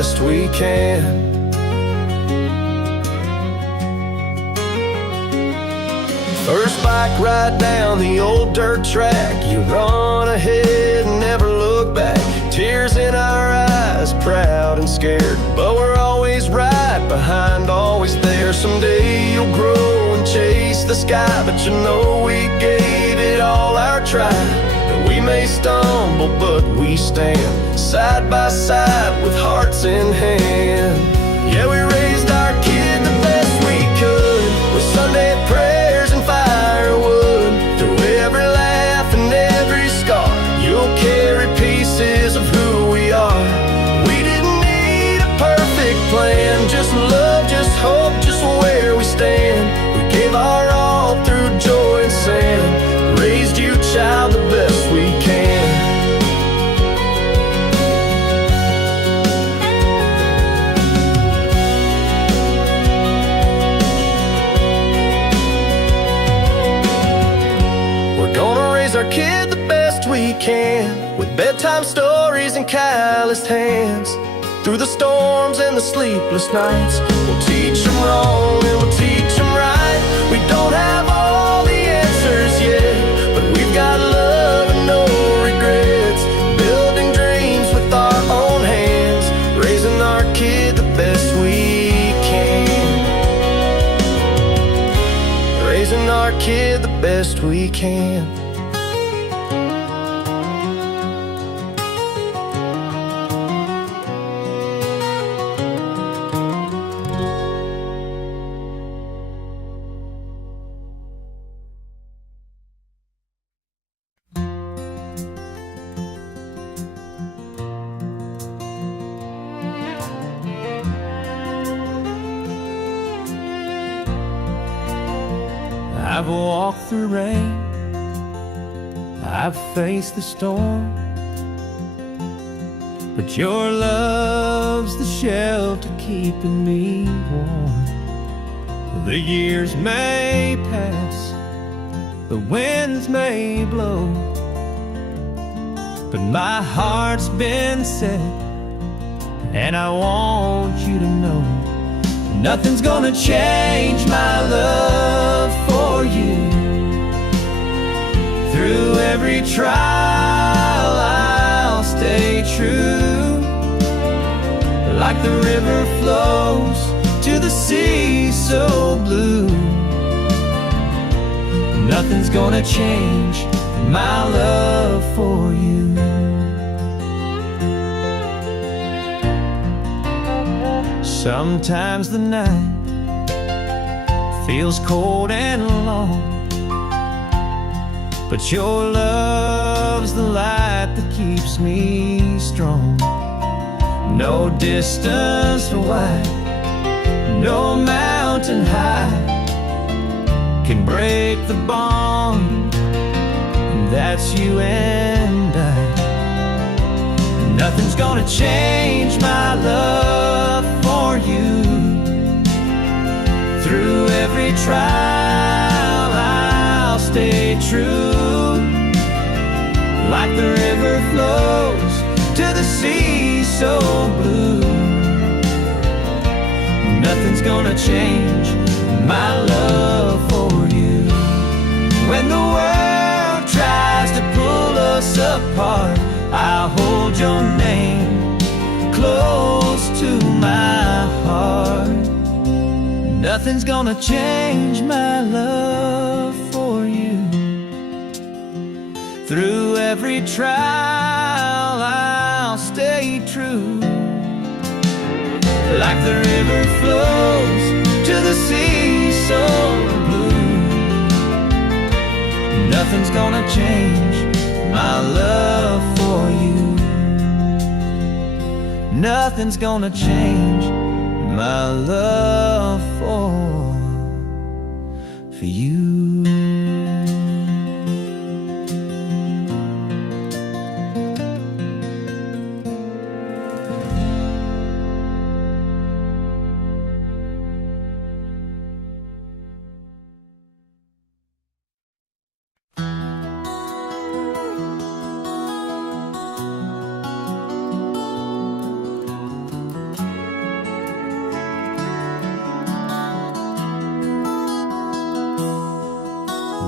best we can. First bike ride down the old dirt track, you run ahead and never look back. Tears in our eyes, proud and scared, but we're always right behind, always there. Someday you'll grow and chase the sky, but you know we gave it all our try. And we may stumble, but we stand side by side with hearts in hand. Yeah, we raised our kid the best we could, with Sunday prayers and firewood. Through every laugh and every scar, you'll carry pieces of who we are. We didn't need a perfect plan, just love, just hope, just where we stand. We gave our all through joy and sand, raised you, child, the best we can. We're gonna raise our kid the best we can, with bedtime stories and calloused hands. Through the storms and the sleepless nights, we'll teach them wrong and we'll teach them right. We don't have all the answers yet, but we've got love and no regrets. Building dreams with our own hands, raising our kid the best we can. Raising our kid the best we can. I've walked through rain, I've faced the storm, but your love's the shelter keeping me warm. The years may pass, the winds may blow, but my heart's been set, and I want you to know nothing's gonna change my love for you. Through every trial I'll stay true. Like the river flows to the sea so blue, nothing's gonna change my love for you. Sometimes the night feels cold and long, but your love's the light that keeps me strong. No distance wide, no mountain high can break the bond, and that's you and I. Nothing's gonna change my love for you. Through every trial I'll stay true. Like the river flows to the sea so blue, nothing's gonna change my love for you. When the world tries to pull us apart, I'll hold your name close to my heart. Nothing's gonna change my love for you. Through every trial I'll stay true. Like the river flows to the sea so blue, nothing's gonna change my love for you. Nothing's gonna change my love for you.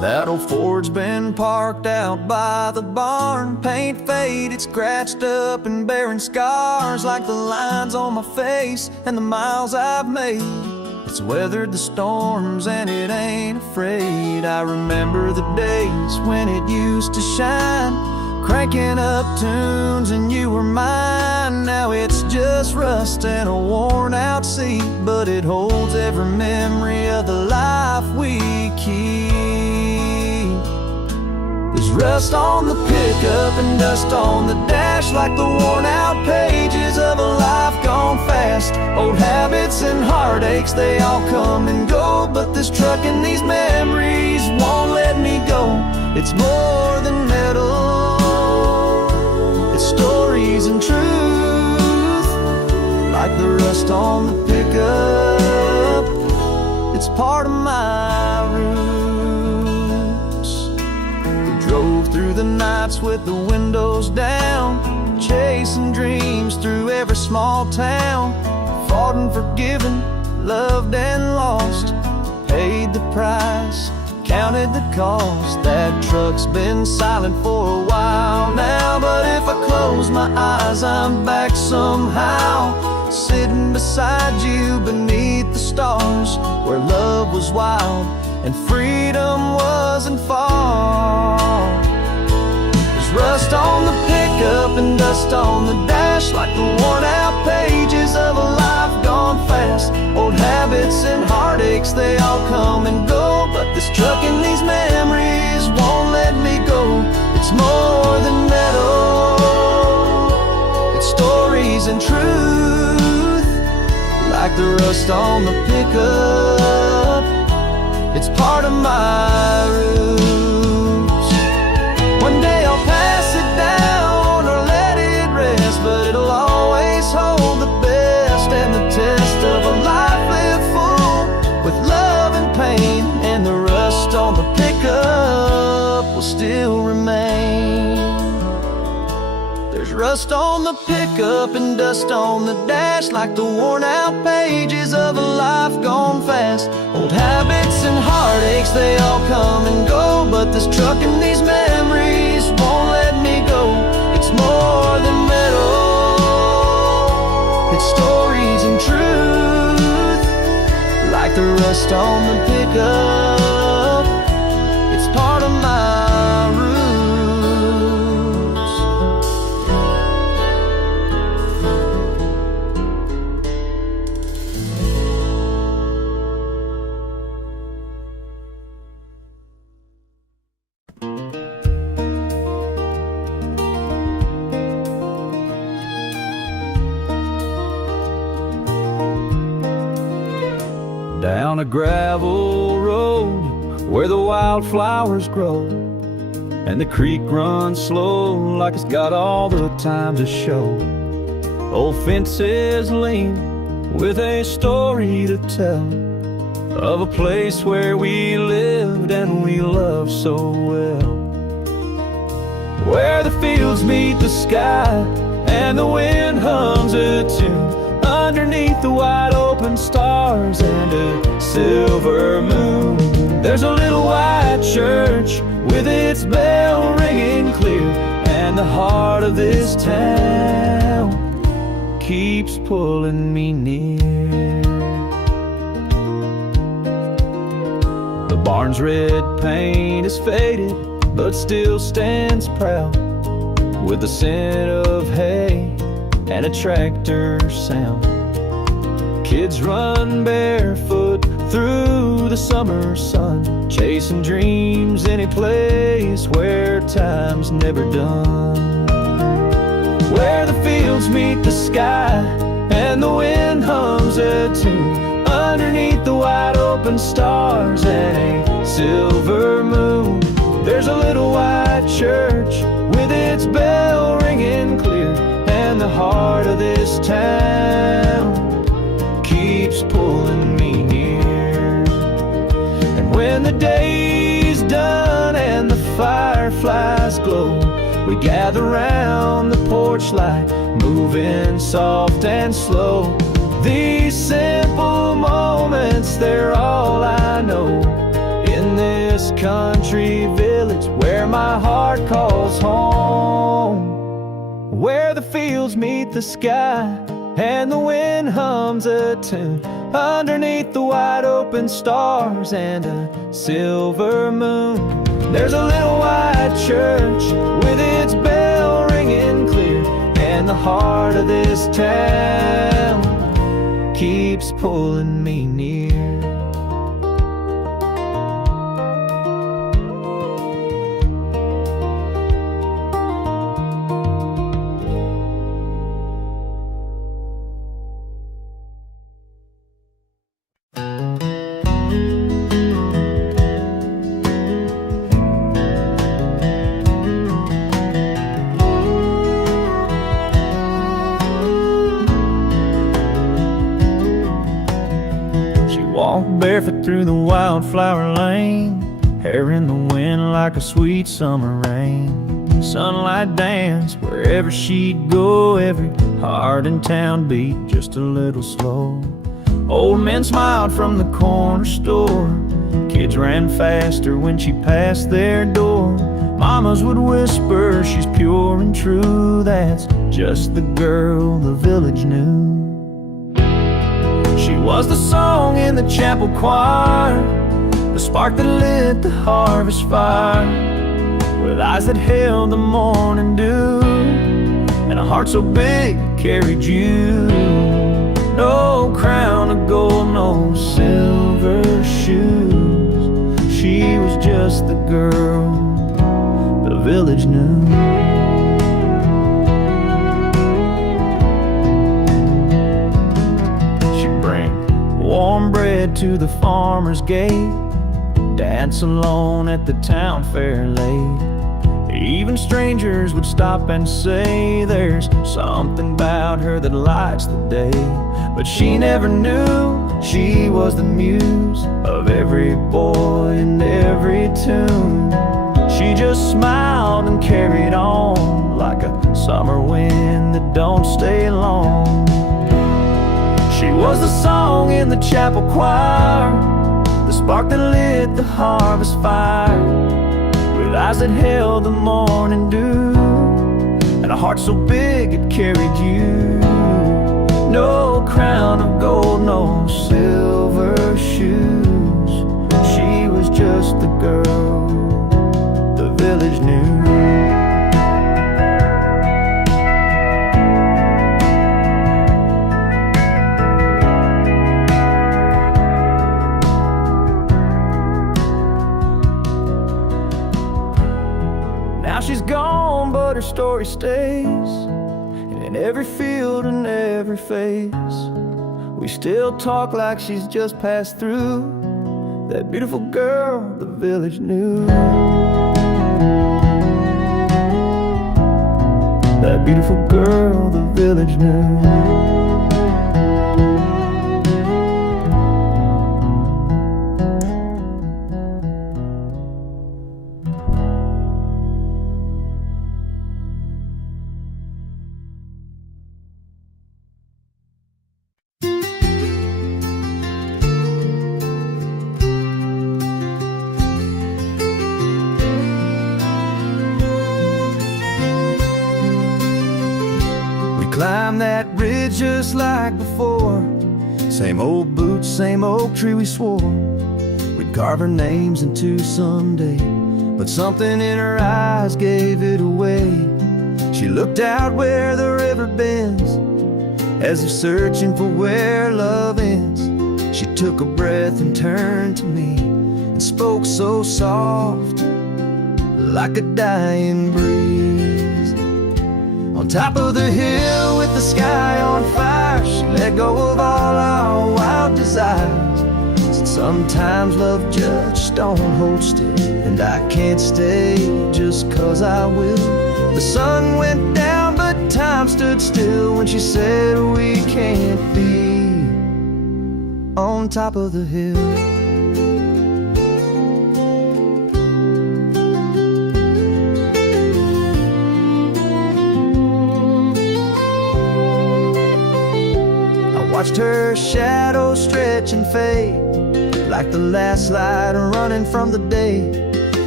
That old Ford's been parked out by the barn, paint faded, scratched up and bearing scars like the lines on my face and the miles I've made. It's weathered the storms and it ain't afraid. I remember the days when it used to shine, cranking up tunes and you were mine. Now it's just rust and a worn out seat, but it holds every memory of the life we keep. There's rust on the pickup and dust on the dash, like the worn out pages of a life gone fast. Old habits and heartaches, they all come and go, but this truck and these memories won't let me go. It's more than metal, it's stories and truth, like the rust on the pickup. It's part of my roots. We drove through the nights with the windows down, chasing dreams through every small town. Fought and forgiven, loved and lost, paid the price, counted the cost. That truck's been silent for a while now, but if I close my eyes, I'm back somehow, sitting beside you beneath the stars, where love was wild and freedom wasn't far. There's rust on the pickup and dust on the dash, like the worn out pages of a life gone fast. Old habits and heartaches, they all come and go, but this truck and these memories won't let me go. It's more than metal, it's stories and truth, like the rust on the pickup. It's part of my roots. One day I'll pass it down or let it rest, but it'll always hold the best and the test of a life lived full with love and pain, and the rust on the pickup will still remain. There's rust on the pickup and dust on the dash, like the worn out pages of a life gone fast. Old habits and heartaches, they all come and go, but this truck and these memories won't let me go. It's more than metal, it's stories and truth, like the rust on the pickup. It's part of my roots. Down a gravel road where the wildflowers grow, and the creek runs slow like it's got all the time to show. Old fences lean with a story to tell of a place where we lived and we loved so well, where the fields meet the sky and the wind hums a tune underneath the wide open stars and a silver moon. There's a little white church with its bell ringing clear, and the heart of this town keeps pulling me near. The barn's red paint is faded, but still stands proud, with the scent of hay and a tractor sound. Kids run barefoot through the summer sun, chasing dreams any place where time's never done, where the fields meet the sky and the wind hums a tune underneath the wide open stars and a silver moon. There's a little white church with its bell ringing clear, and the heart of this town keeps pulling me near. And when the day's done and the fireflies glow, we gather round the porch light, moving soft and slow. These simple moments, they're all I know in this country country village where my heart calls home, where the fields meet the sky and the wind hums a tune underneath the wide open stars and a silver moon. There's a little white church with its bell ringing clear, and the heart of this town keeps pulling me near. Walked barefoot through the wildflower lane, hair in the wind like a sweet summer rain. Sunlight danced wherever she'd go, every heart in town beat just a little slow. Old men smiled from the corner store, kids ran faster when she passed their door. Mamas would whisper, she's pure and true, that's just the girl the village knew. She was the song in the chapel choir, the spark that lit the harvest fire, with eyes that held the morning dew, and a heart so big it carried you. No crown of gold, no silver shoes, she was just the girl the village knew. Warm bread to the farmer's gate, dance alone at the town fair late. Even strangers would stop and say, there's something about her that lights the day. But she never knew she was the muse of every boy and every tune. She just smiled and carried on like a summer wind that don't stay long. She was the song in the chapel choir, the spark that lit the harvest fire, with eyes that held the morning dew, and a heart so big it carried you. No crown of gold, no silver shoes, she was just the girl the village knew. Now she's gone, but her story stays, and in every field and every face, we still talk like she's just passed through, that beautiful girl the village knew. That beautiful girl the village knew. Climb that ridge just like before, same old boots, same oak tree we swore we'd carve our names into someday, but something in her eyes gave it away. She looked out where the river bends, as if searching for where love ends. She took a breath and turned to me and spoke so soft, like a dying breeze. On top of the hill with the sky on fire, she let go of all our wild desires. Said sometimes love just don't hold still, and I can't stay just cause I will. The sun went down but time stood still when she said we can't be on top of the hill. Watched her shadow stretch and fade, like the last light running from the day.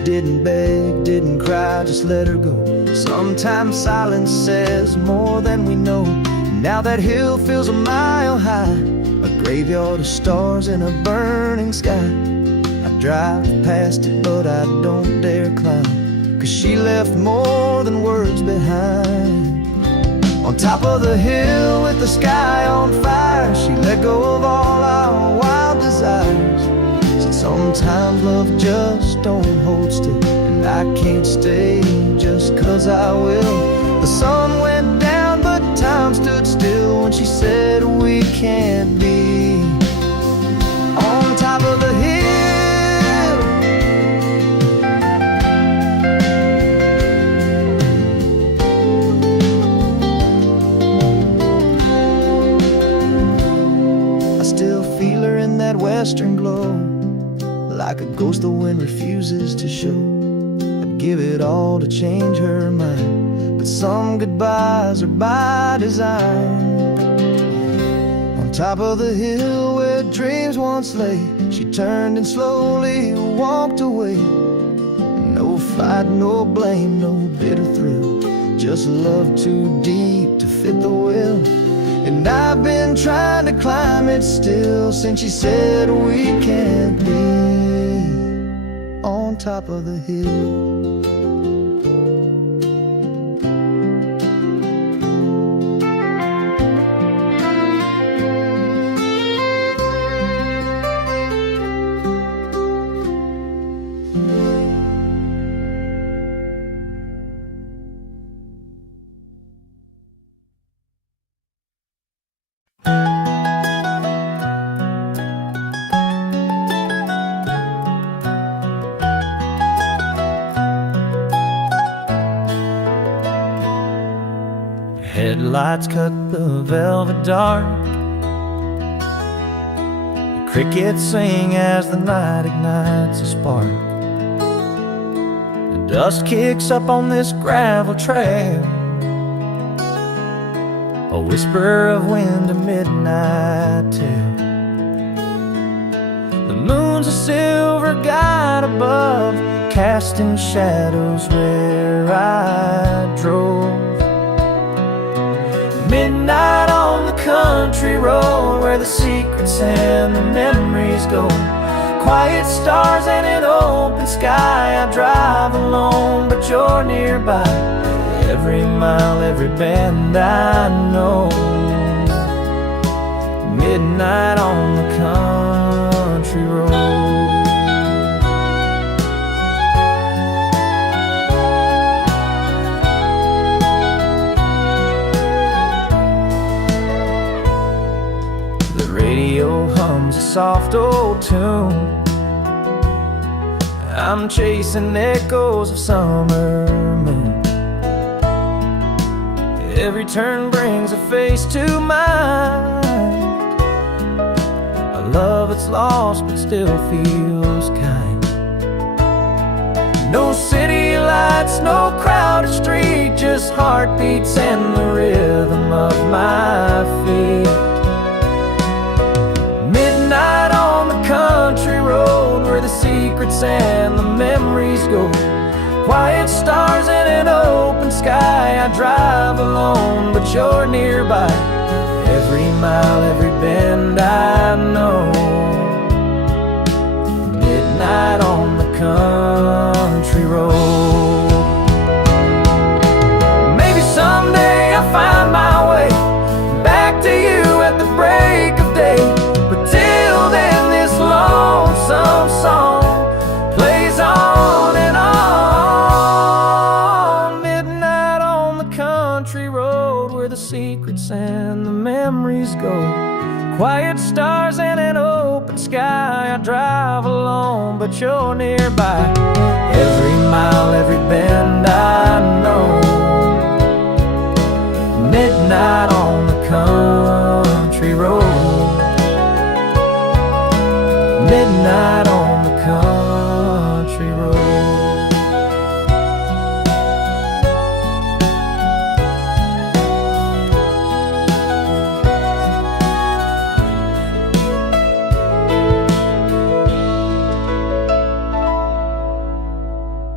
didn't beg, didn't cry, just let her go. Sometimes silence says more than we know. Now that hill feels a mile high, a graveyard of stars in a burning sky. I drive past it but I don't dare climb, 'cause she left more than words behind. On top of the hill with the sky on fire, she let go of all our wild desires. Said sometimes love just don't hold still, and I can't stay just 'cause I will. The sun went down but time stood still when she said we can't be on top of the hill. Western glow, like a ghost the wind refuses to show. I'd give it all to change her mind, but some goodbyes are by design. On top of the hill where dreams once lay, she turned and slowly walked away. No fight, no blame, no bitter thrill, just love too deep to fit the will. And I've been trying to climb it still since she said we can't be on top of the hill. Headlights cut the velvet dark, the crickets sing as the night ignites a spark. The dust kicks up on this gravel trail, a whisper of wind, a midnight tale. The moon's a silver guide above, casting shadows where I drove. Midnight on the country road where the secrets and the memories go. Quiet stars and an open sky. I drive alone, but you're nearby. Every mile, every bend I know. Midnight on the country road. Radio hums a soft old tune. I'm chasing echoes of summer moon. Every turn brings a face to mind, a love that's lost but still feels kind. No city lights, no crowded street, just heartbeats and the rhythm of my feet. Midnight on the country road where the secrets and the memories go. Quiet stars and an open sky. I drive alone, but you're nearby. Every mile, every bend I know. Midnight on the country road. Maybe someday I'll find my way back to you at the break of day. But till then, this lonesome song plays on and on. Midnight on the country road where the secrets and the memories go. Quiet stars and an open sky. I drive alone, but you're nearby. Every mile, every bend I know. Midnight on the country road. Midnight on the country road.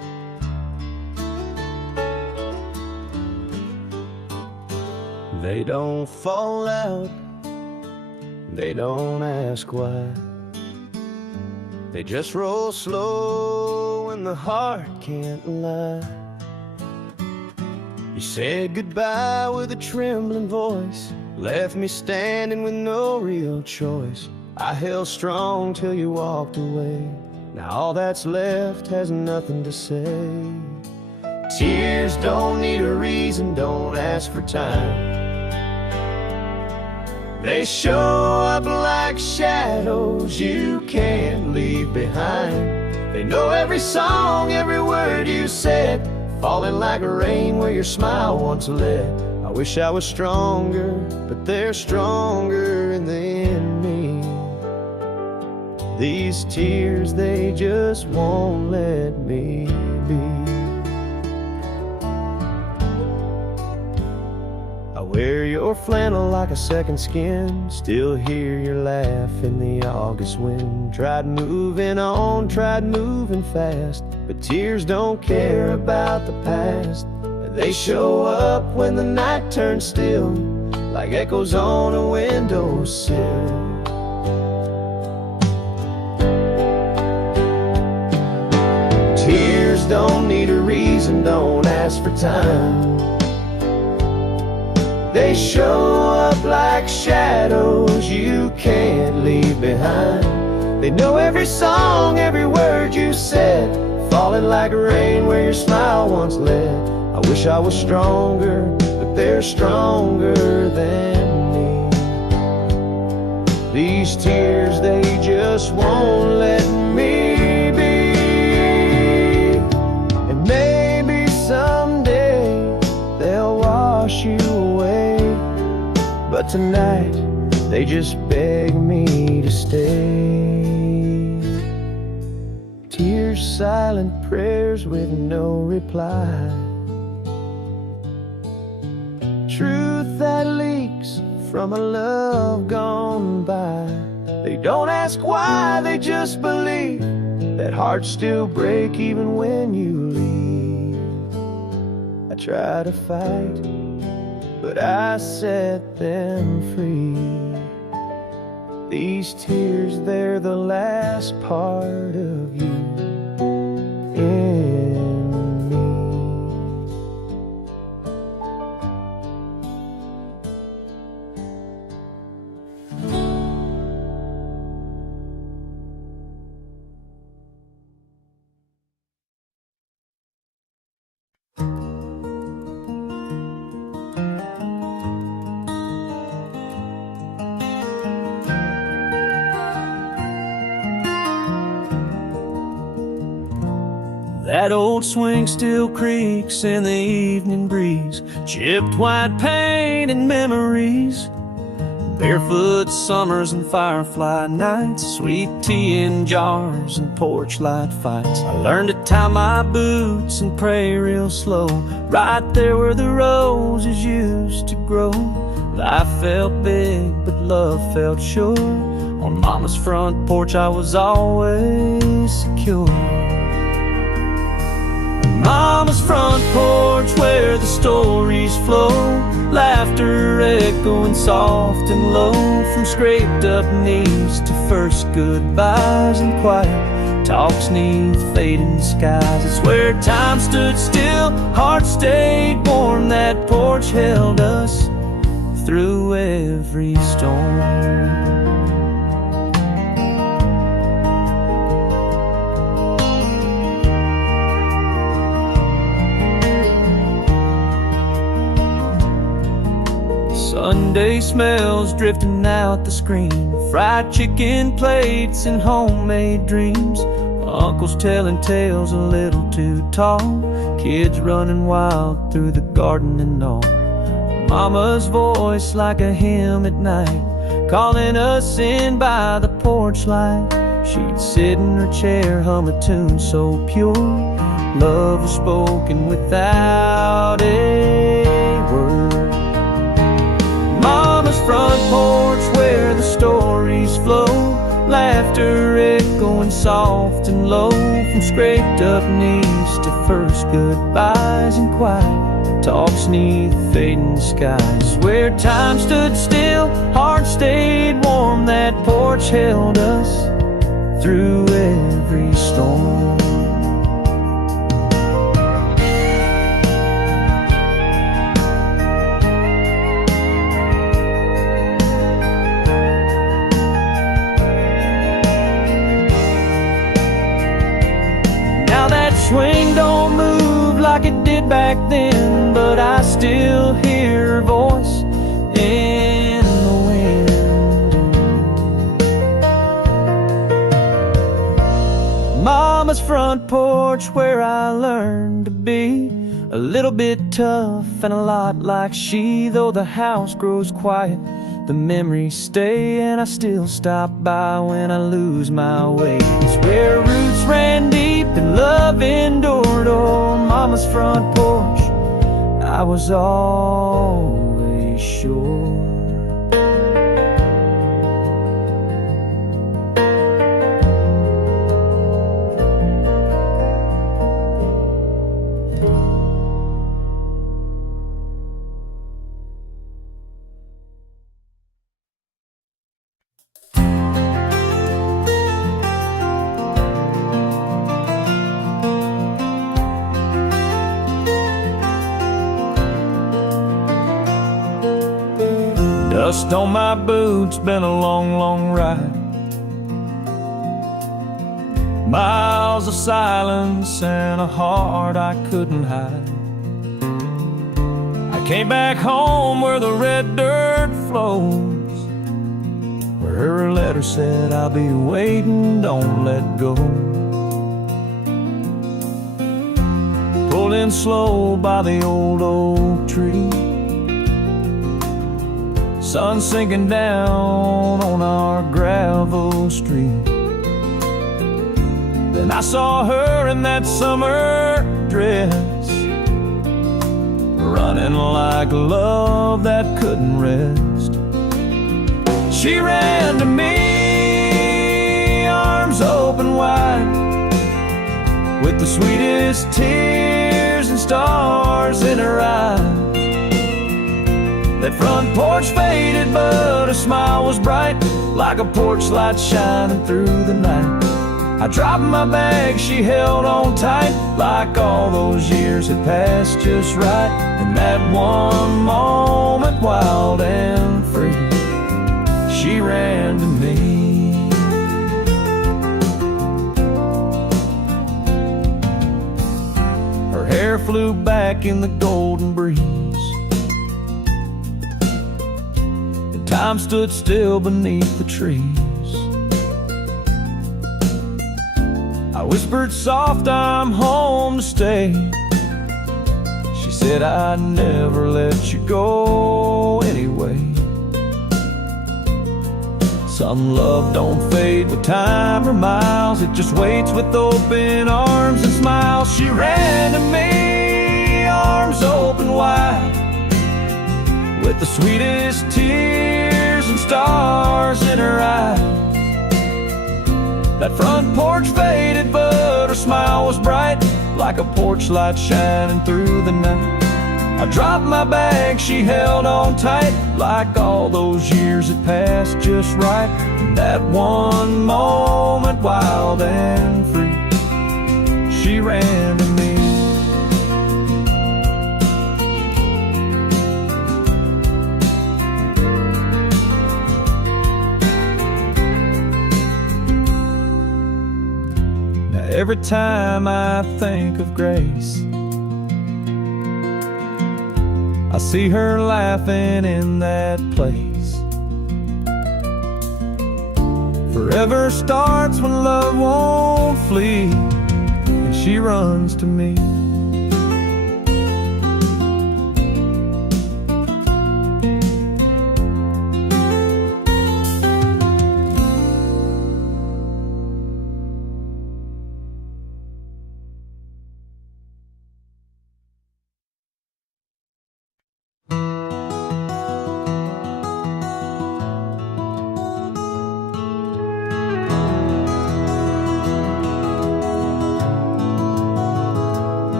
They don't fall out, they don't ask why. They just roll slow when the heart can't lie. You said goodbye with a trembling voice, left me standing with no real choice. I held strong till you walked away. Now all that's left has nothing to say. Tears don't need a reason, don't ask for time. They show up like shadows you can't leave behind. They know every song, every word you said, falling like rain where your smile once led. I wish I was stronger, but they're stronger than me. These tears, they just won't let me be. I wear your flannel like a second skin, still hear your laugh in the August wind. Tried moving on, tried moving fast, but tears don't care about the past. They show up when the night turns still, like echoes on a windowsill. Tears don't need a reason, don't ask for time. They show up like shadows you can't leave behind. They know every song, every word you said, falling like rain where your smile once led. I wish I was stronger, but they're stronger than me. These tears, they just won't let me be. And maybe someday they'll wash you away, but tonight they just beg me to stay. Tears, silent prayers with no reply. Truth that leaks from a love gone by. They don't ask why, they just believe that hearts still break even when you leave. I try to fight, but I set them free. These tears, they're the last part of you in me. That old swing still creaks in the evening breeze, chipped white paint and memories, barefoot summers and firefly nights, sweet tea in jars and porch light fights. I learned to tie my boots and pray real slow, right there where the roses used to grow. Life felt big, but love felt sure. On Mama's front porch I was always secure. Mama's front porch where the stories flow, laughter echoing soft and low, from scraped up knees to first goodbyes and quiet talks neath fading skies. It's where time stood still, hearts stayed warm. That porch held us through every storm. Sunday smells drifting out the screen, fried chicken plates and homemade dreams. Uncles telling tales a little too tall, kids running wild through the garden and all. Mama's voice like a hymn at night, calling us in by the porch light. She'd sit in her chair, hum a tune so pure, love was spoken without a word. Mama's front porch where the stories flow, laughter echoing soft and low, from scraped up knees to first goodbyes and quiet talk walks 'neath fading skies, where time stood still, hearts stayed warm. That porch held us through every storm. Now that swing don't move like it did back then, but I still hear her voice in the wind. Mama's front porch, where I learned to be a little bit tough and a lot like she. Though the house grows quiet, the memories stay, and I still stop by when I lose my way. It's where roots ran deep and love endured. Oh, Mama's front porch, I was always sure. Dust on my boots, been a long, long ride. Miles of silence and a heart I couldn't hide. I came back home where the red dirt flows, where her letter said, I'll be waiting, don't let go. Pulled in slow by the old oak tree, sun sinking down on our gravel street. Then I saw her in that summer dress, running like love that couldn't rest. She ran to me, arms open wide, with the sweetest tears and stars in her eyes. That front porch faded, but her smile was bright, like a porch light shining through the night. I dropped my bag, she held on tight, like all those years had passed just right. In that one moment, wild and free, she ran to me. Her hair flew back in the golden breeze, time stood still beneath the trees. I whispered soft, I'm home to stay. She said, I'd never let you go anyway. Some love don't fade with time or miles, it just waits with open arms and smiles. She ran to me, arms open wide, with the sweetest tears and stars in her eyes. That front porch faded, but her smile was bright, like a porch light shining through the night. I dropped my bag, she held on tight, like all those years had passed just right. In that one moment, wild and free, she ran to me. Every time I think of Grace, I see her laughing in that place. Forever starts when love won't flee, and she runs to me.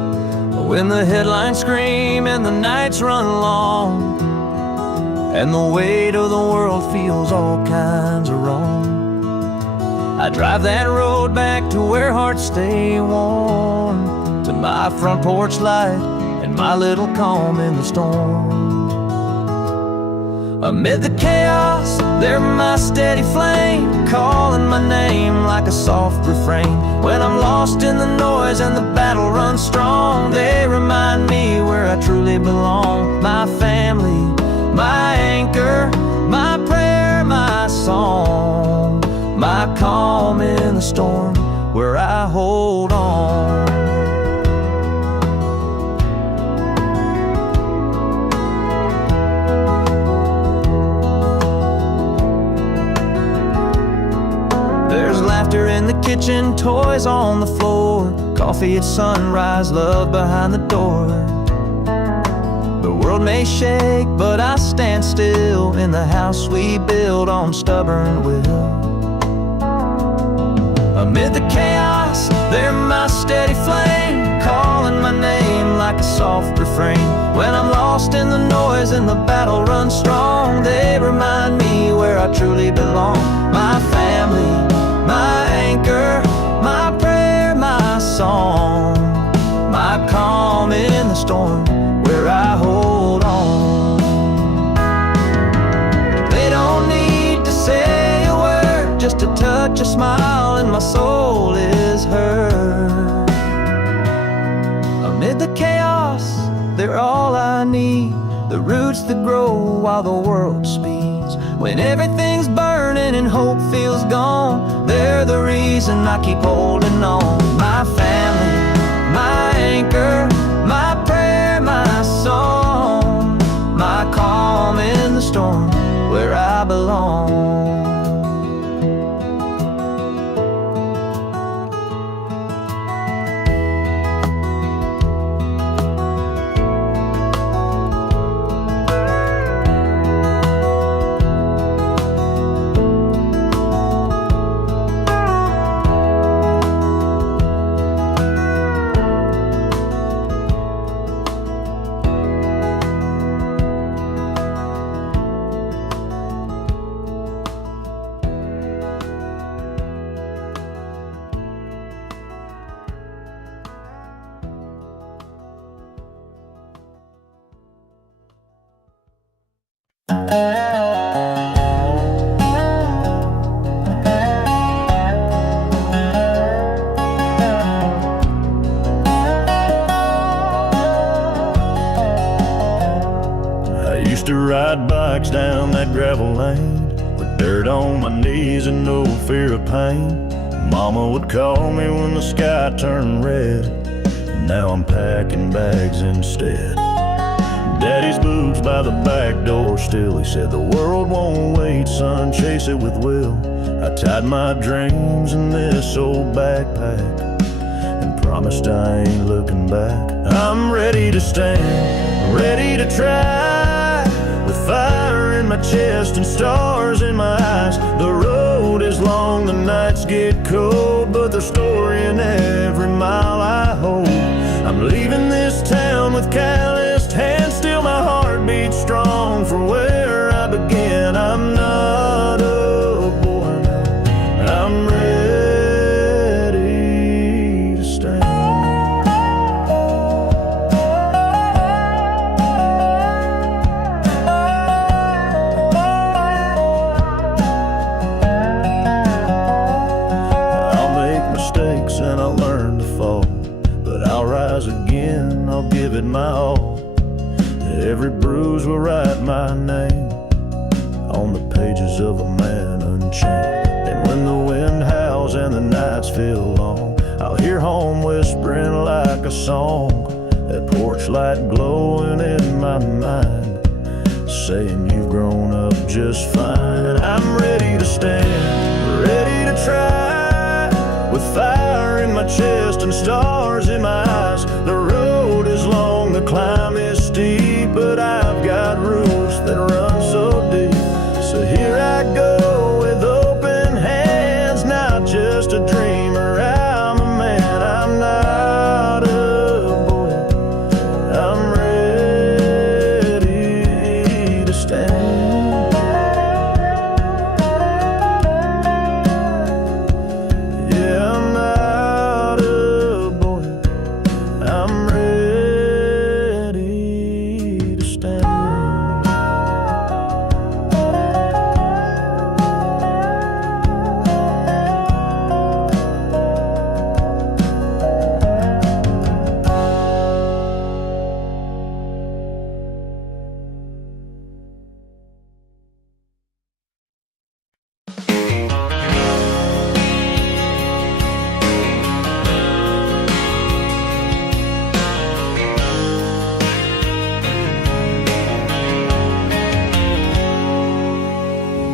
When the headlines scream and the nights run long, and the weight of the world feels all kinds of wrong, I drive that road back to where hearts stay warm, to my front porch light and my little calm in the storm. Amid the chaos, they're my steady flame, calling my name like a soft refrain. When I'm lost in the noise and the battle runs strong, they remind me where I truly belong. My family, my anchor, my prayer, my song, my calm in the storm, where I hold on. There's laughter in the kitchen, toys on the floor, coffee at sunrise, love behind the door. The world may shake, but I stand still in the house we build on stubborn will. Amid the chaos, they're my steady flame, calling my name like a soft refrain. When I'm lost in the noise and the battle runs strong, they remind me where I truly belong. My family, my anchor, my prayer, my song, my calm in the storm, where I hold on. They don't need to say a word, just to touch a smile and my soul is heard. Amid the chaos, they're all I need, the roots that grow while the world speeds. When everything's burning and hope feels gone, they're the reason I keep holding on. My family, my anchor, my prayer, my song, my calm in the storm, where I belong. I used to ride bikes down that gravel lane with dirt on my knees and no fear of pain. Mama would call me when the sky turned red. Now I'm packing bags instead. Daddy's boots by the back door still. He said the world won't wait, son, chase it with will. I tied my dreams in this old backpack and promised I ain't looking back. I'm ready to stand, ready to try, with fire in my chest and stars in my eyes. The road is long, the nights get cold, but there's story in every mile I hold. I'm leaving this town with calloused hands, still my heart beats strong from where I began. I'm not a boy now, I'm ready to stand. I'll make mistakes and I'll learn to fall, but I'll rise again, I'll give it my all. Every bruise will write my name on the pages of a man unchained. And when the wind howls and the nights feel long, I'll hear home whispering like a song, that porch light glowing in my mind, saying you've grown up just fine. And I'm ready to stand, ready to try, with fire in my chest and stars in my eyes. The road is long, the climb is steep, but I've got roots that run so deep. So here I go with open hands, not just a dreamer, I'm a man. I'm not a boy,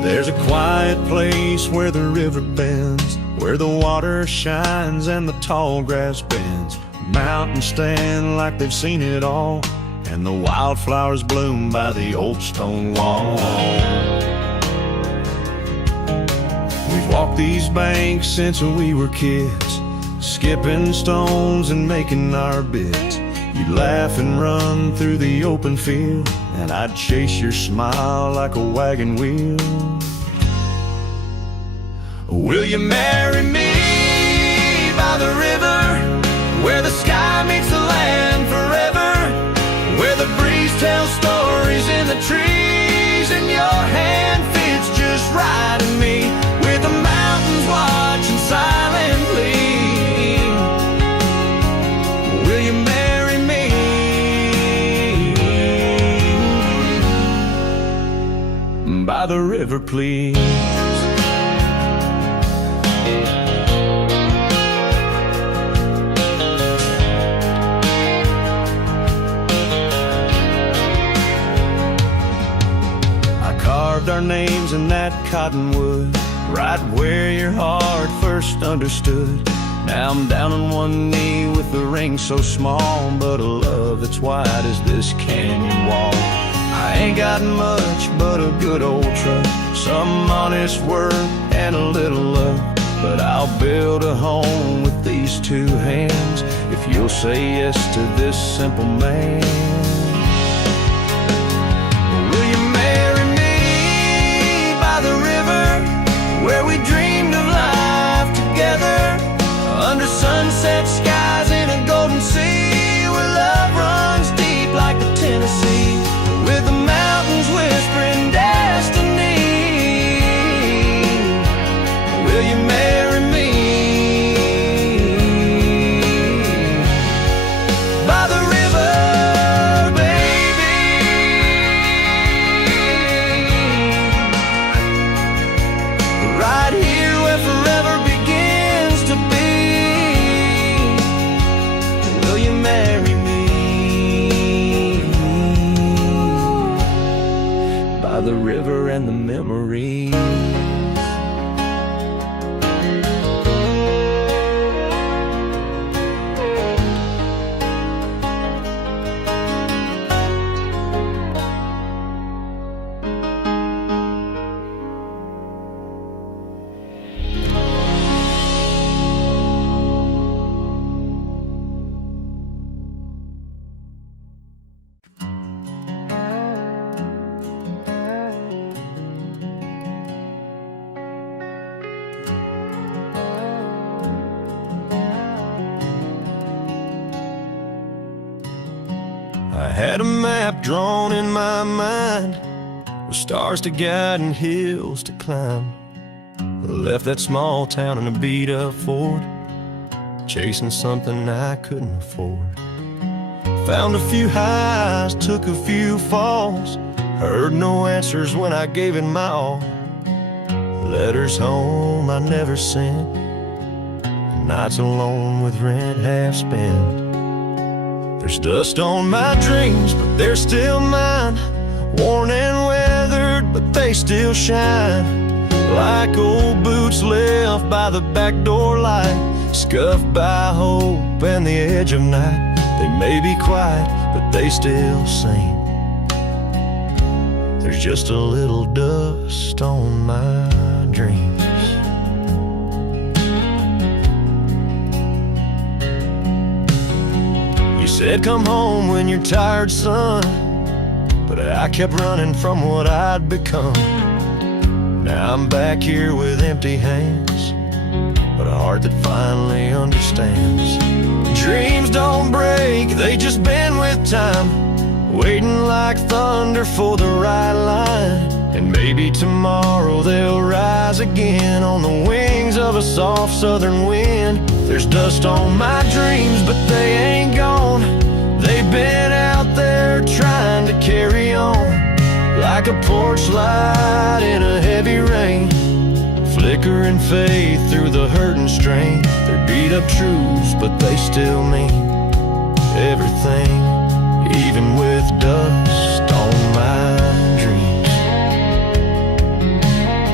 There's a quiet place where the river bends, where the water shines and the tall grass bends. Mountains stand like they've seen it all, and the wildflowers bloom by the old stone wall. We've walked these banks since we were kids, skipping stones and making our bits. You'd laugh and run through the open field, and I'd chase your smile like a wagon wheel. Will you marry me by the river, where the sky meets the land forever, where the breeze tells stories in the trees, and your hand fits just right in me, with the mountains watching silently? Will you marry me by the river, please? Our names in that cottonwood, right where your heart first understood. Now I'm down on one knee with a ring so small, but a love that's wide as this canyon wall. I ain't got much but a good old truck, some honest work and a little love, but I'll build a home with these two hands if you'll say yes to this simple man. Where we dreamed of life together, under sunset skies in a golden sea, where love runs deep like the Tennessee, with the mountains whispering destiny. Will you marry me by the river, baby? Right here where forever begins to be. Will you marry me by the river and the memories? I had a map drawn in my mind, with stars to guide and hills to climb. I left that small town in a beat-up Ford, chasing something I couldn't afford. Found a few highs, took a few falls, heard no answers when I gave it my all. Letters home I never sent, nights alone with rent half spent. There's dust on my dreams, but they're still mine, worn and weathered, but they still shine, like old boots left by the back door light, scuffed by hope and the edge of night. They may be quiet, but they still sing. There's just a little dust on my dreams. Said come home when you're tired, son, but I kept running from what I'd become. Now I'm back here with empty hands, but a heart that finally understands. Dreams don't break, they just bend with time, waiting like thunder for the right line. And maybe tomorrow they'll rise again on the wings of a soft southern wind. There's dust on my dreams, but they ain't gone. They've been out there trying to carry on, like a porch light in a heavy rain, flickering faith through the hurt and strain. They're beat up truths, but they still mean everything, even with dust on my dreams.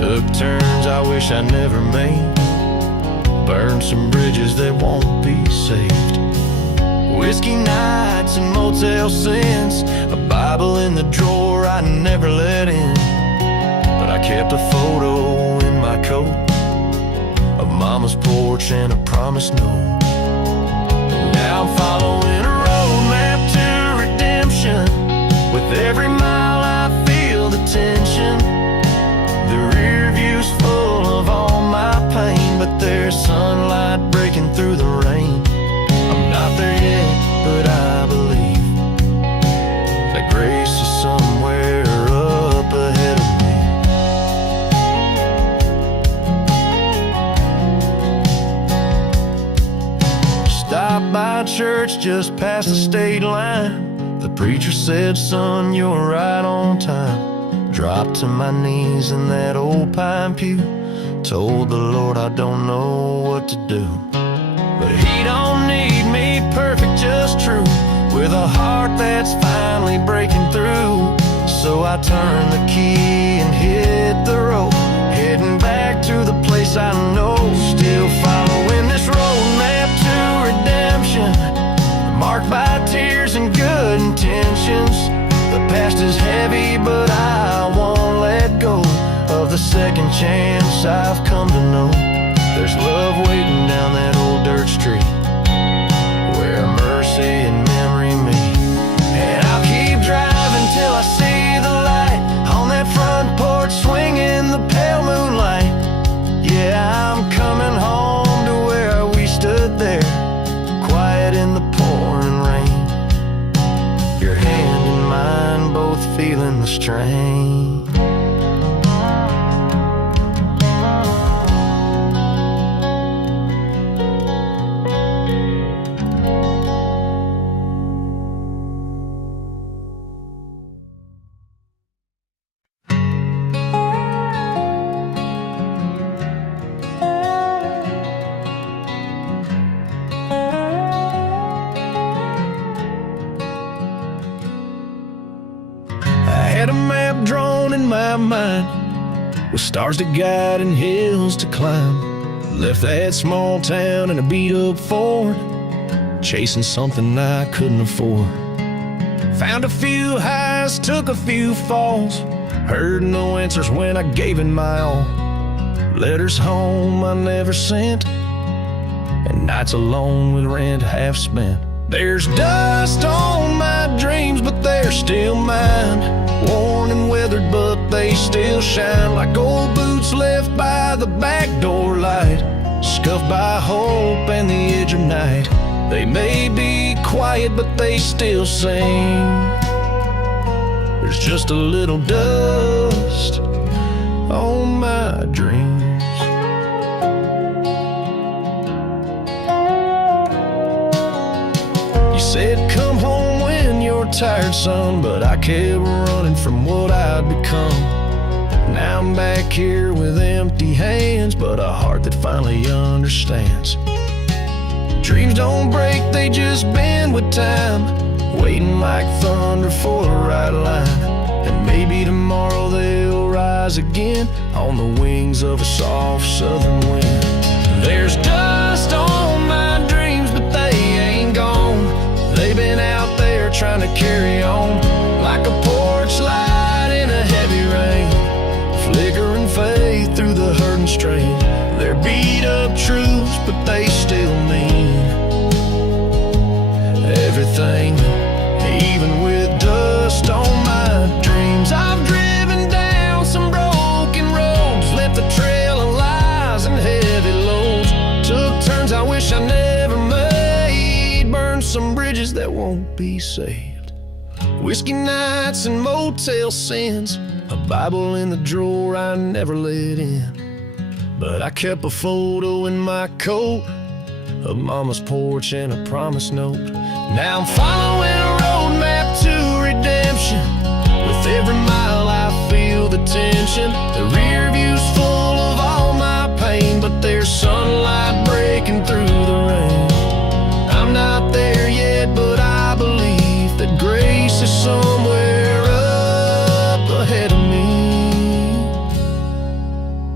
Took turns I wish I never made. Burned some bridges that won't be saved. Whiskey nights and motel sins, a Bible in the drawer I never let in. But I kept a photo in my coat of Mama's porch and a promise note. Now I'm following a roadmap to redemption. With every mile I feel the tension. The rear view's full of all my pain, but there's sunlight breaking through the rain. I'm not there yet, but I believe that grace is somewhere up ahead of me. Stopped by church just past the state line. The preacher said, son, you're right on time. Dropped to my knees in that old pine pew. Told the Lord I don't know what to do. But He don't need me perfect, just true. With a heart that's finally breaking through. So I turned the key and hit the road, heading back to the place I know. Still following this roadmap to redemption, marked by tears and good intentions. The past is heavy, but I won't let go of the second chance I've come to know. There's love waiting down that old dirt street, where mercy and memory meet. And I'll keep driving till I see the light on that front porch, swinging the pale moonlight. Yeah, I'm coming home to where we stood there, quiet in the pouring rain. Your hand in mine, both feeling the strain. Had a map drawn in my mind, with stars to guide and hills to climb. Left that small town in a beat-up Ford, chasing something I couldn't afford. Found a few highs, took a few falls, heard no answers when I gave it my all. Letters home I never sent, and nights alone with rent half spent. There's dust on my dreams, but they're still mine. Worn and weathered, but they still shine like old boots left by the back door light, scuffed by hope and the edge of night. They may be quiet, but they still sing. There's just a little dust on my dreams. Said come home when you're tired, son, but I kept running from what I'd become. Now I'm back here with empty hands, but a heart that finally understands. Dreams don't break, they just bend with time, waiting like thunder for the right line. And maybe tomorrow they'll rise again on the wings of a soft southern wind. There's dust on my dreams, but they ain't gone. They've been out there trying to carry on, like a porch light in a heavy rain, flickering faith through the hurt and strain. They're beat up truths, but they still mean everything, even with dust on my dreams. I've driven down some broken roads, left a trail of lies and heavy loads. Took turns I wish I never made, burned some bridges that won't be saved. Whiskey nights and motel sins, a Bible in the drawer I never let in. But I kept a photo in my coat of Mama's porch and a promise note. Now I'm following a roadmap to redemption. With every mile I feel the tension. The rear view's full of all my pain, but there's sunlight breaking through the rain. I'm not there yet, but I believe that grace is somewhere up ahead of me.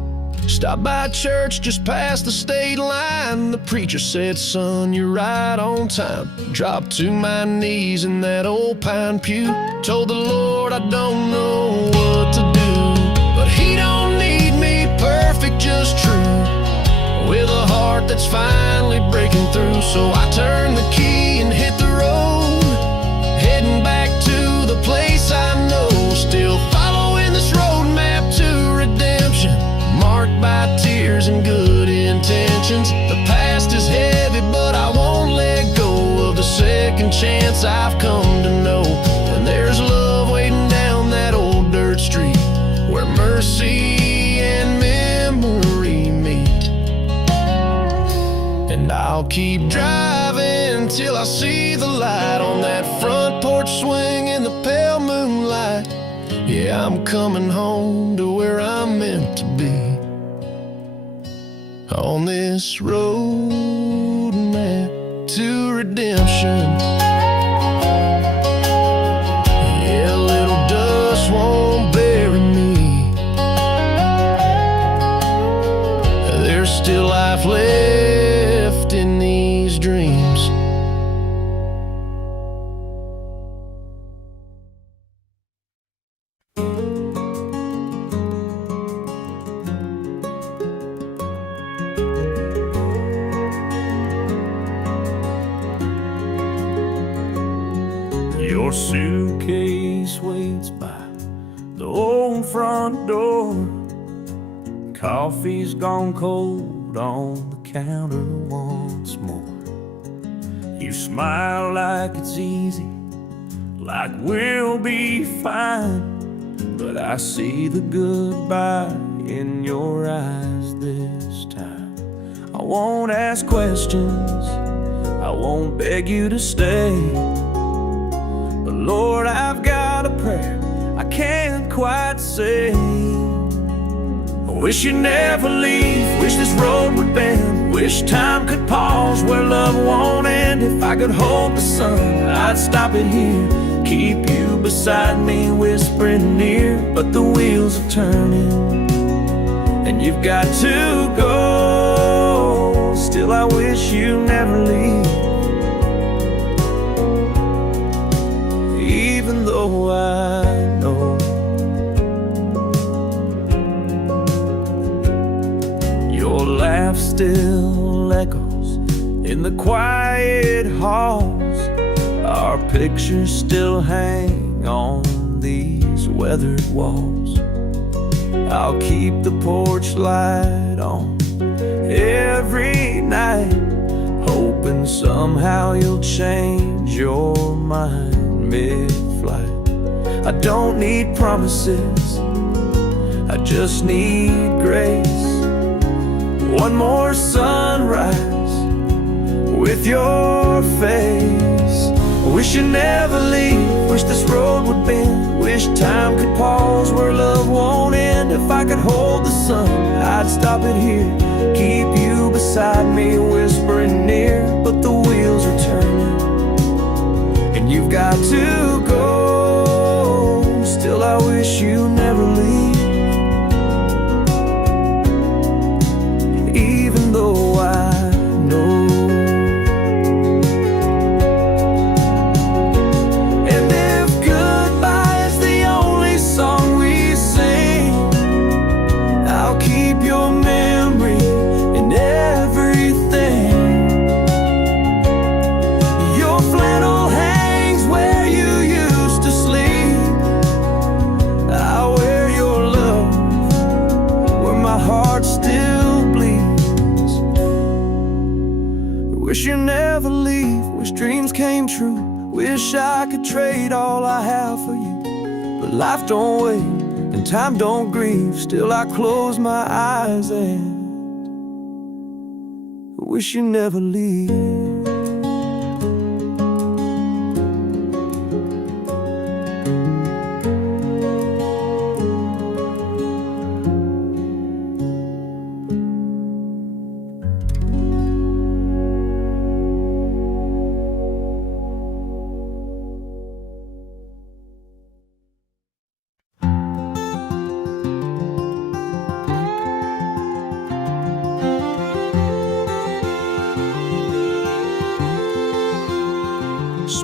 Stopped by church just past the state line. The preacher said, son, you're right on time. Dropped to my knees in that old pine pew. Told the Lord I don't know what to do, but he don't need me perfect, just true, with a heart that's finally breaking through. So I turned the key and hit the road, heading back to the place I know. Still following this roadmap to redemption, marked by tears and good intentions. The past is heavy, but I won't let go of the second chance I've come to know. And there's love waiting down that old dirt street, where mercy and memory meet. And I'll keep driving till I see the light on that front porch swing in the pale moonlight. Yeah, I'm coming home to where I'm meant to be, on this road map to redemption. Yeah, a little dust won't bury me. There's still life left in these dreams. Your suitcase waits by the old front door. Coffee's gone cold on the counter once more. You smile like it's easy, like we'll be fine, but I see the goodbye in your eyes this time. I won't ask questions, I won't beg you to stay, but Lord, I've got a prayer I can't quite say. I wish you'd never leave, wish this road would bend, wish time could pause where love won't end. If I could hold the sun, I'd stop it here, keep you beside me, whispering near. But the wheels are turning, and you've got to go. Still, I wish you never leave, even though I know your laugh still echoes in the quiet halls. Our pictures still hang on these weathered walls. I'll keep the porch light on every night, hoping somehow you'll change your mind mid-flight. I don't need promises, I just need grace. One more sunrise with your face. Wish you'd never leave, wish this road would bend, wish time could pause where love won't end. If I could hold the sun, I'd stop it here, keep you beside me, whispering near. But the wheels are turning, and you've got to go. Still, I wish you never leave, even though I know. And if goodbye is the only song we sing, I'll keep your memory in everything. Your flannel hangs where you used to sleep, I'll wear your love where my heart still bleeds. Wish you never leave, wish dreams came true, wish I could trade all I have for you. But life don't wait and time don't grieve, still I close my eyes and wish you never leave.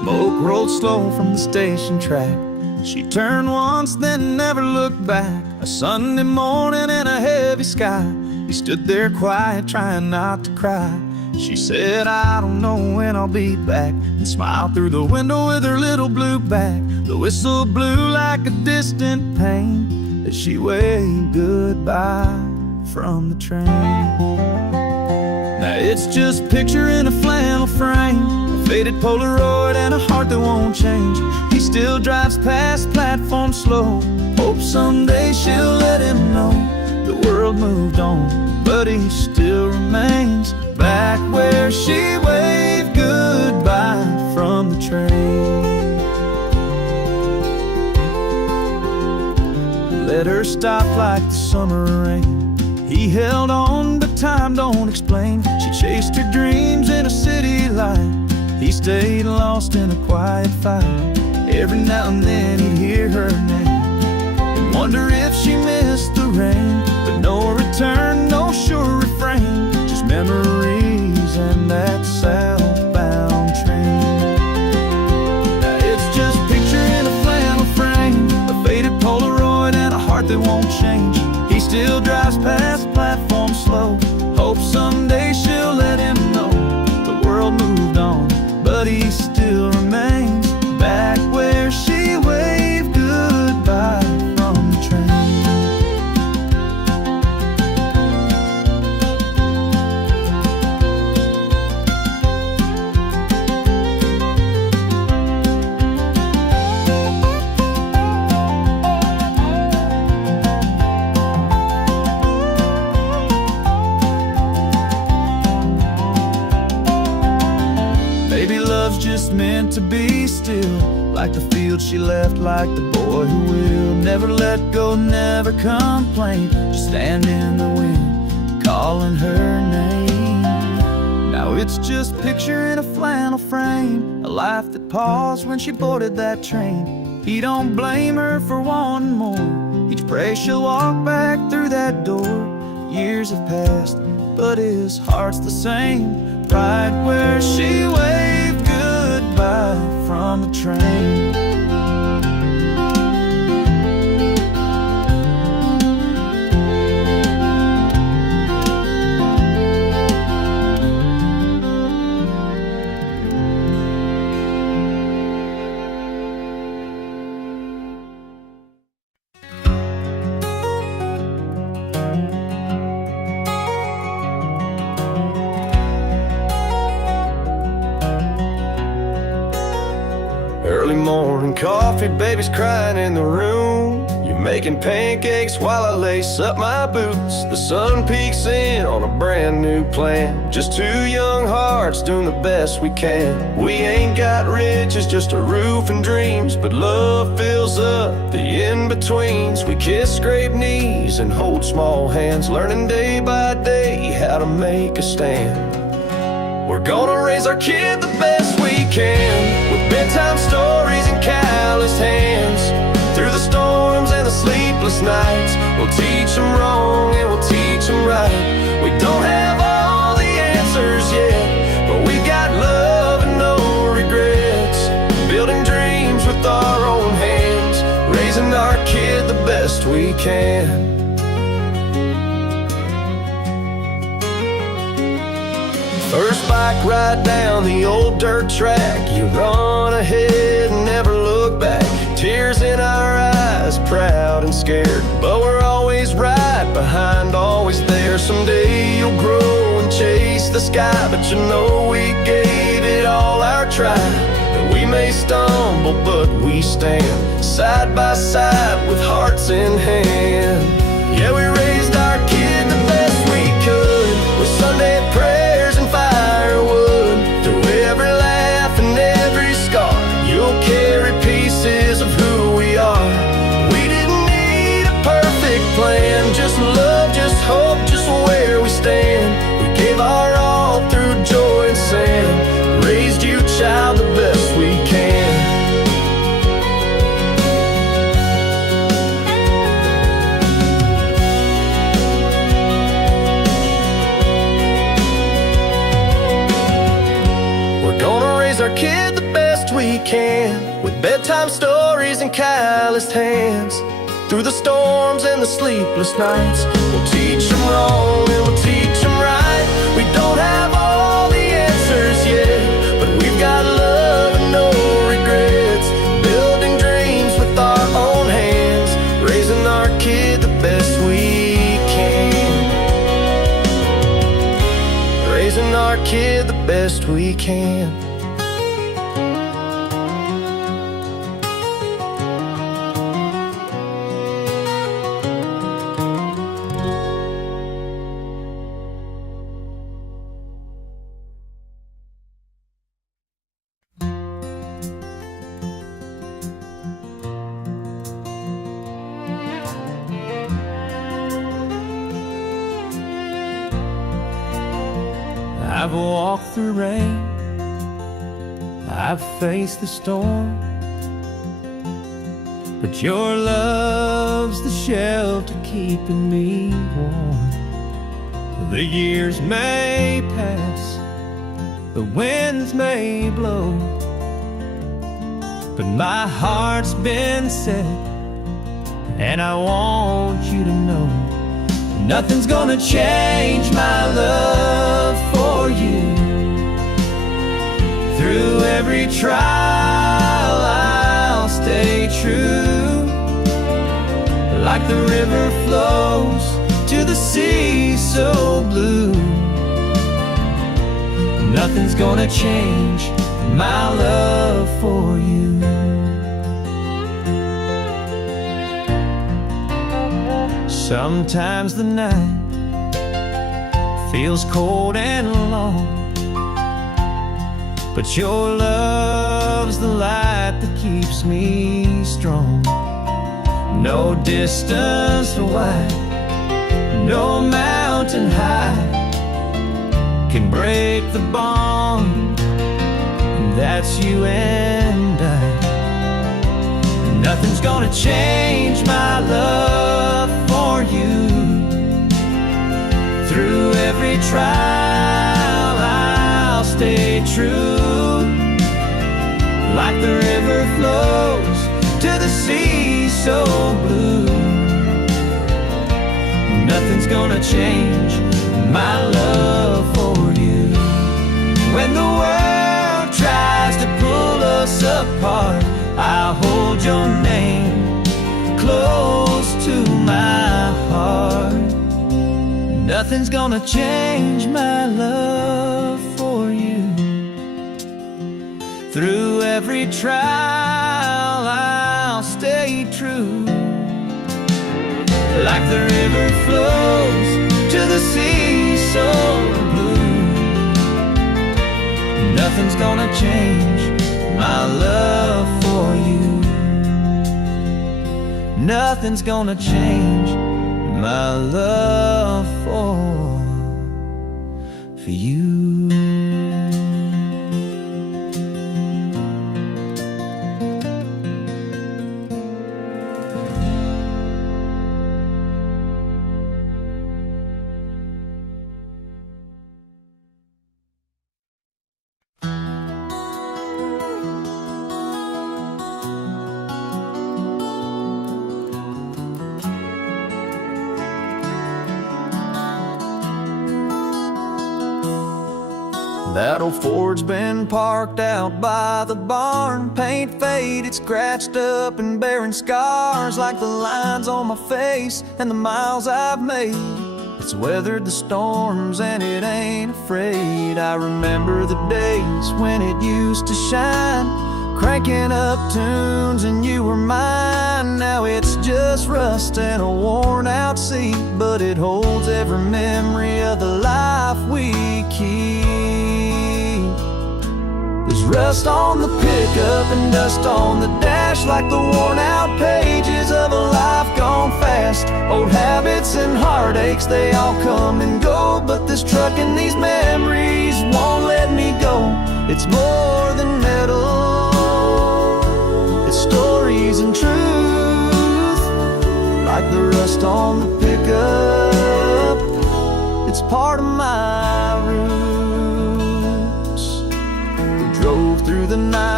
Smoke rolled slow from the station track. She turned once, then never looked back. A Sunday morning in a heavy sky, he stood there quiet, trying not to cry. She said, I don't know when I'll be back, and smiled through the window with her little blue bag. The whistle blew like a distant pain as she waved goodbye from the train. Now it's just a picture in a flannel frame, a faded Polaroid and a heart that won't change. He still drives past platform slow, hopes someday she'll let him know the world moved on, but he still remains back where she waved goodbye from the train. Let her stop like the summer rain. He held on, but time don't explain. She chased her dreams in a city light. He stayed lost in a quiet fight. Every now and then he'd hear her name and wonder if she missed the rain. But no return, no sure refrain, just memories and that southbound train. Now it's just a picture in a flannel frame, a faded Polaroid and a heart that won't change. He still drives past platform slow, hopes someday she'll let him know the world moved on, but he still remains back where she waved goodbye from the train. Maybe love's just meant to be still, like the field she left, like the boy who will never let go, never complain, just stand in the wind, calling her name. Now it's just a picture in a flannel frame, a life that paused when she boarded that train. He don't blame her for wanting more, he'd pray she'll walk back through that door. Years have passed, but his heart's the same, right where she waved goodbye from the train. Early morning coffee, baby's crying in the room. You're making pancakes while I lace up my boots. The sun peeks in on a brand new plan. Just two young hearts doing the best we can. We ain't got riches, just a roof and dreams, but love fills up the in-betweens. We kiss, scrape knees, and hold small hands, learning day by day how to make a stand. We're gonna raise our kid the best we can, with bedtime stories and calloused hands. Through the storms and the sleepless nights, we'll teach them wrong and we'll teach them right. We don't have all the answers yet, but we got love and no regrets. Building dreams with our own hands, raising our kid the best we can. First bike ride down the old dirt track, you run ahead and never look back. Tears in our eyes, proud and scared, but we're always right behind, always there. Someday you'll grow and chase the sky, but you know we gave it all our try. And we may stumble, but we stand side by side with hearts in hand. Yeah, we raised our kid the best we could, with Sunday prayers and firewood. Through every laugh and every scar, you'll carry pieces of who we are. We didn't need a perfect plan, just love, just hope, just where we stand. We gave our all through joy and sand, raised you, child, the best we can. Our kid the best we can, with bedtime stories and calloused hands. Through the storms and the sleepless nights, we'll teach them wrong and we'll teach them right. We don't have all the answers yet, but we've got love and no regrets. Building dreams with our own hands, raising our kid the best we can. Raising our kid the best we can. I've walked through rain, I've faced the storm, but your love's the shelter keeping me warm. The years may pass, the winds may blow, but my heart's been set, and I want you to know nothing's gonna change my love for you. Through every trial I'll stay true. Like the river flows to the sea so blue, nothing's gonna change my love for you. Sometimes the night feels cold and long, but your love's the light that keeps me strong. No distance wide, no mountain high can break the bond, and that's you and I. Nothing's gonna change my love for you. Through every trial I'll stay true. Like the river flows to the sea so blue, nothing's gonna change my love for you. When the world tries to pull us apart, I'll hold your name close to my heart. Nothing's gonna change my love for you. Through every trial I'll stay true. Like the river flows to the sea so blue, nothing's gonna change my love for you. Nothing's gonna change my love for you. That old Ford's been parked out by the barn, paint faded, scratched up and bearing scars like the lines on my face and the miles I've made. It's weathered the storms and it ain't afraid. I remember the days when it used to shine, cranking up tunes and you were mine. Now it's just rust and a worn out seat, but it holds every memory of the life we keep. There's rust on the pickup and dust on the dash, like the worn out pages of a life gone fast. Old habits and heartaches, they all come and go, but this truck and these memories won't let me go. It's more than metal, it's stories and truth. Like the rust on the pickup, it's part of my roots. We drove through the night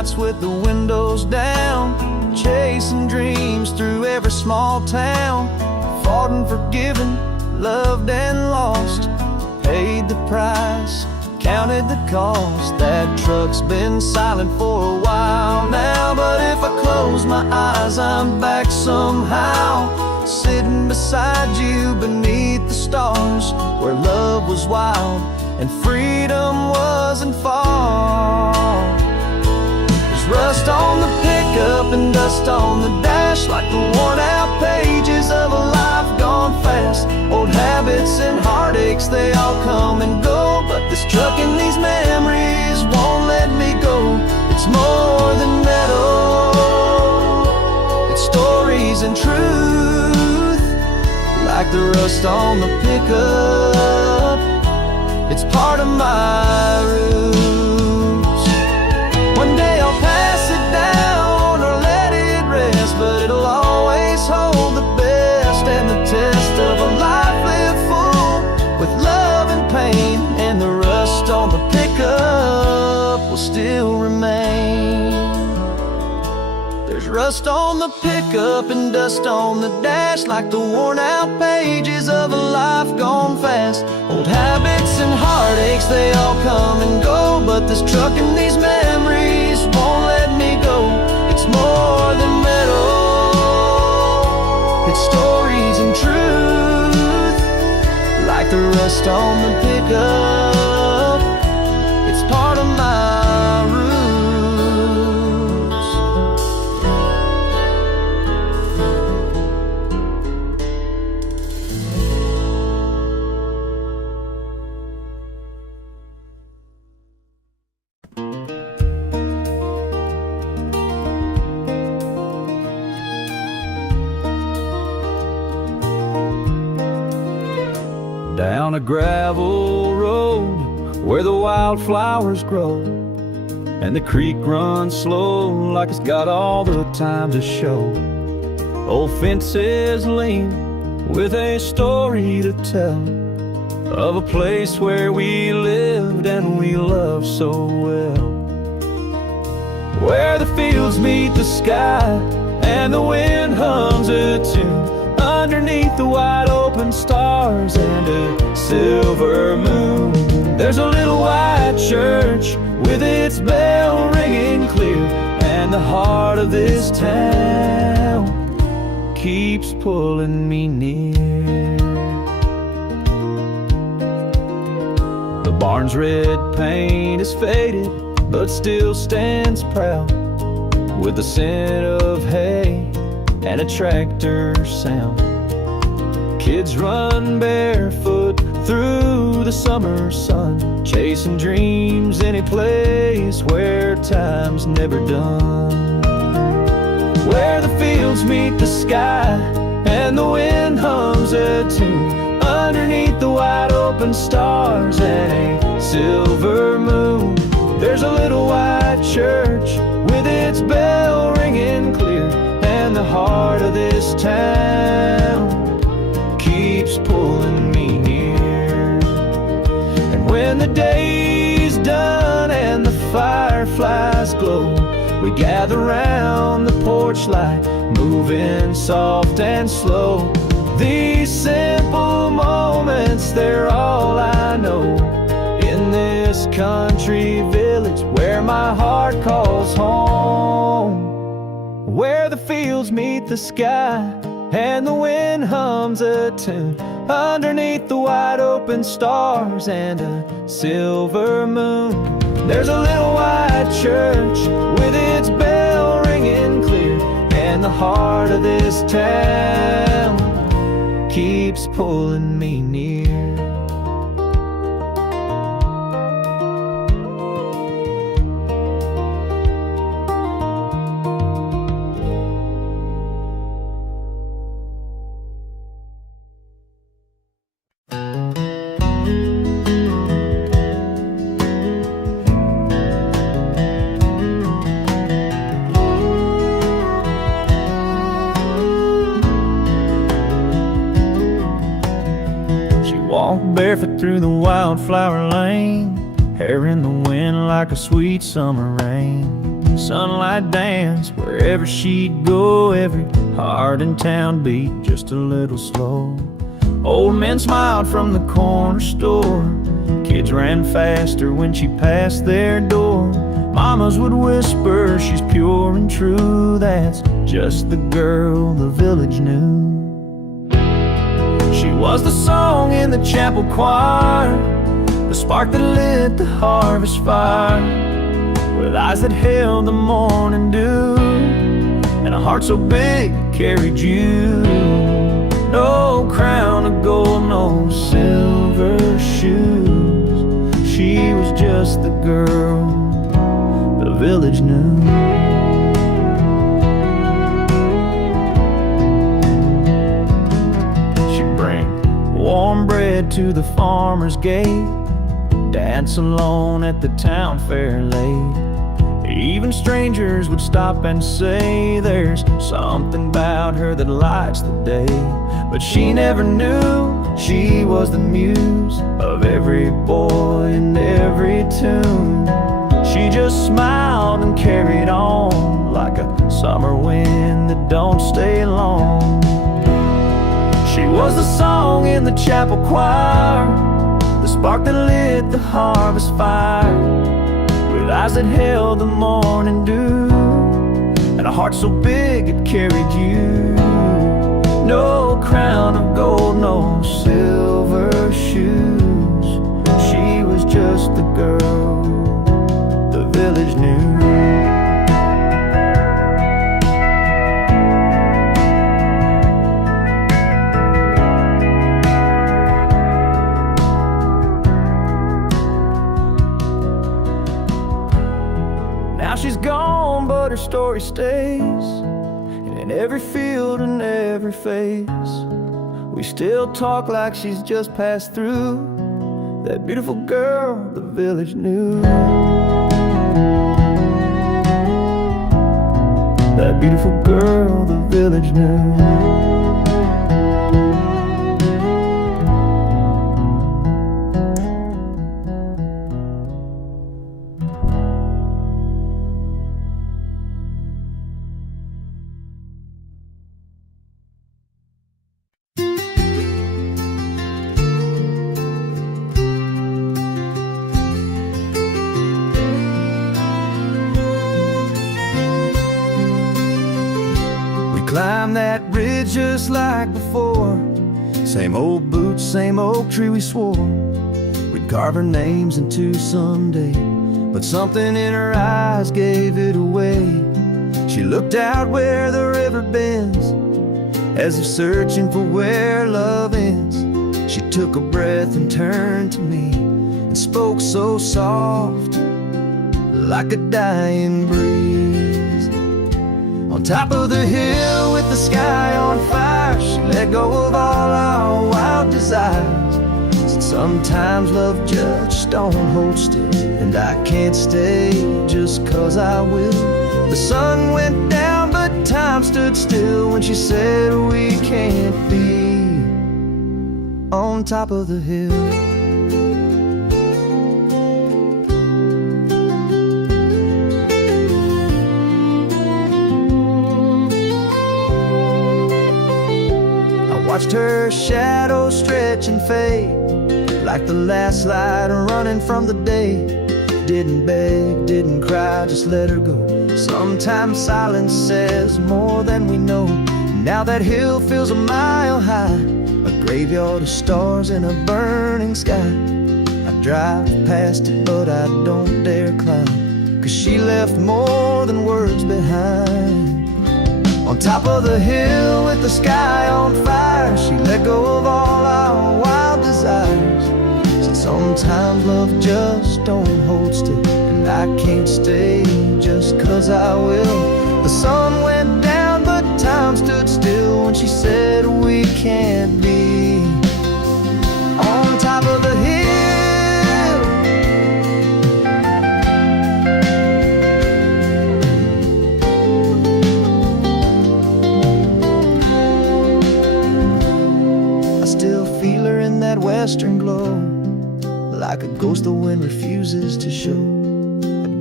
nights with the windows down, chasing dreams through every small town. Fought and forgiven, loved and lost, paid the price, counted the cost. That truck's been silent for a while now, but if I close my eyes, I'm back somehow, sitting beside you beneath the stars, where love was wild and freedom wasn't far. There's rust on the pickup and dust on the dash, like the worn out pages of a life gone fast. Old habits and heartaches, they all come and go, but this truck and these memories won't let me go. It's more than metal, it's stories and truth, like the rust on the pickup. It's part of my roots. One day I'll pass it down or let it rest, but it'll always hold the best and the test of a life lived full with love and pain. And the rust on the pickup will still remain. There's rust on the pickup and dust on the dash, like the worn out pages of a life gone fast. Old habits and heartaches, they all come and go, but this truck and these memories won't let me go. It's more than metal, it's stories and truth, like the rust on the pickup. It's part of my roots. Down a gravel road where the wildflowers grow, and the creek runs slow like it's got all the time to show. Old fences lean with a story to tell of a place where we lived and we loved so well, where the fields meet the sky and the wind hums a tune underneath the wide open stars and a silver moon. There's a little white church with its bell ringing clear, and the heart of this town keeps pulling me near. The barn's red paint is faded but still stands proud, with the scent of hay and a tractor sound. Kids run barefoot through the summer sun, chasing dreams any place where time's never done, where the fields meet the sky and the wind hums a tune underneath the wide open stars and a silver moon. There's a little white church with its bell ringing clear, and the heart of this town keeps pulling me near. And when the day's done and the fireflies glow, we gather round the porch light, moving soft and slow. These simple moments, they're all I know in this country village where my heart calls home, where the fields meet the sky and the wind hums a tune underneath the wide open stars and a silver moon. There's a little white church with its bell ringing clear, and the heart of this town keeps pulling me near. Walked barefoot through the wildflower lane, hair in the wind like a sweet summer rain. Sunlight dance wherever she'd go. Every heart in town beat just a little slow. Old men smiled from the corner store. Kids ran faster when she passed their door. Mamas would whisper, she's pure and true. That's just the girl the village knew. She was the song in the chapel choir, the spark that lit the harvest fire, with eyes that held the morning dew, and a heart so big it carried you. No crown of gold, no silver shoes. She was just the girl the village knew. She'd bring warm bread to the farmer's gate, dance alone at the town fair late. Even strangers would stop and say, there's something about her that lights the day. But she never knew she was the muse of every boy and every tune. She just smiled and carried on like a summer wind that don't stay long. She was the song in the chapel choir, the spark that lit the harvest fire, with eyes that held the morning dew, and a heart so big it carried you. No crown of gold, no silver shoes. She was just the girl the village knew. Now she's gone, but her story stays, and in every field and every face, we still talk like she's just passed through. That beautiful girl the village knew. That beautiful girl the village knew. Climb that ridge just like before. Same old boots, same oak tree we swore we'd carve our names into someday. But something in her eyes gave it away. She looked out where the river bends, as if searching for where love ends. She took a breath and turned to me and spoke so soft, like a dying breeze. On top of the hill with the sky on fire, she let go of all our wild desires. Said sometimes love just don't hold still, and I can't stay just cause I will. The sun went down but time stood still when she said we can't be on top of the hill. Watched her shadow stretch and fade like the last light running from the day. Didn't beg, didn't cry, just let her go. Sometimes silence says more than we know. Now that hill feels a mile high, a graveyard of stars in a burning sky. I drive past it but I don't dare climb, cause she left more than words behind. On top of the hill with the sky on fire, she let go of all our wild desires. Said sometimes love just don't hold still, and I can't stay just cause I will. The sun went down but time stood still when she said we can't be on top of the hill. Western glow, like a ghost the wind refuses to show. I'd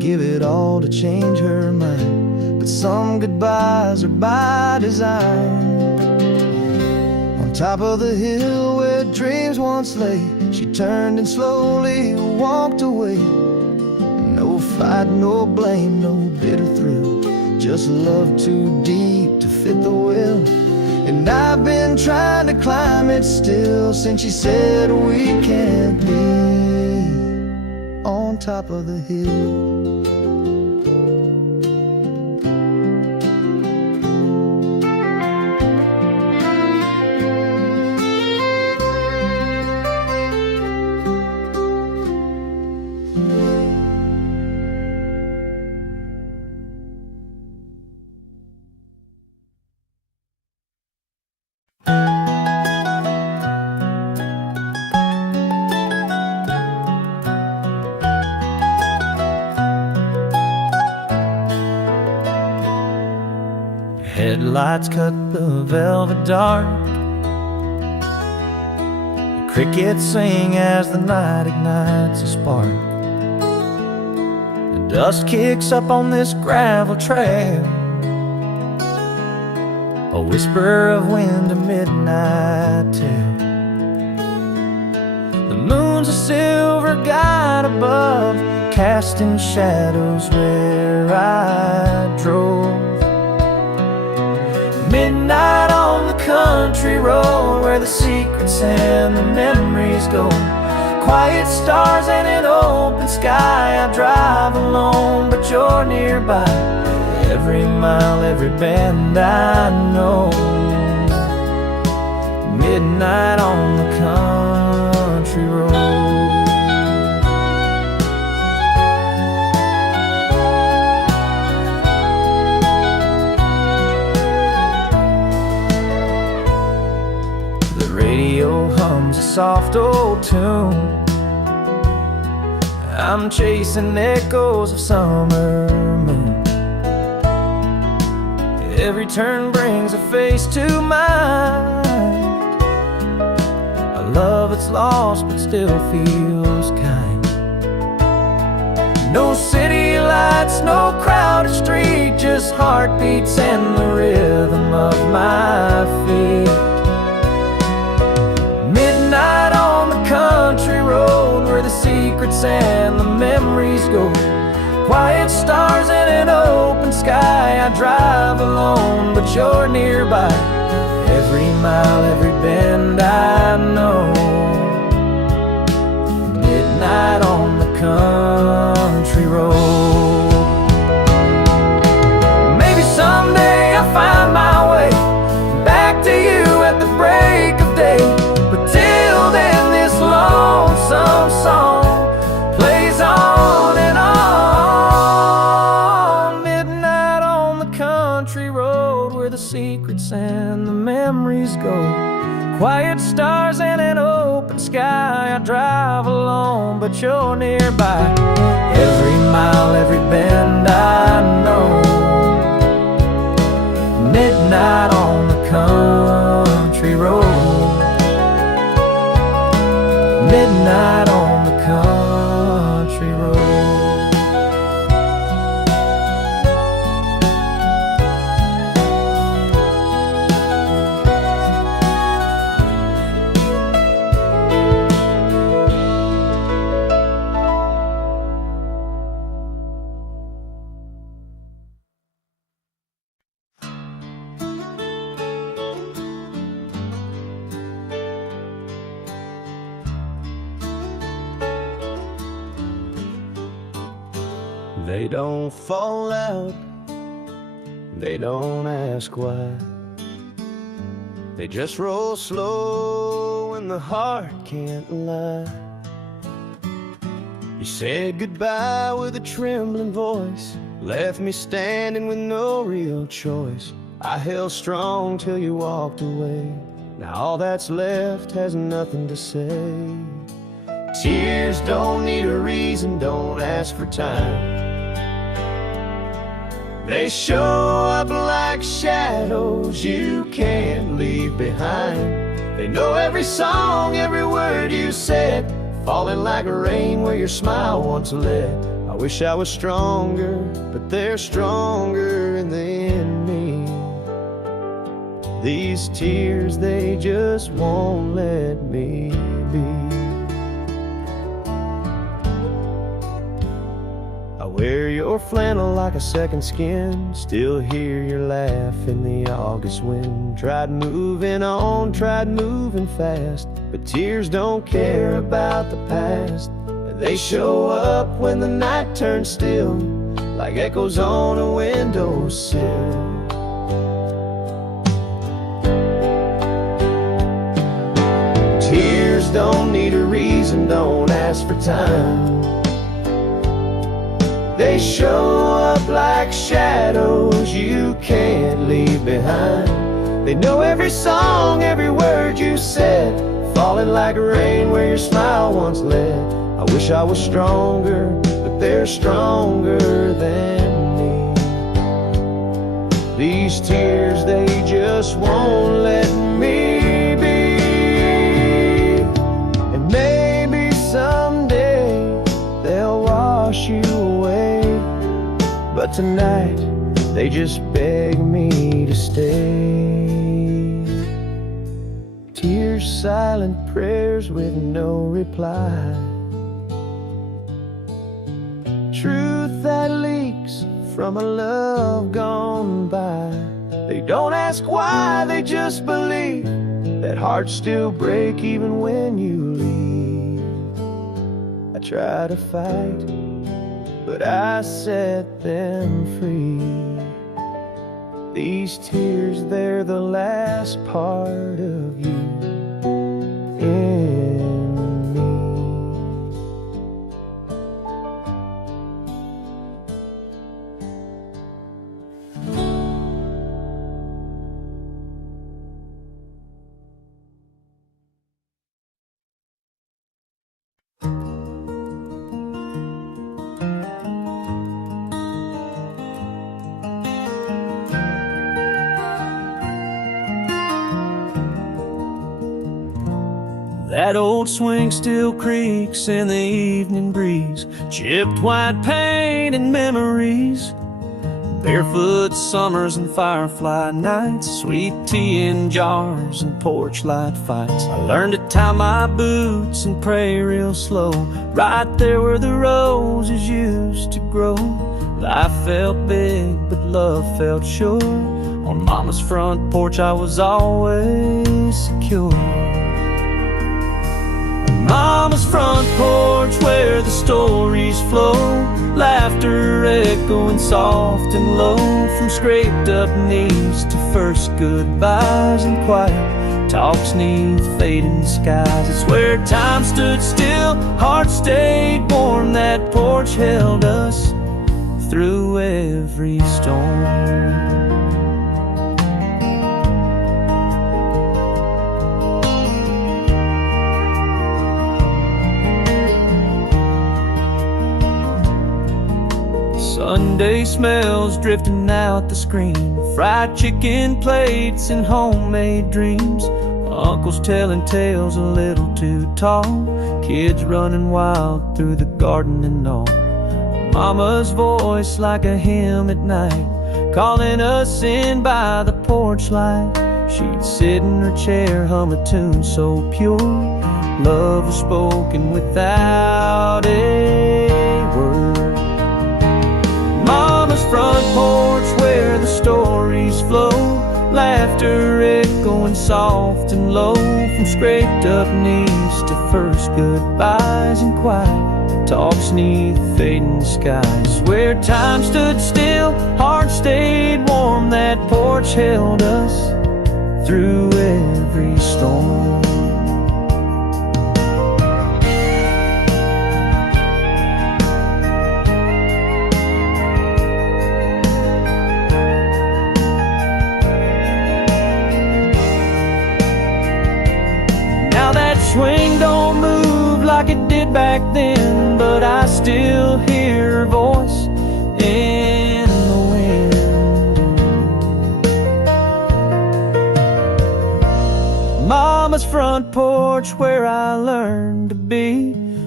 give it all to change her mind, but some goodbyes are by design. On top of the hill where dreams once lay, she turned and slowly walked away. No fight, no blame, no bitter thrill, just love too deep to fit the will. And I've been trying to climb it still since she said we can't be on top of the hill. Headlights cut the velvet dark. The crickets sing as the night ignites a spark. The dust kicks up on this gravel trail, a whisper of wind, a midnight tale. The moon's a silver guide above, casting shadows where I drove. Midnight on the country road where the secrets and the memories go. Quiet stars and an open sky. I drive alone, but you're nearby. Every mile, every bend I know. Midnight on the country road. Radio hums a soft old tune. I'm chasing echoes of summer moon. Every turn brings a face to mind, a love that's lost but still feels kind. No city lights, no crowded street, just heartbeats and the rhythm of my feet. Midnight on the country road where the secrets and the memories go. Quiet stars and an open sky. I drive alone, but you're nearby. Every mile, every bend I know. Midnight on the country road. Maybe someday I'll find my way back to you at the break of day. But till then, this lonesome song plays on and on. Midnight on the country road where the secrets and the memories go. Quiet stars and an open sky. I drive alone, but you're nearby. Every mile, every bend I know. Midnight on the country road. Midnight on the country road. They don't fall out, they don't ask why. They just roll slow and the heart can't lie. You said goodbye with a trembling voice, left me standing with no real choice. I held strong till you walked away. Now all that's left has nothing to say. Tears don't need a reason, don't ask for time. They show up like shadows you can't leave behind. They know every song, every word you said, falling like rain where your smile once led. I wish I was stronger, but they're stronger than me. These tears, they just won't let me be. I wear your flannel like a second skin, still hear your laugh in the August wind. Tried moving on, tried moving fast, but tears don't care about the past. They show up when the night turns still, like echoes on a windowsill. Tears don't need a reason, don't ask for time. They show up like shadows you can't leave behind. They know every song, every word you said, falling like rain where your smile once led. I wish I was stronger, but they're stronger than me. These tears, they just won't let me be. And maybe someday they'll wash you away, but tonight they just beg me to stay. Tears, silent prayers with no reply. Truth that leaks from a love gone by. They don't ask why, they just believe that hearts still break even when you leave. I try to fight, but I set them free. These tears, they're the last part of you in me. That old swing still creaks in the evening breeze, chipped white paint and memories, barefoot summers and firefly nights, sweet tea in jars and porch light fights. I learned to tie my boots and pray real slow, right there where the roses used to grow. Life felt big, but love felt sure. On Mama's front porch I was always secure. Mama's front porch where the stories flow, laughter echoing soft and low, from scraped up knees to first goodbyes and quiet talks neath fading skies. It's where time stood still, hearts stayed warm, that porch held us through every storm. Sunday smells drifting out the screen, fried chicken plates and homemade dreams, uncles telling tales a little too tall, kids running wild through the garden and all. Mama's voice like a hymn at night, calling us in by the porch light. She'd sit in her chair, hum a tune so pure, love was spoken without a word. Mama's front porch where the stories flow, laughter echoing soft and low, from scraped up knees to first goodbyes and quiet talks neath fading skies. Where time stood still, hearts stayed warm, that porch held us through every storm. Swing don't move like it did back then, but I still hear her voice in the wind. Mama's front porch where I learned to be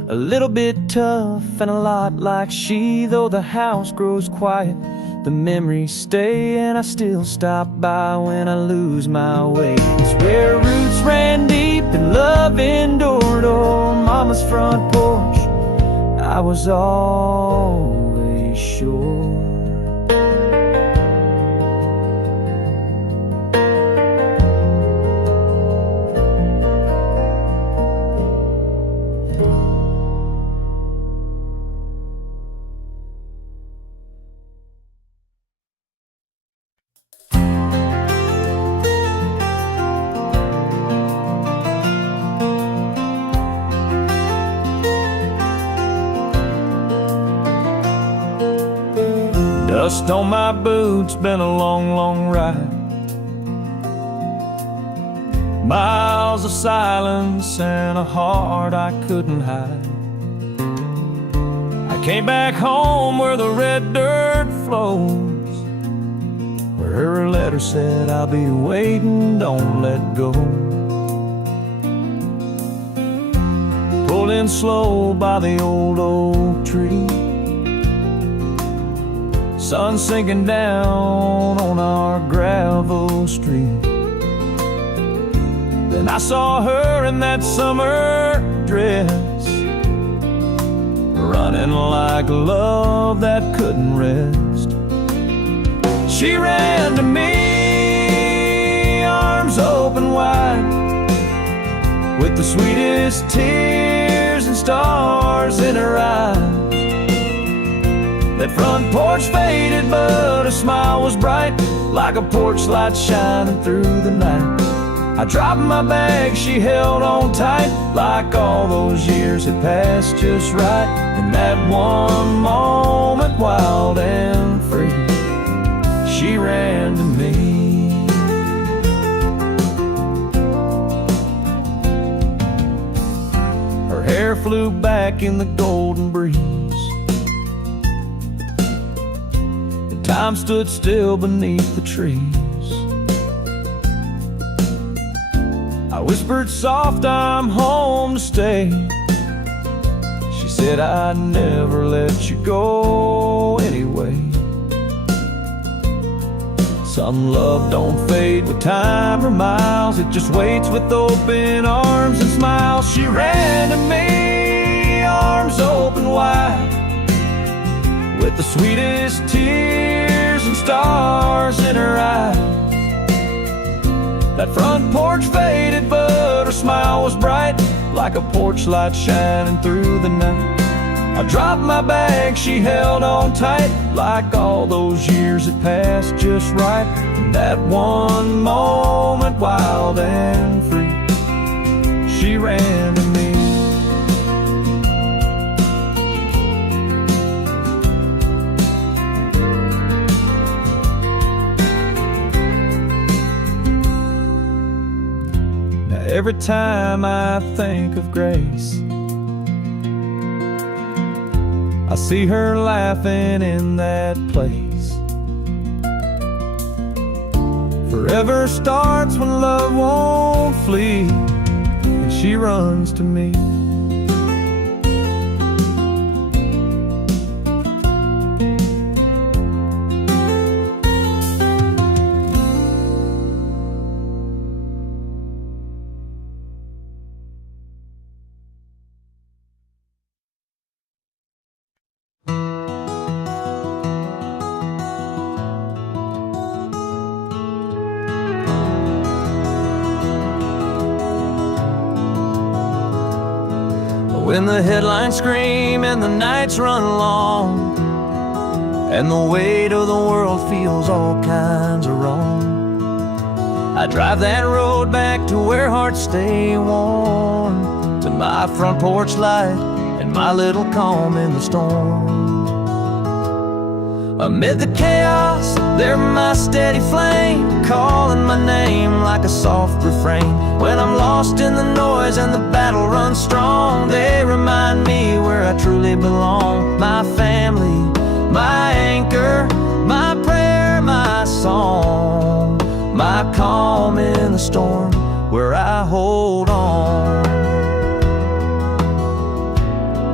A little bit tough and a lot like she. Though the house grows quiet, the memories stay, and I still stop by when I lose my way. It's where roots ran deep and love endured. On Mama's front porch, I was always sure. Dust on my boots, been a long, long ride. Miles of silence and a heart I couldn't hide. I came back home where the red dirt flows, where her letter said, I'll be waiting, don't let go. Pulled in slow by the old oak tree, sun sinking down on our gravel street. Then I saw her in that summer dress, running like love that couldn't rest. She ran to me, arms open wide, with the sweetest tears and stars in her eyes. That front porch faded, but her smile was bright, like a porch light shining through the night. I dropped my bag, she held on tight, like all those years had passed just right. In that one moment, wild and free, she ran to me. Her hair flew back in the golden breeze, time stood still beneath the trees. I whispered soft, I'm home to stay. She said, I'd never let you go anyway. Some love don't fade with time or miles, it just waits with open arms and smiles. She ran to me, arms open wide, with the sweetest tears and stars in her eyes. That front porch faded, but her smile was bright, like a porch light shining through the night. I dropped my bag, she held on tight, like all those years had passed just right. In that one moment, wild and free, she ran to me. Every time I think of Grace, I see her laughing in that place. Forever starts when love won't flee, and she runs to me. When the headlines scream and the nights run long, and the weight of the world feels all kinds of wrong, I drive that road back to where hearts stay warm, to my front porch light and my little calm in the storm. Amid the chaos, they're my steady flame, calling my name like a soft refrain. When I'm lost in the noise and the battle runs strong, they remind me where I truly belong. My family, my anchor, my prayer, my song, my calm in the storm, where I hold on.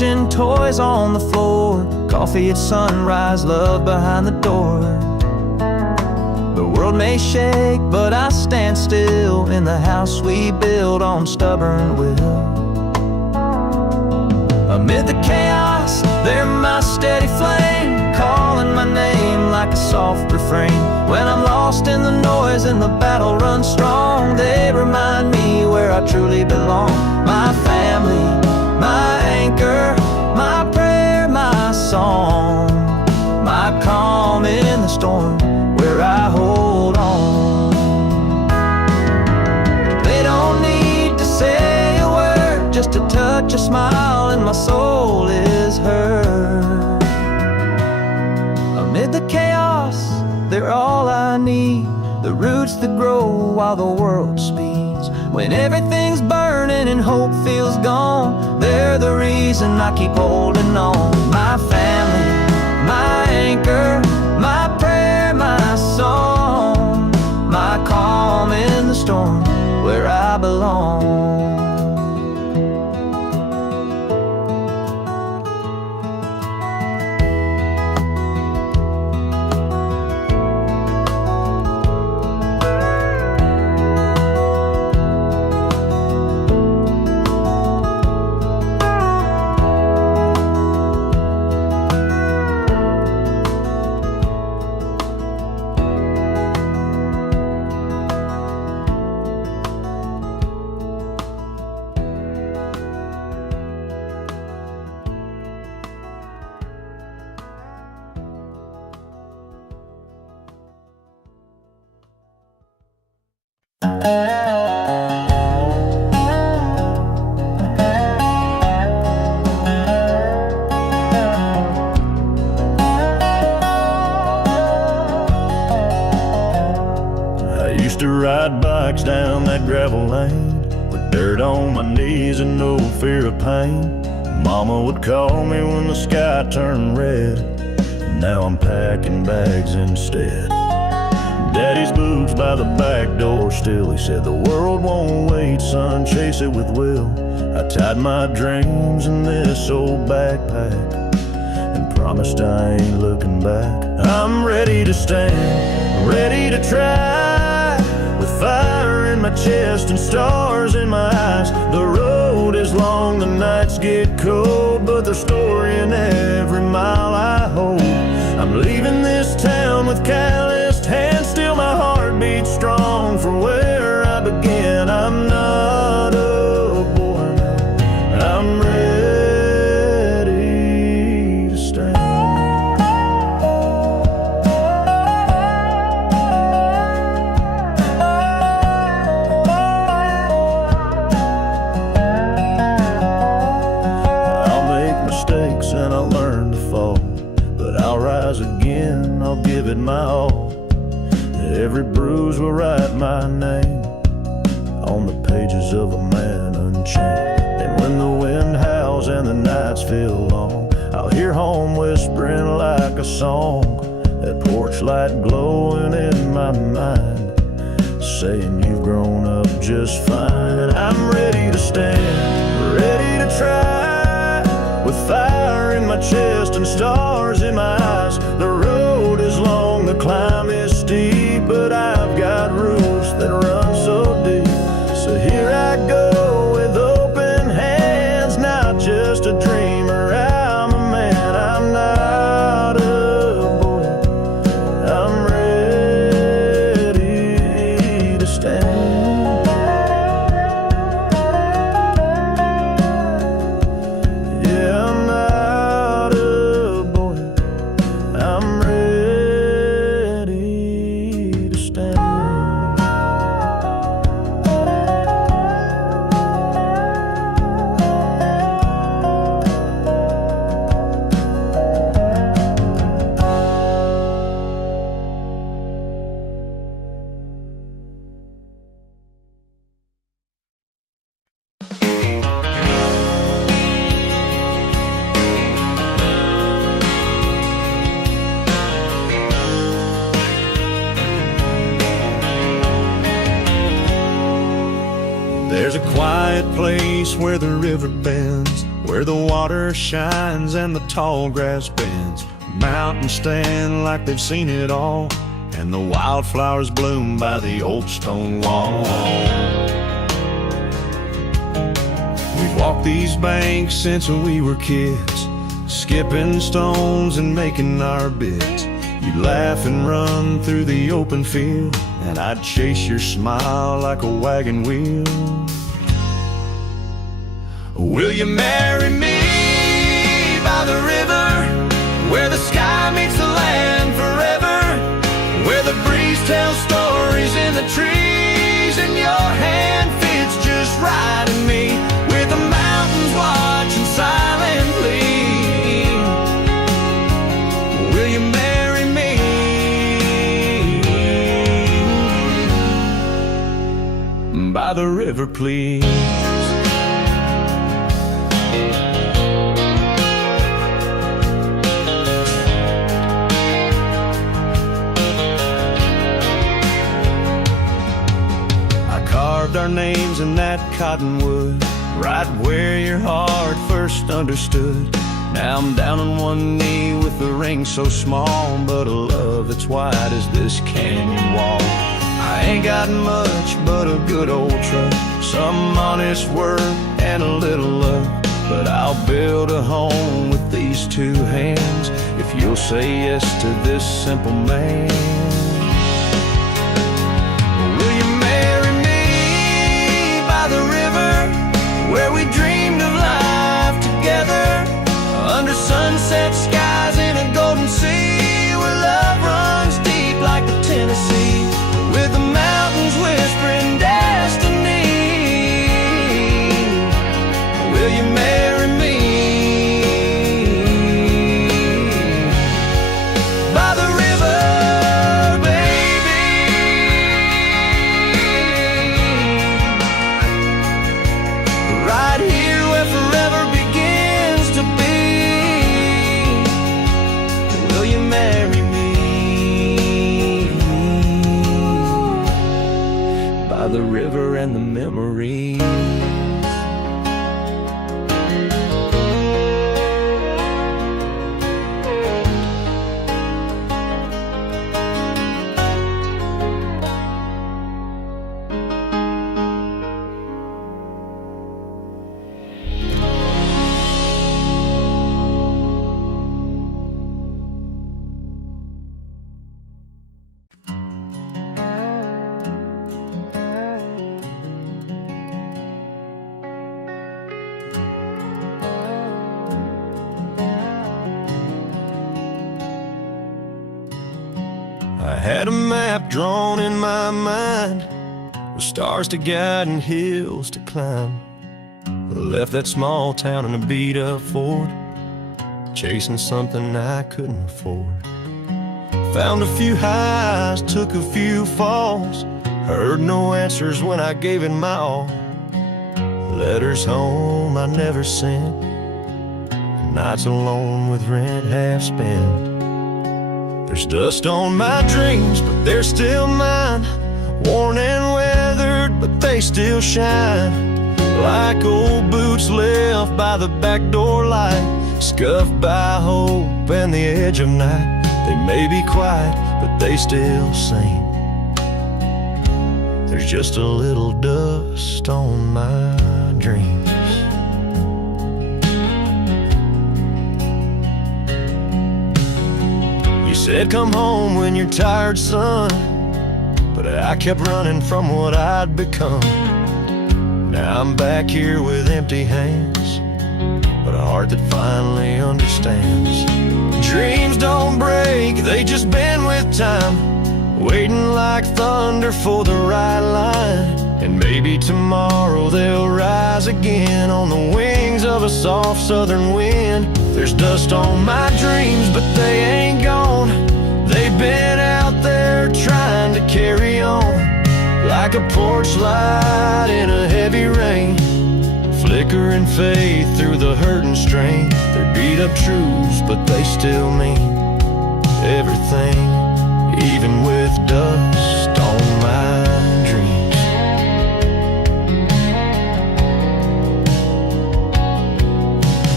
kitchen, toys on the floor, coffee at sunrise, love behind the door. The world may shake, but I stand still in the house we build on stubborn will. Amid the chaos, they're my steady flame, calling my name like a soft refrain. When I'm lost in the noise and the battle runs strong, they remind me where I truly belong. My family, my anchor, my prayer, my song, my calm in the storm, where I hold on. They don't need to say a word, just a touch, a smile, and my soul is heard. Amid the chaos, they're all I need, the roots that grow while the world speeds. When everything's burning and hope feels gone, they're the reason I keep holding on. My family, my anchor, my prayer, my song, my calm in the storm, where I belong. I used to ride bikes down that gravel lane with dirt on my knees and no fear of pain. Mama would call me when the sky turned red. Now I'm packing bags instead. Daddy's boots by the back door still. He said the world won't wait, son, chase it with will. I tied my dreams in this old backpack and promised I ain't looking back. I'm ready to stand, ready to try, with fire in my chest and stars in my eyes. The road is long, the nights get cold, but there's story in every mile I hold. I'm leaving this town with calloused hands, still my heart beats strong for where I began. I'm not a boy now, I'm ready to stand. I'll make mistakes and I'll learn to fall, but I'll rise again, I'll give it my all. Every bruise will write my name on the pages of a man unchained. And when the wind howls and the nights feel long, I'll hear home whispering like a song, that porch light glowing in my mind, saying you've grown up just fine. I'm ready to stand, ready to try, with fire in my chest and stars in my eyes. The road is long, the climb is steep, but I've got roots that run so deep. So here I go with open hands, not just a dreamer, I'm a man. I'm not a boy, I'm ready to stand. Yeah, I'm not a boy, I'm ready to stand. There's a quiet place where the river bends, where the water shines and the tall grass bends. Mountains stand like they've seen it all, and the wildflowers bloom by the old stone wall. We've walked these banks since we were kids, skipping stones and making our bits. You'd laugh and run through the open field, and I'd chase your smile like a wagon wheel. Will you marry me by the river, where the sky meets the land forever, where the breeze tells stories in the trees, and your hand fits just right in me, with the mountains watching silently? Will you marry me by the river, please? Our names in that cottonwood, right where your heart first understood. Now I'm down on one knee with a ring so small, but a love that's wide as this canyon wall. I ain't got much but a good old truck, some honest work and a little luck, but I'll build a home with these two hands if you'll say yes to this simple man. Where we dreamed of life together, under sunset skies in a golden sea, where love runs deep like the Tennessee, with the mountains whispering destiny. Will you marry me by the river, baby? Right here where forever begins to be. Will you marry me by the river and the memories? I had a map drawn in my mind, with stars to guide and hills to climb. I left that small town in a beat-up Ford, chasing something I couldn't afford. Found a few highs, took a few falls, heard no answers when I gave it my all. Letters home I never sent, nights alone with rent half spent. There's dust on my dreams, but they're still mine, worn and weathered, but they still shine, like old boots left by the back door light, scuffed by hope and the edge of night. They may be quiet, but they still sing. There's just a little dust on my dreams. You said come home when you're tired, son, but I kept running from what I'd become. Now I'm back here with empty hands, but a heart that finally understands. Dreams don't break, they just bend with time, waiting like thunder for the right line. And maybe tomorrow they'll rise again on the wings of a soft southern wind. There's dust on my dreams, but they ain't gone. They've been out there trying to carry on, like a porch light in a heavy rain, flicker and fade through the hurt and strain. They're beat up truths, but they still mean everything, even with dust on my dreams.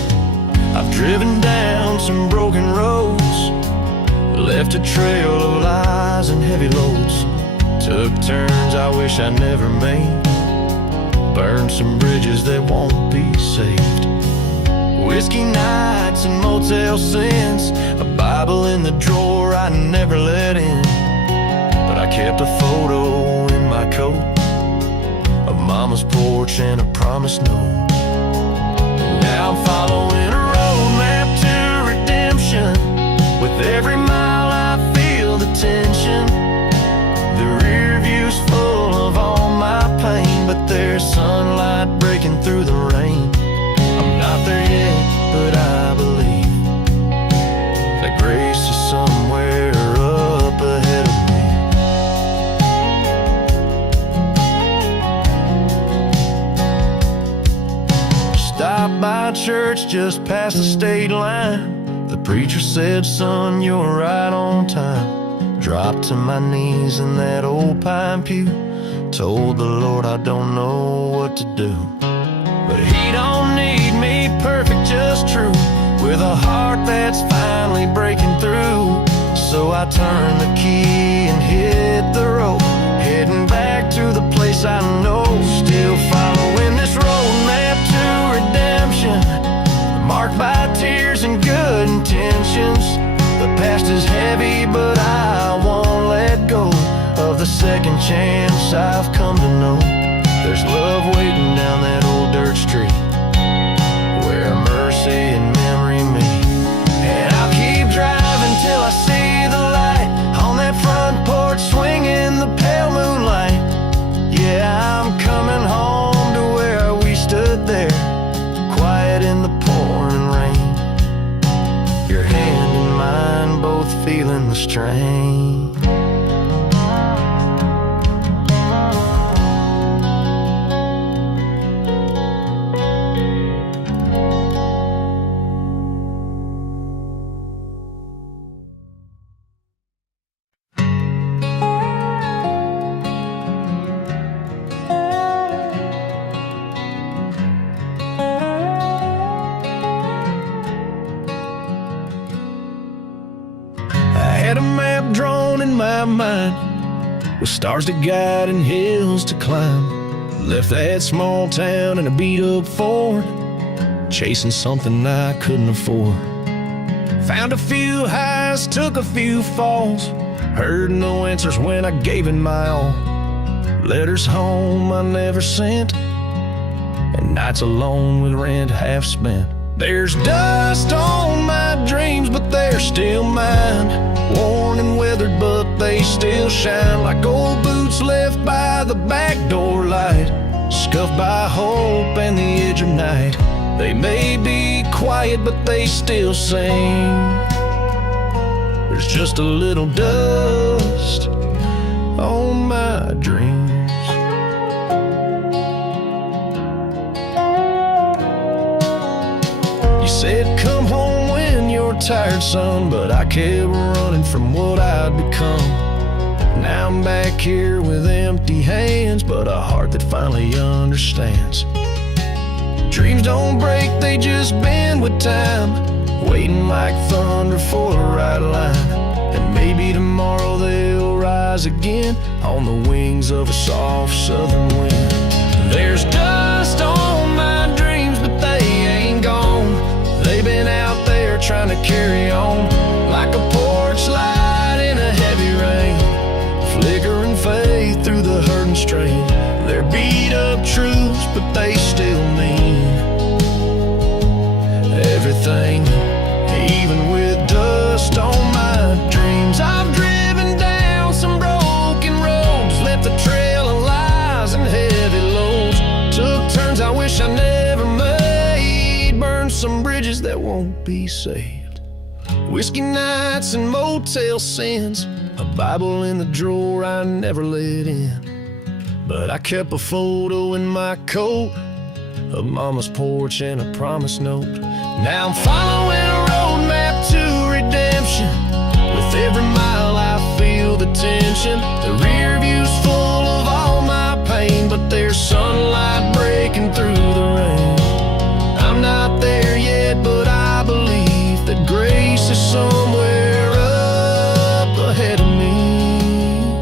heavy loads. Took turns I wish I never made. Burned some bridges that won't be saved. Whiskey nights and motel sins, a Bible in the drawer I never let in. But I kept a photo in my coat of Mama's porch and a promise note. Now I'm following a roadmap to redemption. With every mile I feel the tension. The rear view's full of all my pain, but there's sunlight breaking through the rain. I'm not there yet, but I believe that grace is somewhere up ahead of me. Stopped by church just past the state line. The preacher said, son, you're right on time. Dropped to my knees in that old pine pew. Told the Lord I don't know what to do. But He don't need me perfect, just true, with a heart that's finally breaking through. So I turned the key and hit the road, heading back to the place I know. Still following this roadmap to redemption, marked by tears and good intentions. The past is heavy, but I won't let go of the second chance I've come to know. There's love waiting down that old dirt street, where mercy and memory meet. And I'll keep driving till I see the light on that front porch, swinging the pale moonlight. Yeah, I'm coming home to where we stood there, quiet in the pouring rain. Your hand in mine, both feeling the strain. Had a map drawn in my mind, with stars to guide and hills to climb. Left that small town in a beat-up Ford, chasing something I couldn't afford. Found a few highs, took a few falls, heard no answers when I gave it my all. Letters home I never sent, and nights alone with rent half spent. There's dust on my dreams, but they're still mine. Worn and weathered, but they still shine like old boots left by the back door light, scuffed by hope and the edge of night. They may be quiet, but they still sing. There's just a little dust on my dreams. You said come home when you're tired, son, but I kept running from what I'd become. Now I'm back here with empty hands, but a heart that finally understands. Dreams don't break, they just bend with time, waiting like thunder for the right line. And maybe tomorrow they'll rise again on the wings of a soft southern wind. There's dust on my dreams, but they ain't gone. They've been out there trying to carry on, like a porch light in a heavy rain, flickering faith through the hurt and strain. They're beat up truths, but they still mean everything, even with dust on my dreams. I've driven down some broken roads, left a trail of lies and heavy loads. Took turns I wish I never made, burned some bridges that won't be saved. Whiskey nights and motel sins, a Bible in the drawer I never let in. But I kept a photo in my coat of Mama's porch and a promise note. Now I'm following a roadmap to redemption. With every mile I feel the tension. The rear view's full of all my pain, but there's sunlight breaking through the rain. I'm not there yet, but I believe that grace is somewhere up ahead of me.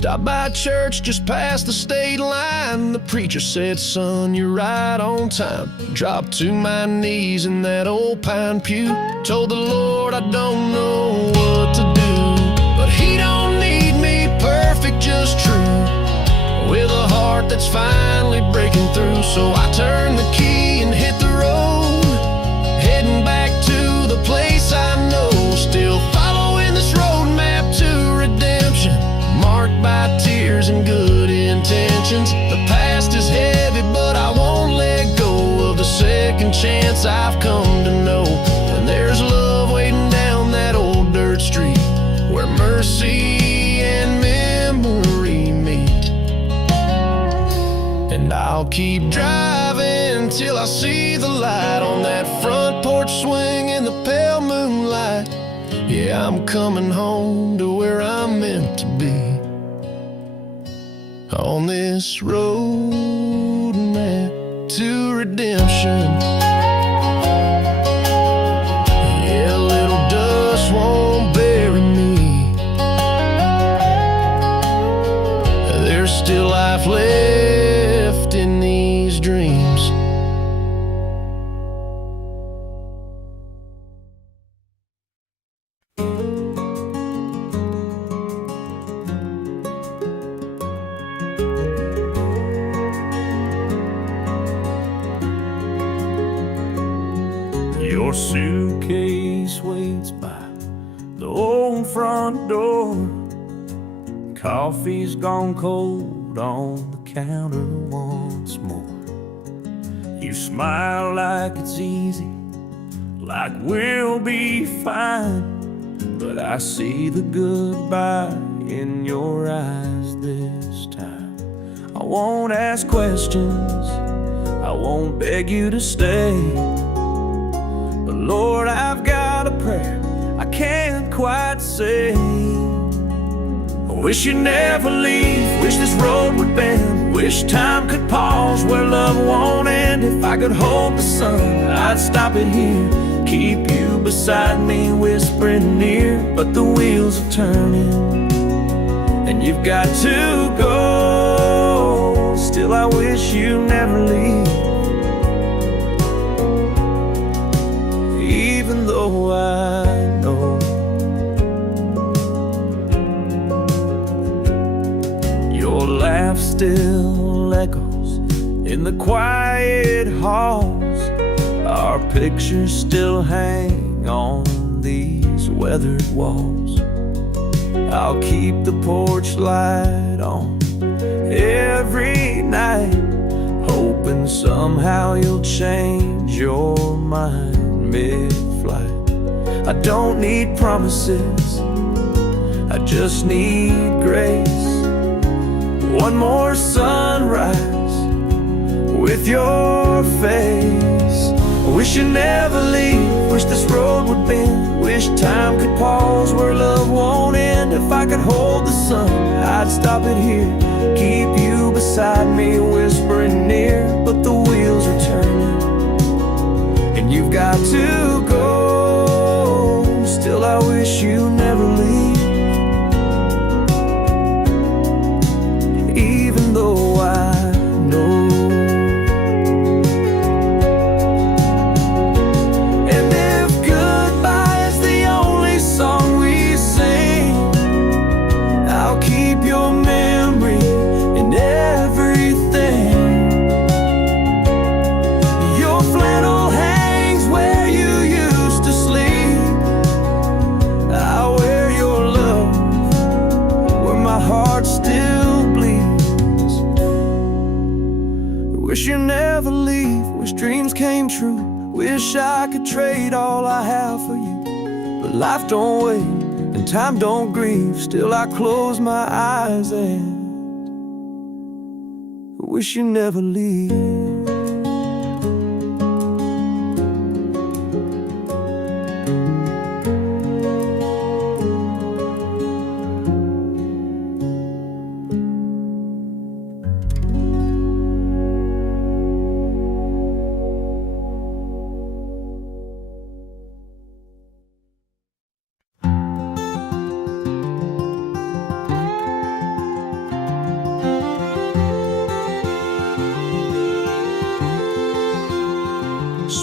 Stopped by church just past the state line. The preacher said, son, you're right on time. Dropped to my knees in that old pine pew. Told the Lord I don't know what to do, but He don't need me perfect, just true, with a heart that's finally breaking through. So I turned the key and hit the road, heading back to the place I know. Still following this roadmap to redemption, marked by tears and good intentions. The past is heavy, but I won't let go of the second chance I've come to know. And there's love waiting down that old dirt street, where mercy and memory meet. And I'll keep driving till I see the light on that front porch swing in the pale moonlight. Yeah, I'm coming home to where I'm meant to be, on this road map to redemption. Yeah, a little dust won't bury me. There's still life left in these dreams. Your suitcase waits by the old front door. Coffee's gone cold on the counter once more. You smile like it's easy, like we'll be fine, but I see the goodbye in your eyes this time. I won't ask questions, I won't beg you to stay, but Lord, I've got a prayer I can't quite say. I wish you'd never leave, wish this road would bend, wish time could pause where love won't end. If I could hold the sun, I'd stop it here, keep you beside me, whispering near. But the wheels are turning, and you've got to go. Still I wish you never leave, even though I know your laugh still echoes in the quiet halls. Our pictures still hang on these weathered walls. I'll keep the porch light on every night, hoping somehow you'll change your mind mid-flight. I don't need promises, I just need grace. One more sunrise with your face. I wish you'd never leave, wish this road would bend, wish time could pause where love won't end. If I could hold the sun, I'd stop it here, keep you beside me, whispering near. But the wheels are turning, and you've got to go. Still I wish you never leave, even though I know. And if goodbye is the only song we sing, I'll keep your memory in everything. Your flannel hangs where you used to sleep, I'll wear your love where my heart still bleeds. Wish you never leave, wish dreams came true, wish I could trade all I have for you. But life don't wait and time don't grieve, still I close my eyes and wish you never leave.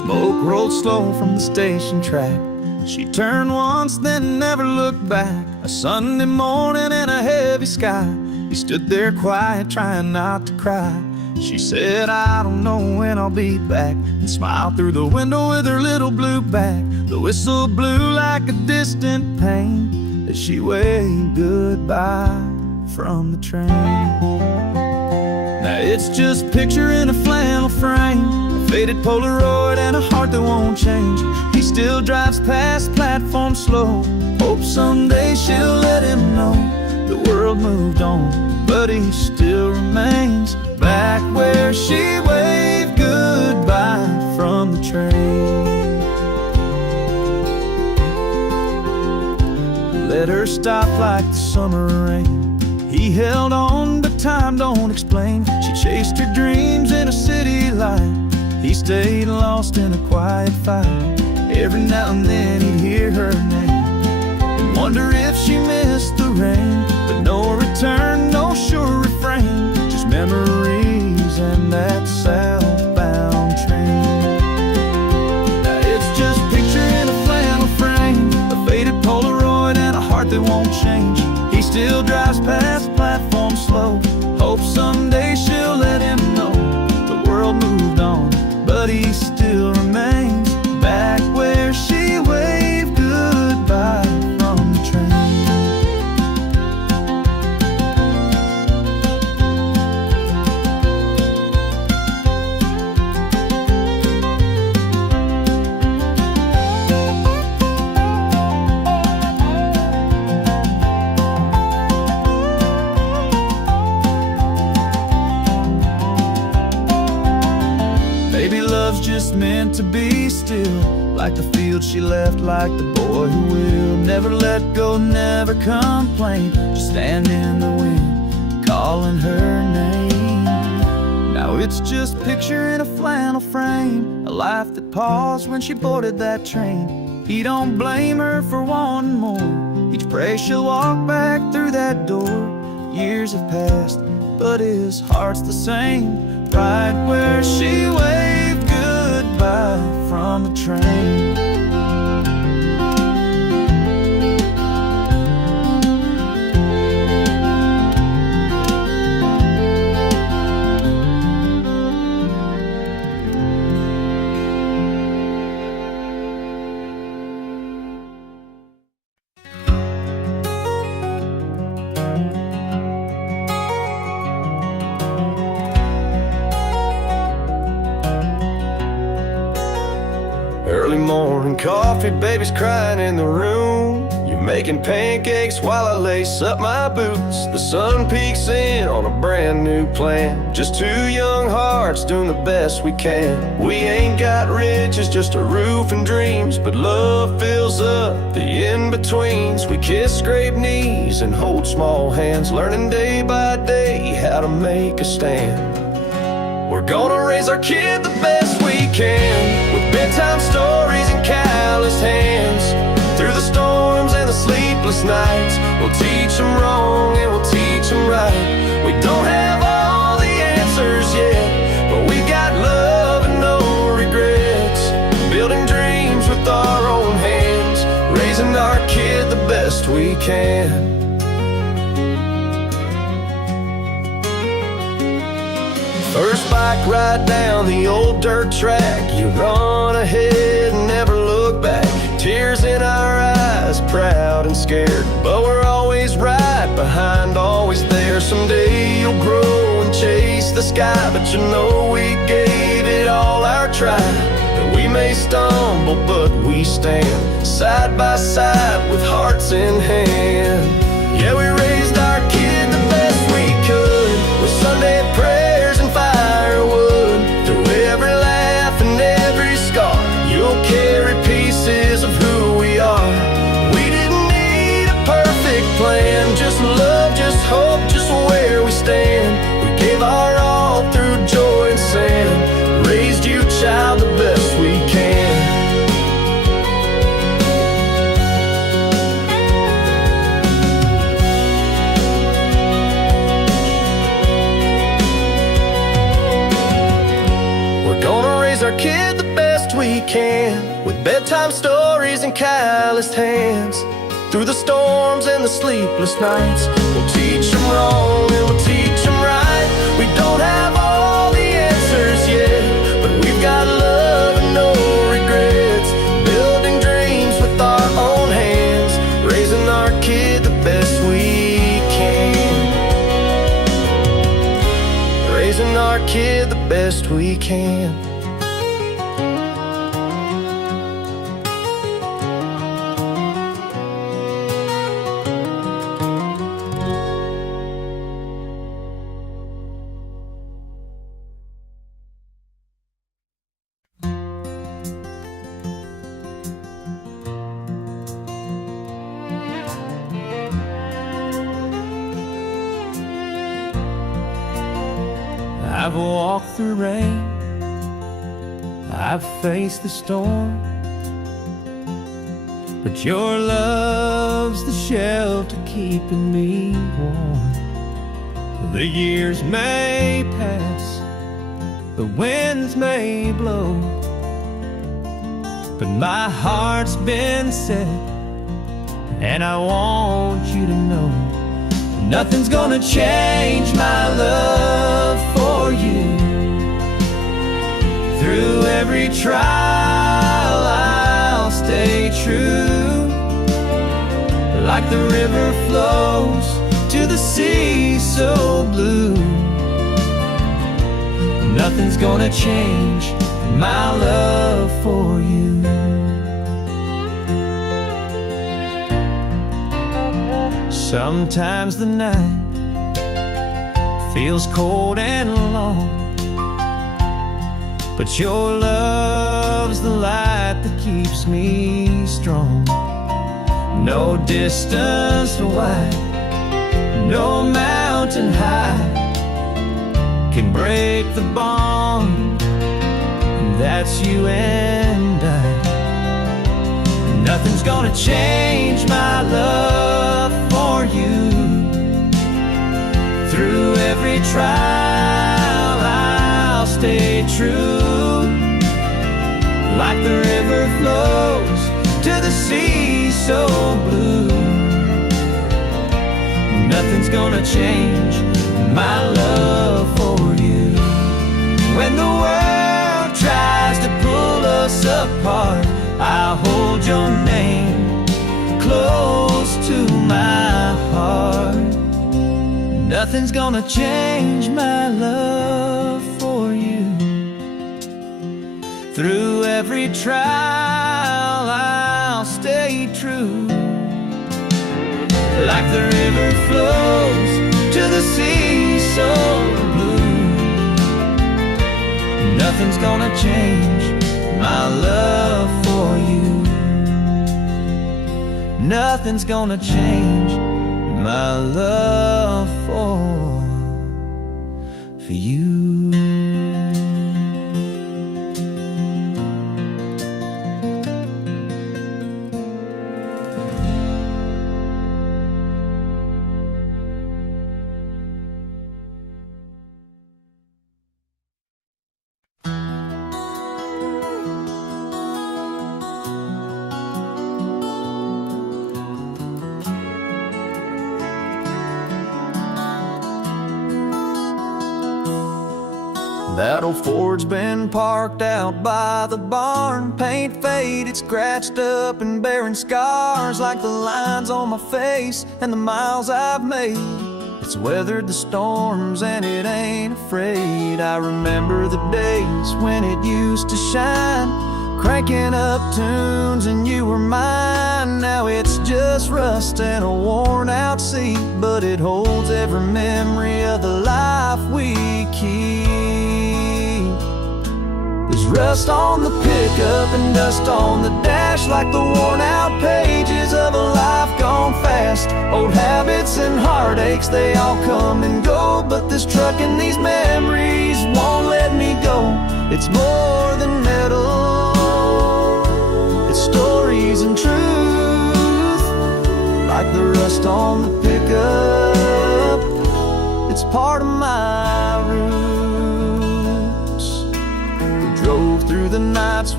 Smoke rolled slow from the station track. She turned once, then never looked back. A Sunday morning in a heavy sky. He stood there quiet, trying not to cry. She said, I don't know when I'll be back, and smiled through the window with her little blue bag. The whistle blew like a distant pain as she waved goodbye from the train. Now it's just a picture in a flannel frame, a faded Polaroid and a heart that won't change. He still drives past platform slow. Hope someday she'll let him know the world moved on, but he still remains back where she waved goodbye from the train. Let her stop like the summer rain. He held on, but time don't explain. She chased her dreams in a city light. He stayed lost in a quiet fight. Every now and then he'd hear her name and wonder if she missed the rain. But no return, no sure refrain, just memories and that southbound train. Now it's just a picture in a flannel frame, a faded Polaroid and a heart that won't change. He still drives past platform slow. Hope someday she'll let him know the world moved on, but he still remains back where she waved goodbye from the train. Maybe love's just meant to be still, like the field she left, like the boy who will never let go, never complain, just stand in the wind, calling her name. Now it's just a picture in a flannel frame, a life that paused when she boarded that train. He don't blame her for wanting more. Each prays she'll walk back through that door. Years have passed, but his heart's the same, right where she waved goodbye from the train. Early morning coffee, baby's crying in the room. You're making pancakes while I lace up my boots. The sun peeks in on a brand new plan. Just two young hearts doing the best we can. We ain't got riches, just a roof and dreams, but love fills up the in-betweens. We kiss, scrape knees, and hold small hands, learning day by day how to make a stand. We're gonna raise our kid the best we can, with bedtime stories and calloused hands. Through the storms and the sleepless nights, we'll teach them wrong and we'll teach them right. We don't have all the answers yet, but we got love and no regrets. Building dreams with our own hands, raising our kid the best we can. First bike ride down the old dirt track, you run ahead and never look back. Tears in our eyes, proud and scared, but we're always right behind, always there. Someday you'll grow and chase the sky, but you know we gave it all our try. And we may stumble, but we stand side by side with hearts in hand. Yeah, we raised our kid the best we could, with Sunday prayers and firewood. Through every laugh and every scar, you'll carry pieces of who we are. We didn't need a perfect plan, just love, just hope, just where we stand. We gave our all through joy and sand, raised you, child, the best we can. Our kid the best we we can, with bedtime stories and calloused hands. Through the storms and the sleepless nights, we'll teach them wrong and we'll teach them right. We don't have all the answers yet, but we've got love and no regrets. Building dreams with our own hands, raising our kid the best we can. Raising our kid the best we can. I've walked through rain, I've faced the storm, but your love's the shelter keeping me warm. The years may pass, the winds may blow, but my heart's been set, and I want you to know nothing's gonna change my love for you. Through every trial I'll stay true. Like the river flows to the sea so blue, nothing's gonna change my love for you. Sometimes the night feels cold and long, but your love's the light that keeps me strong. No distance too wide, no mountain high can break the bond, and that's you and I. Nothing's gonna change my love for you. Through every trial I'll stay true. Like the river flows to the sea so blue, nothing's gonna change my love for you. When the world tries to pull us apart, I'll hold your name close to my heart. Nothing's gonna change my love for you. Through every trial I'll stay true. Like the river flows to the sea so blue, nothing's gonna change my love for you. Nothing's gonna change my love for you. That old Ford's been parked out by the barn. Paint faded, scratched up and bearing scars, like the lines on my face and the miles I've made. It's weathered the storms and it ain't afraid. I remember the days when it used to shine, cranking up tunes and you were mine. Now it's just rust and a worn out seat, but it holds every memory of the life we keep. There's rust on the pickup and dust on the dash, like the worn out pages of a life gone fast. Old habits and heartaches, they all come and go, but this truck and these memories won't let me go. It's more than metal, it's stories and truth. Like the rust on the pickup, it's part of my roots. We drove through the nights with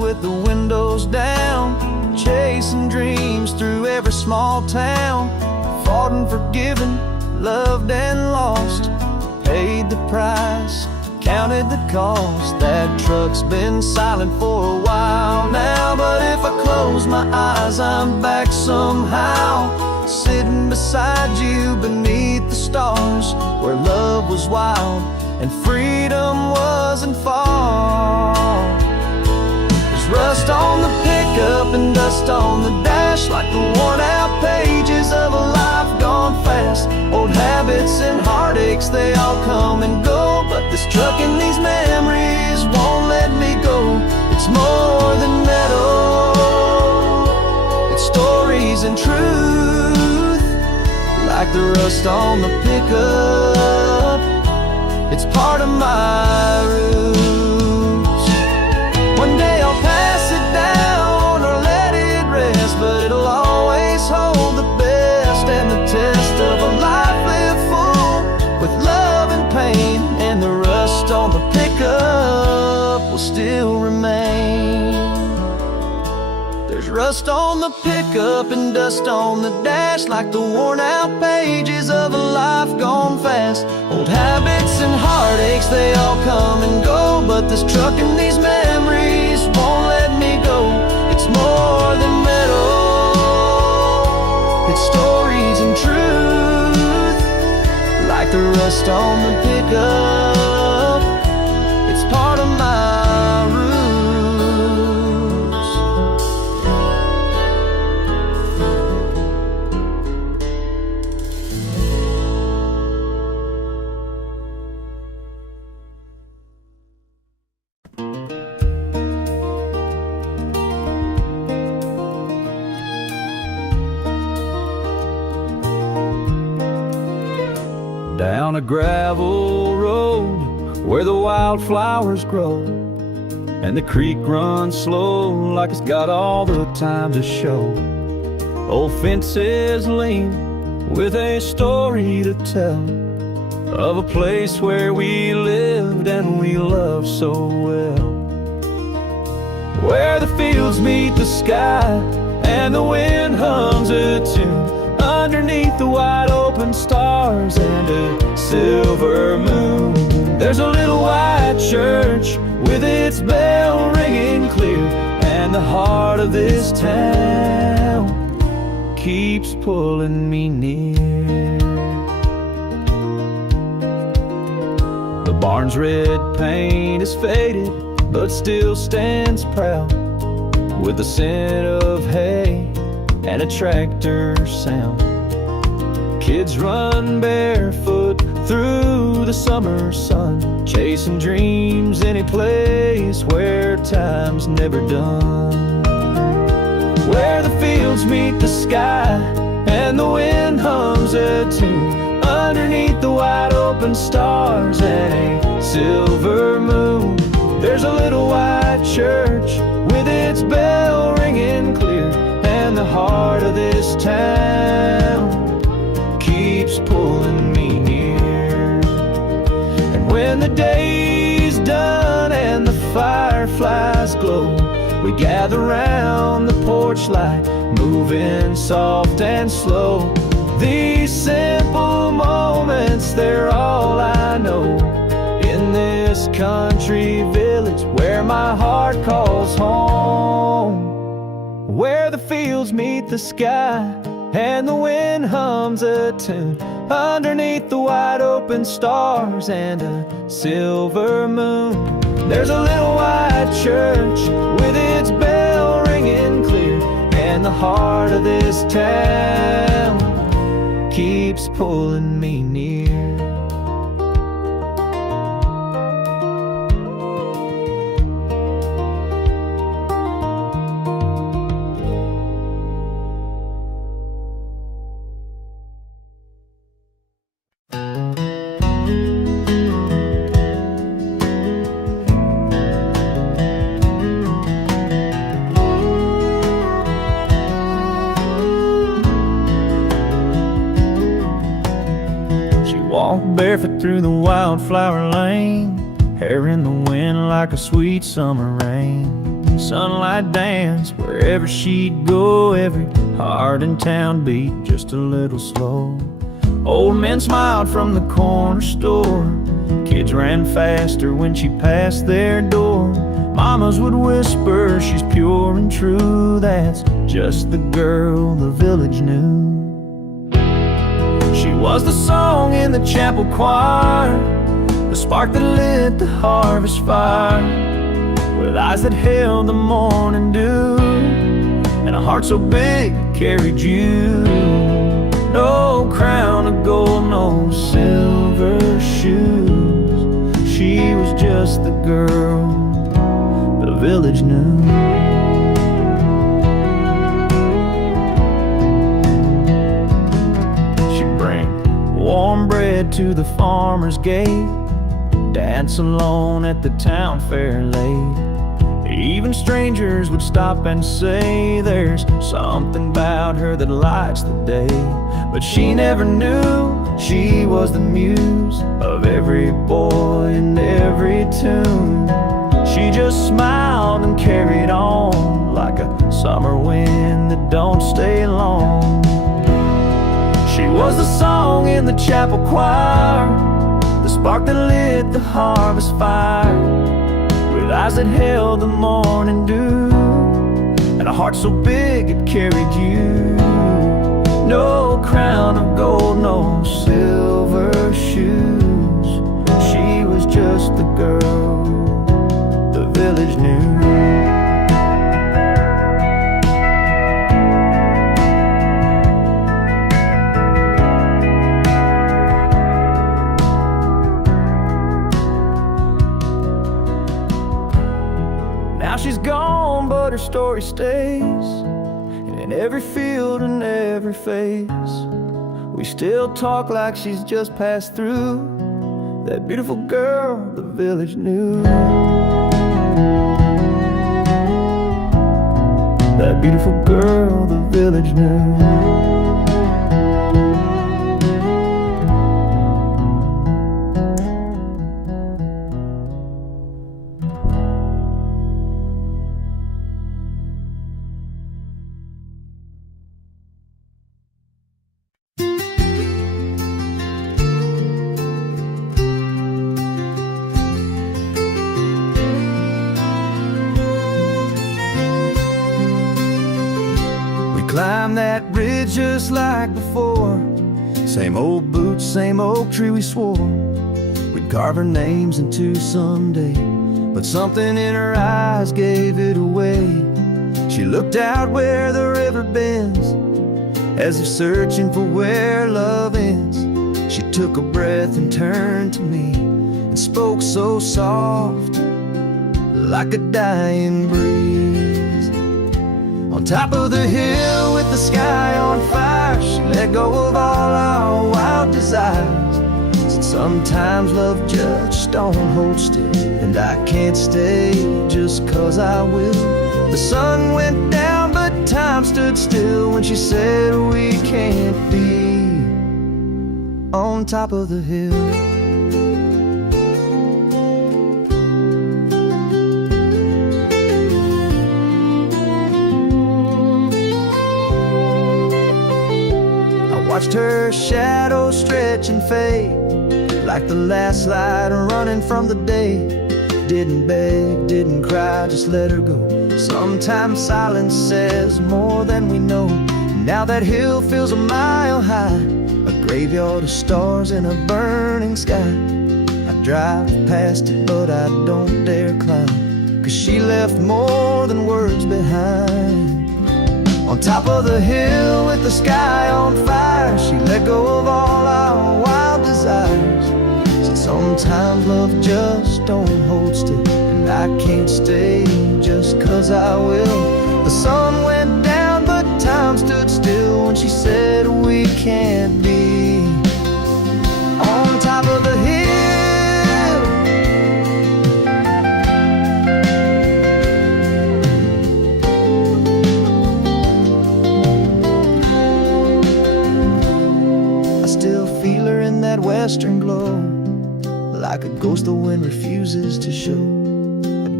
with the windows down, chasing dreams through every small town. Fought and forgiven, loved and lost, paid the price, counted the cost. That truck's been silent for a while now, but if I close my eyes, I'm back somehow, sitting beside you beneath the stars, where love was wild and freedom wasn't far. There's rust on the pickup and dust on the dash, like the worn out pages of a life gone fast. Old habits and heartaches, they all come and go, but this truck and these memories won't let me go. It's more than metal, it's stories and truth, like the rust on the pickup. It's part of my roots. One day I'll pass it down or let it rest, but it'll always hold the best and the test of a life lived full with love and pain. And the rust on the pickup will still remain. There's rust on the pickup and dust on the dash, like the worn out pages of a life gone fast. Old habits and heartaches, they all come and go, but this truck and these memories won't let me go. It's more than metal, it's stories and truth, like the rust on the pickup. It's part of my roots. Down a gravel road where the wildflowers grow, and the creek runs slow like it's got all the time to show. Old fences lean with a story to tell of a place where we lived and we loved so well, where the fields meet the sky and the wind hums a tune underneath the wide open stars and a silver moon. There's a little white church with its bell ringing clear, and the heart of this town keeps pulling me near. The barn's red paint is faded but still stands proud, with the scent of hay and a tractor sound. Kids run barefoot through the summer sun, chasing dreams any place where time's never done, where the fields meet the sky and the wind hums a tune underneath the wide open stars and a silver moon. There's a little white church with its bell ringing clear, and the heart of this town keeps pulling me near. And when the day's done and the fireflies glow, we gather round the porch light, moving soft and slow. These simple moments, they're all I know in this country village where my heart calls home, where the fields meet the sky and the wind hums a tune underneath the wide open stars and a silver moon. There's a little white church with its bell ringing clear, and the heart of this town keeps pulling me near. Walked barefoot through the wildflower lane, hair in the wind like a sweet summer rain. sunlight dance. Wherever she'd go, every heart in town beat just a little slow. Old men smiled from the corner store. Kids ran faster when she passed their door. Mamas would whisper, she's pure and true. That's just the girl the village knew. She was the song in the chapel choir, the spark that lit the harvest fire, with eyes that held the morning dew, and a heart so big it carried you. No crown of gold, no silver shoes. She was just the girl the village knew. She'd bring warm bread to the farmer's gate, dance alone at the town fair late. Even strangers would stop and say, there's something about her that lights the day. But she never knew she was the muse of every boy and every tune. She just smiled and carried on like a summer wind that don't stay long. She was the song in the chapel choir, the spark that lit the harvest fire, with eyes that held the morning dew, and a heart so big it carried you. No crown of gold, no silver shoes. She was just the girl the village knew. Now she's gone, but her story stays, and in every field and every face, we still talk like she's just passed through. That beautiful girl the village knew. That beautiful girl the village knew. Climb that ridge just like before. Same old boots, same oak tree we swore we'd carve our names into someday. But something in her eyes gave it away. She looked out where the river bends, as if searching for where love ends. She took a breath and turned to me and spoke so soft, like a dying breeze. On top of the hill with the sky on fire, she let go of all our wild desires. Said sometimes love just don't hold still, and I can't stay just cause I will. The sun went down but time stood still when she said we can't be on top of the hill. Watched her shadow stretch and fade like the last light running from the day. Didn't beg, didn't cry, just let her go. Sometimes silence says more than we know. Now that hill feels a mile high, a graveyard of stars in a burning sky. I drive past it but I don't dare climb, cause she left more than words behind. On top of the hill with the sky on fire, she let go of all our wild desires. Said sometimes love just don't hold still, and I can't stay just cause I will. The sun went down but time stood still when she said we can't be on top of the hill. That western glow, like a ghost the wind refuses to show. I'd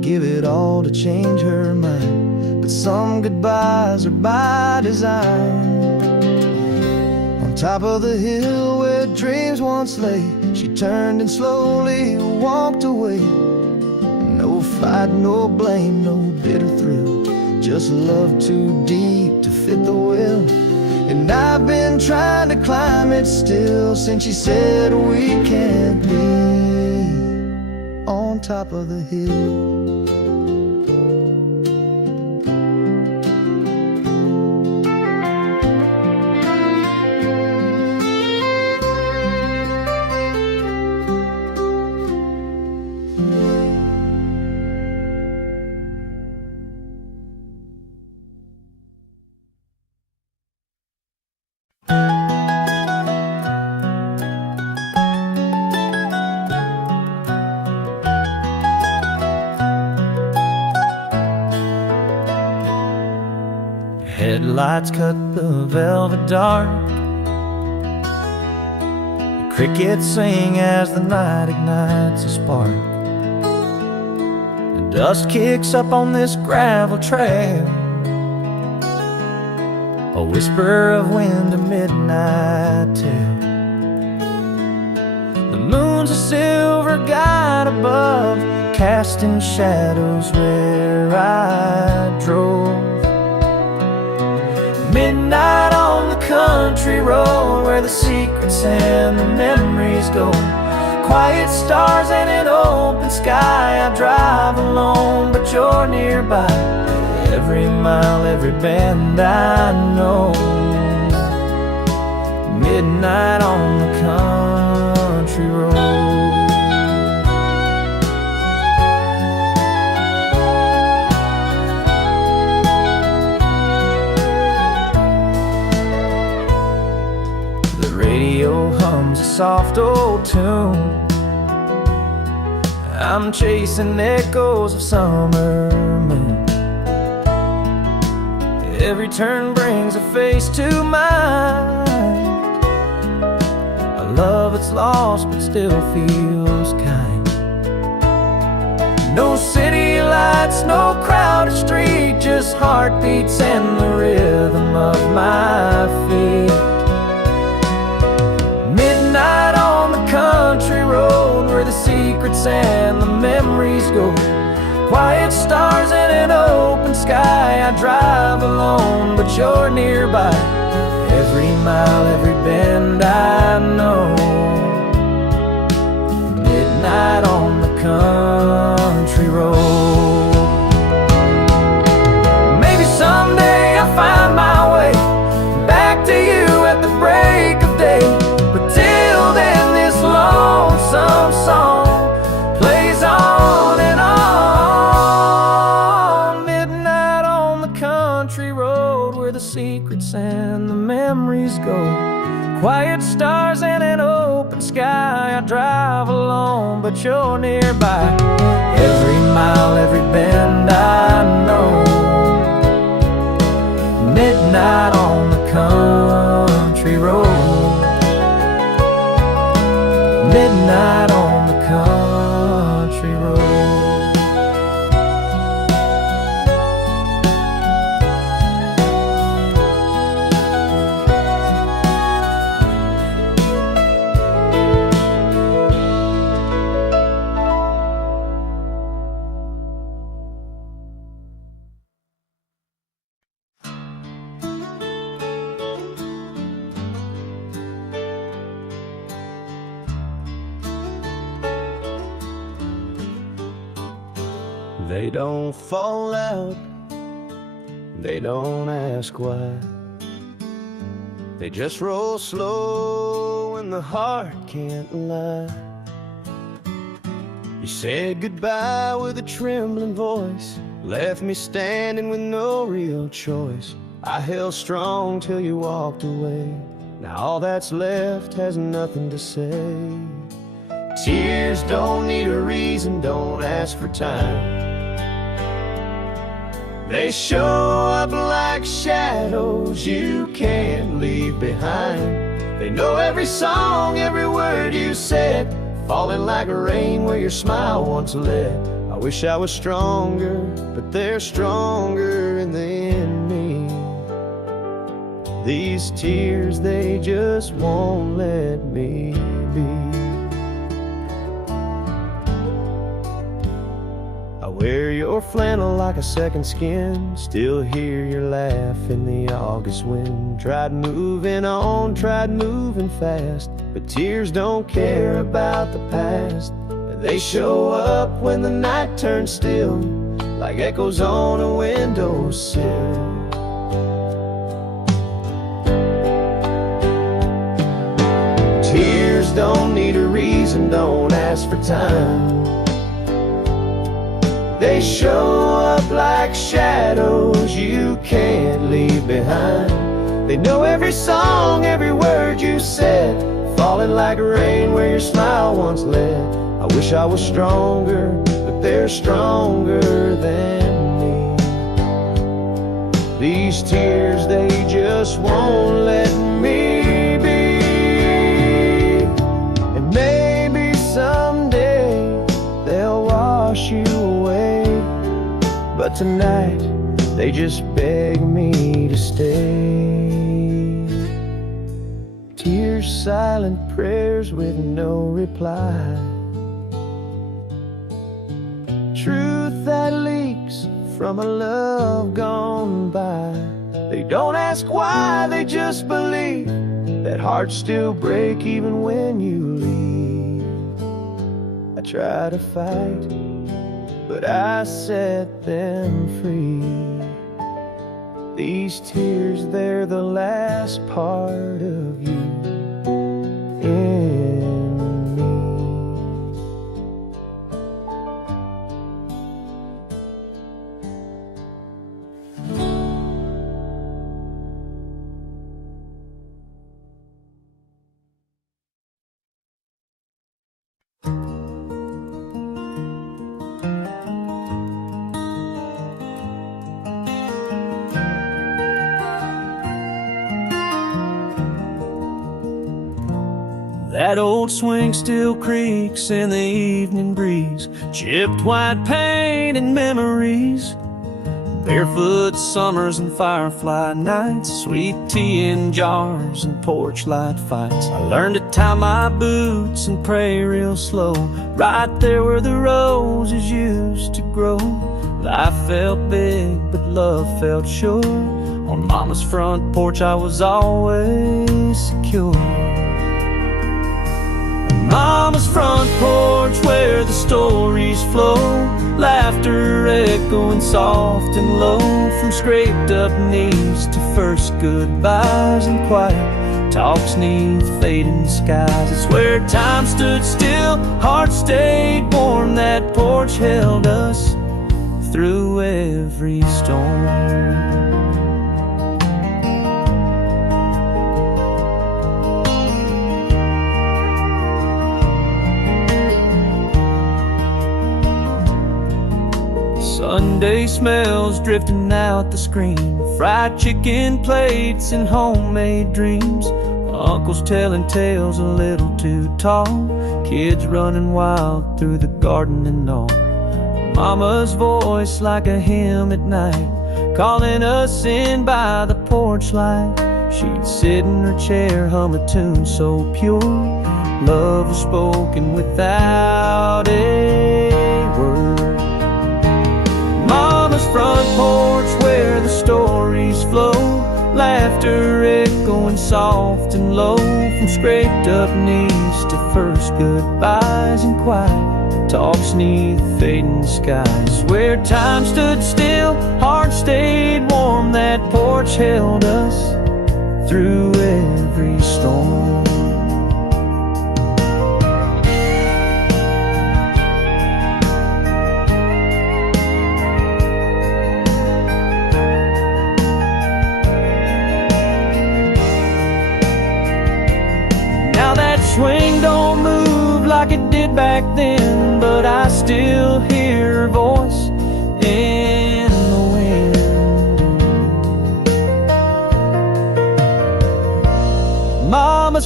give it all to change her mind, but some goodbyes are by design. On top of the hill where dreams once lay, she turned and slowly walked away. No fight, no blame, no bitter thrill, just love too deep to fit the will. And I've been trying to climb it still since she said we can't be on top of the hill. Headlights cut the velvet dark. The crickets sing as the night ignites a spark. The dust kicks up on this gravel trail, a whisper of wind, a midnight tale. The moon's a silver guide above, casting shadows where I drove. Midnight on the country road where the secrets and the memories go. Quiet stars and an open sky. I drive alone, but you're nearby. Every mile, every bend I know. Midnight on the country road. Radio hums a soft old tune. I'm chasing echoes of summer moon. Every turn brings a face to mind, a love that's lost but still feels kind. No city lights, no crowded street, just heartbeats and the rhythm of my feet. Midnight on the country road where the secrets and the memories go. Quiet stars and an open sky. I drive alone, but you're nearby. Every mile, every bend I know. Midnight on the country road. Maybe someday I'll find my way back to you at the break of day. Till then, this lonesome song plays on and on. Midnight on the country road where the secrets and the memories go. Quiet stars and an open sky. I drive alone, but you're nearby. Every mile, every bend I know. Midnight on the country road. Midnight on the country road. They don't fall out, they don't ask why. They just roll slow when the heart can't lie. You said goodbye with a trembling voice, left me standing with no real choice. I held strong till you walked away. Now all that's left has nothing to say. Tears don't need a reason, don't ask for time. They show up like shadows you can't leave behind. They know every song, every word you said, falling like rain where your smile once led. I wish I was stronger, but they're stronger than me. These tears, they just won't let me be. I wear your flannel like a second skin, still hear your laugh in the August wind. Tried moving on, tried moving fast, but tears don't care about the past. They show up when the night turns still, like echoes on a windowsill. Tears don't need a reason, don't ask for time. They show up like shadows you can't leave behind. They know every song, every word you said, falling like rain where your smile once led. I wish I was stronger, but they're stronger than me. These tears, they just won't let me be. And maybe someday they'll wash you away, but tonight they just beg me to stay. Tears, silent prayers with no reply. Truth that leaks from a love gone by. They don't ask why, they just believe that hearts still break even when you leave. I try to fight, but I set them free. These tears, they're the last part of you in me. That old swing still creaks in the evening breeze, chipped white paint and memories, barefoot summers and firefly nights, sweet tea in jars and porch light fights. I learned to tie my boots and pray real slow, right there where the roses used to grow. Life felt big, but love felt sure. On Mama's front porch I was always secure. Mama's front porch where the stories flow, laughter echoing soft and low, from scraped up knees to first goodbyes and quiet talks neath fading skies. It's where time stood still, hearts stayed warm, that porch held us through every storm. Sunday smells drifting out the screen, fried chicken plates and homemade dreams, uncles telling tales a little too tall, kids running wild through the garden and all. Mama's voice like a hymn at night, calling us in by the porch light. She'd sit in her chair, hum a tune so pure, love was spoken without a word. Mama's front porch where the stories flow, laughter echoing soft and low, from scraped up knees to first goodbyes and quiet talks neath fading skies. Where time stood still, hearts stayed warm, that porch held us through every storm. Swing don't move like it did back then, but I still hear her voice in the wind. Mama's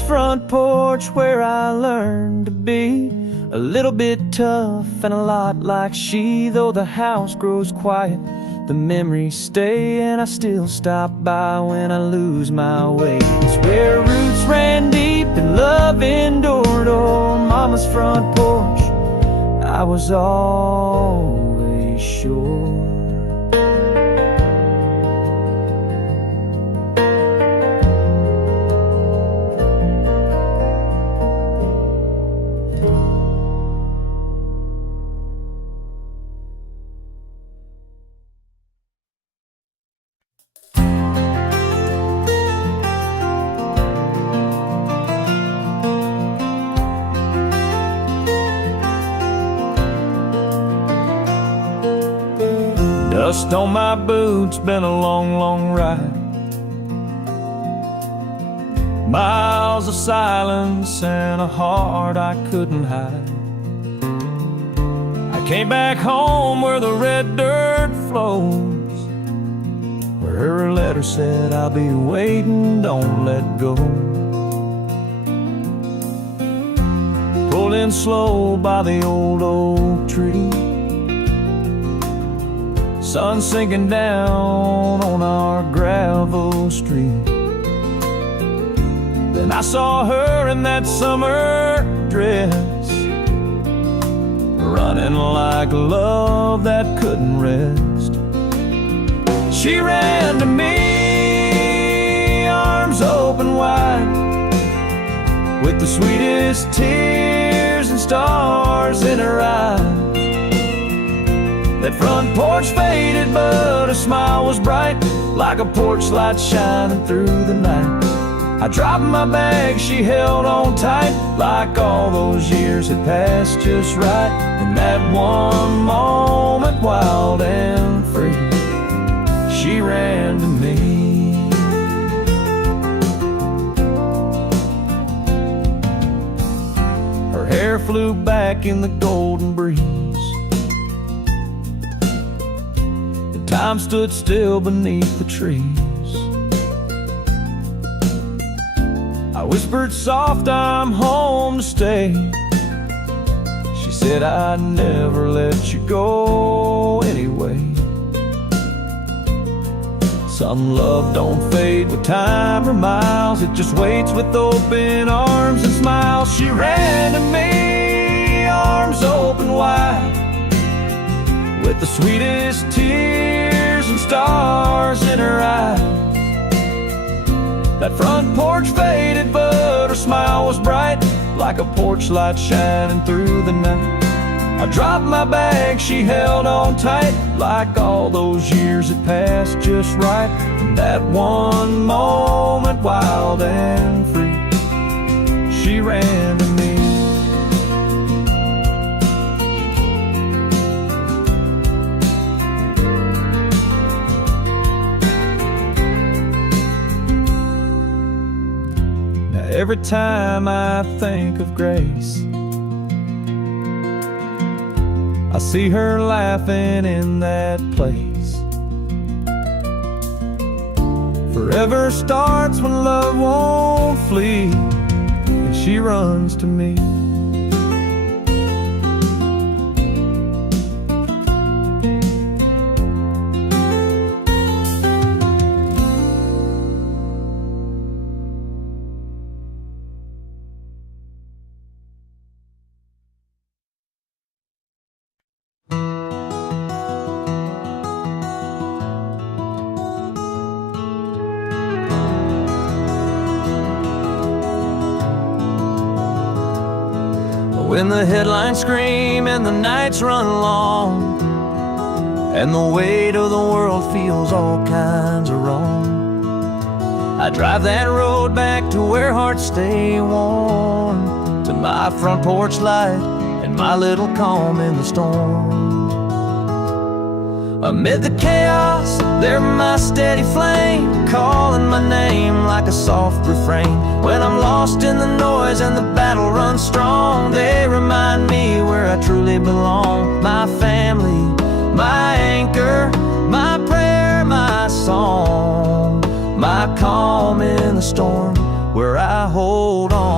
front porch where I learned to be a little bit tough and a lot like she. Though the house grows quiet, the memories stay, and I still stop by when I lose my way. It's where roots ran deep and love endured. On Mama's front porch, I was always sure. Dust on my boots, been a long, long ride. Miles of silence and a heart I couldn't hide. I came back home where the red dirt flows, where her letter said, I'll be waiting, don't let go. Pulled in slow by the old oak tree, sun sinking down on our gravel street. Then I saw her in that summer dress, running like love that couldn't rest. She ran to me, arms open wide, with the sweetest tears and stars in her eyes. That front porch faded, but her smile was bright, like a porch light shining through the night. I dropped my bag, she held on tight, like all those years had passed just right. In that one moment, wild and free, she ran to me. Her hair flew back in the golden breeze. Time stood still beneath the trees. I whispered soft, I'm home to stay. She said, I'd never let you go anyway. Some love don't fade with time or miles, it just waits with open arms and smiles. She ran to me, arms open wide, with the sweetest tears and stars in her eyes. That front porch faded, but her smile was bright, like a porch light shining through the night. I dropped my bag, she held on tight, like all those years had passed just right. In that one moment, wild and free, she ran to me. Every time I think of Grace, I see her laughing in that place. Forever starts when love won't flee, and she runs to me. When the headlines scream and the nights run long, and the weight of the world feels all kinds of wrong, I drive that road back to where hearts stay warm, to my front porch light and my little calm in the storm. Amid the chaos, they're my steady flame, calling my name like a soft refrain. When I'm lost in the noise and the battle runs strong, they remind me where I truly belong. My family, my anchor, my prayer, my song, my calm in the storm, where I hold on.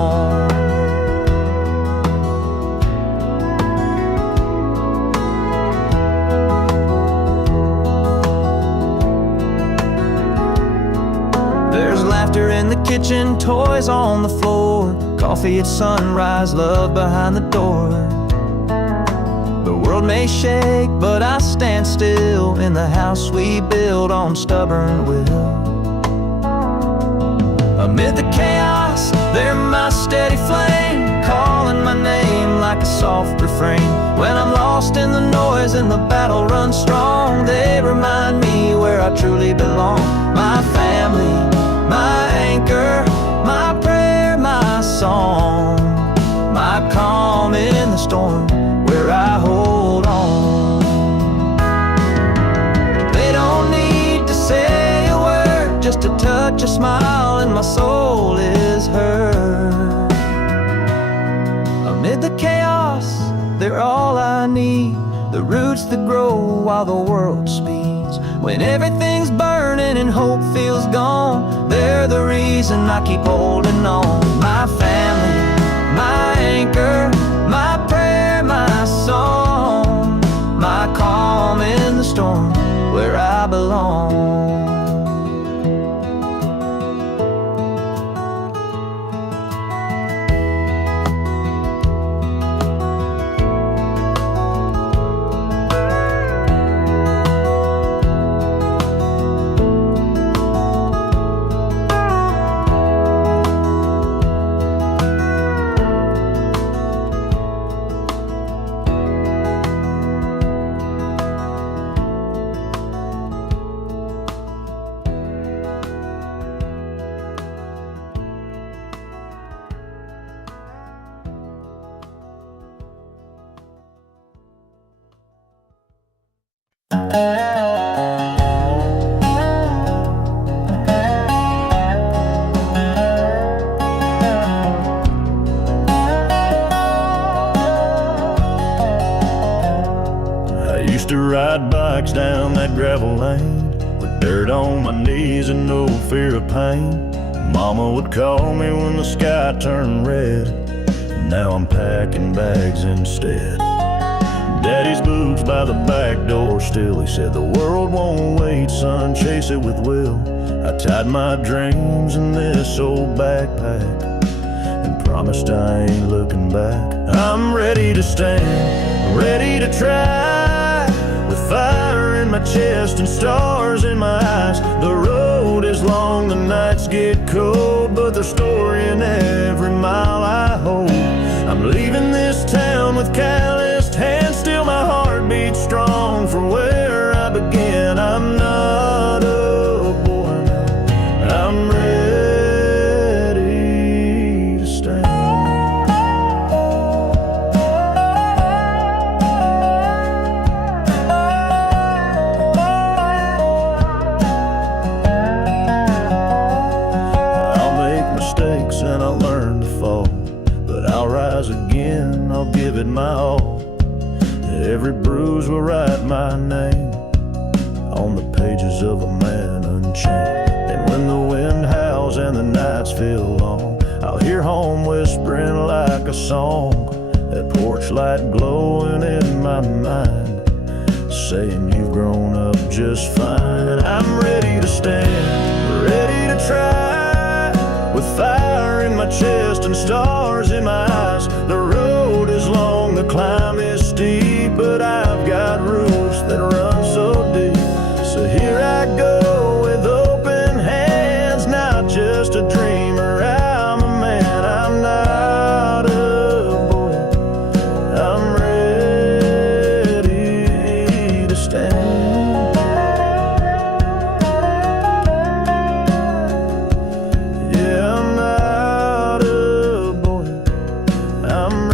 toys on the floor, coffee at sunrise, love behind the door. The world may shake, but I stand still in the house we build on stubborn will. Amid the chaos, they're my steady flame, calling my name like a soft refrain. When I'm lost in the noise and the battle runs strong, they remind me where I truly belong. My family, my anchor, my prayer, my song, my calm in the storm, where I hold on. They don't need to say a word, just to touch a smile and my soul is heard. Amid the chaos, they're all I need, the roots that grow while the world speeds. When everything's burning and hope feels gone, they're the reason I keep holding on. My family, my anchor, my prayer, my song, my calm in the storm, where I belong. I used to ride bikes down that gravel lane with dirt on my knees and no fear of pain. Mama would call me when the sky turned red. Now I'm packing bags instead. Daddy's boots by the back door still. He said the world won't wait, son, chase it with will. I tied my dreams in this old backpack and promised I ain't looking back. I'm ready to stand, ready to try, with fire in my chest and stars in my eyes. The road is long, the nights get cold, but there's story in every mile I hold. I'm leaving this town with calloused hands, still my heart beats strong from where I began. I'm not a boy now, I'm ready to stand. I'll make mistakes and I'll learn to fall, but I'll rise again, I'll give it my all. Every bruise will write my name on the pages of a man unchained. And when the wind howls and the nights feel long, I'll hear home whispering like a song, that porch light glowing in my mind, saying you've grown up just fine. And I'm ready to stand, ready to try, with fire in my chest and stars in my eyes. The road is long, the climb is steep, but I've got roots that run so deep. So here I go with open hands, not just a dreamer, I'm a man. I'm not a boy, I'm ready to stand. Yeah, I'm not a boy, I'm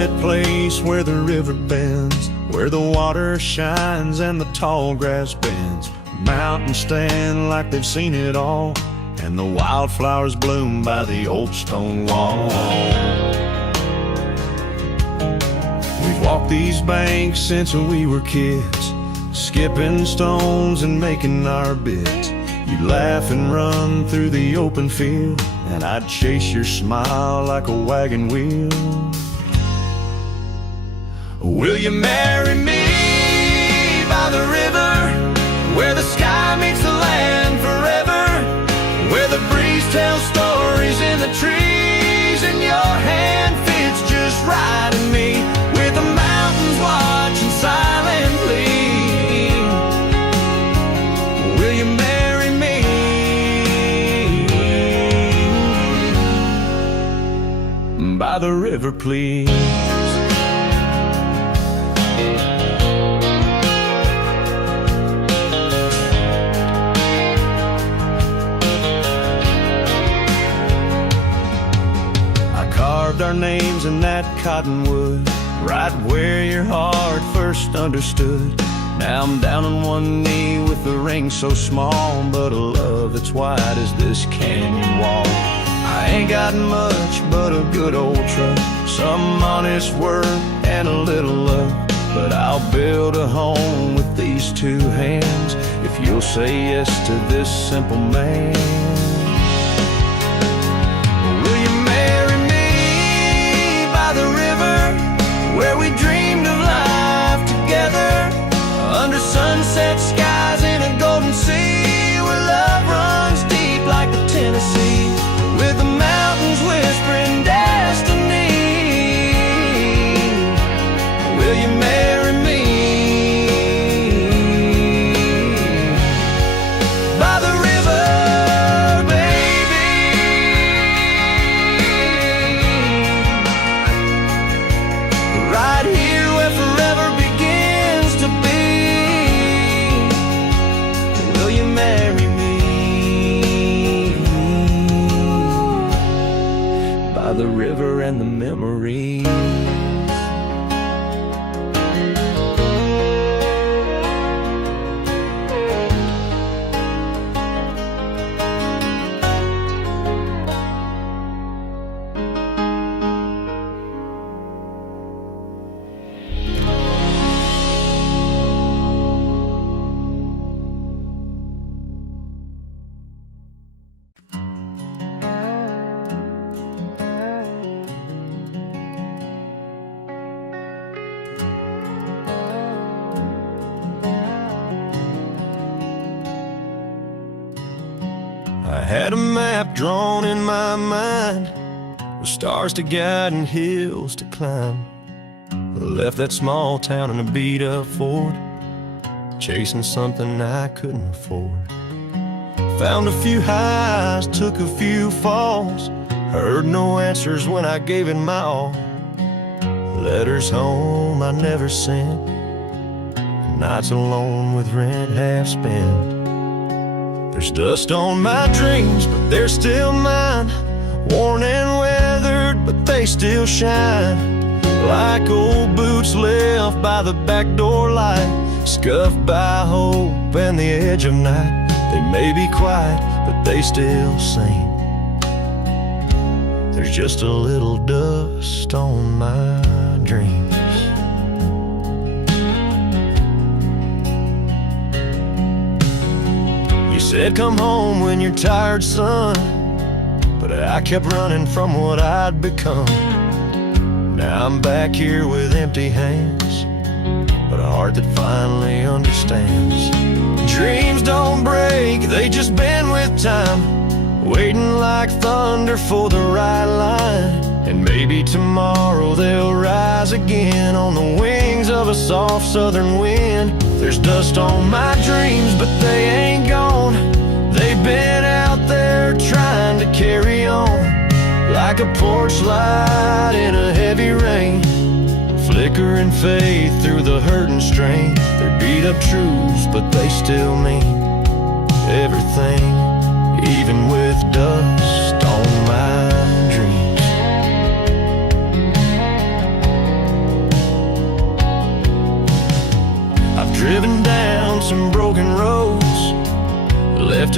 quiet place where the river bends, where the water shines and the tall grass bends. Mountains stand like they've seen it all, and the wildflowers bloom by the old stone wall. We've walked these banks since we were kids, skipping stones and making our bits. You'd laugh and run through the open field, and I'd chase your smile like a wagon wheel. Will you marry me by the river, where the sky meets the land forever, where the breeze tells stories in the trees, and your hand fits just right in me, with the mountains watching silently? Will you marry me by the river, please? Our names in that cottonwood, right where your heart first understood. Now I'm down on one knee with a ring so small, but a love that's wide as this canyon wall. I ain't got much but a good old truck, some honest work and a little luck, but I'll build a home with these two hands if you'll say yes to this simple man. Where we dreamed of life together, under sunset skies in a golden sea, where love runs deep like the Tennessee, with the mountains whispering destiny. Will you marry me by the river, right here where forever begins to be? Will you marry me by the river and the memories? I had a map drawn in my mind, with stars to guide and hills to climb. I left that small town in a beat-up Ford, chasing something I couldn't afford. Found a few highs, took a few falls, heard no answers when I gave it my all. Letters home I never sent, nights alone with rent half spent. There's dust on my dreams, but they're still mine, worn and weathered, but they still shine, like old boots left by the back door light, scuffed by hope and the edge of night. They may be quiet, but they still sing. There's just a little dust on my dreams. You said come home when you're tired, son, but I kept running from what I'd become. Now I'm back here with empty hands, but a heart that finally understands. Dreams don't break, they just bend with time, waiting like thunder for the right line. And maybe tomorrow they'll rise again on the wings of a soft southern wind. There's dust on my dreams, but they ain't gone. They've been out there trying to carry on, like a porch light in a heavy rain, flickering faith through the hurt and strain. They're beat up truths, but they still mean everything, even with dust on my dreams.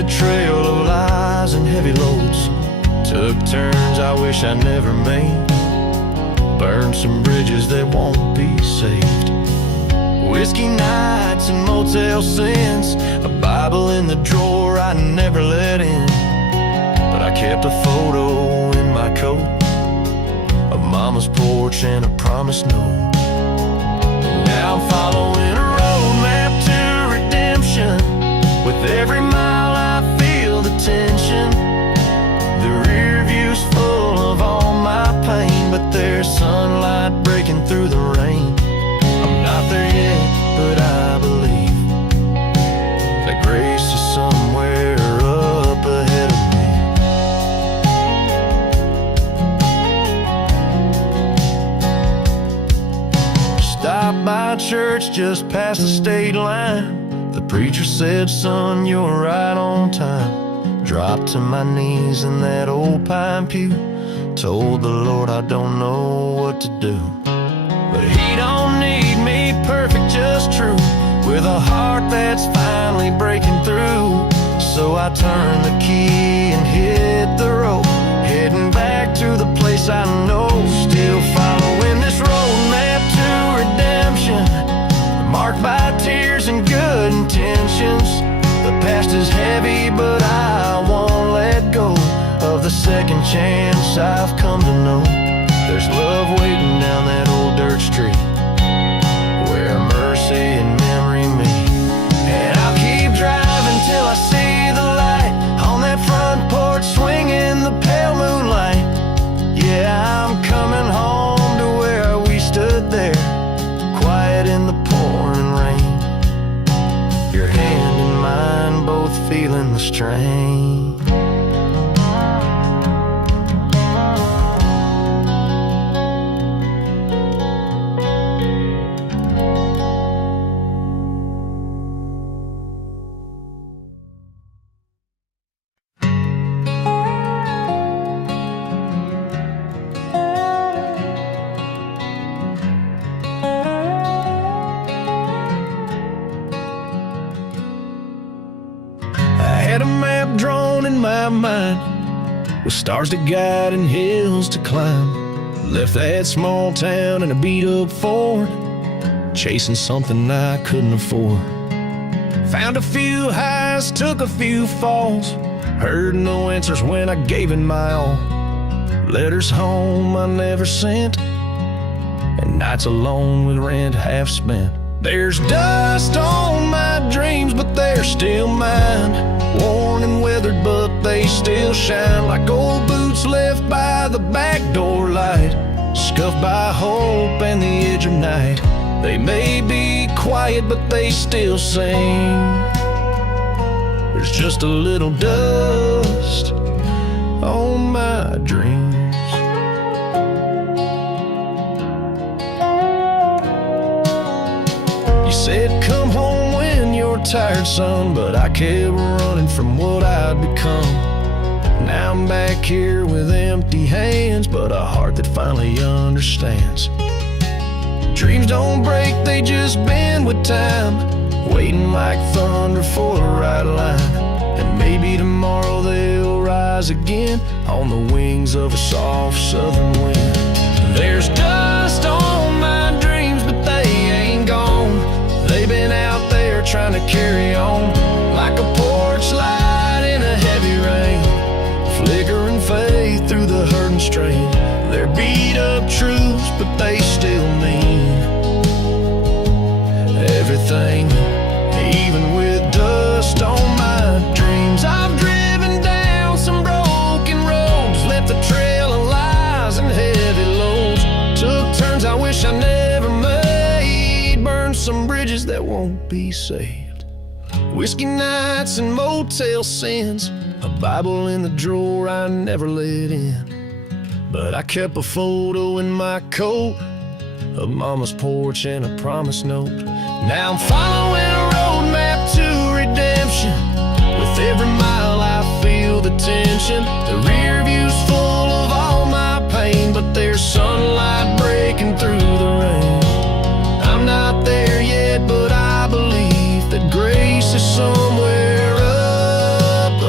a trail of lies and heavy loads. Took turns I wish I never made. Burned some bridges that won't be saved. Whiskey nights and motel sins, a Bible in the drawer I never let in. But I kept a photo in my coat of Mama's porch and a promise note. Now I'm following a roadmap to redemption. With every mile I feel the tension. The rear view's full of all my pain, but there's sunlight breaking through the rain. I'm not there yet, but I believe that grace is somewhere up ahead of me. Stopped by church just past the state line. The preacher said, son, you're right on time. Dropped to my knees in that old pine pew. Told the Lord I don't know what to do. But he don't need me perfect, just true. With a heart that's finally breaking through. So I turned the key and hit the road, heading back to the place I know. Still following this roadmap to redemption, marked by tears and good intentions. The past is heavy, but I won't let go of the second chance I've come to know. There's love waiting down that old dirt street, where mercy and memory meet. And I'll keep driving till I see the light on that front porch, swinging the pale moonlight. Yeah, I'm coming home to where we stood there, quiet in the pouring rain. Your hand in mine, both feeling the strain. Had a map drawn in my mind, with stars to guide and hills to climb. Left that small town in a beat-up Ford, chasing something I couldn't afford. Found a few highs, took a few falls, heard no answers when I gave it my all. Letters home I never sent, and nights alone with rent half spent. There's dust on my dreams, but they're still mine. Worn and weathered, but they still shine like old boots left by the back door light, scuffed by hope and the edge of night. They may be quiet, but they still sing. There's just a little dust on my dreams. Said come home when you're tired, son, but I kept running from what I'd become. Now I'm back here with empty hands, but a heart that finally understands. Dreams don't break, they just bend with time, waiting like thunder for the right line. And maybe tomorrow they'll rise again on the wings of a soft southern wind. There's dust on my dreams, but they ain't gone. They've been out there trying to carry on, like a porch light in a heavy rain, flickering faith through the hurt and strain. They're beat up truths, but they still mean everything, even with dust on my dreams. I've driven down some broken roads, left a trail of lies and heavy loads. Took turns I wish I never made, burned some bridges that won't be saved. Whiskey nights and motel sins, a Bible in the drawer I never let in. But I kept a photo in my coat of Mama's porch and a promise note. Now I'm following a roadmap to redemption. With every mile I feel the tension. The rear view's full of all my pain, but there's sunlight breaking through the rain. I'm not there yet, but I believe that grace is somewhere up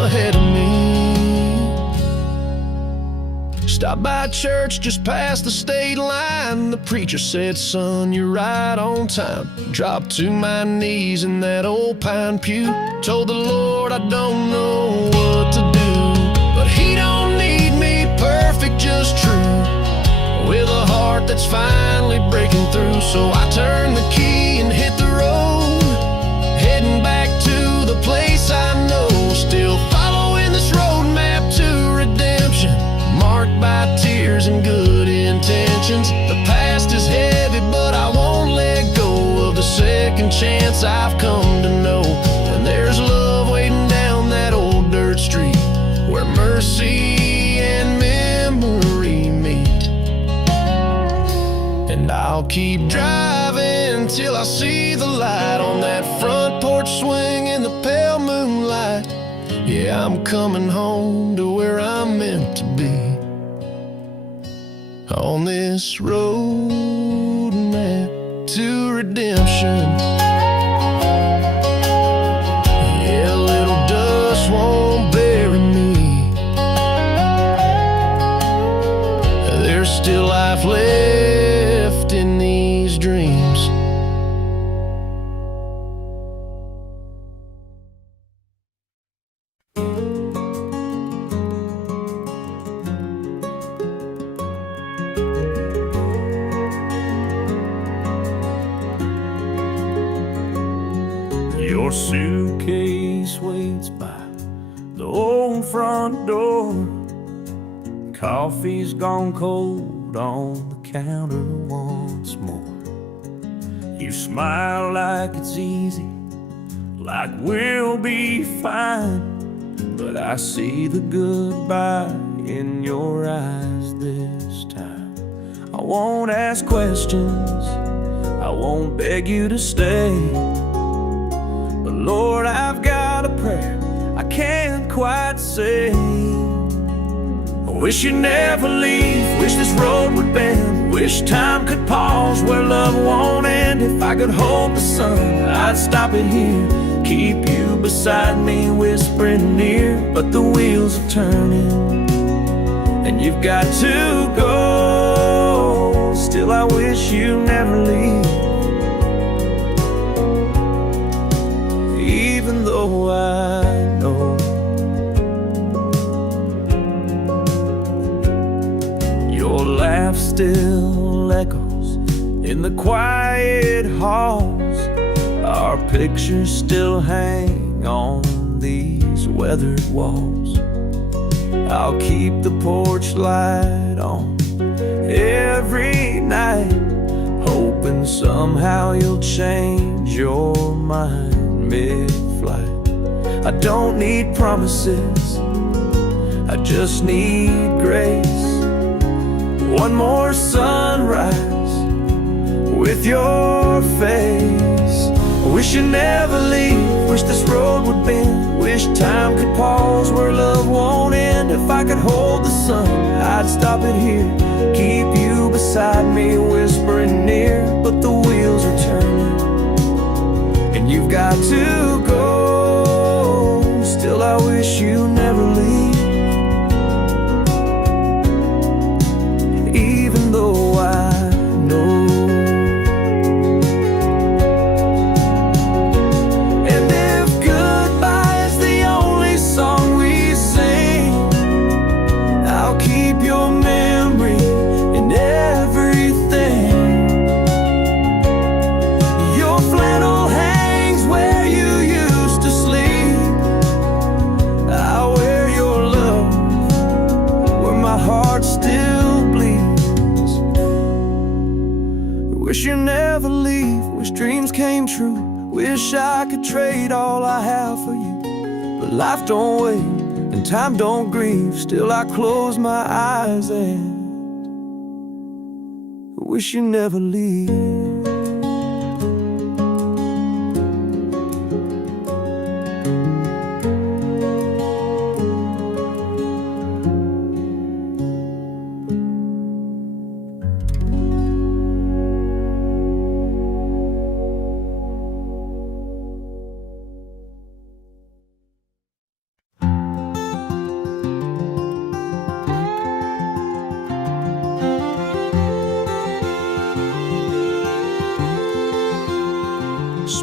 Stopped by church just past the state line. The preacher said, son, you're right on time. Dropped to my knees in that old pine pew. Told the Lord I don't know what to do, but He don't need me perfect, just true, with a heart that's finally breaking through. So I turned the key and hit the road, heading back to the place I know. Still following this roadmap to redemption, marked by tears and good intentions. The past is heavy, but I won't let go of the second chance I've come to know. And there's love waiting down that old dirt street, where mercy and memory meet. And I'll keep driving till I see the light on that front porch swing in the pale moonlight. Yeah, I'm coming home to where I'm meant to be, on this road map to redemption. Yeah, a little dust won't bury me. There's still life left in these dreams. Your suitcase waits by the old front door. Coffee's gone cold on the counter once more. You smile like it's easy, like we'll be fine, but I see the goodbye in your eyes this time. I won't ask questions, I won't beg you to stay, but Lord, I've got a prayer I can't quite say. I wish you'd never leave, wish this road would bend, wish time could pause where love won't end. If I could hold the sun, I'd stop it here, keep you beside me, whispering near. But the wheels are turning, and you've got to go. Still, I wish you never leave, even though I know your laugh still echoes in the quiet halls. Our pictures still hang on these weathered walls. I'll keep the porch light on every night, hoping somehow you'll change your mind mid-flight. I don't need promises, I just need grace. One more sunrise with your face. I wish you'd never leave, wish this road would bend, wish time could pause where love won't end. If I could hold the sun, I'd stop it here, keep you beside me, whispering near. But the wheels are turning, and you've got to go. Still, I wish you never leave, even though I know. And if goodbye is the only song we sing, I'll keep your memory in everything. Your flannel hangs where you used to sleep, I'll wear your love where my heart still bleeds. Wish you never leave, wish dreams came true, wish I could trade all I have for you. But life don't wait and time don't grieve, still I close my eyes and wish you never leave.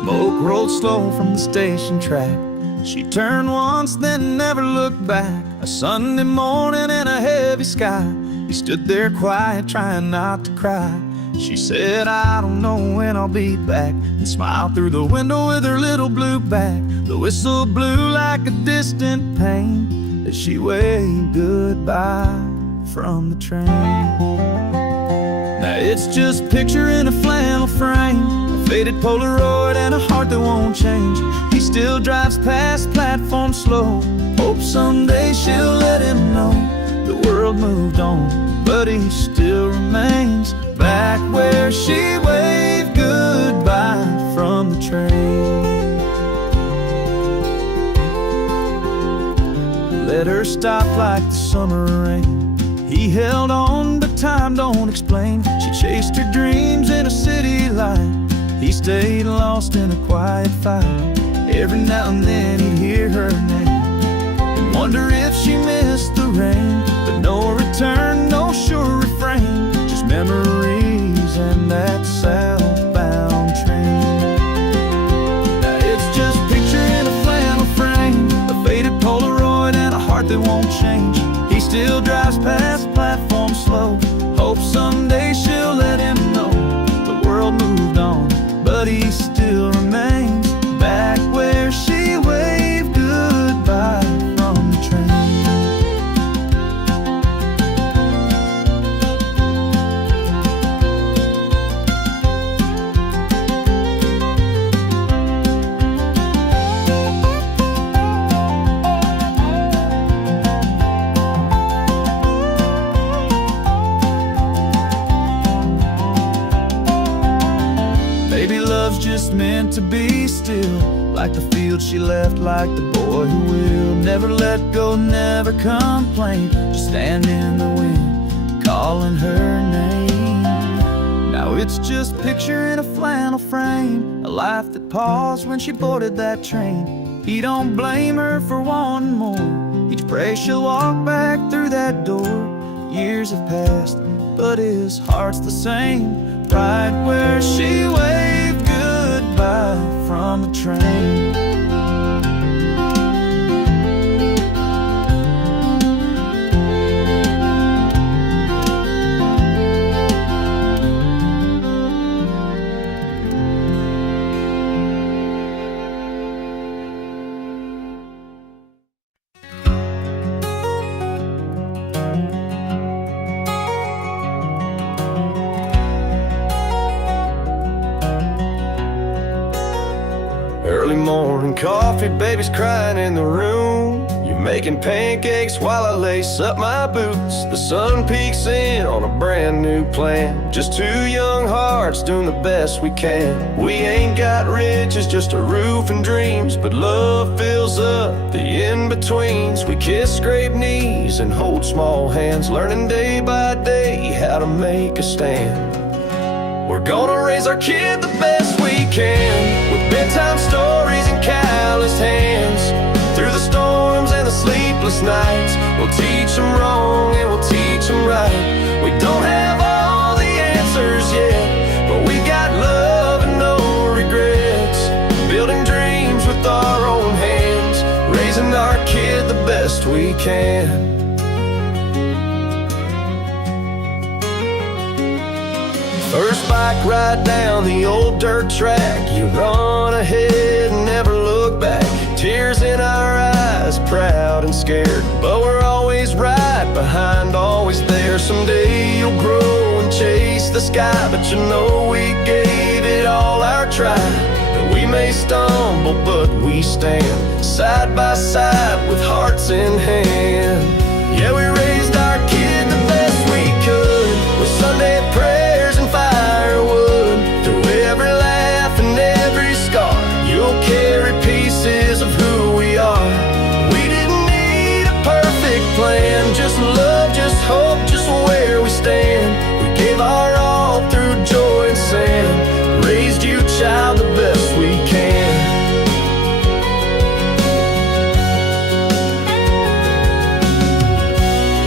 Smoke rolled slow from the station track. She turned once, then never looked back. A Sunday morning in a heavy sky, he stood there quiet, trying not to cry. She said, I don't know when I'll be back, and smiled through the window with her little blue bag. The whistle blew like a distant pain as she waved goodbye from the train. Now it's just a picture in a flannel frame, a faded Polaroid and a heart that won't change. He still drives past platform slow, hopes someday she'll let him know the world moved on, but he still remains back where she waved goodbye from the train. Let her stop like the summer rain. He held on, but time don't explain. She chased her dreams in a city light. He stayed lost in a quiet fight. Every now and then he'd hear her name and wonder if she missed the rain. But no return, no sure refrain, just memories and that southbound train. Now it's just a picture in a flannel frame, a faded Polaroid and a heart that won't change. He still drives past platform slow, hopes someday she'll let him know the world moved on, but he still remains back where she waved goodbye from the train. Maybe love's just meant to be still, like the field she left, like the boy who will never let go, never complain, just stand in the wind, calling her name. Now it's just a picture in a flannel frame, a life that paused when she boarded that train. He don't blame her for wanting more, each pray she'll walk back through that door. Years have passed, but his heart's the same, right where she waved goodbye from the train. Early morning coffee, baby's crying in the room. You're making pancakes while I lace up my boots. The sun peeks in on a brand new plan. Just two young hearts doing the best we can. We ain't got riches, just a roof and dreams, but love fills up the in-betweens. We kiss, scrape knees, and hold small hands, learning day by day how to make a stand. We're gonna raise our kid the best we can, with bedtime stories and calloused hands. Through the storms and the sleepless nights, we'll teach them wrong and we'll teach them right. We don't have all the answers yet, but we got love and no regrets. Building dreams with our own hands, raising our kid the best we can. First bike ride down the old dirt track, you run ahead and never look back. Tears in our eyes, proud and scared, but we're always right behind, always there. Someday you'll grow and chase the sky, but you know we gave it all our try. And we may stumble, but we stand side by side with hearts in hand. Yeah, we raised our kid the best we could, with Sunday prayers and firewood. Through every laugh and every scar, you'll carry pieces of who we are. We didn't need a perfect plan, just love, just hope, just where we stand. We gave our all through joy and sand, raised you, child, the best we can.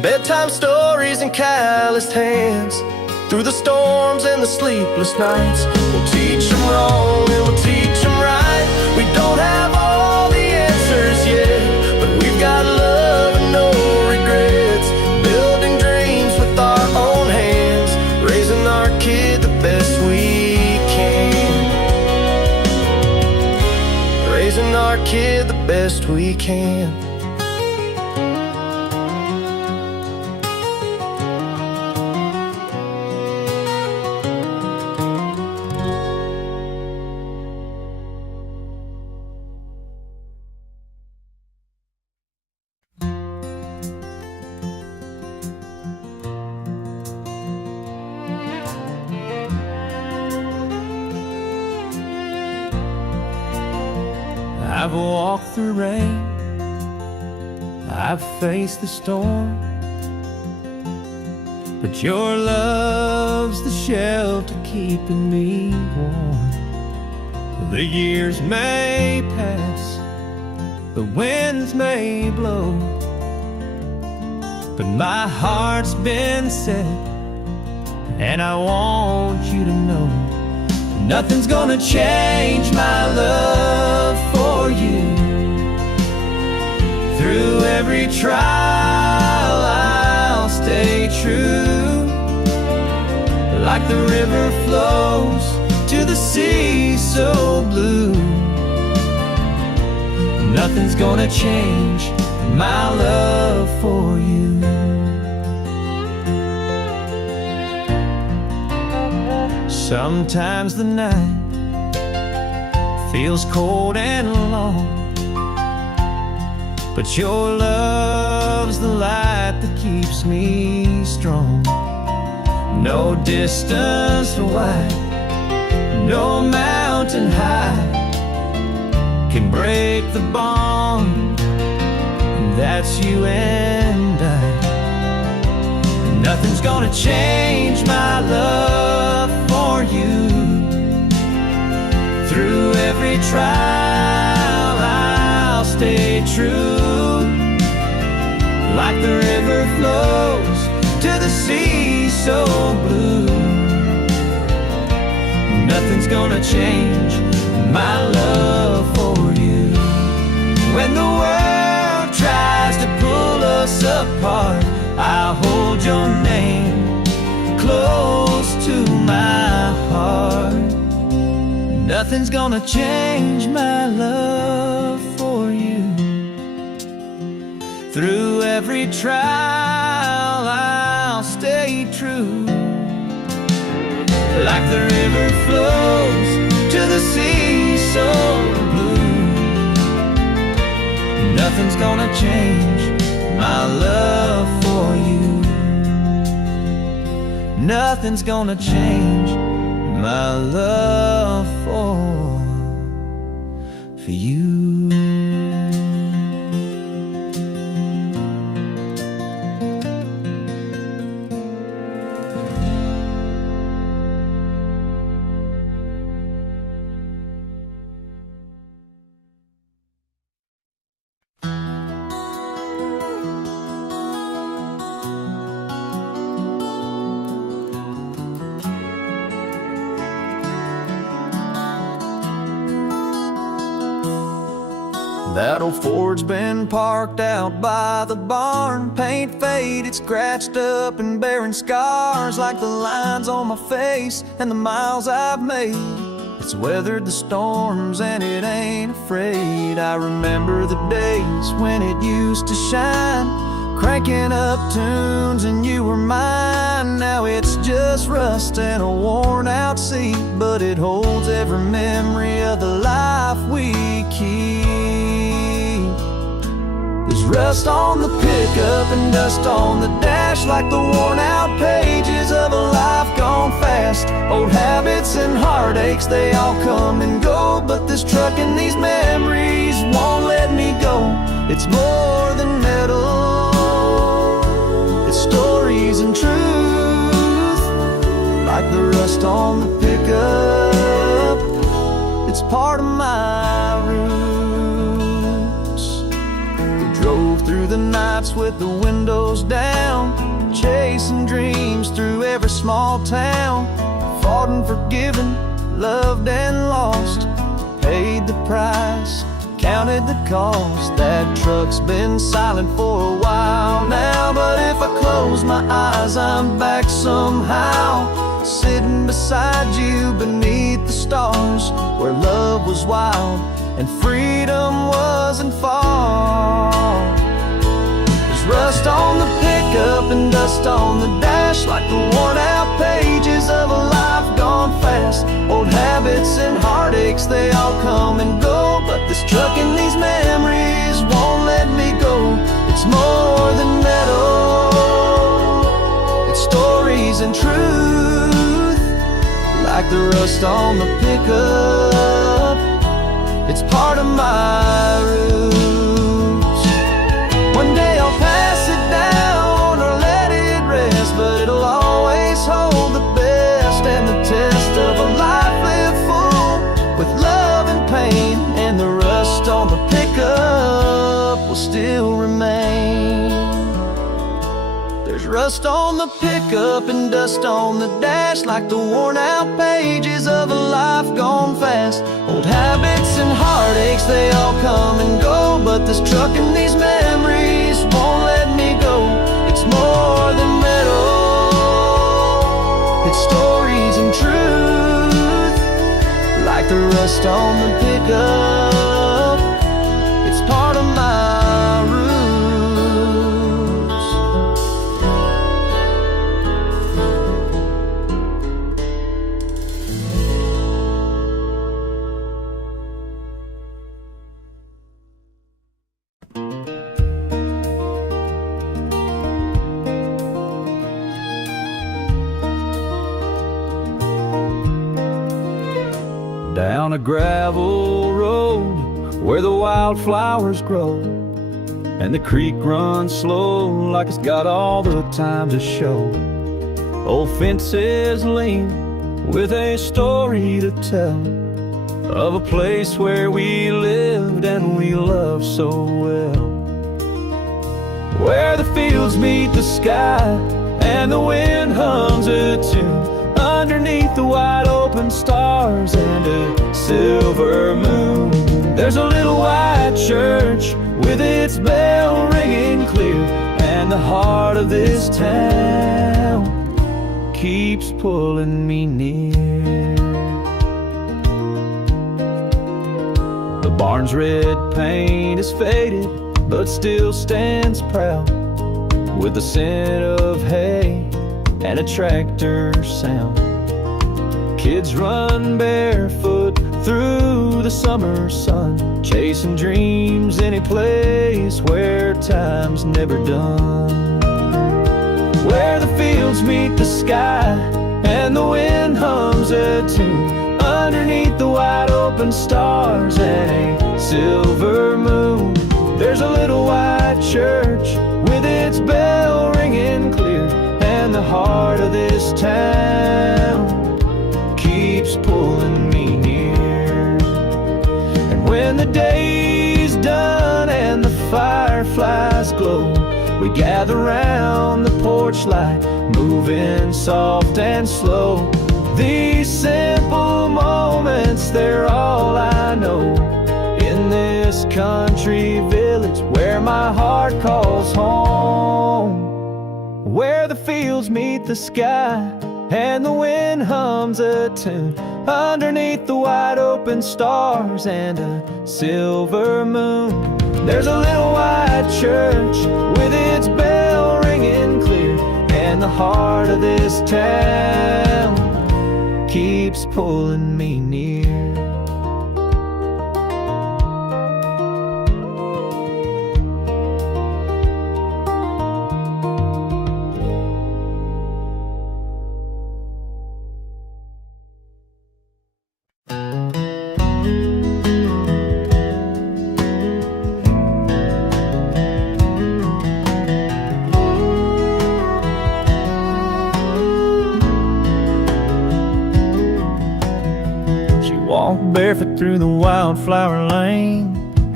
Bedtime stories and calloused hands. Through the storms and the sleepless nights, we'll teach them wrong and we'll teach them right. We don't have all the answers yet, but we've got love and no regrets. Building dreams with our own hands, raising our kid the best we can. Raising our kid the best we can. I've walked through rain, I've faced the storm, but your love's the shelter keeping me warm. The years may pass, the winds may blow, but my heart's been set, and I want you to know nothing's gonna change my love for you. Through every trial I'll stay true. Like the river flows to the sea so blue, nothing's gonna change my love for you. Sometimes the night feels cold and long, but your love's the light that keeps me strong. No distance wide, no mountain high can break the bond, and that's you and I. Nothing's gonna change my love for you. Through every trial I'll stay true. Like the river flows to the sea so blue, nothing's gonna change my love for you. When the world tries to pull us apart, I'll hold your name close to my heart. Nothing's gonna change my love for you. Through every trial I'll stay true. Like the river flows to the sea so blue, nothing's gonna change my love for you. Nothing's gonna change my love for you. That old Ford's been parked out by the barn, paint faded, scratched up and bearing scars like the lines on my face and the miles I've made. It's weathered the storms and it ain't afraid. I remember the days when it used to shine, cranking up tunes and you were mine. Now it's just rust and a worn out seat, but it holds every memory of the life we keep. There's rust on the pickup and dust on the dash, like the worn out pages of a life gone fast. Old habits and heartaches, they all come and go, but this truck and these memories won't let me go. It's more than metal, it's stories and truth. Like the rust on the pickup, it's part of my roots. We drove through the nights with the windows down, chasing dreams through every small town. Fought and forgiven, loved and lost, paid the price, counted the cost. That truck's been silent for a while now, but if I close my eyes, I'm back somehow, sitting beside you beneath the stars, where love was wild and freedom wasn't far. There's rust on the pickup and dust on the dash, like the worn out pages of a life gone fast. Old habits and heartaches, they all come and go, but this truck and these memories won't let me go. It's more than metal, it's stories and truth, like the rust on the pickup. It's part of my roots. One day I'll pass it down or let it rest, but it'll always hold the best and the test of a life lived full with love and pain. And the rust on the pickup will still remain. There's rust on the pickup and dust on the dash, like the worn out pages of a life gone fast. Old habits and heartaches, they all come and go, but this truck and these memories won't let me go. It's more than metal, it's stories and truth, like the rust on the pickup. It's part of my roots. Down a gravel road where the wildflowers grow, and the creek runs slow like it's got all the time to show. Old fences lean with a story to tell of a place where we lived and we loved so well, where the fields meet the sky and the wind hums a tune underneath the wide open stars and a silver moon. There's a little white church with its bell ringing clear, and the heart of this town keeps pulling me near. The barn's red paint is faded but still stands proud, with the scent of hay and a tractor sound. Kids run barefoot through the summer sun, chasing dreams any place where time's never done, where the fields meet the sky and the wind hums a tune underneath the wide open stars and a silver moon. There's a little white church with its bell ringing clear, and the heart of this town keeps pulling me near. And when the day's done and the fireflies glow, we gather round the porch light, moving soft and slow. These simple moments, they're all I know in this country village where my heart calls home, where the fields meet the sky and the wind hums a tune underneath the wide open stars and a silver moon. There's a little white church with its bell ringing clear, and the heart of this town keeps pulling me near. Barefoot through the wildflower lane,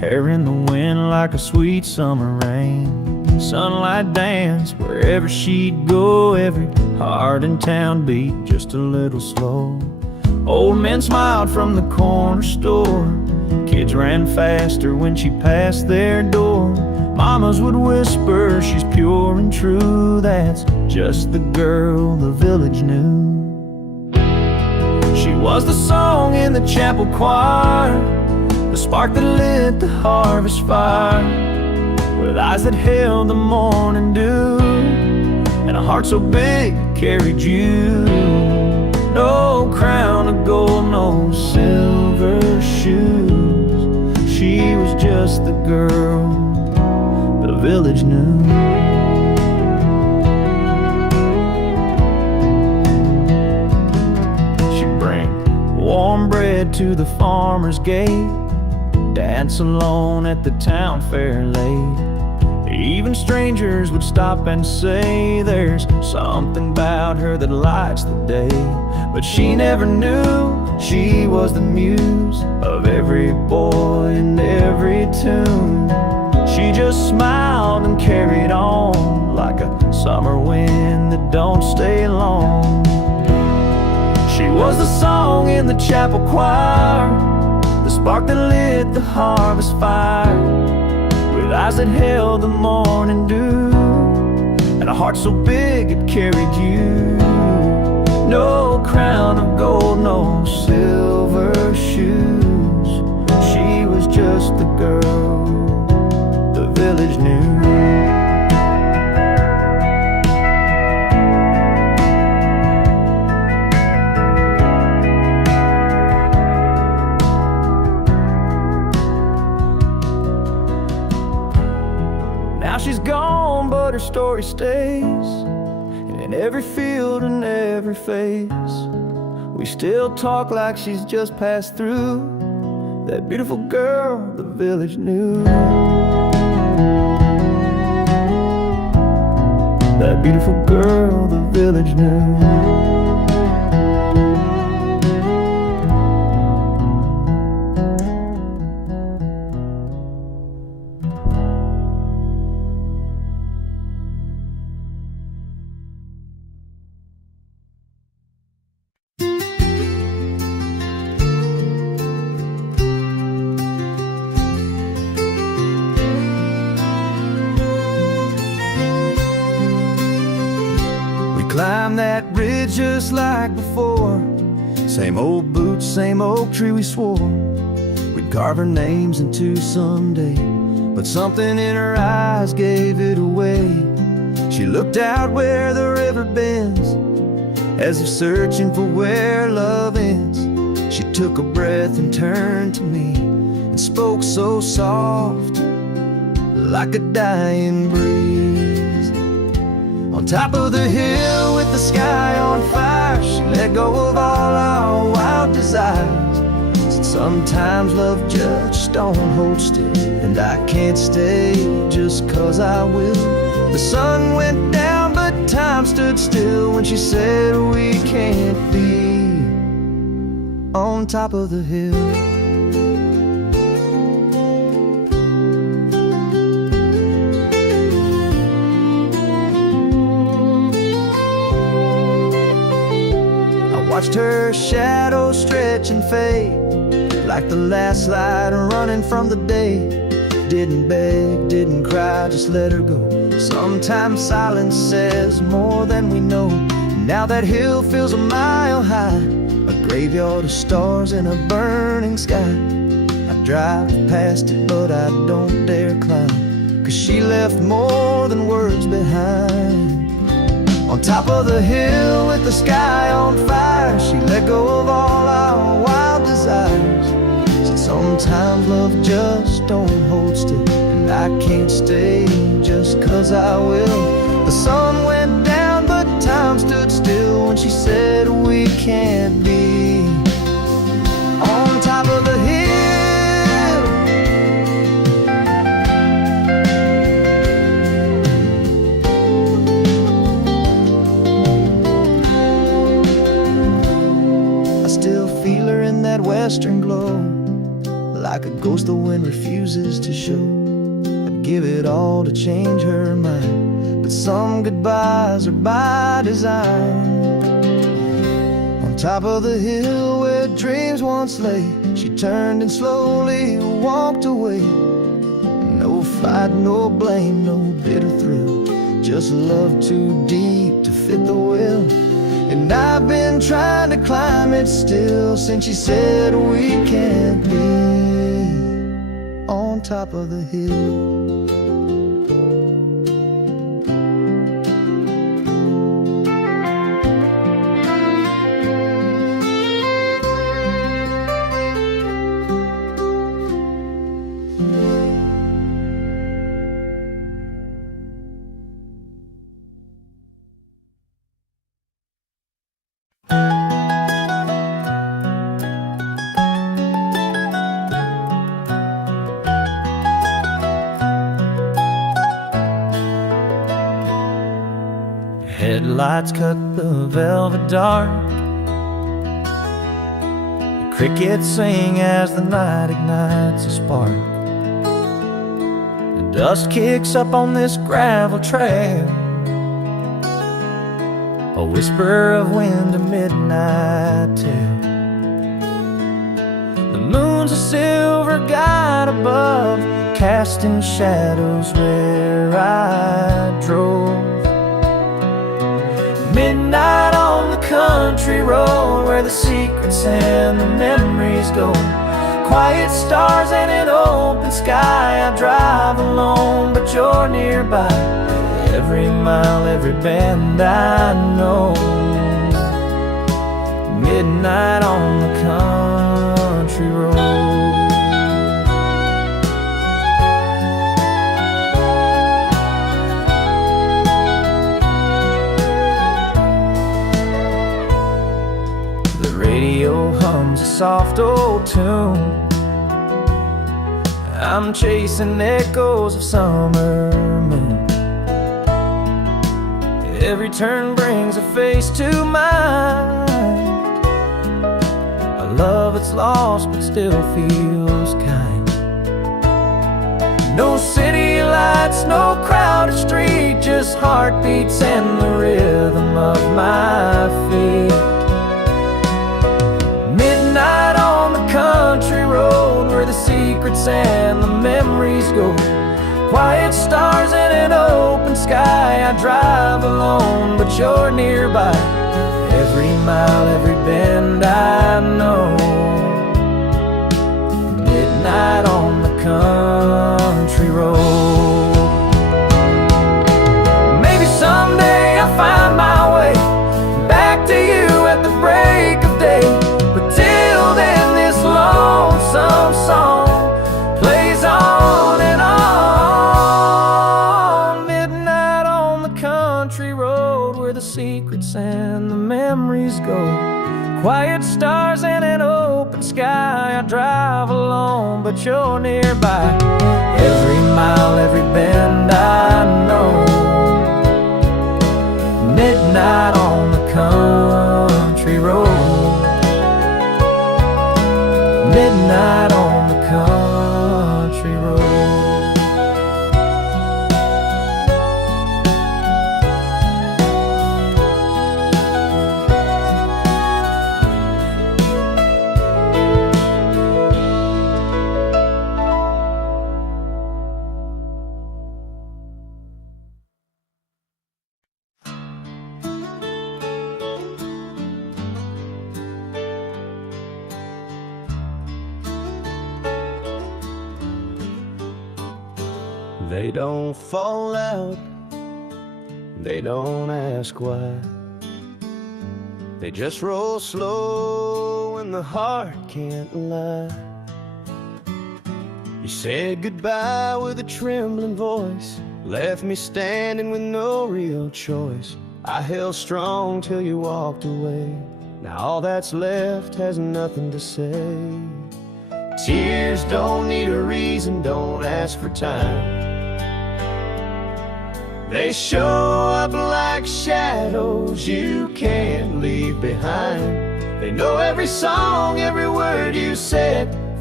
hair in the wind like a sweet summer rain. Sunlight dance wherever she'd go, every heart in town beat just a little slow. Old men smiled from the corner store, kids ran faster when she passed their door. Mamas would whisper, she's pure and true, that's just the girl the village knew. She was the song in the chapel choir, the spark that lit the harvest fire, with eyes that held the morning dew, and a heart so big it carried you. No crown of gold, no silver shoes, she was just the girl the village knew. She'd bring warm bread to the farmer's gate, dance alone at the town fair late. Even strangers would stop and say, there's something about her that lights the day. But she never knew she was the muse of every boy and every tune. She just smiled and carried on like a summer wind that don't stay long. She was the song in the chapel choir, the spark that lit the harvest fire, with eyes that held the morning dew, and a heart so big it carried you. No crown of gold, no silver shoes, she was just the girl the village knew. Now she's gone, but her story stays in every field and every face. We still talk like she's just passed through, that beautiful girl the village knew. That beautiful girl the village knew. Climb that ridge just like before, same old boots, same oak tree we swore we'd carve our names into someday. But something in her eyes gave it away. She looked out where the river bends, as if searching for where love ends. She took a breath and turned to me and spoke so soft, like a dying breeze. On top of the hill with the sky on fire, she let go of all our wild desires. Said sometimes love just don't hold still, and I can't stay just cause I will. The sun went down but time stood still when she said we can't be on top of the hill. Watched her shadow stretch and fade, like the last light running from the day. Didn't beg, didn't cry, just let her go. Sometimes silence says more than we know. Now that hill feels a mile high, a graveyard of stars in a burning sky. I drive past it but I don't dare climb, cause she left more than words behind. On top of the hill with the sky on fire, she let go of all our wild desires. Said sometimes love just don't hold still, and I can't stay just cause I will. The sun went down but time stood still when she said we can't be on top of the hill. Western glow, like a ghost the wind refuses to show. I'd give it all to change her mind, but some goodbyes are by design. On top of the hill where dreams once lay, she turned and slowly walked away. No fight, no blame, no bitter thrill, just love too deep to fit the will. And I've been trying to climb it still since she said we can't be on top of the hill. Headlights cut the velvet dark. The crickets sing as the night ignites a spark. The dust kicks up on this gravel trail, a whisper of wind, a midnight tale. The moon's a silver guide above, casting shadows where I drove. Midnight on the country road where the secrets and the memories go. Quiet stars and an open sky. I drive alone, but you're nearby. Every mile, every bend I know. Midnight on the country road. Radio hums a soft old tune. I'm chasing echoes of summer moon. Every turn brings a face to mind, a love that's lost but still feels kind. No city lights, no crowded street, just heartbeats and the rhythm of my feet. Midnight on the country road where the secrets and the memories go. Quiet stars and an open sky. I drive alone, but you're nearby. Every mile, every bend I know. Midnight on the country road. Maybe someday I'll find my way back to you at the break of day. Some song plays on and on. Midnight on the country road where the secrets and the memories go. Quiet stars and an open sky. I drive alone, but you're nearby. Every mile, every bend I know. Midnight on the country road. Midnight on the country road. They don't fall out, they don't ask why. They just roll slow and the heart can't lie. You said goodbye with a trembling voice, left me standing with no real choice. I held strong till you walked away. Now all that's left has nothing to say. Tears don't need a reason, don't ask for time. They show up like shadows you can't leave behind. They know every song, every word you said,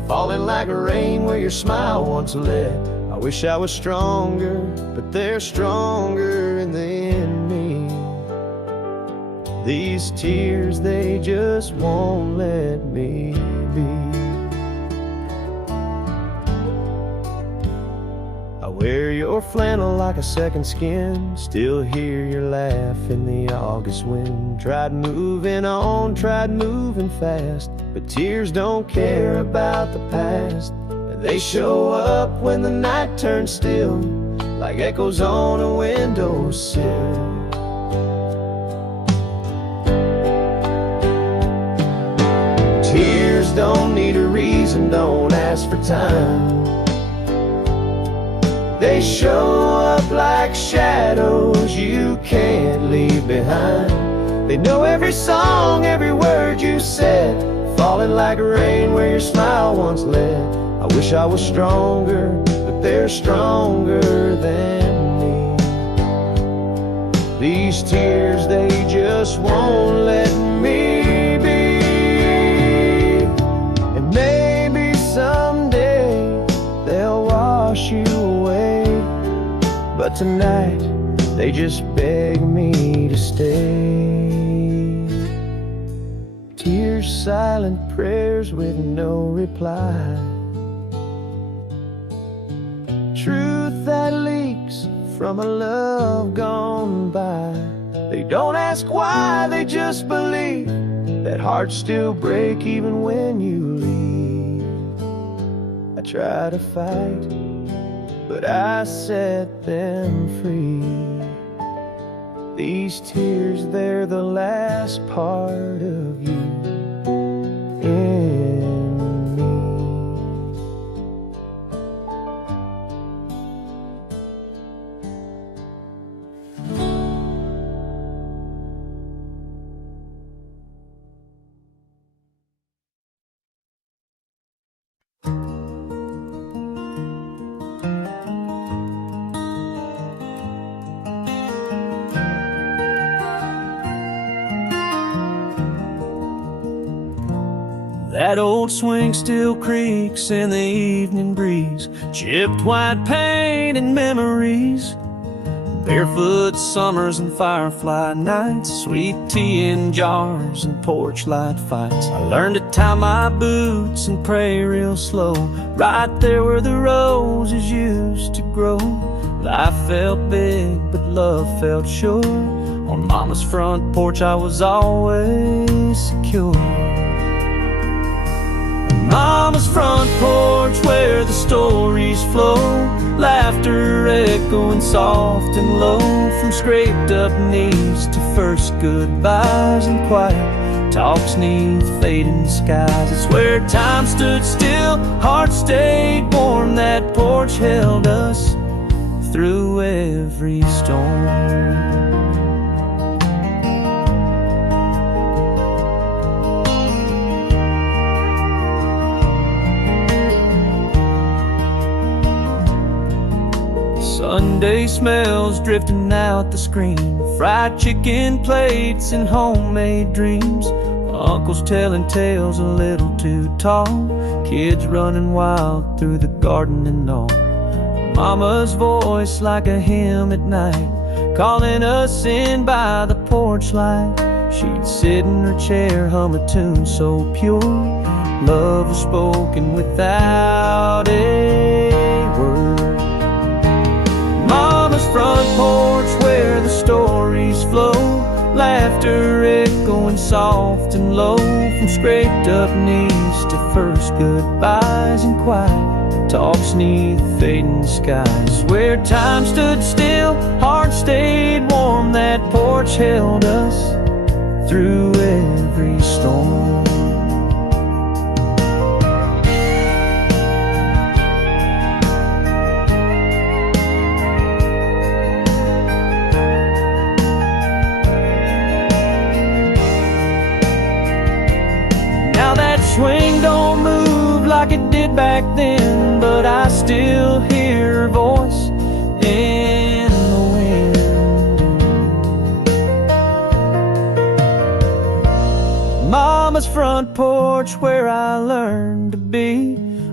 falling like rain where your smile once led. I wish I was stronger, but they're stronger than me. These tears, they just won't let me be. I wear your flannel like a second skin, still hear your laugh in the August wind. Tried moving on, tried moving fast, but tears don't care about the past. They show up when the night turns still, like echoes on a windowsill. Tears don't need a reason, don't ask for time. They show up like shadows you can't leave behind. They know every song, every word you said, falling like rain where your smile once led. I wish I was stronger, but they're stronger than me. These tears, they just won't let me be. And maybe someday they'll wash you away, but tonight they just beg me to stay. Tears, silent prayers with no reply. Truth that leaks from a love gone by. They don't ask why, they just believe that hearts still break even when you leave. I try to fight, but I set them free. These tears, they're the last part of you in me. That old swing still creaks in the evening breeze, chipped white paint and memories, barefoot summers and firefly nights, sweet tea in jars and porch light fights. I learned to tie my boots and pray real slow, right there where the roses used to grow. Life felt big, but love felt sure. On Mama's front porch I was always secure. Mama's front porch where the stories flow, laughter echoing soft and low, from scraped up knees to first goodbyes and quiet talks neath fading skies. It's where time stood still, hearts stayed warm, that porch held us through every storm. Sunday smells drifting out the screen, fried chicken plates and homemade dreams, uncles telling tales a little too tall, kids running wild through the garden and all. Mama's voice like a hymn at night, calling us in by the porch light. She'd sit in her chair, hum a tune so pure, love was spoken without a word. Mama's front porch where the stories flow, laughter echoing soft and low, from scraped up knees to first goodbyes and quiet talks neath fading skies. Where time stood still, hearts stayed warm, that porch held us through every storm. Swing don't move like it did back then, but I still hear her voice in the wind. Mama's front porch where I learned to be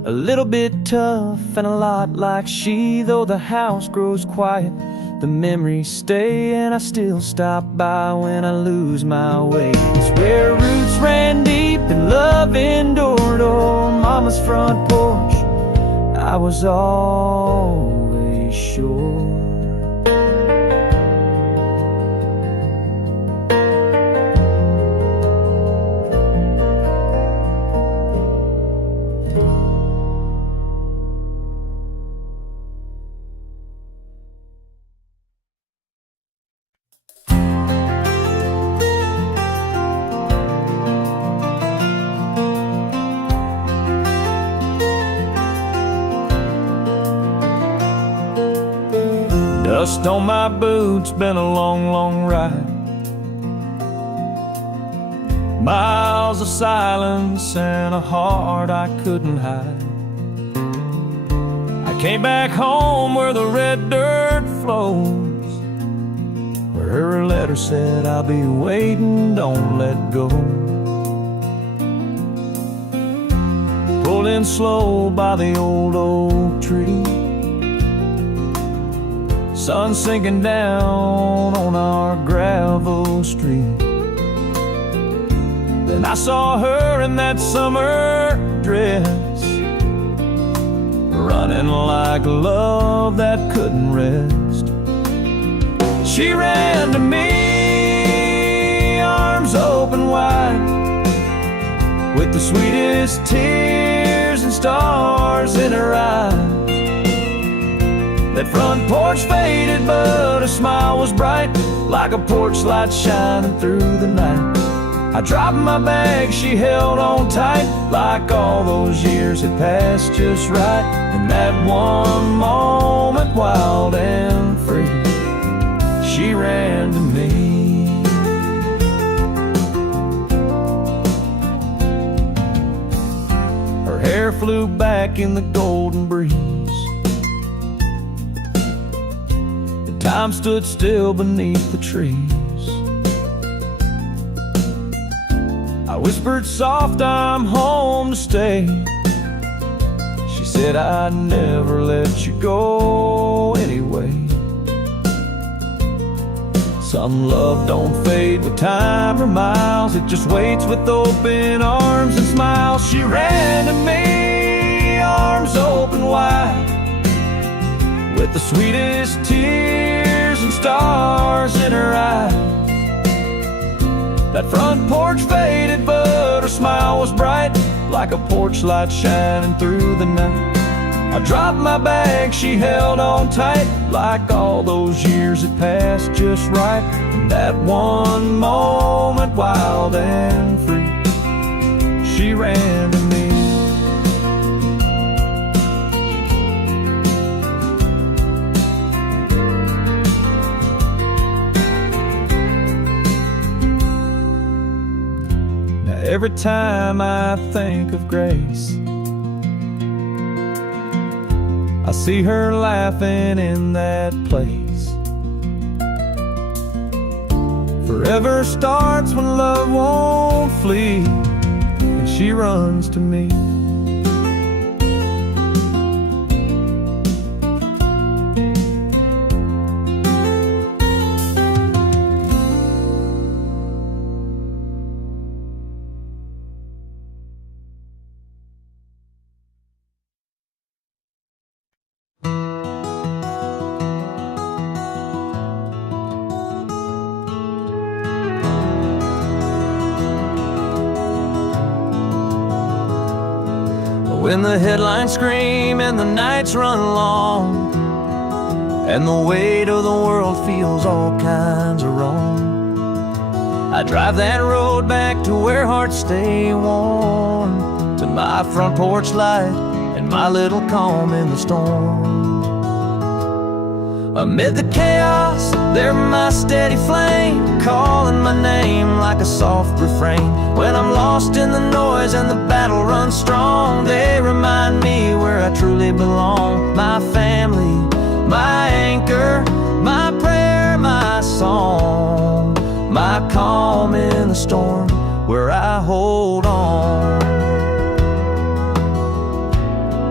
A little bit tough and a lot like she. Though the house grows quiet, the memories stay, and I still stop by when I lose my way. It's where roots ran deep and love endured. On Mama's front porch, I was always sure. Dust on my boots, been a long, long ride. Miles of silence and a heart I couldn't hide. I came back home where the red dirt flows, where her letter said, I'll be waiting, don't let go. Pulled in slow by the old oak tree, sun sinking down on our gravel street. Then I saw her in that summer dress, running like love that couldn't rest. She ran to me, arms open wide, with the sweetest tears and stars in her eyes. That front porch faded, but her smile was bright, like a porch light shining through the night. I dropped my bag, she held on tight, like all those years had passed just right. In that one moment, wild and free, she ran to me. Her hair flew back in the golden breeze. Time stood still beneath the trees. I whispered soft, I'm home to stay. She said, I'd never let you go anyway. Some love don't fade with time or miles, it just waits with open arms and smiles. She ran to me, arms open wide, with the sweetest tears and stars in her eyes. That front porch faded, but her smile was bright, like a porch light shining through the night. I dropped my bag, she held on tight, like all those years had passed just right. In that one moment, wild and free, she ran to me. Every time I think of Grace, I see her laughing in that place. Forever starts when love won't flee, and she runs to me. When the headlines scream and the nights run long, and the weight of the world feels all kinds of wrong, I drive that road back to where hearts stay warm, to my front porch light and my little calm in the storm. Amid the chaos, they're my steady flame, calling my name like a soft refrain. When I'm lost in the noise and the battle runs strong, they remind me where I truly belong. My family, my anchor, my prayer, my song, my calm in the storm, where I hold on.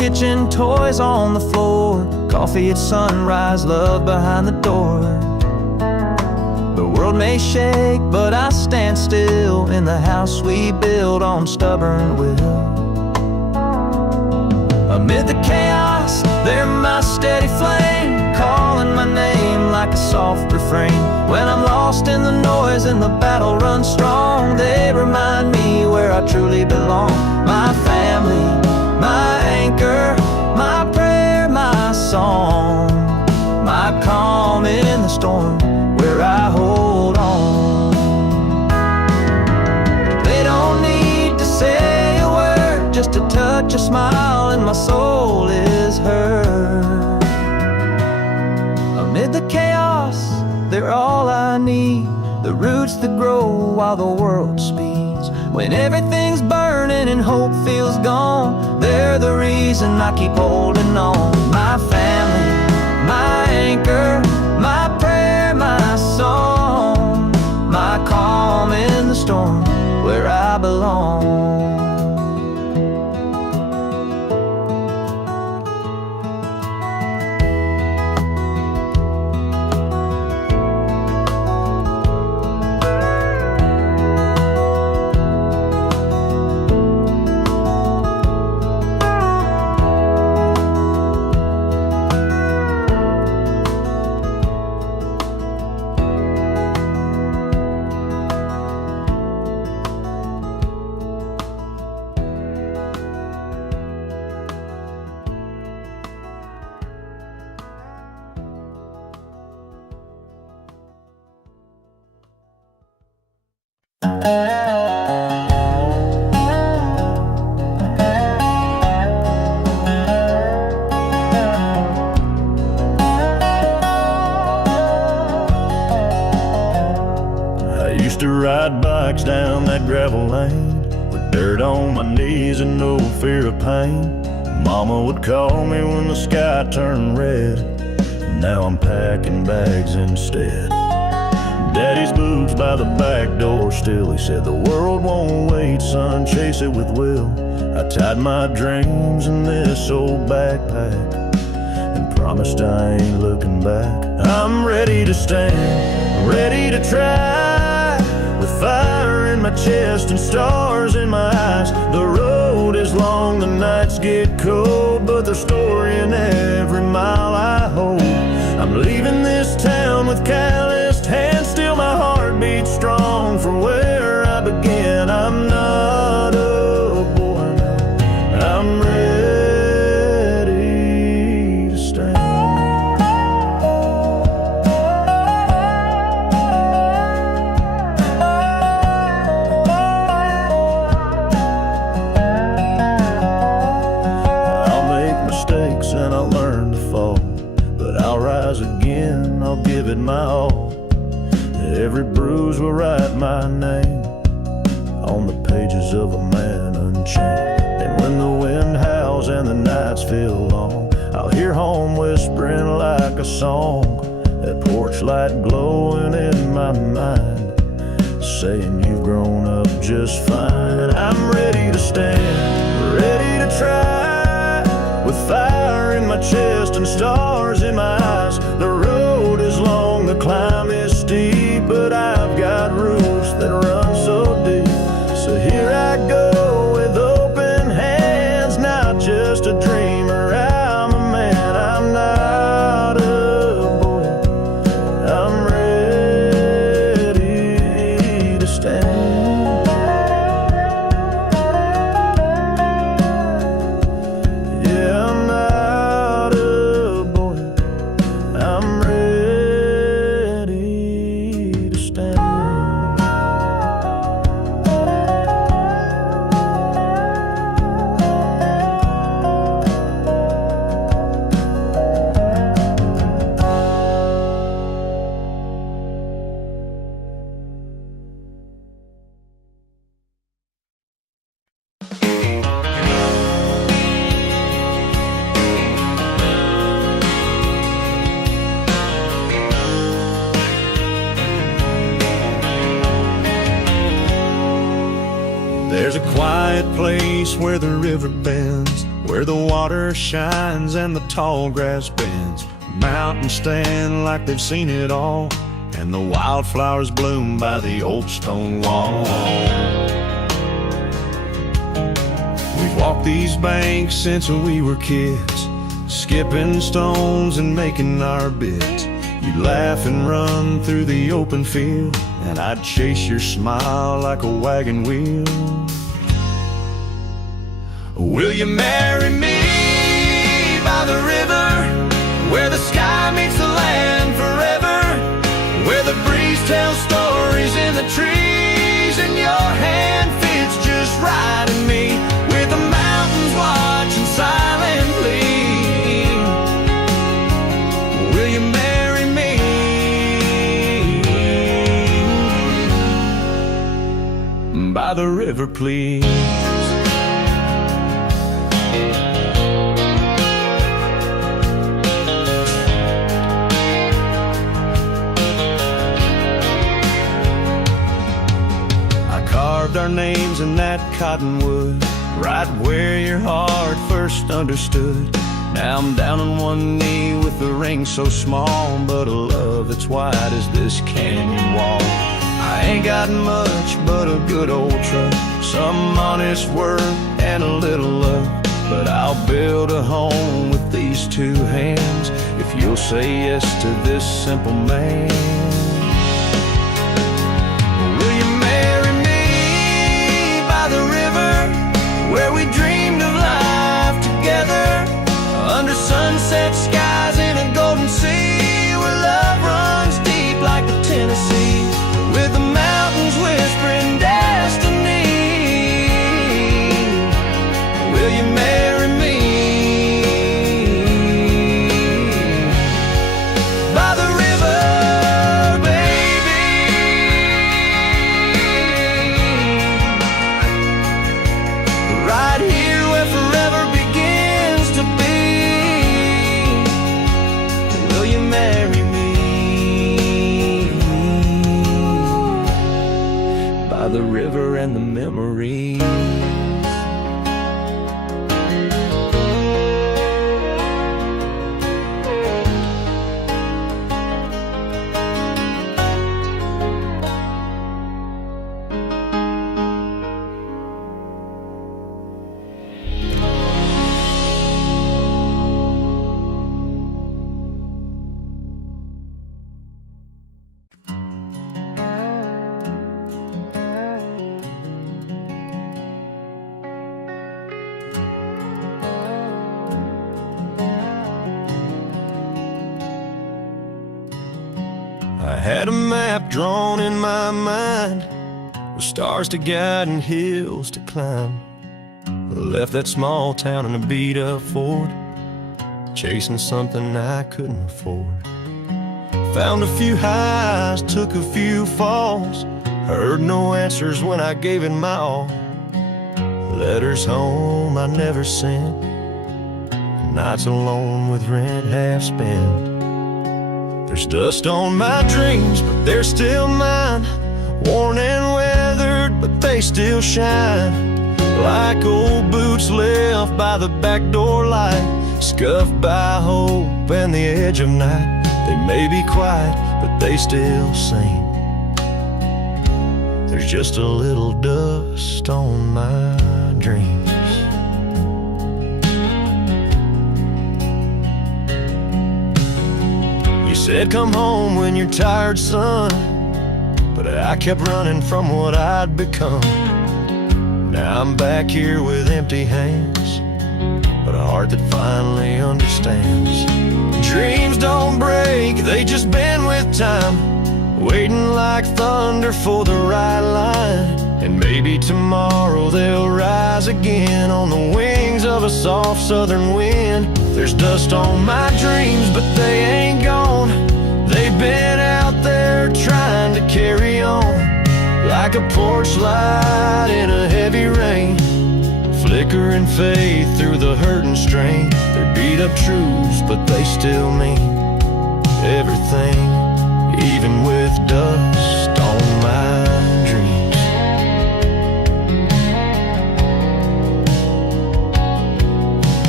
kitchen toys on the floor, coffee at sunrise, love behind the door. The world may shake, but I stand still in the house we build on stubborn will. Amid the chaos, they're my steady flame, calling my name like a soft refrain. When I'm lost in the noise and the battle runs strong, they remind me where I truly belong. My family, my anchor, my prayer, my song, my calm in the storm, where I hold on. They don't need to say a word, just a touch, a smile, and my soul is heard. Amid the chaos, they're all I need, the roots that grow while the world speeds. When everything's burning and hope feels gone, they're the reason I keep holding on. My family, my anchor, my prayer, my song, my calm in the storm, where I belong. I used to ride bikes down that gravel lane with dirt on my knees and no fear of pain. Mama would call me when the sky turned red. Now I'm packing bags instead. Daddy's boots by the back door still. He said the world won't wait, son, chase it with will. I tied my dreams in this old backpack and promised I ain't looking back. I'm ready to stand, ready to try, with fire in my chest and stars in my eyes. The road is long, the nights get cold, but there's story in every mile I hold. I'm leaving this town with calloused hands, still my heart beats strong for where I began. I'm not a boy now, I'm ready to stand. I'll make mistakes and I'll learn to fall, but I'll rise again, I'll give it my all. Every bruise will write my name on the pages of a man unchained. And when the wind howls and the nights feel long, I'll hear home whispering like a song, that porch light glowing in my mind, saying you've grown up just fine. I'm ready to stand, ready to try, with fire in my chest and stars in my eyes. The road is long, the climb is steep, but I've got roots that run so deep. So here I go with open hands, not just a dreamer, I'm a man. I'm not a boy, I'm ready to stand. Yeah, I'm not a boy, I'm ready to stand. There's a quiet place where the river bends, where the water shines and the tall grass bends. Mountains stand like they've seen it all, and the wildflowers bloom by the old stone wall. We've walked these banks since we were kids, skipping stones and making our bits. You'd laugh and run through the open field, and I'd chase your smile like a wagon wheel. Will you marry me by the river, where the sky meets the land forever, where the breeze tells stories in the trees, and your hand fits just right in me, with the mountains watching silently? Will you marry me by the river, please? Our names in that cottonwood, right where your heart first understood. Now I'm down on one knee with a ring so small, but a love that's wide as this canyon wall. I ain't got much but a good old truck, some honest work and a little luck, but I'll build a home with these two hands if you'll say yes to this simple man. Where we dreamed of life together, under sunset skies in a golden sea, where love runs deep like the Tennessee, with the mountains whispering destiny. Will you marry me by the river, right here where forever begins to be? Will you marry me by the river and the memories? I had a map drawn in my mind, with stars to guide and hills to climb. I left that small town in a beat-up Ford, chasing something I couldn't afford. Found a few highs, took a few falls, heard no answers when I gave it my all. Letters home I never sent, nights alone with rent half spent. There's dust on my dreams, but they're still mine, worn and weathered, but they still shine, like old boots left by the back door light, scuffed by hope and the edge of night. They may be quiet, but they still sing. There's just a little dust on my dreams. You said come home when you're tired, son, but I kept running from what I'd become. Now I'm back here with empty hands, but a heart that finally understands. Dreams don't break, they just bend with time, waiting like thunder for the right line. And maybe tomorrow they'll rise again on the wings of a soft southern wind. There's dust on my dreams, but they ain't gone. They've been out there trying to carry on, like a porch light in a heavy rain, flicker and fade through the hurt and strain. They're beat up truths, but they still mean everything, even with dust on my dreams.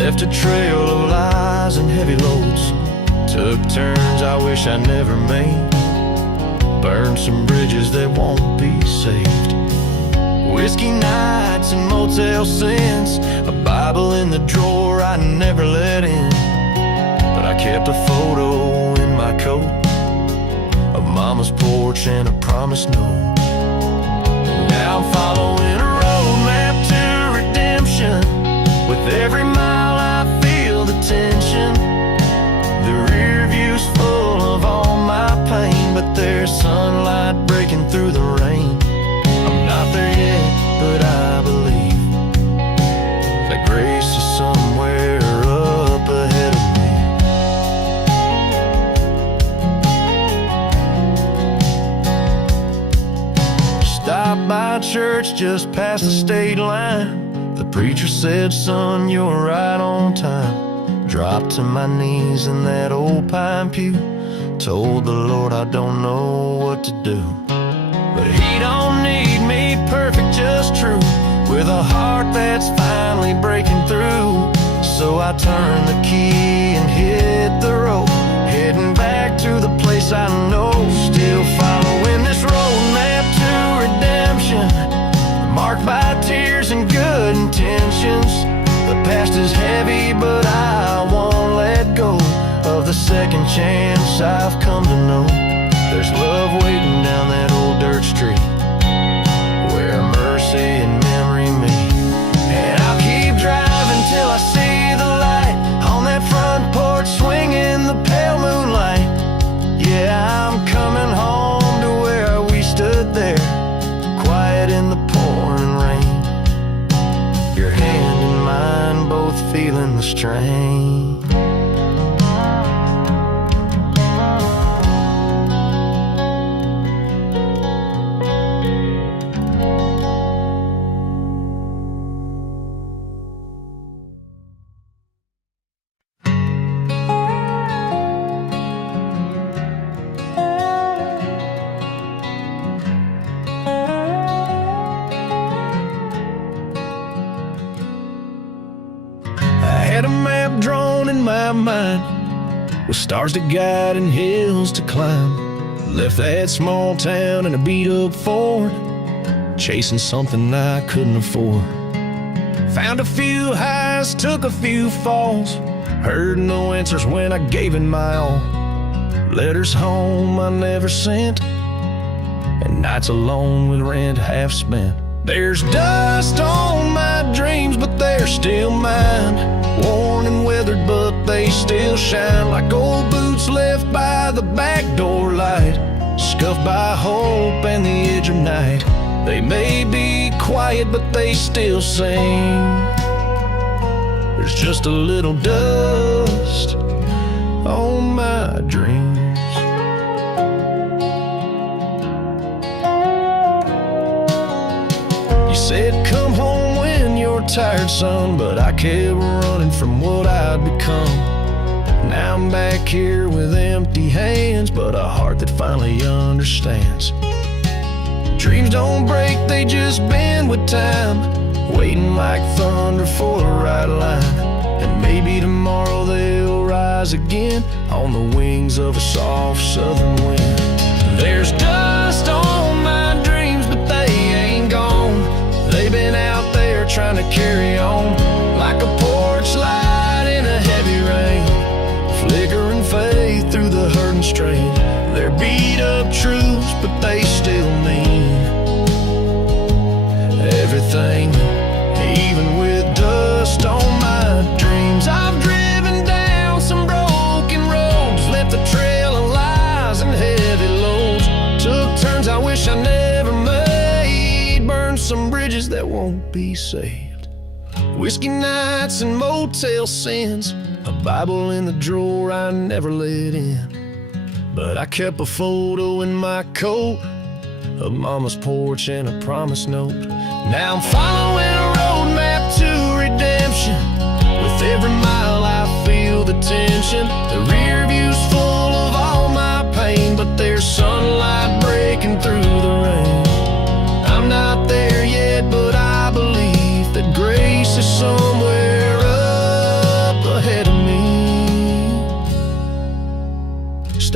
left a trail of lies and heavy loads. Took turns I wish I never made. Burned some bridges that won't be saved. Whiskey nights and motel sins, a Bible in the drawer I never let in. But I kept a photo in my coat of Mama's porch and a promise note. Now I'm following a roadmap to redemption. With every mile I feel the tension. The rear view's full of all my pain, but there's sunlight breaking through the rain. I'm not there yet, but I believe that grace is somewhere up ahead of me. Stopped by church just past the state line. The preacher said, son, you're right on time. Dropped to my knees in that old pine pew. Told the Lord I don't know what to do. But he don't need me perfect, just true, with a heart that's finally breaking through. So I turned the key and hit the road, heading back to the place I know. Still following this roadmap to redemption, marked by tears and good intentions. The past is heavy, but I won't let go of the second chance I've come to know. There's love waiting down that old dirt street, where mercy and memory meet. And I'll keep driving till I see the light on that front porch, swinging the pale moonlight. Yeah, I'm coming home to where we stood there, quiet in the pouring rain. Your hand in mine, both feeling the strain. Had a map drawn in my mind, with stars to guide and hills to climb. Left that small town in a beat-up Ford, chasing something I couldn't afford. Found a few highs, took a few falls, heard no answers when I gave it my all. Letters home I never sent, and nights alone with rent half spent. There's dust on my dreams, but they're still mine. Worn and weathered, but they still shine like old boots left by the back door light, scuffed by hope and the edge of night. They may be quiet, but they still sing. There's just a little dust on my dreams. You said come home when you're tired, son, but I kept running from what I'd become. Now I'm back here with empty hands, but a heart that finally understands. Dreams don't break, they just bend with time, waiting like thunder for the right line. And maybe tomorrow they'll rise again on the wings of a soft southern wind. There's dust on my dreams, but they ain't gone. They've been out there trying to carry on, like a porch light in a heavy rain, flickering faith through the hurt and strain. They're beat up truths, but they still mean everything, even with dust on my dreams. I've driven down some broken roads, left a trail of lies and heavy loads. Took turns I wish I never made, burned some bridges that won't be saved. Whiskey nights and motel sins, a Bible in the drawer I never let in. But I kept a photo in my coat of Mama's porch and a promise note. Now I'm following a roadmap to redemption. With every mile I feel the tension. The rear view's full of all my pain, but there's sunlight breaking through the rain. I'm not there yet, but I believe that grace is somewhere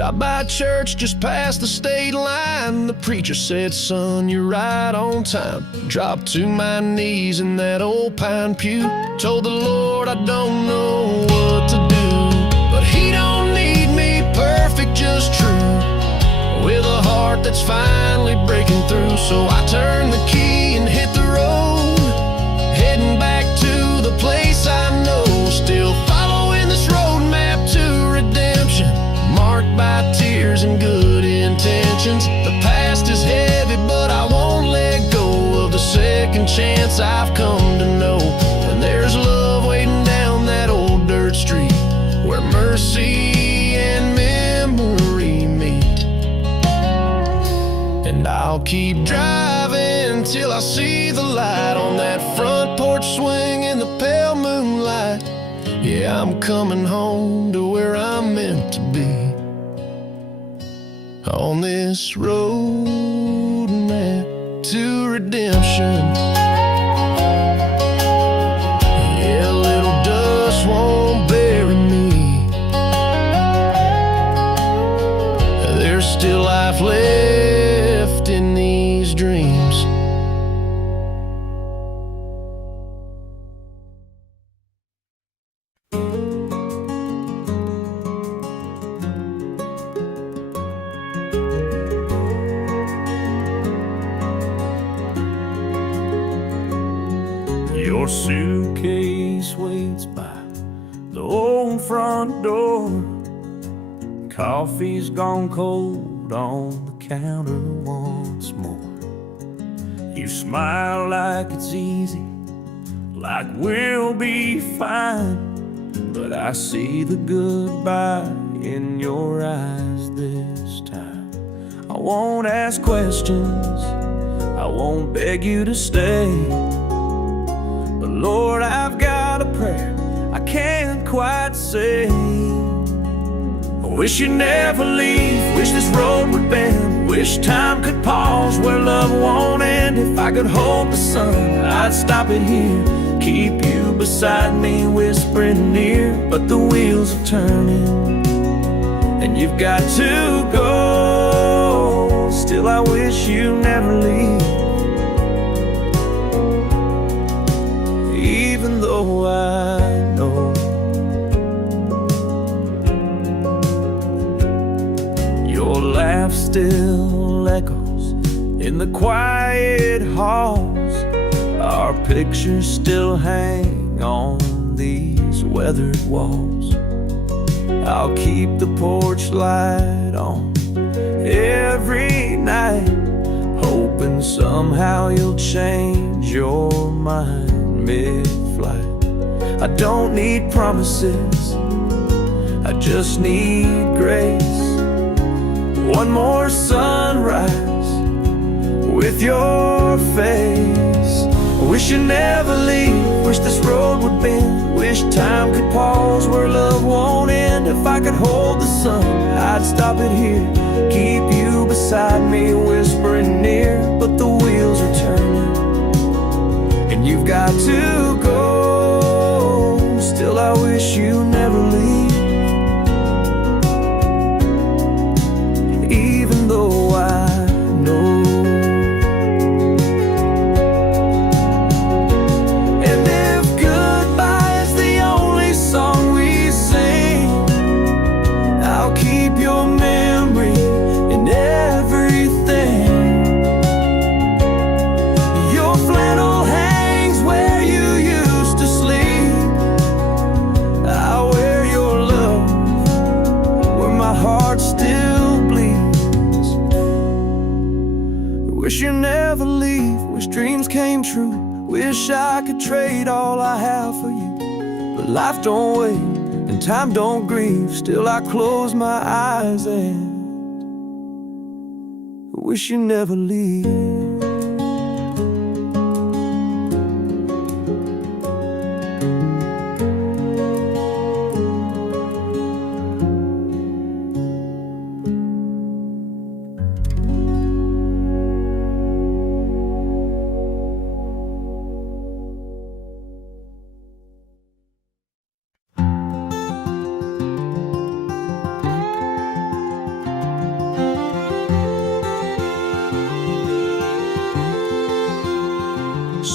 Stopped by a church just past the state line. The preacher said, son, you're right on time. Dropped to my knees in that old pine pew. Told the Lord I don't know what to do, but He don't need me perfect, just true, with a heart that's finally breaking through. So I turned the key and hit the road, heading back to the place I know. Still following this roadmap to redemption, marked by tears and good intentions. The past is heavy, but I won't let go of the second chance I've come to know. And there's love waiting down that old dirt street, where mercy and memory meet. And I'll keep driving till I see the light on that front porch swing in the pale moonlight. Yeah, I'm coming home to where I'm meant to be, on this road map to redemption. Yeah, a little dust won't bury me. There's still life left in these dreams. Your suitcase waits by the old front door. Coffee's gone cold on the counter once more. You smile like it's easy, like we'll be fine, but I see the goodbye in your eyes this time. I won't ask questions, I won't beg you to stay, but Lord, I've got a prayer I can't quite say. I wish you'd never leave, wish this road would bend, wish time could pause where love won't end. If I could hold the sun, I'd stop it here, keep you beside me, whispering near. But the wheels are turning, and you've got to go. Still I wish you never leave, even though I know your laugh still echoes in the quiet halls. Our pictures still hang on these weathered walls. I'll keep the porch light on every night, hoping somehow you'll change your mind mid-flight. I don't need promises, I just need grace. One more sunrise with your face. I wish you'd never leave, wish this road would bend, wish time could pause where love won't end. If I could hold the sun, I'd stop it here, keep you beside me, whispering near. But the wheels are turning, and you've got to go. Still I wish you never leave, even though I know. And if goodbye is the only song we sing, I'll keep your memory in everything. Your flannel hangs where you used to sleep, I'll wear your love where my heart still bleeds. Wish you never leave, wish dreams came true, wish I could trade all I have for you. But life don't wait and time don't grieve, still I close my eyes and wish you never leave.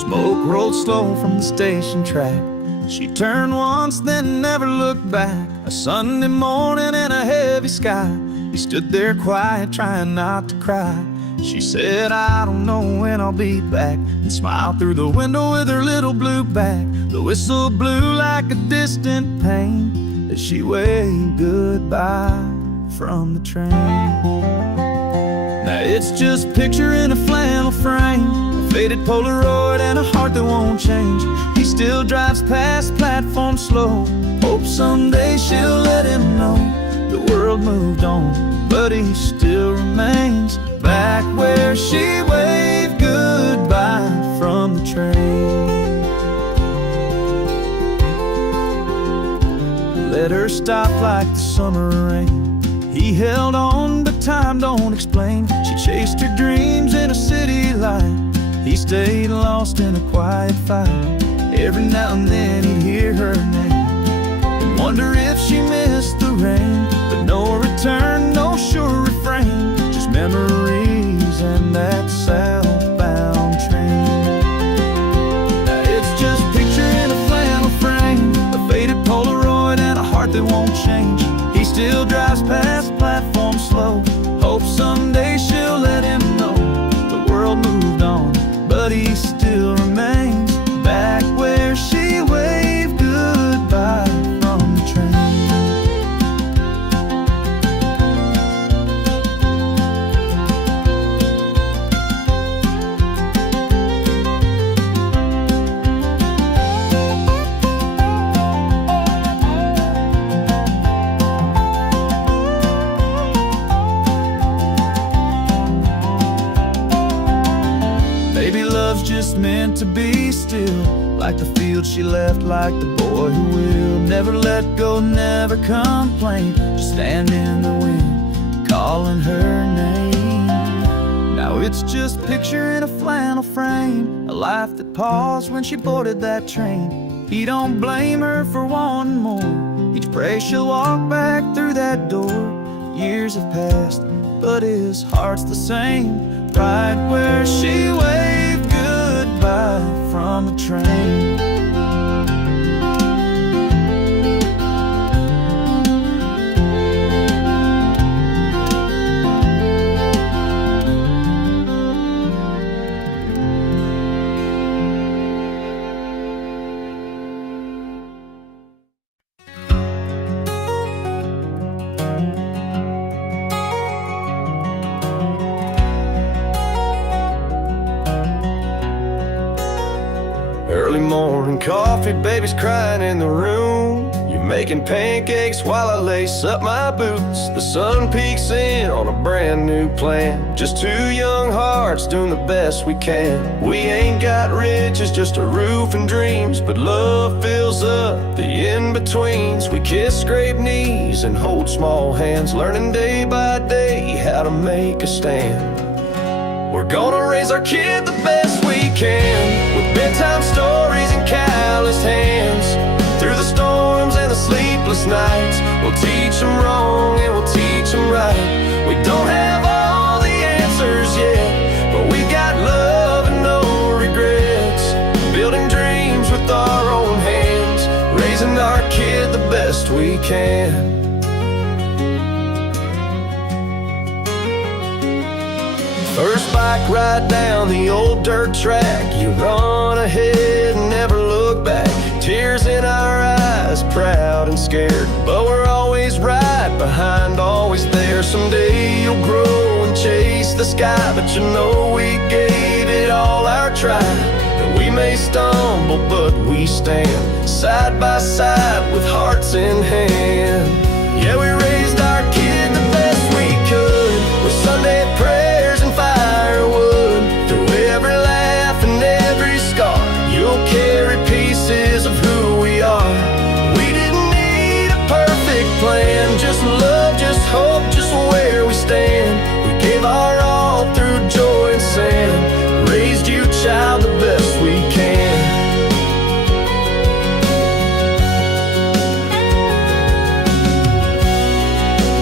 Smoke rolled slow from the station track. She turned once, then never looked back. A Sunday morning in a heavy sky, he stood there quiet, trying not to cry. She said, I don't know when I'll be back, and smiled through the window with her little blue bag. The whistle blew like a distant pain as she waved goodbye from the train. Now it's just a picture in a flannel frame, a faded Polaroid and a heart that won't change. He still drives past platform slow, hopes someday she'll let him know the world moved on, but he still remains back where she waved goodbye from the train. Let her stop like the summer rain. He held on, but time don't explain. She chased her dreams in a city light. He stayed lost in a quiet fight. Every now and then he'd hear her name and wonder if she missed the rain. But no return, no sure refrain, just memories and that southbound train. Now it's just a picture in a flannel frame, a faded Polaroid and a heart that won't change. He still drives past platform slow, hopes someday she'll let him know the world moved on, but he still remains back where she waved goodbye from the train. Maybe love's just meant to be still, like the field she left, like the boy who will never let go, never complain, just stand in the wind, calling her name. Now it's just a picture in a flannel frame, a life that paused when she boarded that train. He don't blame her for wanting more, each prays she'll walk back through that door. Years have passed, but his heart's the same, right where she waved goodbye from the train. Early morning coffee, baby's crying in the room. You're making pancakes while I lace up my boots. The sun peeks in on a brand new plan. Just two young hearts doing the best we can. We ain't got riches, just a roof and dreams, but love fills up the in-betweens. We kiss, scrape knees, and hold small hands, learning day by day how to make a stand. We're gonna raise our kid the best we can, with bedtime stories and calloused hands. Through the storms and the sleepless nights, we'll teach them wrong and we'll teach them right. We don't have all the answers yet, but we got love and no regrets. Building dreams with our own hands, raising our kid the best we can. First bike ride down the old dirt track, you run ahead and never look back. Tears in our eyes, proud and scared, but we're always right behind, always there. Someday you'll grow and chase the sky, but you know we gave it all our try. And we may stumble, but we stand side by side with hearts in hand. Yeah, we raised our kid the best we could, with Sunday prayers and firewood. Through every laugh and every scar, you'll carry pieces of who we are. We didn't need a perfect plan, just love, just hope, just where we stand. We gave our all through joy and sand, raised you, child, the best we can.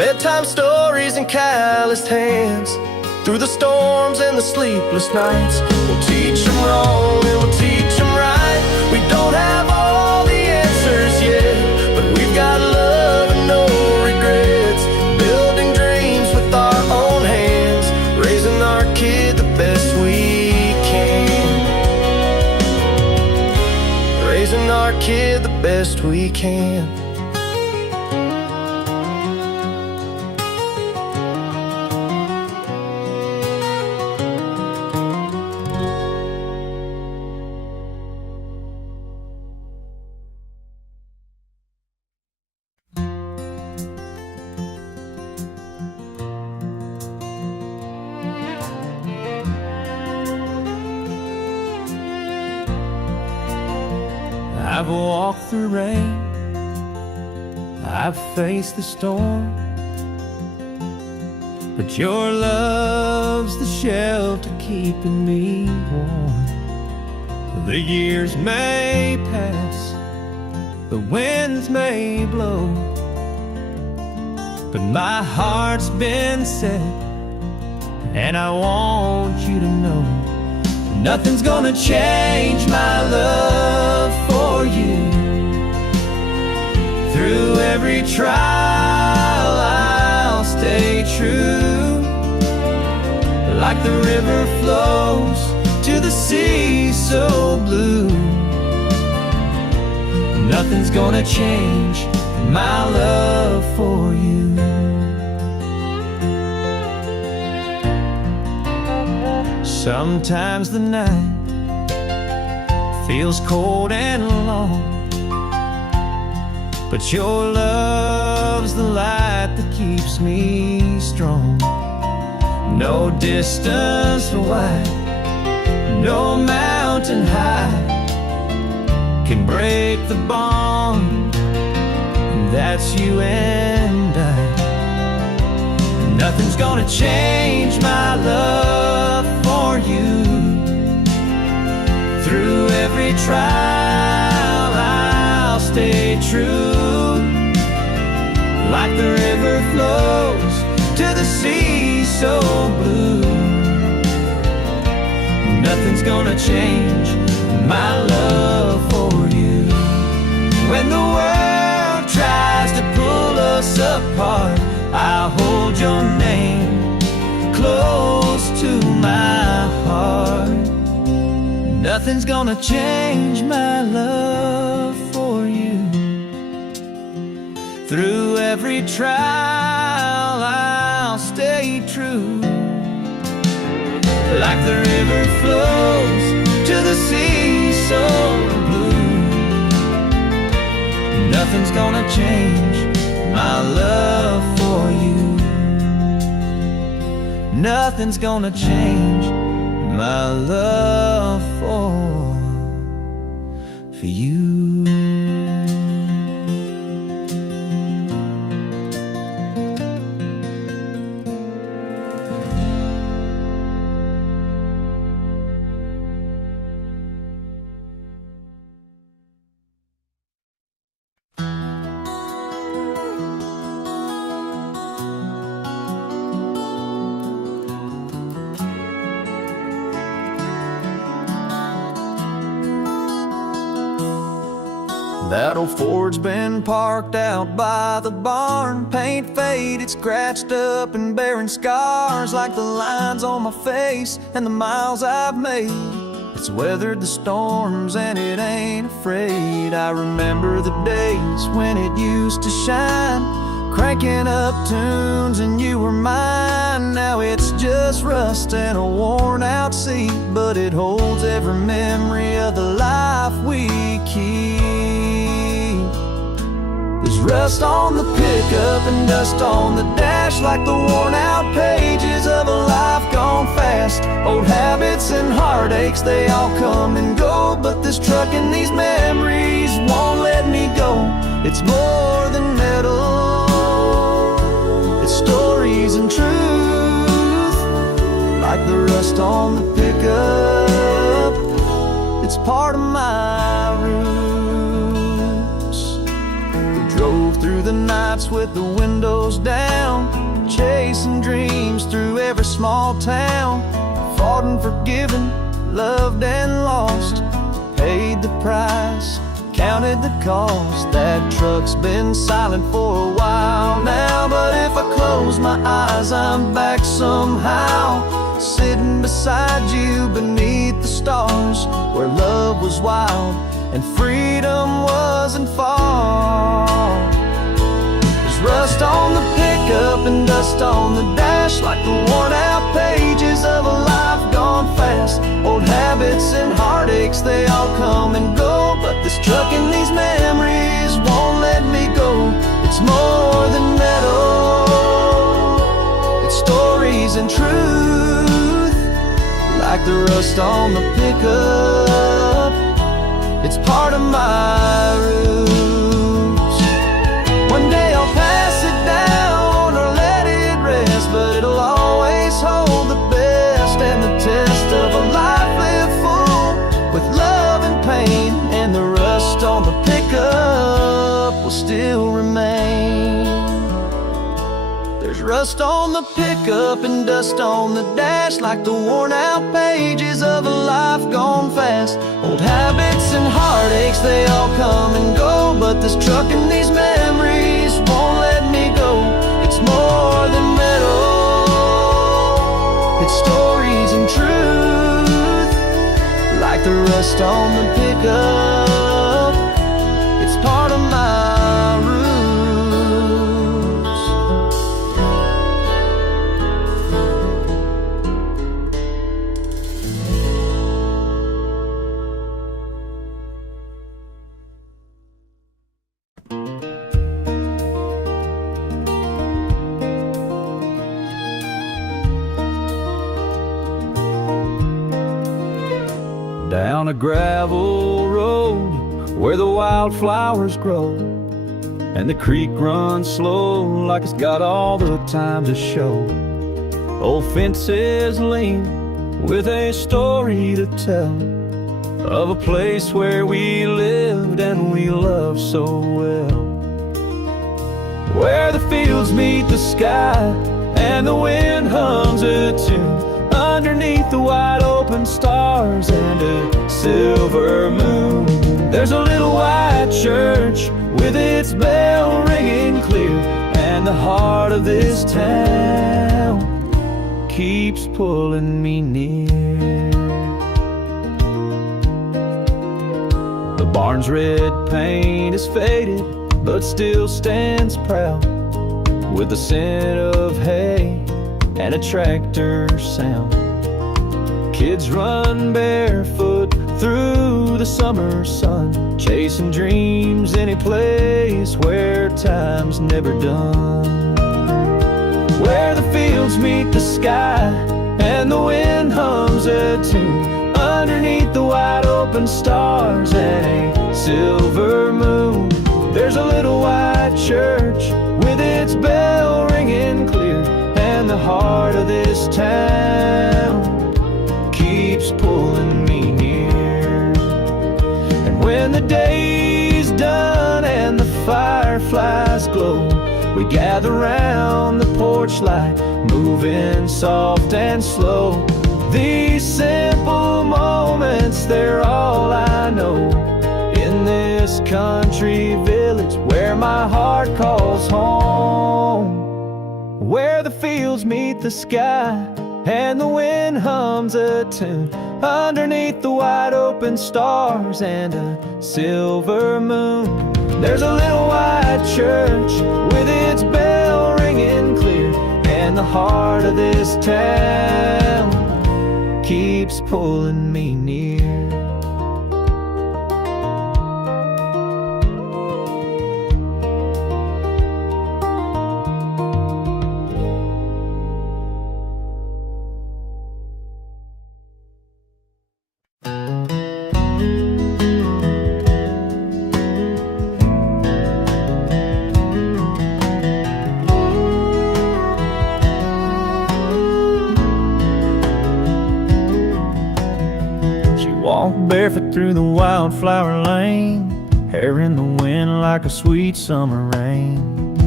bedtime stories and calloused hands. Through the storms and the sleepless nights, we'll teach them wrong and we'll teach them right. We don't have all the answers yet, but we've got love and no regrets. Building dreams with our own hands, raising our kid the best we can. Raising our kid the best we can. I've walked through rain, I've faced the storm, but your love's the shelter keeping me warm. The years may pass, the winds may blow, but my heart's been set, and I want you to know nothing's gonna change my love for you. Through every trial I'll stay true. Like the river flows to the sea so blue, nothing's gonna change my love for you. Sometimes the night feels cold and long, but your love's the light that keeps me strong. No distance wide, no mountain high can break the bond, and that's you and I. Nothing's gonna change my love for you. Through every trial I'll stay true. Like the river flows to the sea so blue, nothing's gonna change my love for you. When the world tries to pull us apart, I'll hold your name close to my heart. Nothing's gonna change my love for you. Through every trial I'll stay true. Like the river flows to the sea so blue, nothing's gonna change my love for you. Nothing's gonna change my love for you. That old Ford's been parked out by the barn, paint faded, scratched up and bearing scars like the lines on my face and the miles I've made. It's weathered the storms and it ain't afraid. I remember the days when it used to shine, cranking up tunes and you were mine. Now it's just rust and a worn out seat, but it holds every memory of the life we keep. There's rust on the pickup and dust on the dash, like the worn out pages of a life gone fast. Old habits and heartaches, they all come and go, but this truck and these memories won't let me go. It's more than metal, it's stories and truth. Like the rust on the pickup, it's part of my roots. We drove through the nights nights with the windows down, chasing dreams through every small town. Fought and forgiven, loved and lost, paid the price, counted the cost. That truck's been silent for a while now, but if I close my eyes, I'm back somehow, sitting beside you beneath the stars, where love was wild and freedom wasn't far. There's rust on the pickup and dust on the dash, like the worn out pages of a life gone fast. Old habits and heartaches, they all come and go, but this truck and these memories won't let me go. It's more than metal, it's stories and truth, like the rust on the pickup. It's part of my roots. One day I'll pass it down or let it rest, but it'll always hold the best and the test of a life lived full with love and pain. And the rust on the pickup will still remain. There's rust on the pickup and dust on the dash, like the worn out pages of a life gone fast. Old habits and heartaches, they all come and go, but this truck and these memories won't let me go. It's more than metal, it's stories and truth, like the rust on the pickup. It's part of my roots. Down a gravel road where the wildflowers grow, and the creek runs slow like it's got all the time to show. Old fences lean with a story to tell of a place where we lived and we loved so well, where the fields meet the sky and the wind hums a tune underneath the wide open stars and a silver moon. There's a little white church with its bell ringing clear, and the heart of this town keeps pulling me near. The barn's red paint is faded but still stands proud, with the scent of hay and a tractor sound. Kids run barefoot through the summer sun, chasing dreams any place where time's never done, where the fields meet the sky and the wind hums a tune underneath the wide open stars and a silver moon. There's a little white church with its bell ringing clear, and the heart of this town keeps pulling me near. And when the day's done and the fireflies glow, we gather round the porch light, moving soft and slow. These simple moments, they're all I know in this country village where my heart calls home, where the fields meet the sky and the wind hums a tune underneath the wide open stars and a silver moon. There's a little white church with its bell ringing clear, and the heart of this town keeps pulling me near. Walked barefoot through the wildflower lane, hair in the wind like a sweet summer rain.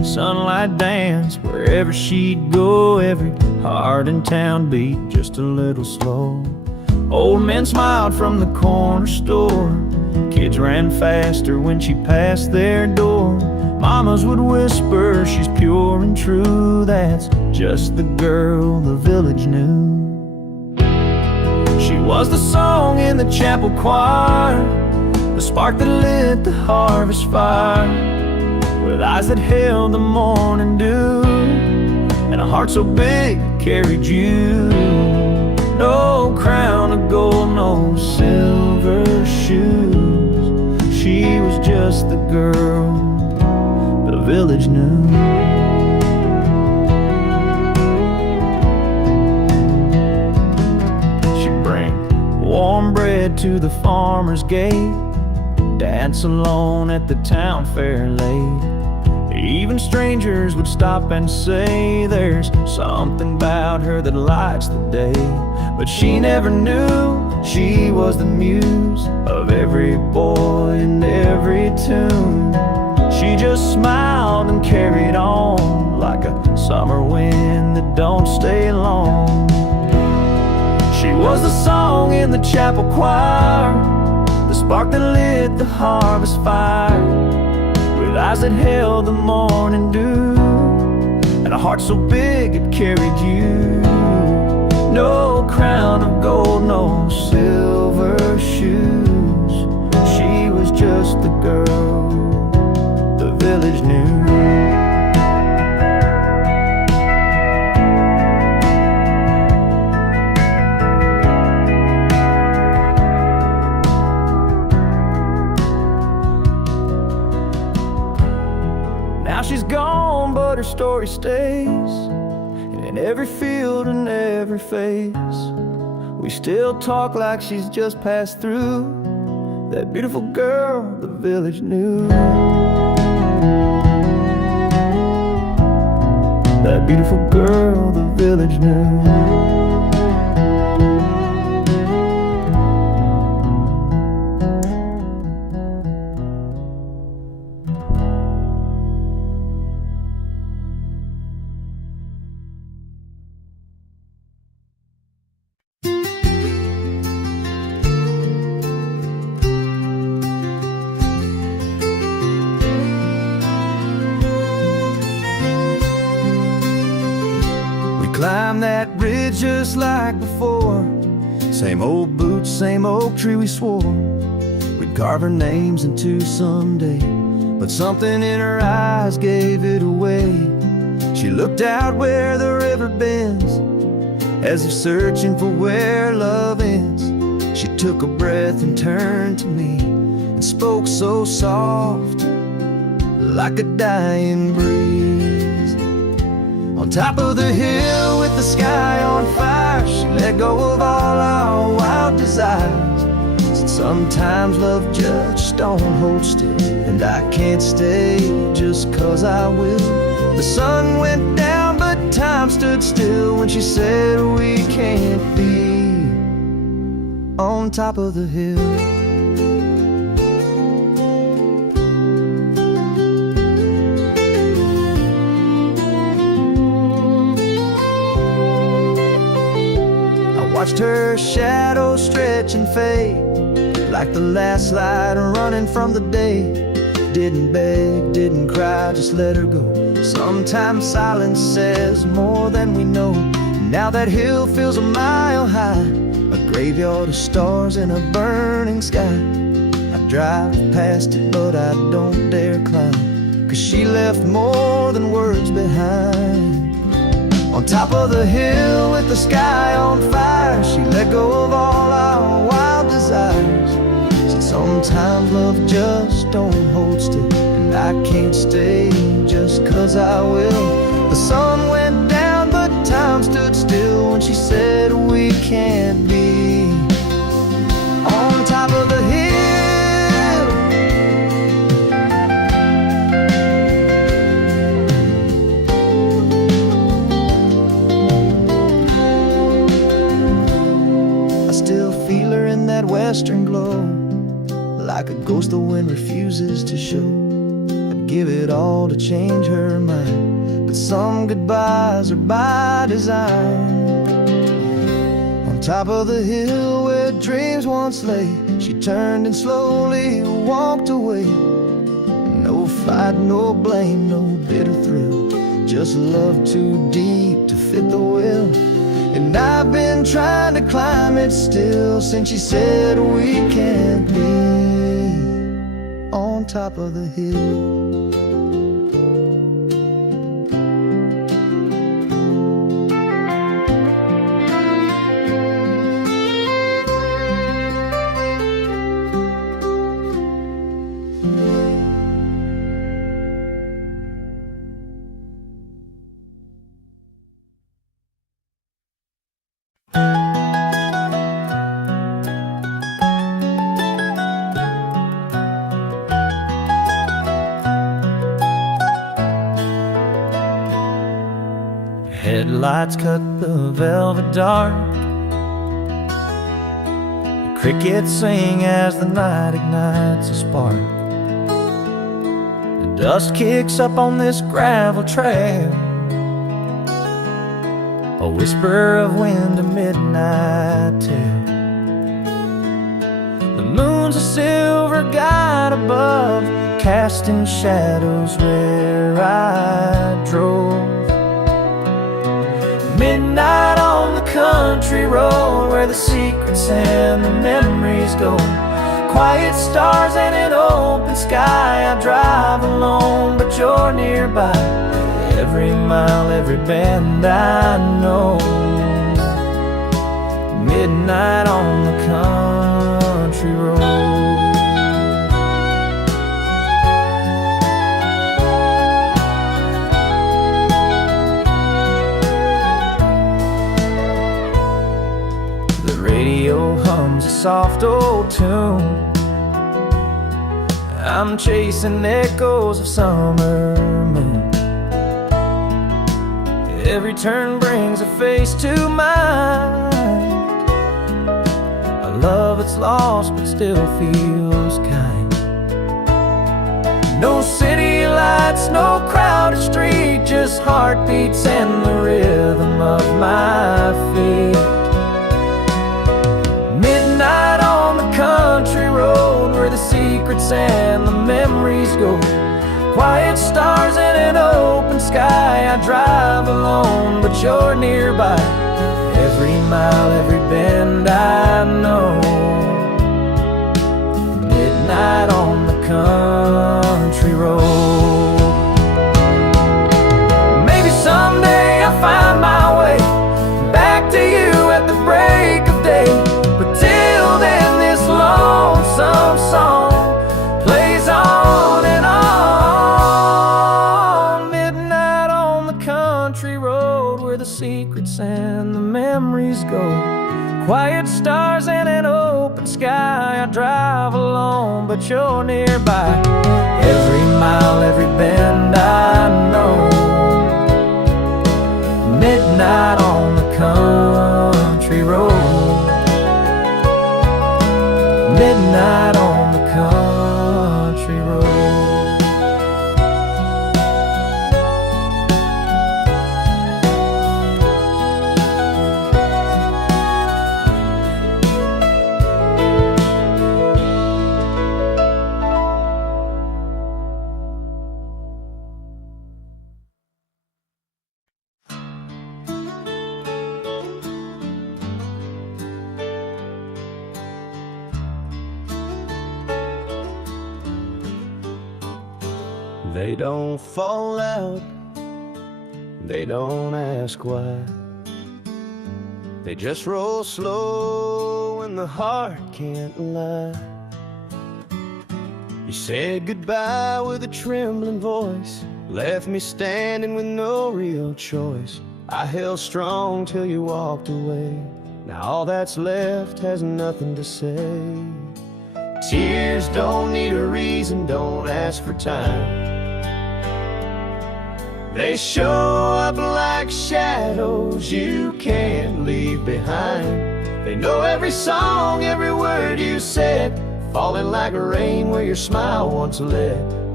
sunlight dance wherever she'd go. Every heart in town beat just a little slow. Old men smiled from the corner store. Kids ran faster when she passed their door. Mamas would whisper, she's pure and true. That's just the girl the village knew. She was the song in the chapel choir, the spark that lit the harvest fire, with eyes that held the morning dew, and a heart so big it carried you. No crown of gold, no silver shoes. She was just the girl the village knew. She'd bring warm bread to the farmer's gate, dance alone at the town fair late. Even strangers would stop and say, there's something about her that lights the day. But she never knew she was the muse of every boy and every tune. She just smiled and carried on like a summer wind that don't stay long. She was the song in the chapel choir, the spark that lit the harvest fire, with eyes that held the morning dew, and a heart so big it carried you. No crown of gold, no silver shoes. She was just the girl the village knew. Now she's gone, but her story stays, and in every field and every face, we still talk like she's just passed through. That beautiful girl the village knew. That beautiful girl the village knew. Climb that ridge just like before. Same old boots, same oak tree we swore we'd carve our names into someday. But something in her eyes gave it away. She looked out where the river bends, as if searching for where love ends. She took a breath and turned to me and spoke so soft, like a dying breeze. On top of the hill with the sky on fire, she let go of all our wild desires. Said sometimes love just don't hold still, and I can't stay just 'cause I will. The sun went down but time stood still when she said we can't be on top of the hill. Watched her shadow stretch and fade like the last light running from the day. Didn't beg, didn't cry, just let her go. Sometimes silence says more than we know. Now that hill feels a mile high, a graveyard of stars and a burning sky. I drive past it but I don't dare climb, 'cause she left more than words behind. On top of the hill with the sky on fire, she let go of all our wild desires. Said sometimes love just don't hold still, and I can't stay just 'cause I will. The sun went down but time stood still when she said we can't be on top of the hill. That western glow, like a ghost the wind refuses to show. I'd give it all to change her mind. But some goodbyes are by design. On top of the hill where dreams once lay, she turned and slowly walked away. No fight, no blame, no bitter thrill, just love too deep to fit the will. And I've been trying to climb it still since she said we can't be on top of the hill. Headlights cut the velvet dark. The crickets sing as the night ignites a spark. The dust kicks up on this gravel trail, a whisper of wind, a midnight tale. The moon's a silver guide above, casting shadows where I drove. Midnight on the country road where the secrets and the memories go. Quiet stars and an open sky. I drive alone, but you're nearby. Every mile, every bend I know. Midnight on the country road. Radio hums a soft old tune. I'm chasing echoes of summer moon. Every turn brings a face to mind, a love that's lost but still feels kind. No city lights, no crowded street, just heartbeats and the rhythm of my feet. Midnight on the country road where the secrets and the memories go. Quiet stars and an open sky. I drive alone, but you're nearby. Every mile, every bend I know. Midnight on the country road. Maybe someday I'll find my way back to you at the break of day. But till then, this lonesome song plays on and on. Midnight on the country road where the secrets and the memories go. Quiet stars and an open sky. I drive alone, but you're nearby. Every mile, every bend I know. Midnight on the country road. Midnight on the country road. They don't fall out, they don't ask why. They just roll slow when the heart can't lie. You said goodbye with a trembling voice, left me standing with no real choice. I held strong till you walked away. Now all that's left has nothing to say. Tears don't need a reason, don't ask for time. They show up like shadows you can't leave behind. They know every song, every word you said, falling like rain where your smile once led. I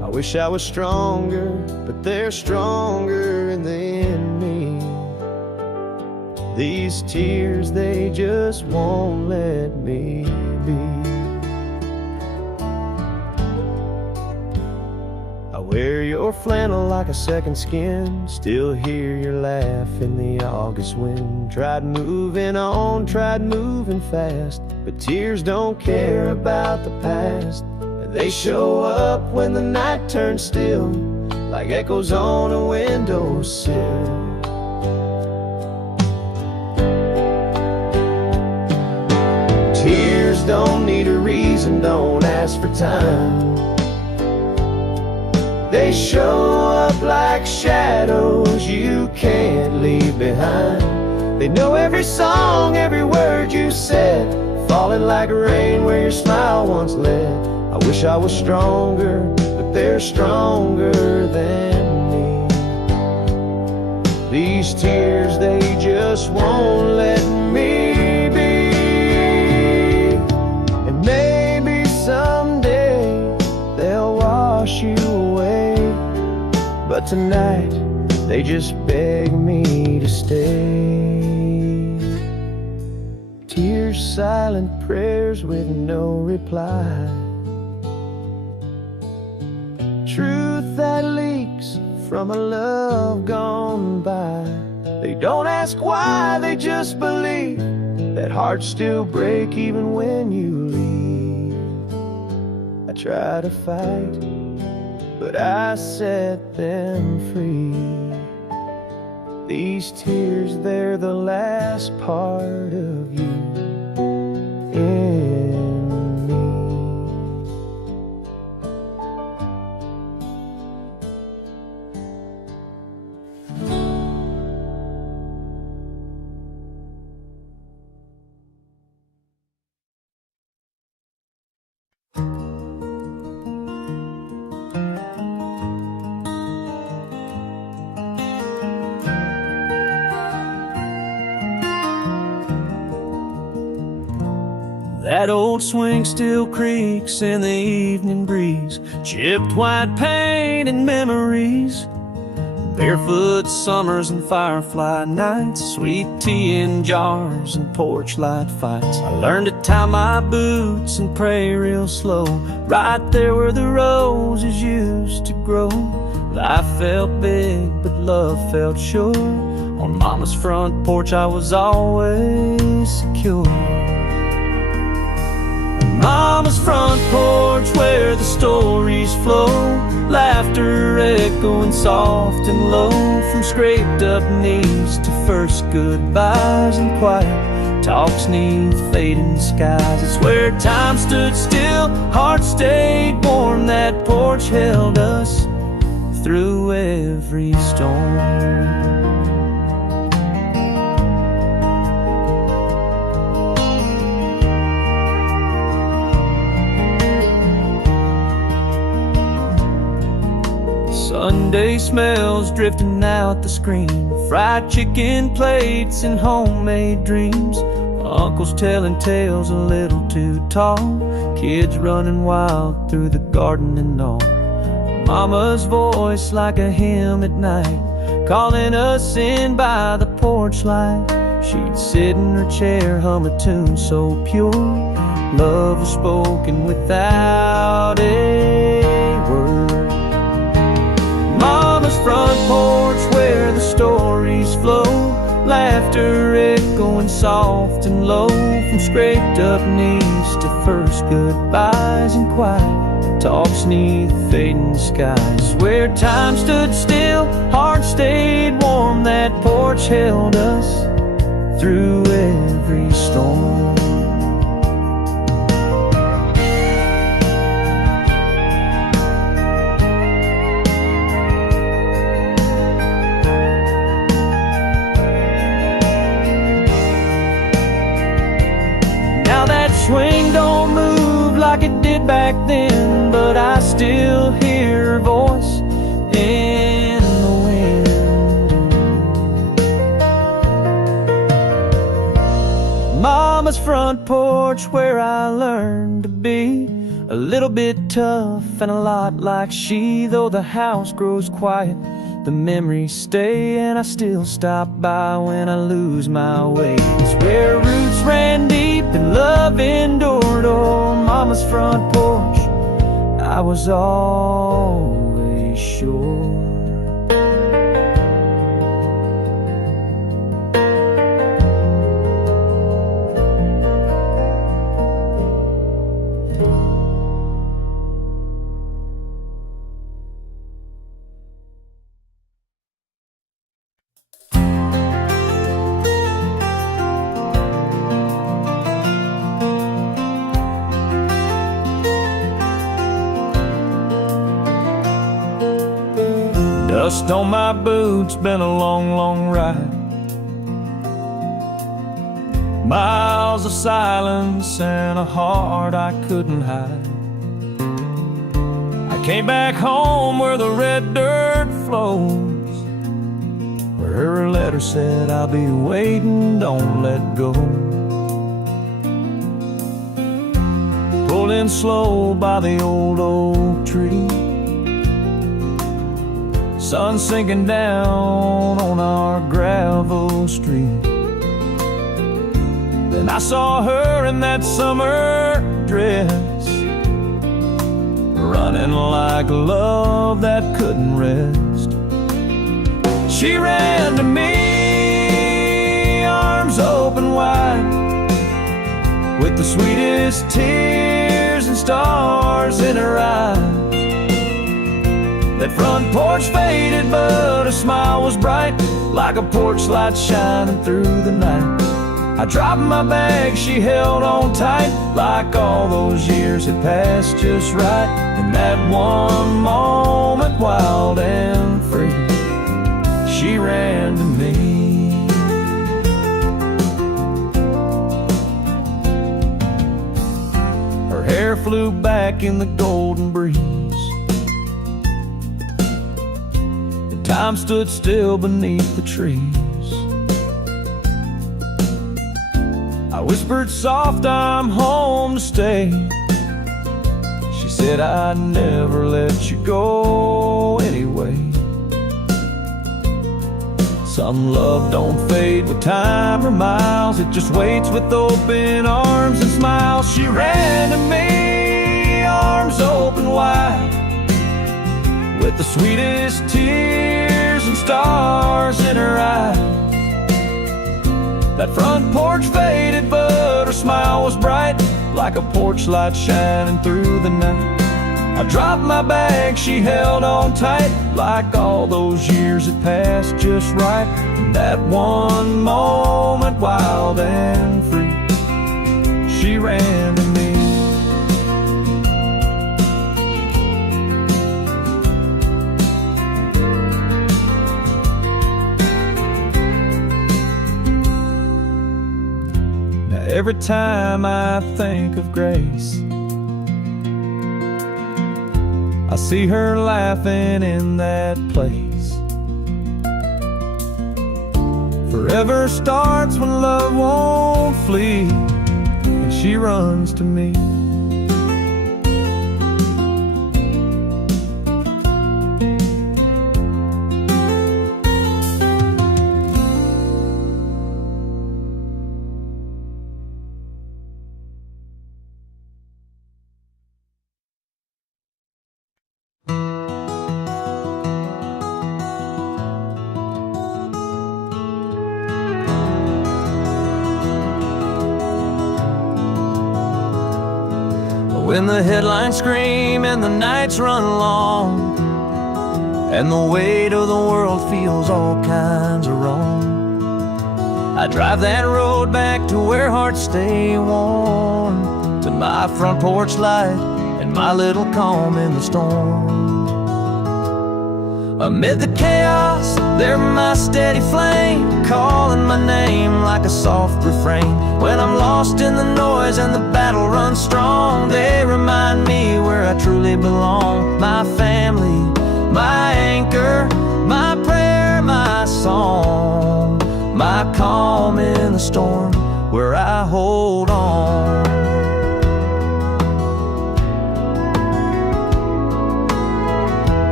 wish I was stronger, but they're stronger than me. These tears, they just won't let me be. I wear your flannel like a second skin, still hear your laugh in the August wind. Tried moving on, tried moving fast, but tears don't care about the past. They show up when the night turns still, like echoes on a windowsill. Tears don't need a reason, don't ask for time. They show up like shadows you can't leave behind. They know every song, every word you said, falling like rain where your smile once led. I wish I was stronger, but they're stronger than me. These tears, they just won't let me be. And maybe someday they'll wash you away, but tonight they just beg me to stay. Tears, silent prayers with no reply. Truth that leaks from a love gone by. They don't ask why, they just believe that hearts still break even when you leave. I try to fight, but I set them free. These tears, they're the last part of you in me. That old swing still creaks in the evening breeze, chipped white paint and memories, barefoot summers and firefly nights, sweet tea in jars and porch light fights. I learned to tie my boots and pray real slow, right there where the roses used to grow. Life felt big, but love felt sure. On Mama's front porch I was always secure. Mama's front porch where the stories flow, laughter echoing soft and low, from scraped up knees to first goodbyes and quiet talks neath fading skies. It's where time stood still, hearts stayed warm, that porch held us through every storm. Sunday smells drifting out the screen, fried chicken plates and homemade dreams, uncles telling tales a little too tall, kids running wild through the garden and all. Mama's voice like a hymn at night, calling us in by the porch light. She'd sit in her chair, hum a tune so pure, love was spoken without a word. Mama's front porch where the stories flow, laughter echoing soft and low, from scraped up knees to first goodbyes and quiet talks neath fading skies. Where time stood still, hearts stayed warm, that porch held us through every storm. Swing don't move like it did back then, but I still hear her voice in the wind. Mama's front porch where I learned to be a little bit tough and a lot like she. Though the house grows quiet, the memories stay, and I still stop by when I lose my way. It's where roots ran deep and love endured. On Mama's front porch, I was always sure. Dust on my boots, been a long, long ride. Miles of silence and a heart I couldn't hide. I came back home where the red dirt flows, where her letter said, I'll be waiting, don't let go. Pulled in slow by the old oak tree, sun sinking down on our gravel street. Then I saw her in that summer dress, running like love that couldn't rest. She ran to me, arms open wide, with the sweetest tears and stars in her eyes. That front porch faded, but her smile was bright, like a porch light shining through the night. I dropped my bag, she held on tight, like all those years had passed just right. In that one moment, wild and free, she ran to me. Her hair flew back in the golden breeze. Time stood still beneath the trees. I whispered soft, I'm home to stay. She said, I'd never let you go anyway. Some love don't fade with time or miles, it just waits with open arms and smiles. She ran to me, arms open wide, with the sweetest tears and stars in her eyes. That front porch faded, but her smile was bright, like a porch light shining through the night. I dropped my bag, she held on tight, like all those years had passed just right. In that one moment, wild and free, she ran to me. Every time I think of Grace, I see her laughing in that place. Forever starts when love won't flee, and she runs to me. When the headlines scream and the nights run long, and the weight of the world feels all kinds of wrong, I drive that road back to where hearts stay warm, to my front porch light and my little calm in the storm. Amid the chaos, they're my steady flame, calling my name like a soft refrain. When I'm lost in the noise and the battle runs strong, they remind me where I truly belong. My family, my anchor, my prayer, my song, my calm in the storm, where I hold on.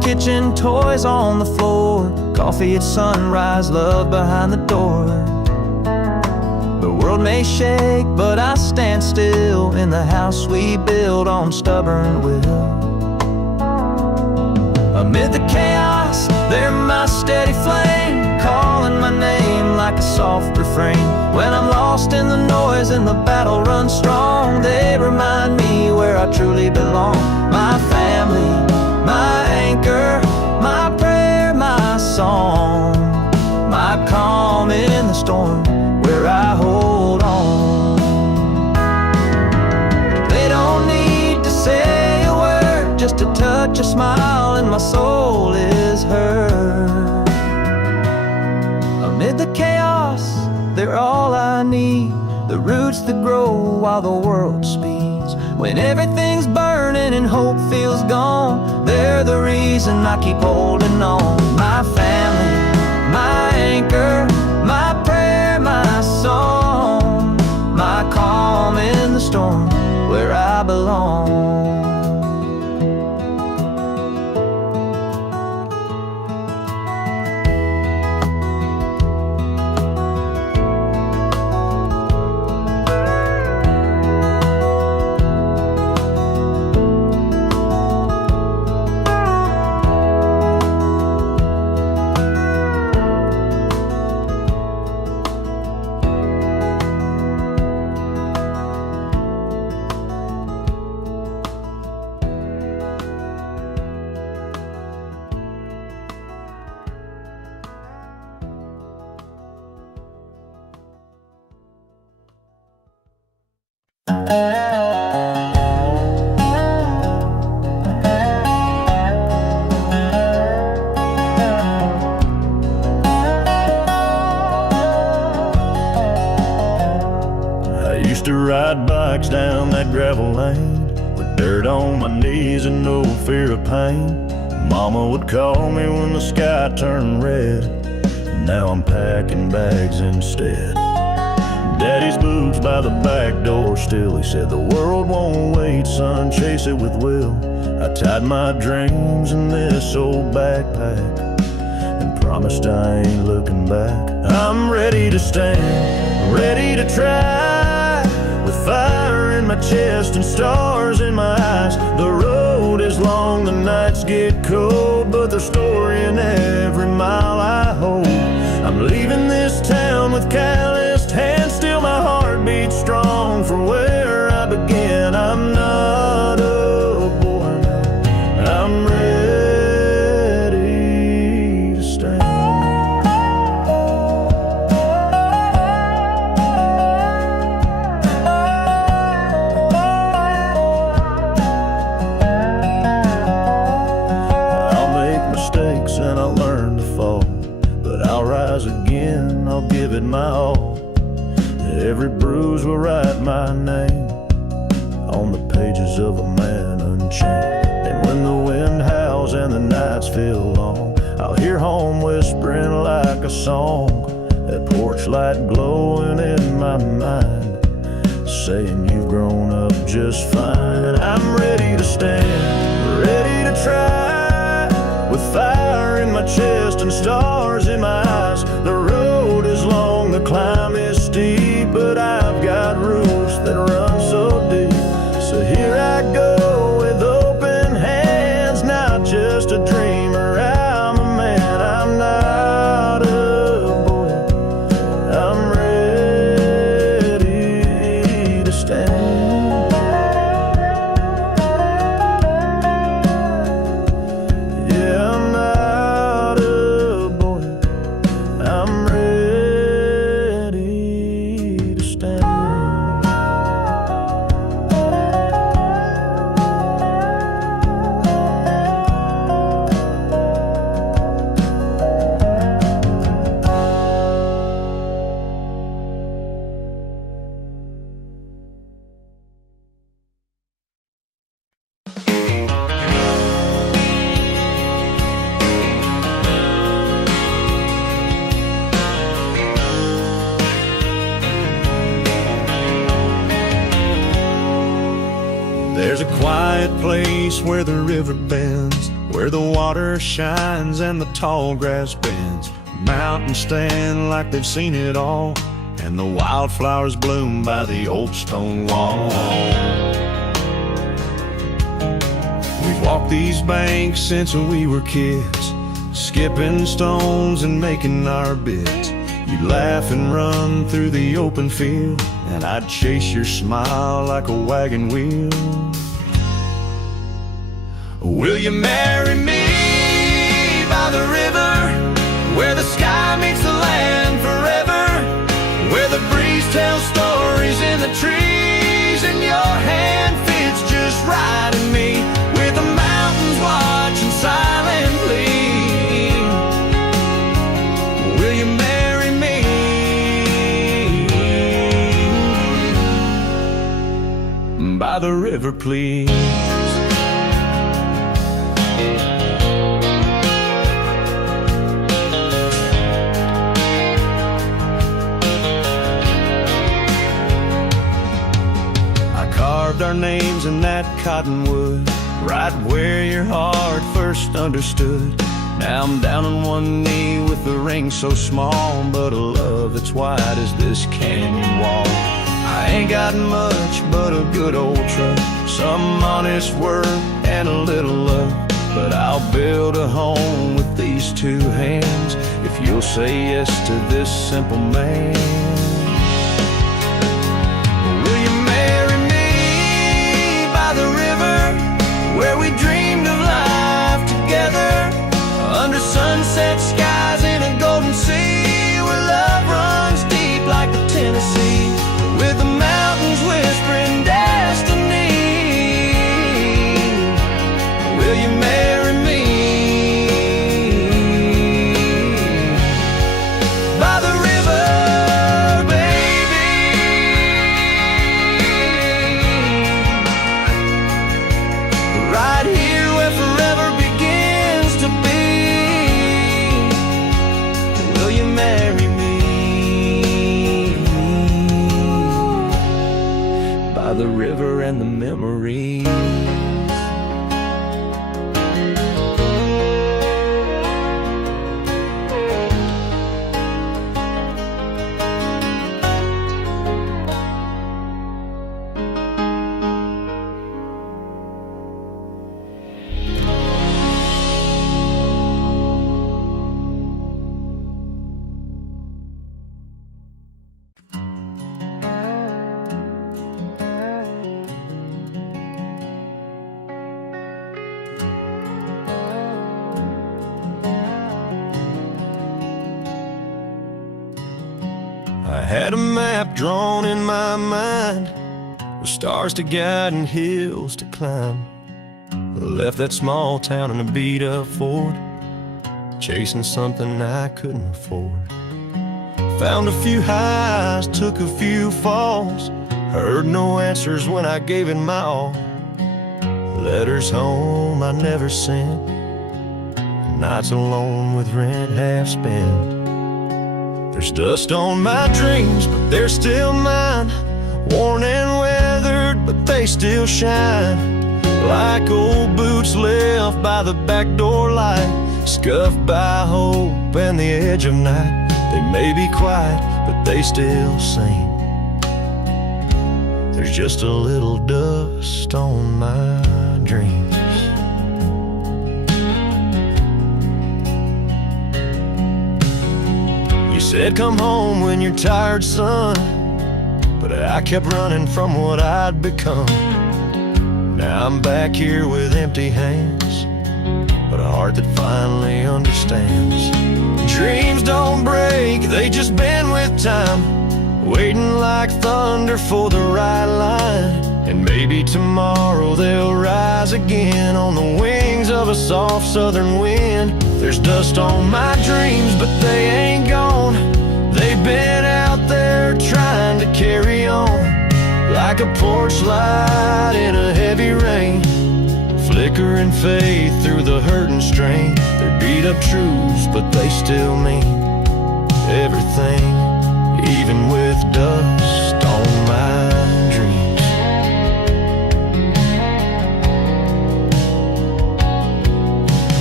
kitchen toys on the floor, coffee at sunrise, love behind the door. The world may shake, but I stand still in the house we build on stubborn will. Amid the chaos, they're my steady flame, calling my name like a soft refrain. When I'm lost in the noise and the battle runs strong, they remind me where I truly belong. My family, my anchor, my prayer, my song, my calm in the storm, where I hold on. They don't need to say a word, just to touch a smile and my soul is heard. Amid the chaos, they're all I need, the roots that grow while the world speeds. When everything's burning and hope feels gone, they're the reason I keep holding on. My family, my anchor, my prayer, my song, my calm in the storm, where I belong. I used to ride bikes down that gravel lane with dirt on my knees and no fear of pain. Mama would call me when the sky turned red. Now I'm packing bags instead. Daddy's boots by the back door still. He said the world won't wait, son, chase it with will. I tied my dreams in this old backpack and promised I ain't looking back. I'm ready to stand, ready to try, with fire in my chest and stars in my eyes. The road is long, the nights get cold, but there's story in every mile I hold. I'm leaving this town with calloused hands, still my heart beats strong for where I began. I'm not a boy now, I'm ready to stand. I'll make mistakes and I'll learn to fall, but I'll rise again, I'll give it my all. Every bruise will write my name on the pages of a man unchained. And when the wind howls and the nights feel long, I'll hear home whispering like a song, that porch light glowing in my mind, saying you've grown up just fine. And I'm ready to stand, ready to try, with fire in my chest and stars in my eyes. The road is long, the climb is steep, but I've got roots that run so deep. So here I go with open hands, not just a dreamer, I'm a man. I'm not a boy, I'm ready to stand. Yeah, I'm not a boy, I'm ready to stand. There's a quiet place where the river bends, where the water shines and the tall grass bends. Mountains stand like they've seen it all, and the wildflowers bloom by the old stone wall. We've walked these banks since we were kids, skipping stones and making our bits. You'd laugh and run through the open field, and I'd chase your smile like a wagon wheel. Will you marry me by the river, where the sky meets the land forever, where the breeze tells stories in the trees, and your hand fits just right in me, with the mountains watching silently? Will you marry me by the river, please? Our names in that cottonwood, right where your heart first understood. Now I'm down on one knee with a ring so small, but a love that's wide as this canyon wall. I ain't got much but a good old truck, some honest work and a little love, but I'll build a home with these two hands if you'll say yes to this simple man. Where we dreamed of life together, under sunset skies in a golden sea, where love runs deep like the Tennessee, with the mountains whispering destiny. Will you marry me by the river, right here where forever begins to be? Will you marry me by the river and the memories? I had a map drawn in my mind, with stars to guide and hills to climb. I left that small town in a beat-up Ford, chasing something I couldn't afford. Found a few highs, took a few falls, heard no answers when I gave it my all. Letters home I never sent, nights alone with rent half spent. There's dust on my dreams, but they're still mine, worn and weathered, but they still shine, like old boots left by the back door light, scuffed by hope and the edge of night. They may be quiet, but they still sing. There's just a little dust on my dreams. Said come home when you're tired, son, but I kept running from what I'd become. Now I'm back here with empty hands, but a heart that finally understands. Dreams don't break, they just bend with time, waiting like thunder for the right line. And maybe tomorrow they'll rise again on the wings of a soft southern wind. There's dust on my dreams, but they ain't gone. They've been out there trying to carry on, like a porch light in a heavy rain, flickering faith through the hurt and strain. They're beat up truths, but they still mean everything, even with dust on my dreams.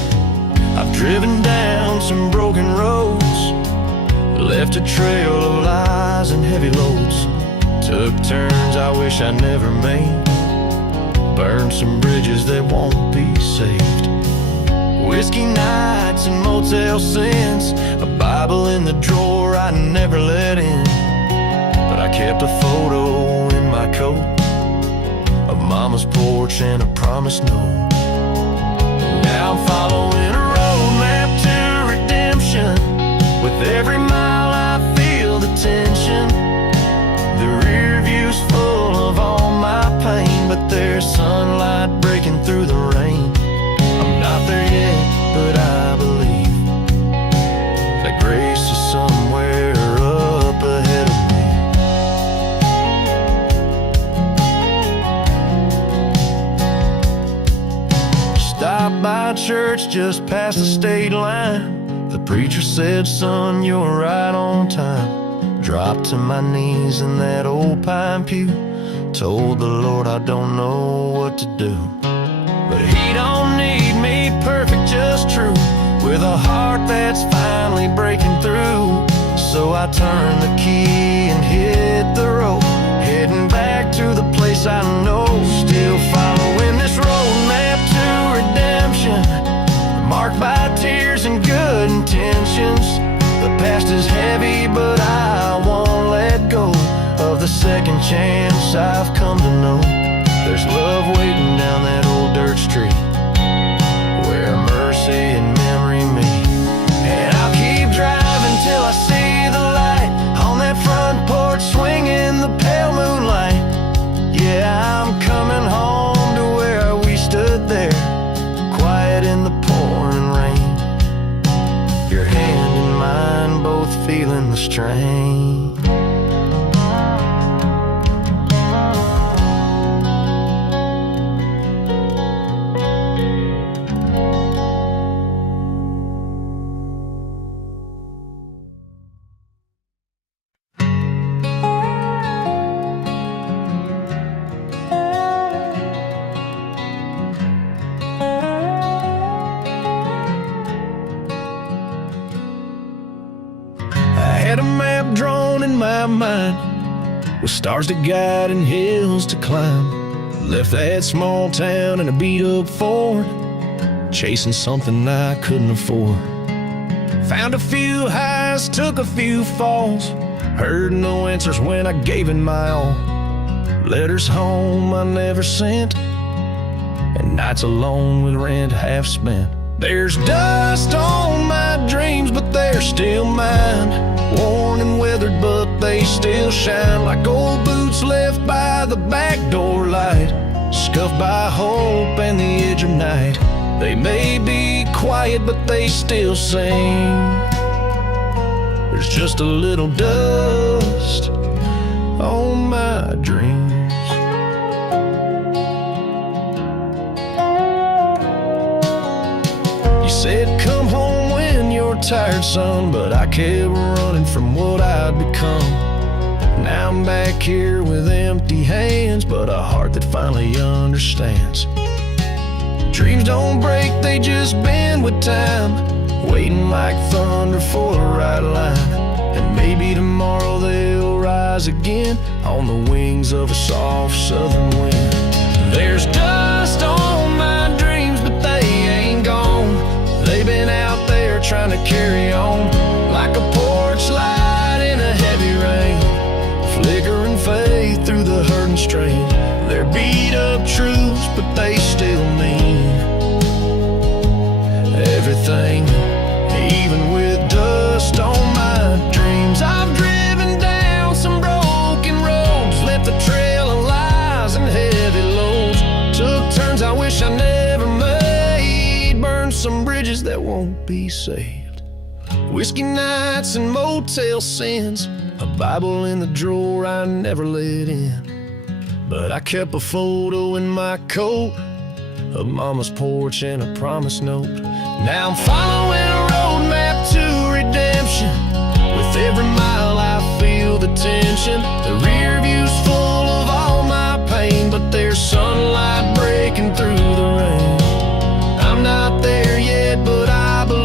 I've driven down some broken roads, left a trail of lies and heavy loads, took turns I wish I never made, burned some bridges that won't be saved. Whiskey nights and motel sins, a Bible in the drawer I never let in, but I kept a photo in my coat of Mama's porch and a promise note. Now I'm following a roadmap to redemption. With every mile I feel the tension. The rear view's full of all my pain, but there's sunlight breaking through the rain. I'm not there yet, but I believe that grace is somewhere up ahead of me. Stopped by church just past the state line. The preacher said, son, you're right on time. Dropped to my knees in that old pine pew, told the Lord I don't know what to do. But he don't need me perfect, just true, with a heart that's finally breaking through. So I turned the key and hit the road, heading back to the place I know. Still following this roadmap to redemption, marked by tears and good intentions. The past is heavy, but I won't let go of the second chance I've come to know. There's love waiting down that old dirt street, where mercy and memory meet. And I'll keep driving till I see the light on that front porch, swinging the pale moonlight. Yeah, I'm coming home to where we stood there, quiet in the pouring rain. Your hand in mine, both feeling the strain. Had a map drawn in my mind, with stars to guide and hills to climb. Left that small town in a beat-up Ford, chasing something I couldn't afford. Found a few highs, took a few falls, heard no answers when I gave it my all. Letters home I never sent, and nights alone with rent half spent. There's dust on my dreams, but they're still mine. Worn and weathered, but they still shine like old boots left by the back door light, scuffed by hope and the edge of night. They may be quiet, but they still sing. There's just a little dust on my dreams. Said come home when you're tired, son, but I kept running from what I'd become. Now I'm back here with empty hands, but a heart that finally understands. Dreams don't break, they just bend with time, waiting like thunder for the right line. And maybe tomorrow they'll rise again on the wings of a soft southern wind. There's dust on my dreams, but they ain't gone. They've been out there trying to carry on, like a porch light in a heavy rain, flickering faith through the hurt and strain. They're beat up truths, but they still mean everything, even with dust on my dreams. I've driven down some broken roads, left a trail of lies and heavy loads, took turns I wish I never made, burned some bridges that won't be saved. Whiskey nights and motel sins, a Bible in the drawer I never let in, but I kept a photo in my coat of Mama's porch and a promise note. Now I'm following a roadmap to redemption. With every mile I feel the tension. The rear view's full of all my pain, but there's sunlight breaking through the rain. I'm not there yet, but I believe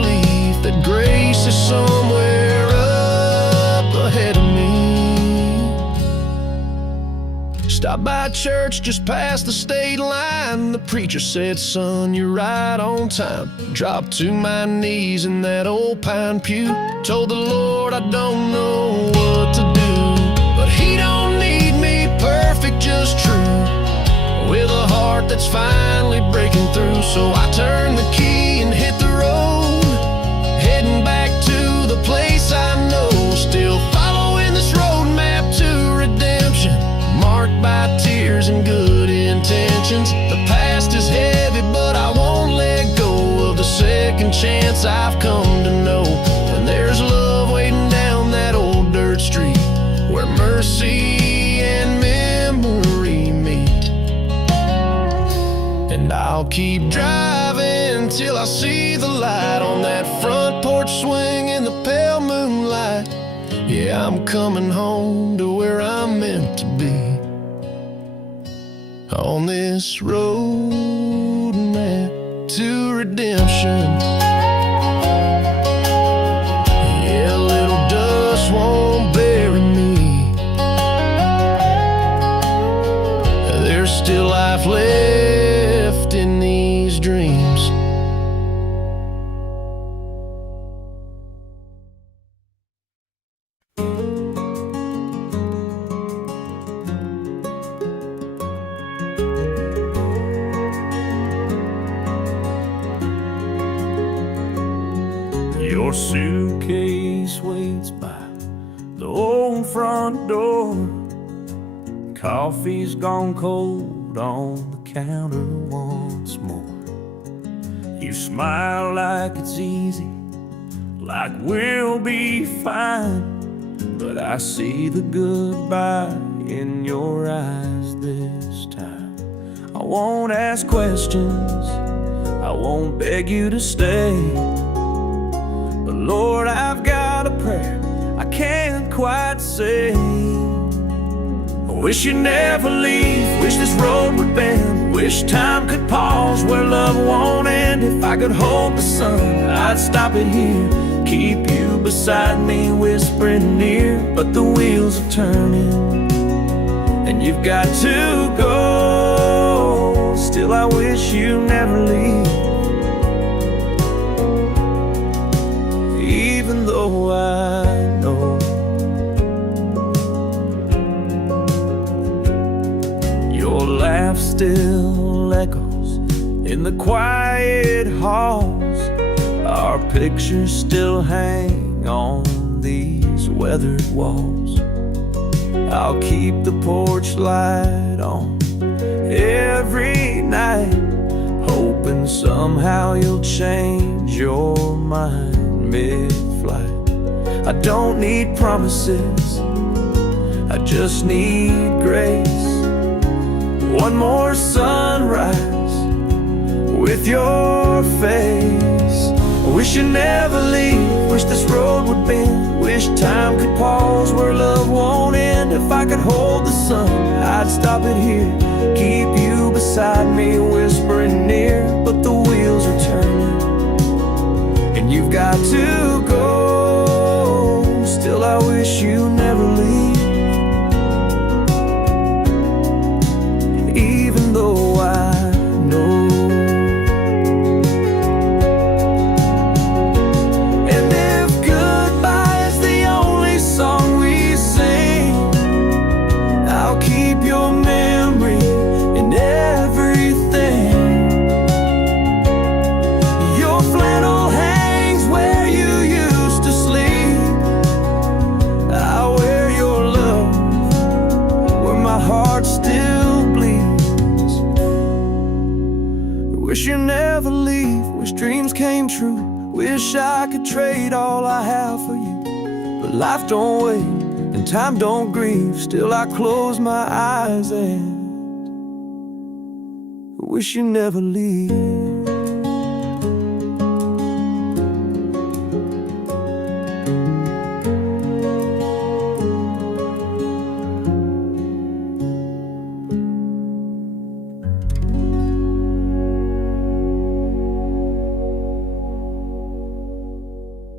that grace is somewhere up ahead of me. Stopped by church just past the state line. The preacher said, son, you're right on time. Dropped to my knees in that old pine pew. Told the Lord I don't know what to do, but He don't need me perfect, just true, with a heart that's finally breaking through. So I turned the key and hit the road, heading back to the place I know. Still following this roadmap to redemption, marked by tears and good intentions. The past is heavy, but I won't let go of the second chance I've come to know. And there's love waiting down that old dirt street, where mercy and memory meet. And I'll keep driving till I see the light on that front porch swing in the pale moonlight. Yeah, I'm coming home to where I'm meant to be, on this road map to redemption. Yeah, a little dust won't bury me. There's still life left in these dreams. Your suitcase waits by the old front door. Coffee's gone cold on the counter once more. You smile like it's easy, like we'll be fine, but I see the goodbye in your eyes this time. I won't ask questions, I won't beg you to stay, but Lord, I've got a prayer I can't quite say. I wish you'd never leave, wish this road would bend, wish time could pause where love won't end. If I could hold the sun, I'd stop it here, keep you beside me, whispering near. But the wheels are turning, and you've got to go. Still, I wish you never leave, even though I know your laugh still echoes in the quiet halls. Our pictures still hang on these weathered walls. I'll keep the porch light on every night, hoping somehow you'll change your mind mid-flight. I don't need promises, I just need grace. One more sunrise with your face. I wish you'd never leave, wish this road would bend, wish time could pause where love won't end. If I could hold the sun, I'd stop it here, keep you beside me, whispering near. But the wheels are turning, and you've got to go. Still, I wish you never leave, even though I know. And if goodbye is the only song we sing, I'll keep your memory in everything. Your flannel hangs where you used to sleep, I'll wear your love where my heart still bleeds. Wish you never leave, wish dreams came true, wish I could trade all I have for you. But life don't wait and time don't grieve, still I close my eyes and wish you never leave.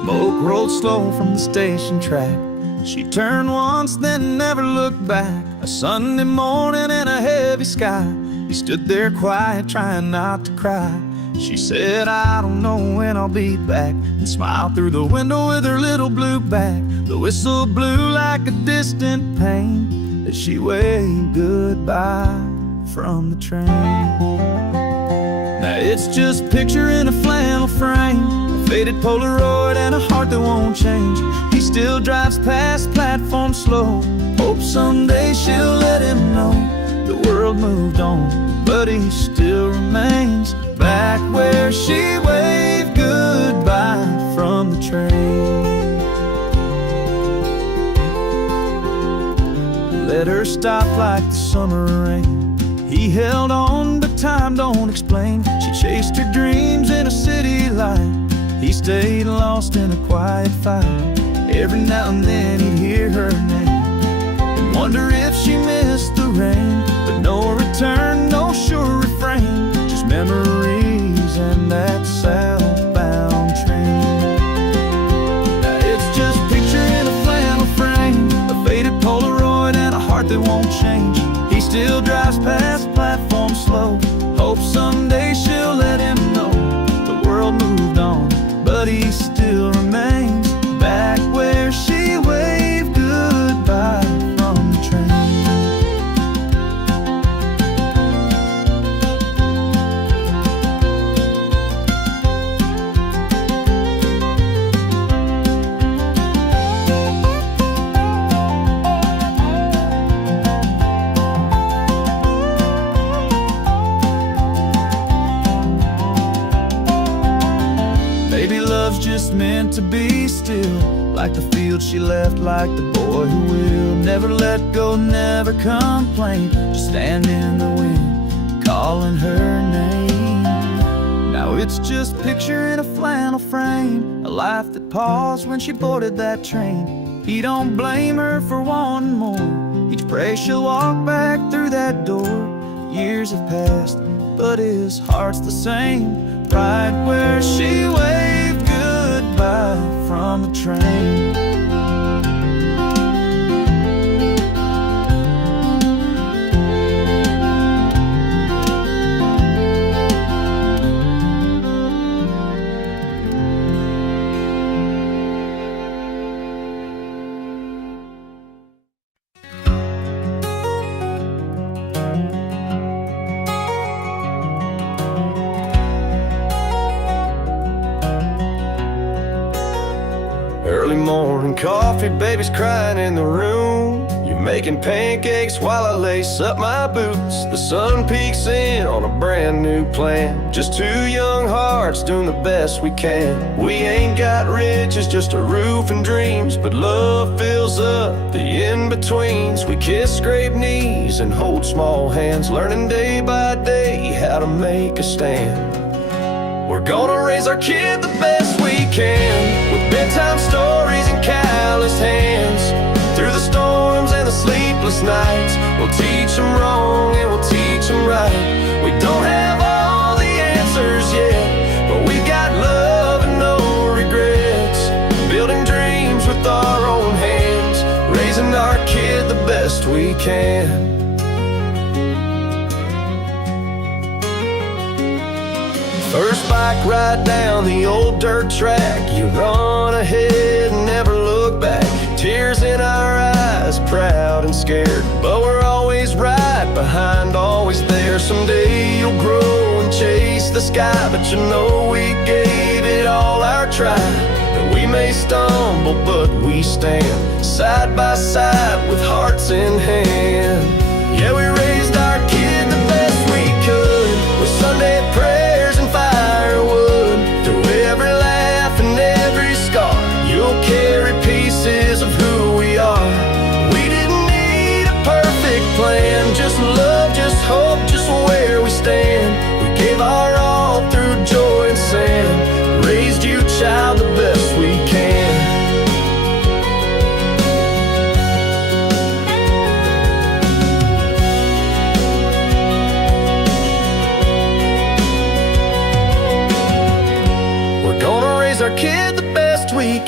Smoke rolled slow from the station track. She turned once, then never looked back. A Sunday morning in a heavy sky, he stood there quiet, trying not to cry. She said, I don't know when I'll be back, and smiled through the window with her little blue bag. The whistle blew like a distant pain as she waved goodbye from the train. Now it's just a picture in a flannel frame, a faded Polaroid and a heart that won't change. He still drives past platform slow, hopes someday she'll let him know the world moved on, but he still remains back where she waved goodbye from the train. Let her stop like the summer rain. He held on, but time don't explain. She chased her dreams in a city light. He stayed lost in a quiet fight. Every now and then he'd hear her name and wonder if she missed the rain. But no return, no sure refrain, just memories and that southbound train. Now it's just a picture in a flannel frame, a faded Polaroid and a heart that won't change. He still drives past platform slow, hopes someday she'll let him know the world moved on, but he still remains back where she waved goodbye from the train. Maybe love's just meant to be still, like the field she left, like the boy who will never let go, never complain, just stand in the wind, calling her name. Now it's just a picture in a flannel frame, a life that paused when she boarded that train. He don't blame her for wanting more, each pray she'll walk back through that door. Years have passed, but his heart's the same, right where she waved goodbye from the train. Early morning coffee, baby's crying in the room. You're making pancakes while I lace up my boots. The sun peeks in on a brand new plan. Just two young hearts doing the best we can. We ain't got riches, just a roof and dreams, but love fills up the in-betweens. We kiss, scrape knees, and hold small hands, learning day by day how to make a stand. We're gonna raise our kid the best we can, with bedtime stories and calloused hands. Through the storms and the sleepless nights, we'll teach them wrong and we'll teach them right. We don't have all the answers yet, but we got love and no regrets. Building dreams with our own hands, raising our kid the best we can. First bike ride down the old dirt track, you run ahead and never look back. Tears in our eyes, proud and scared, but we're always right behind, always there. Someday you'll grow and chase the sky, but you know we gave it all our try. And we may stumble, but we stand side by side with hearts in hand. Yeah, we raised our kid the best we could, with Sunday prayers and firewood. Through every laugh and every scar, you'll carry pieces of who we are. We didn't need a perfect plan, just love, just hope, just where we stand. We gave our all through joy and sand, raised you, child, the best we can. Our kid the best we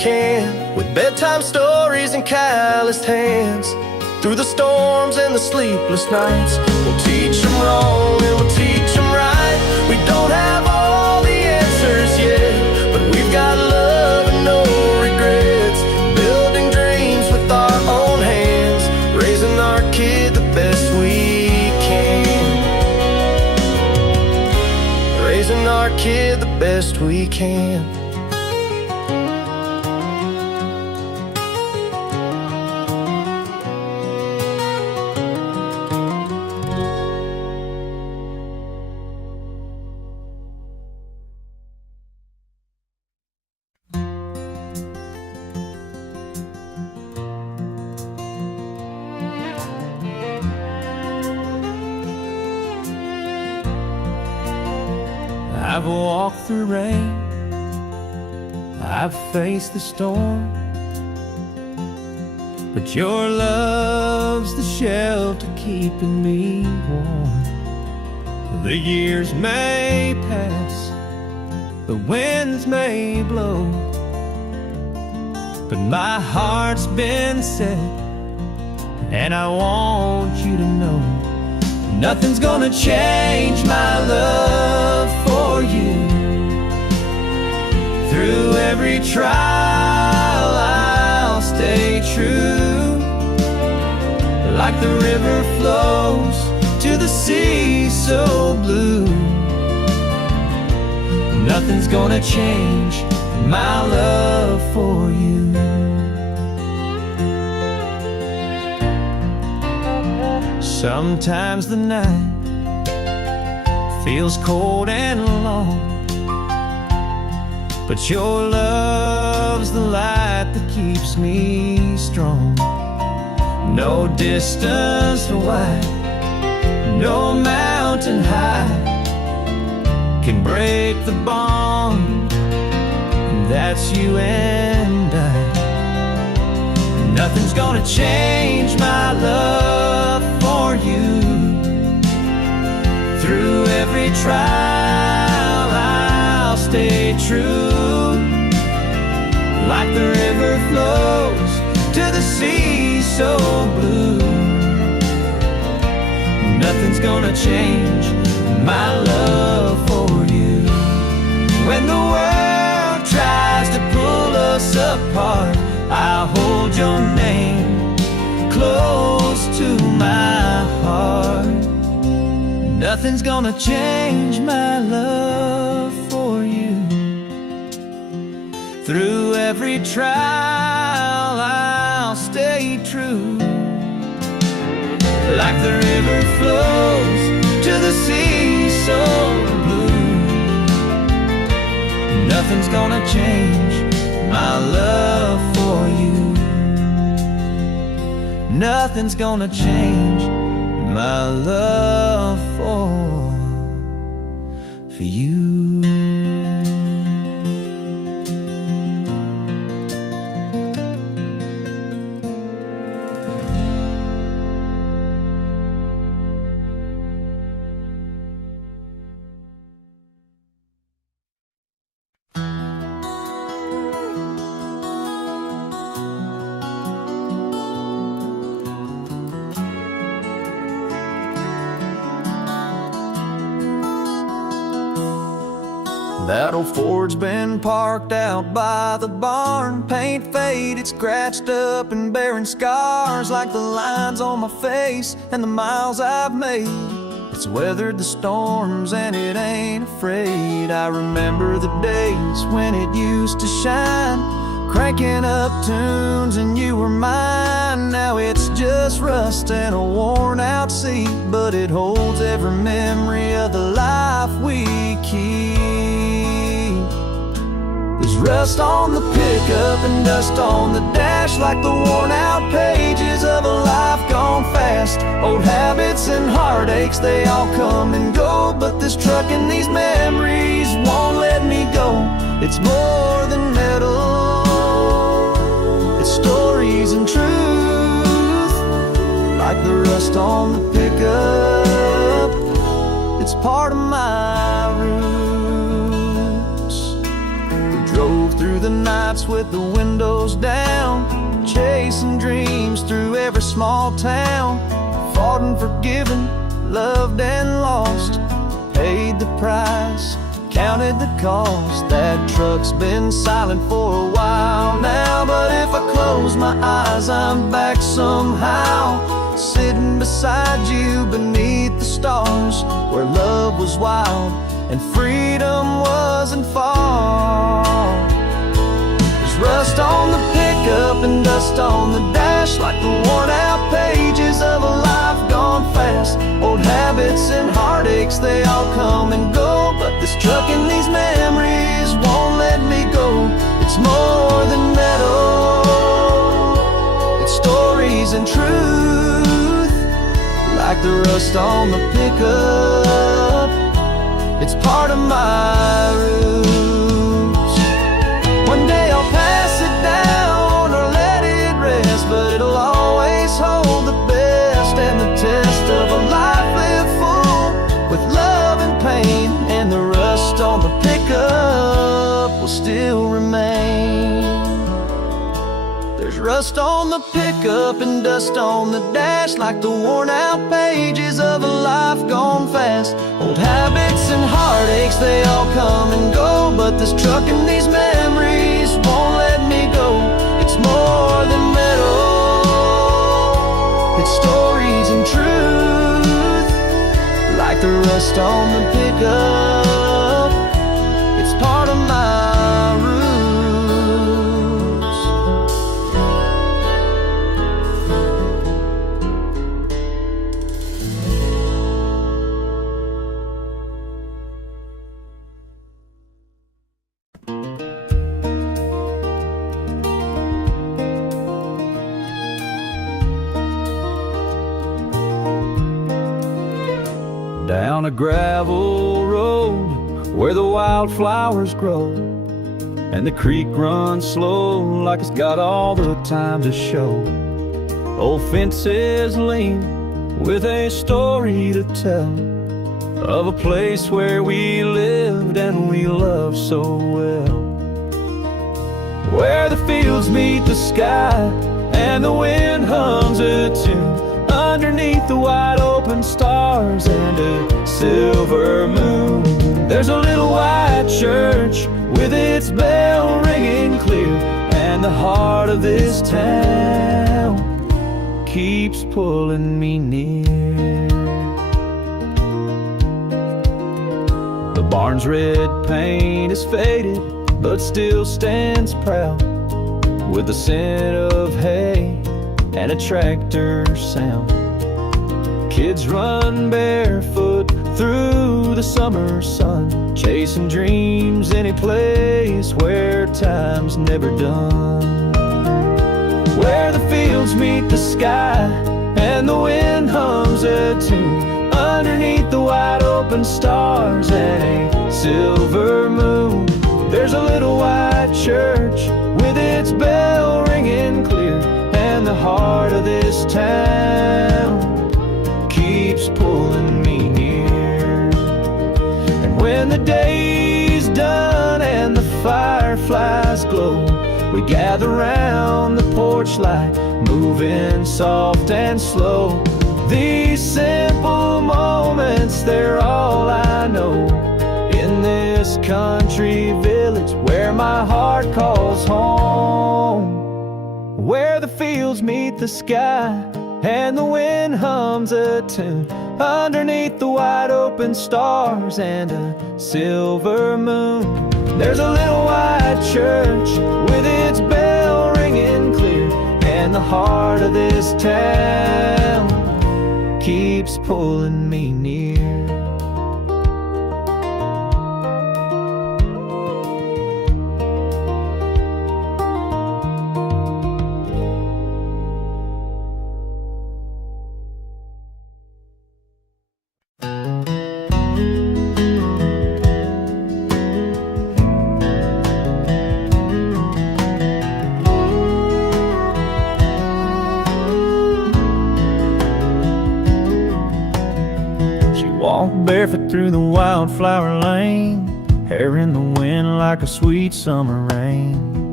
bedtime stories and calloused hands. Through the storms and the sleepless nights, we'll teach them wrong and we'll teach them right. We don't have all the answers yet, but we've got love and no regrets. Building dreams with our own hands, raising our kid the best we can. Raising our kid the best we can. I've walked through rain, I've faced the storm, but your love's the shelter keeping me warm. The years may pass, the winds may blow, but my heart's been set, and I want you to know nothing's gonna change my love for you. Through every trial I'll stay true. Like the river flows to the sea so blue, nothing's gonna change my love for you. Sometimes the night feels cold and long, but your love's the light that keeps me strong. No distance wide, no mountain high can break the bond, and that's you and I. Nothing's gonna change my love for you. Through every trial I'll stay true. Like the river flows to the sea so blue, nothing's gonna change my love for you. When the world tries to pull us apart, I'll hold your name close to my heart. Nothing's gonna change my love for you. Through every trial I'll stay true. Like the river flows to the sea so blue, nothing's gonna change my love for you. Nothing's gonna change my love for you. That old Ford's been parked out by the barn, paint faded, scratched up and bearing scars like the lines on my face and the miles I've made. It's weathered the storms and it ain't afraid. I remember the days when it used to shine, cranking up tunes and you were mine. Now it's just rust and a worn out seat, but it holds every memory of the life we keep. There's rust on the pickup and dust on the dash, like the worn out pages of a life gone fast. Old habits and heartaches, they all come and go, but this truck and these memories won't let me go. It's more than metal, it's stories and truth. Like the rust on the pickup, it's part of my roots. We drove through the night nights with the windows down, chasing dreams through every small town. Fought and forgiven, loved and lost, paid the price, counted the cost. That truck's been silent for a while now, but if I close my eyes, I'm back somehow, sitting beside you beneath the stars, where love was wild and freedom wasn't far. There's rust on the pickup and dust on the dash, like the worn out pages of a life gone fast. Old habits and heartaches, they all come and go, but this truck and these memories won't let me go. It's more than metal, it's stories and truth, like the rust on the pickup. It's part of my roots. One day I'll pass it down or let it rest, but it'll always hold the best and the test of a life lived full with love and pain. And the rust on the pickup will still remain. There's rust on the pickup and dust on the dash, like the worn out pages of a life gone fast. Old habits and heartaches, they all come and go, but this truck and these memories won't let me go. It's more than metal, it's stories and truth, like the rust on the pickup. It's part of my roots. Down a gravel road where the wildflowers grow, and the creek runs slow like it's got all the time to show. Old fences lean with a story to tell of a place where we lived and we loved so well, where the fields meet the sky and the wind hums a tune underneath the wide open stars and a silver moon. There's a little white church with its bell ringing clear, and the heart of this town keeps pulling me near. The barn's red paint is faded but still stands proud, with the scent of hay and a tractor sound. Kids run barefoot through the summer sun, chasing dreams any place where time's never done, where the fields meet the sky and the wind hums a tune underneath the wide open stars and a silver moon. There's a little white church with its bell ringing clear, and the heart of this town keeps pulling me near. And when the day's done and the fireflies glow, we gather round the porch light, moving soft and slow. These simple moments, they're all I know in this country village where my heart calls home, where the fields meet the sky and the wind hums a tune underneath the wide open stars and a silver moon. There's a little white church with its bell ringing clear, and the heart of this town keeps pulling me near. Barefoot through the wildflower lane, hair in the wind like a sweet summer rain.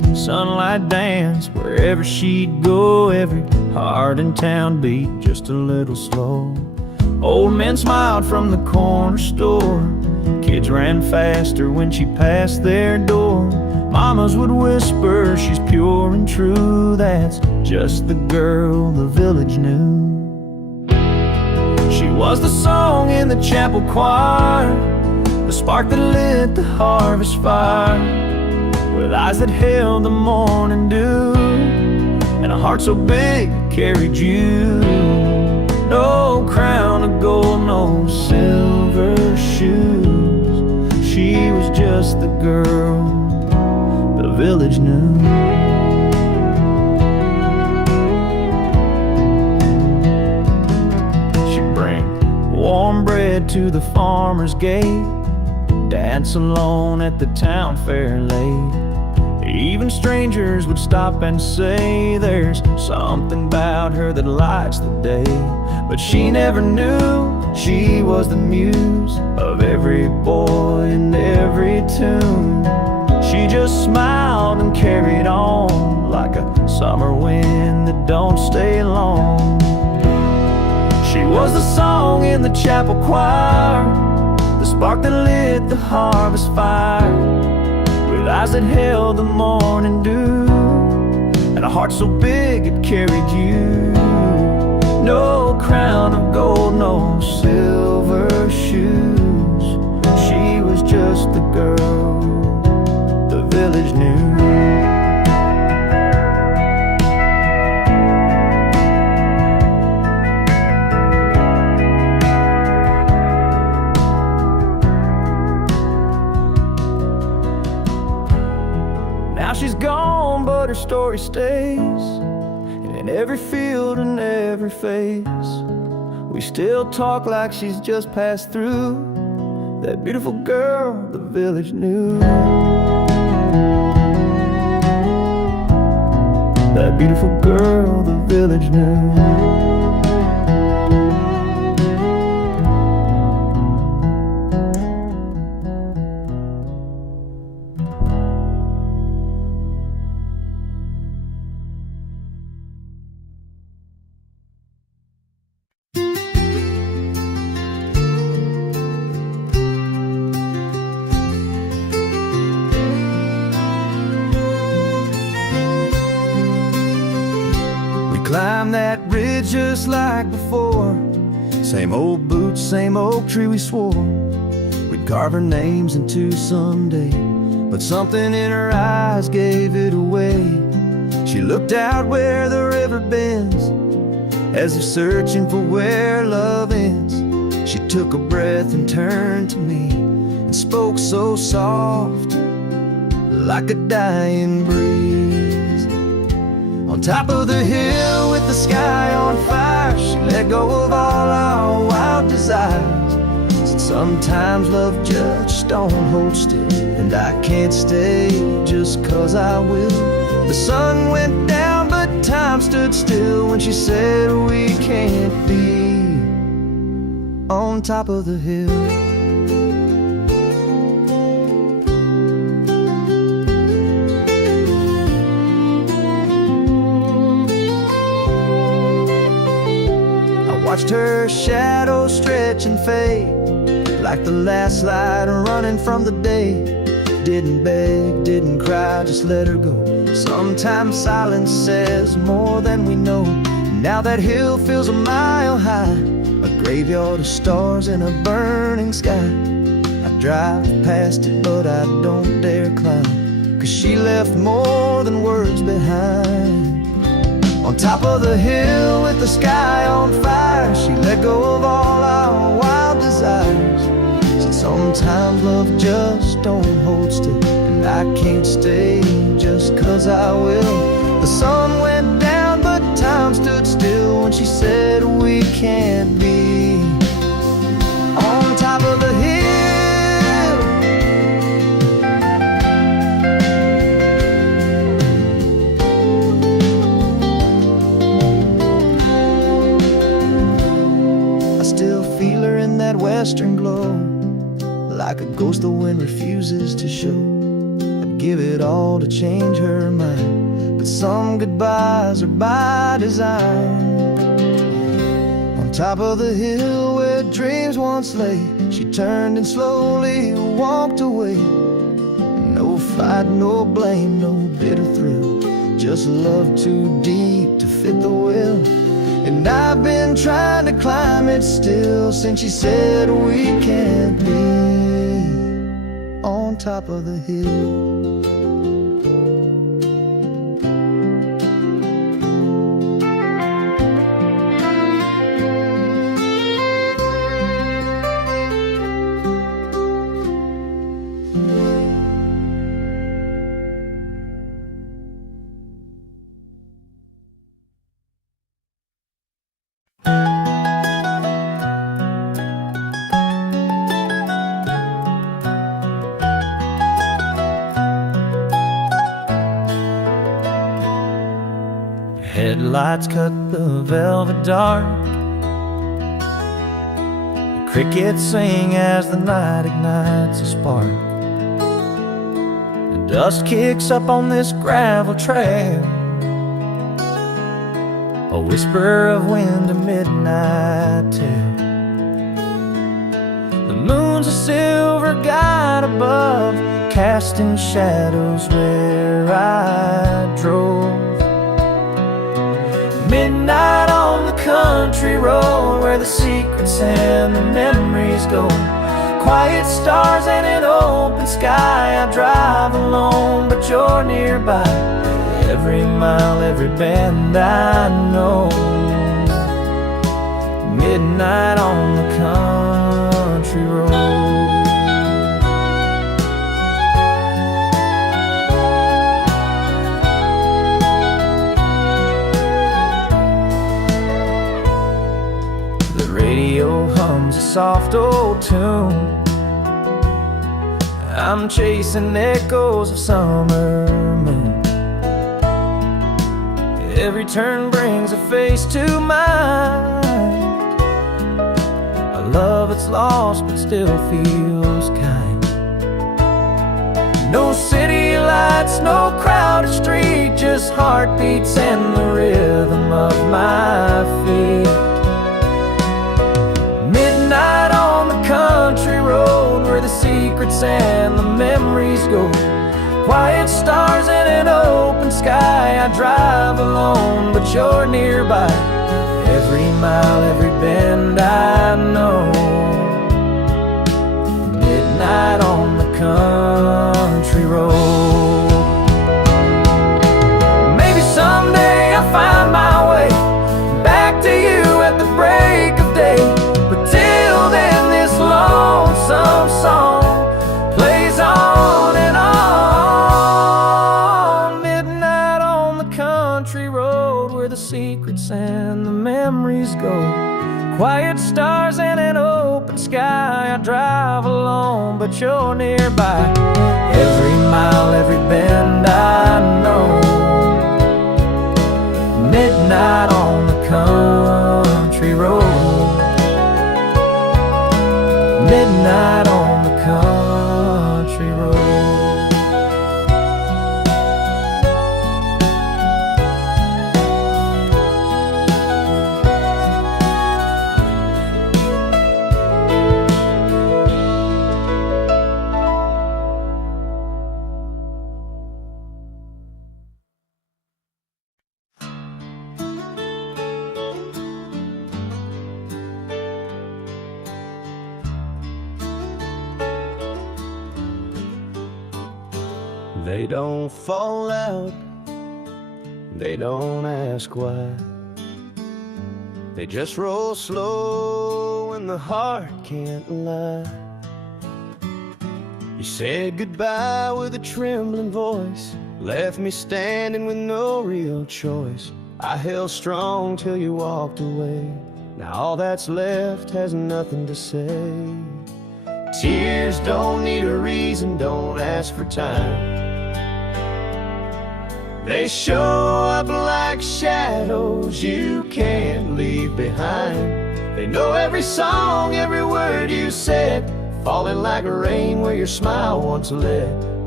sunlight dance. Wherever she'd go, every heart in town beat just a little slow. Old men smiled from the corner store, kids ran faster when she passed their door. Mamas would whisper, she's pure and true, that's just the girl the village knew. She was the song in the chapel choir, the spark that lit the harvest fire, with eyes that held the morning dew, and a heart so big it carried you. No crown of gold, no silver shoes, she was just the girl the village knew. She'd bring warm bread to the farmer's gate, dance alone at the town fair late. Even strangers would stop and say, there's something about her that lights the day. But she never knew she was the muse of every boy and every tune. She just smiled and carried on like a summer wind that don't stay long. She was the song in the chapel choir, the spark that lit the harvest fire, with eyes that held the morning dew, and a heart so big it carried you. No crown of gold, no silver shoes, she was just the girl the village knew. Now she's gone, but her story stays, and in every field and every face, we still talk like she's just passed through, that beautiful girl the village knew. That beautiful girl the village knew. Climb that ridge just like before, same old boots, same oak tree we swore we'd carve our names into someday. But something in her eyes gave it away. She looked out where the river bends, as if searching for where love ends. She took a breath and turned to me and spoke so soft, like a dying breeze. On top of the hill with the sky on fire, she let go of all our wild desires. Said sometimes love just don't hold still, and I can't stay just 'cause I will. The sun went down but time stood still when she said we can't be on top of the hill. Watched her shadow stretch and fade like the last light running from the day. Didn't beg, didn't cry, just let her go. Sometimes silence says more than we know. Now that hill feels a mile high, a graveyard of stars and a burning sky. I drive past it but I don't dare climb, 'cause she left more than words behind. On top of the hill with the sky on fire, she let go of all our wild desires. Said sometimes love just don't hold still, and I can't stay just 'cause I will. The sun went down but time stood still when she said we can't be on top of the hill. Western glow, like a ghost the wind refuses to show. A give it all to change her mind. But some goodbyes are by design. On top of the hill where dreams once lay, she turned and slowly walked away. No fight, no blame, no bitter thrill, just love too deep to fit the will. And I've been trying to climb it still since she said we can't be on top of the hill. Headlights cut the velvet dark. The crickets sing as the night ignites a spark. The dust kicks up on this gravel trail, a whisper of wind, a midnight tale. The moon's a silver guide above, casting shadows where I drove. Midnight on the country road where the secrets and the memories go. Quiet stars and an open sky. I drive alone, but you're nearby. Every mile, every bend I know. Midnight on the country road. Radio hums a soft old tune. I'm chasing echoes of summer moon. Every turn brings a face to mind, a love that's lost but still feels kind. No city lights, no crowded street, just heartbeats and the rhythm of my feet. Midnight on the country road where the secrets and the memories go. Quiet stars and an open sky. I drive alone, but you're nearby. Every mile, every bend I know. Midnight on the country road. Maybe someday I'll find my way back to you at the break of day. Lonesome song plays on and on. Midnight on the country road where the secrets and the memories go. Quiet stars and an open sky. I drive alone, but you're nearby. Every mile, every bend I know. Midnight on the country road. Midnight on the country road. They don't fall out, they don't ask why. They just roll slow when the heart can't lie. You said goodbye with a trembling voice, left me standing with no real choice. I held strong till you walked away. Now all that's left has nothing to say. Tears don't need a reason, don't ask for time. They show up like shadows you can't leave behind. They know every song, every word you said, falling like rain where your smile once led.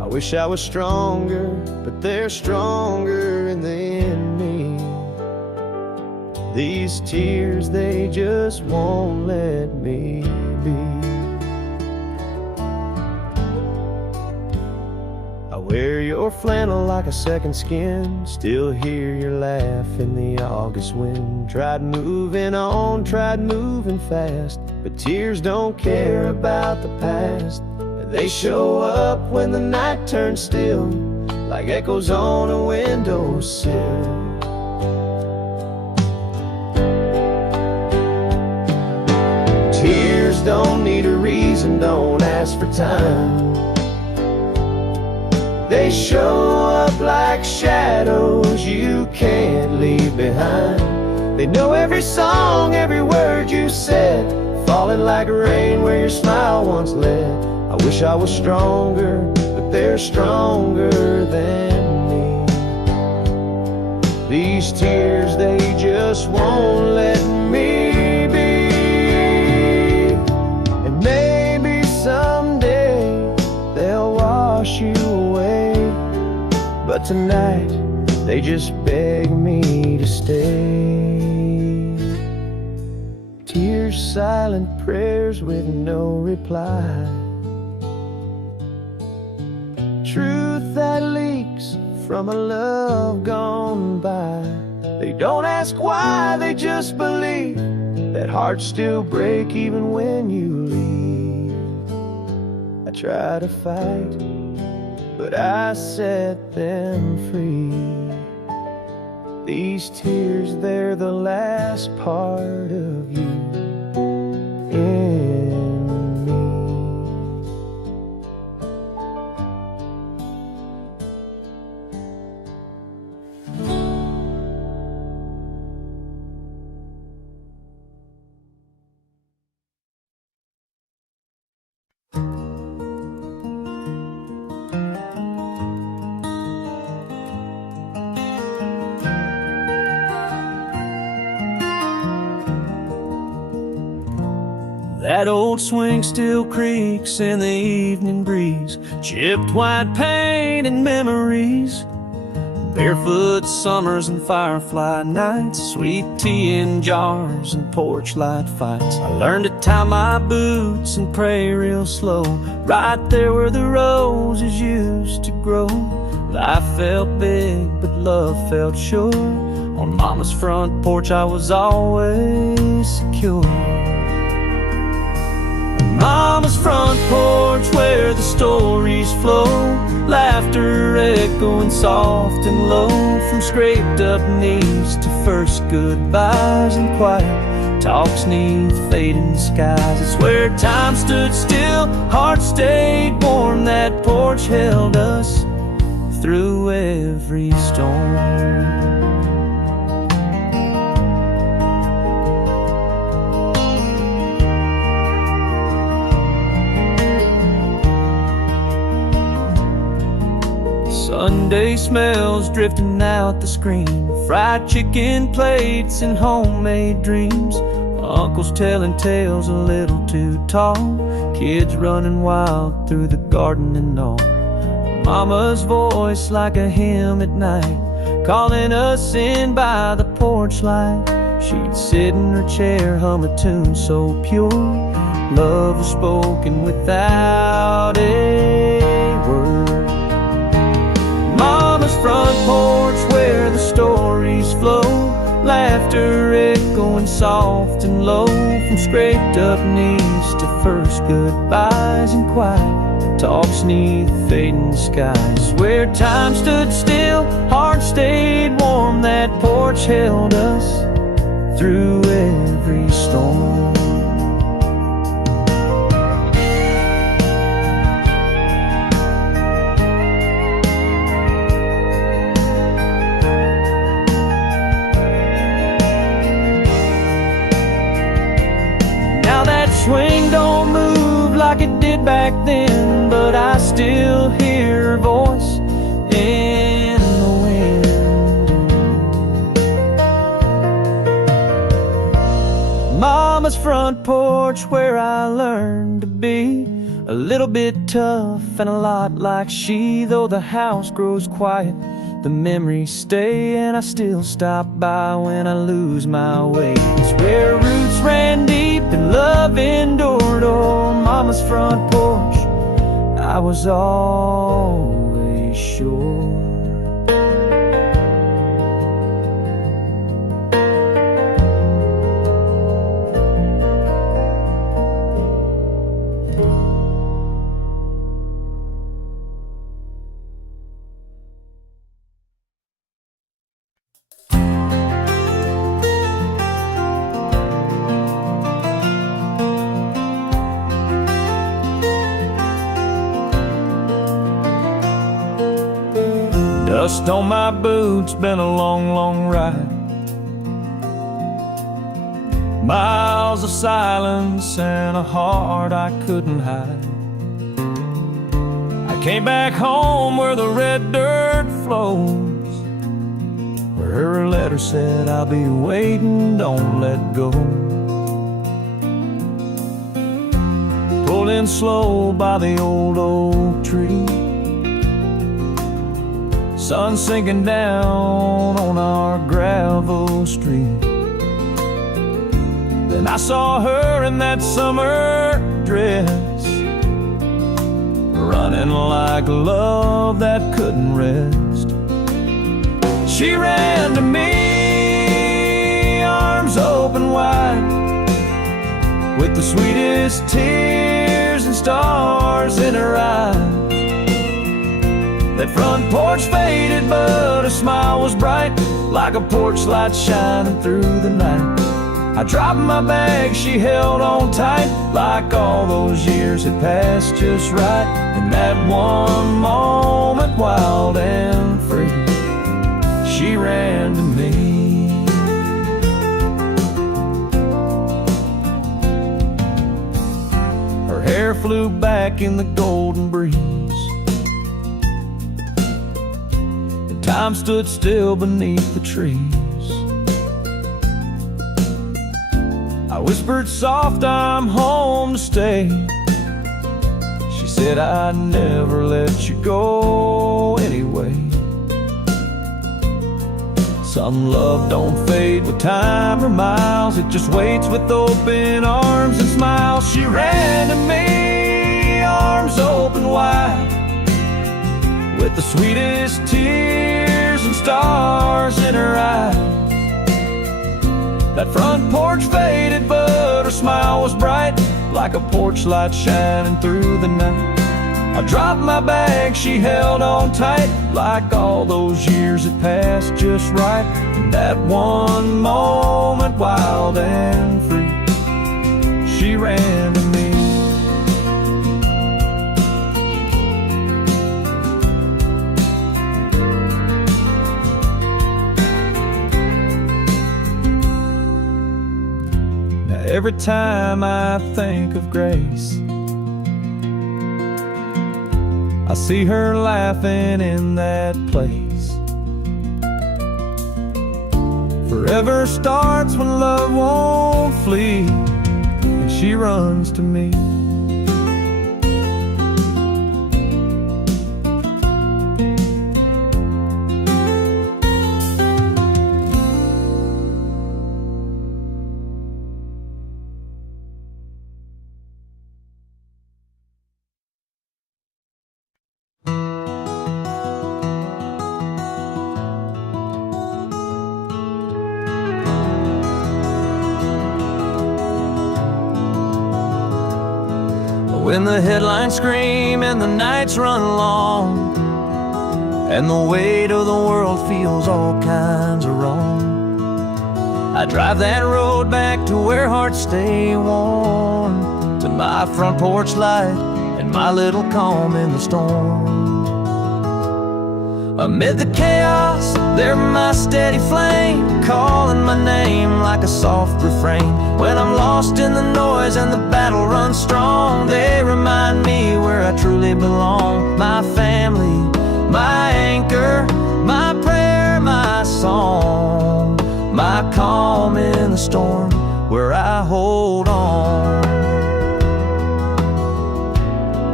I wish I was stronger, but they're stronger than me. These tears, they just won't let me be. I wear your flannel like a second skin, still hear your laugh in the August wind. Tried moving on, tried moving fast, but tears don't care about the past. They show up when the night turns still, like echoes on a windowsill. Tears don't need a reason, don't ask for time. They show up like shadows you can't leave behind. They know every song, every word you said, falling like rain where your smile once led. I wish I was stronger, but they're stronger than me. These tears, they just won't let me be. And maybe someday they'll wash you away, but tonight they just beg me to stay. Tears, silent prayers with no reply. Truth that leaks from a love gone by. They don't ask why, they just believe that hearts still break even when you leave. I try to fight, but I set them free. These tears, they're the last part of you in me. That old swing still creaks in the evening breeze, chipped white paint and memories, barefoot summers and firefly nights, sweet tea in jars and porch light fights. I learned to tie my boots and pray real slow, right there where the roses used to grow. Life felt big, but love felt sure. On Mama's front porch I was always secure. Mama's front porch where the stories flow, laughter echoing soft and low, from scraped up knees to first goodbyes and quiet talks neath fading skies. It's where time stood still, hearts stayed warm, that porch held us through every storm. Sunday smells drifting out the screen, fried chicken plates and homemade dreams, uncles telling tales a little too tall, kids running wild through the garden and all. Mama's voice like a hymn at night, calling us in by the porch light. She'd sit in her chair, hum a tune so pure, love was spoken without a word. Mama's front porch where the stories flow, laughter echoing soft and low, from scraped up knees to first goodbyes and quiet talks neath fading skies. Where time stood still, hearts stayed warm, that porch held us through every storm. Swing don't move like it did back then, but I still hear her voice in the wind. Mama's front porch where I learned to be A little bit tough and a lot like she. Though the house grows quiet, the memories stay, and I still stop by when I lose my way. It's where roots ran deep and love endured. On Mama's front porch, I was always sure. Dust on my boots, been a long, long ride. Miles of silence and a heart I couldn't hide. I came back home where the red dirt flows, where her letter said, I'll be waiting, don't let go. Pulled in slow by the old oak tree, sun sinking down on our gravel street. Then I saw her in that summer dress, running like love that couldn't rest. She ran to me, arms open wide, with the sweetest tears and stars in her eyes. That front porch faded, but her smile was bright, like a porch light shining through the night. I dropped my bag, she held on tight, like all those years had passed just right. In that one moment, wild and free, she ran to me. Her hair flew back in the golden breeze, time stood still beneath the trees. I whispered soft, I'm home to stay. She said, I'd never let you go anyway. Some love don't fade with time or miles, it just waits with open arms and smiles. She ran to me, arms open wide, with the sweetest tears and stars in her eyes. That front porch faded, but her smile was bright, like a porch light shining through the night. I dropped my bag, she held on tight, like all those years had passed just right. In that one moment, wild and free, she ran to me. Every time I think of Grace, I see her laughing in that place. Forever starts when love won't flee, and she runs to me. When the headlines scream and the nights run long, and the weight of the world feels all kinds of wrong, I drive that road back to where hearts stay warm, to my front porch light and my little calm in the storm. Amid the chaos, they're my steady flame, calling my name like a soft refrain. When I'm lost in the noise and the battle runs strong, they remind me where I truly belong. My family, my anchor, my prayer, my song, my calm in the storm, where I hold on.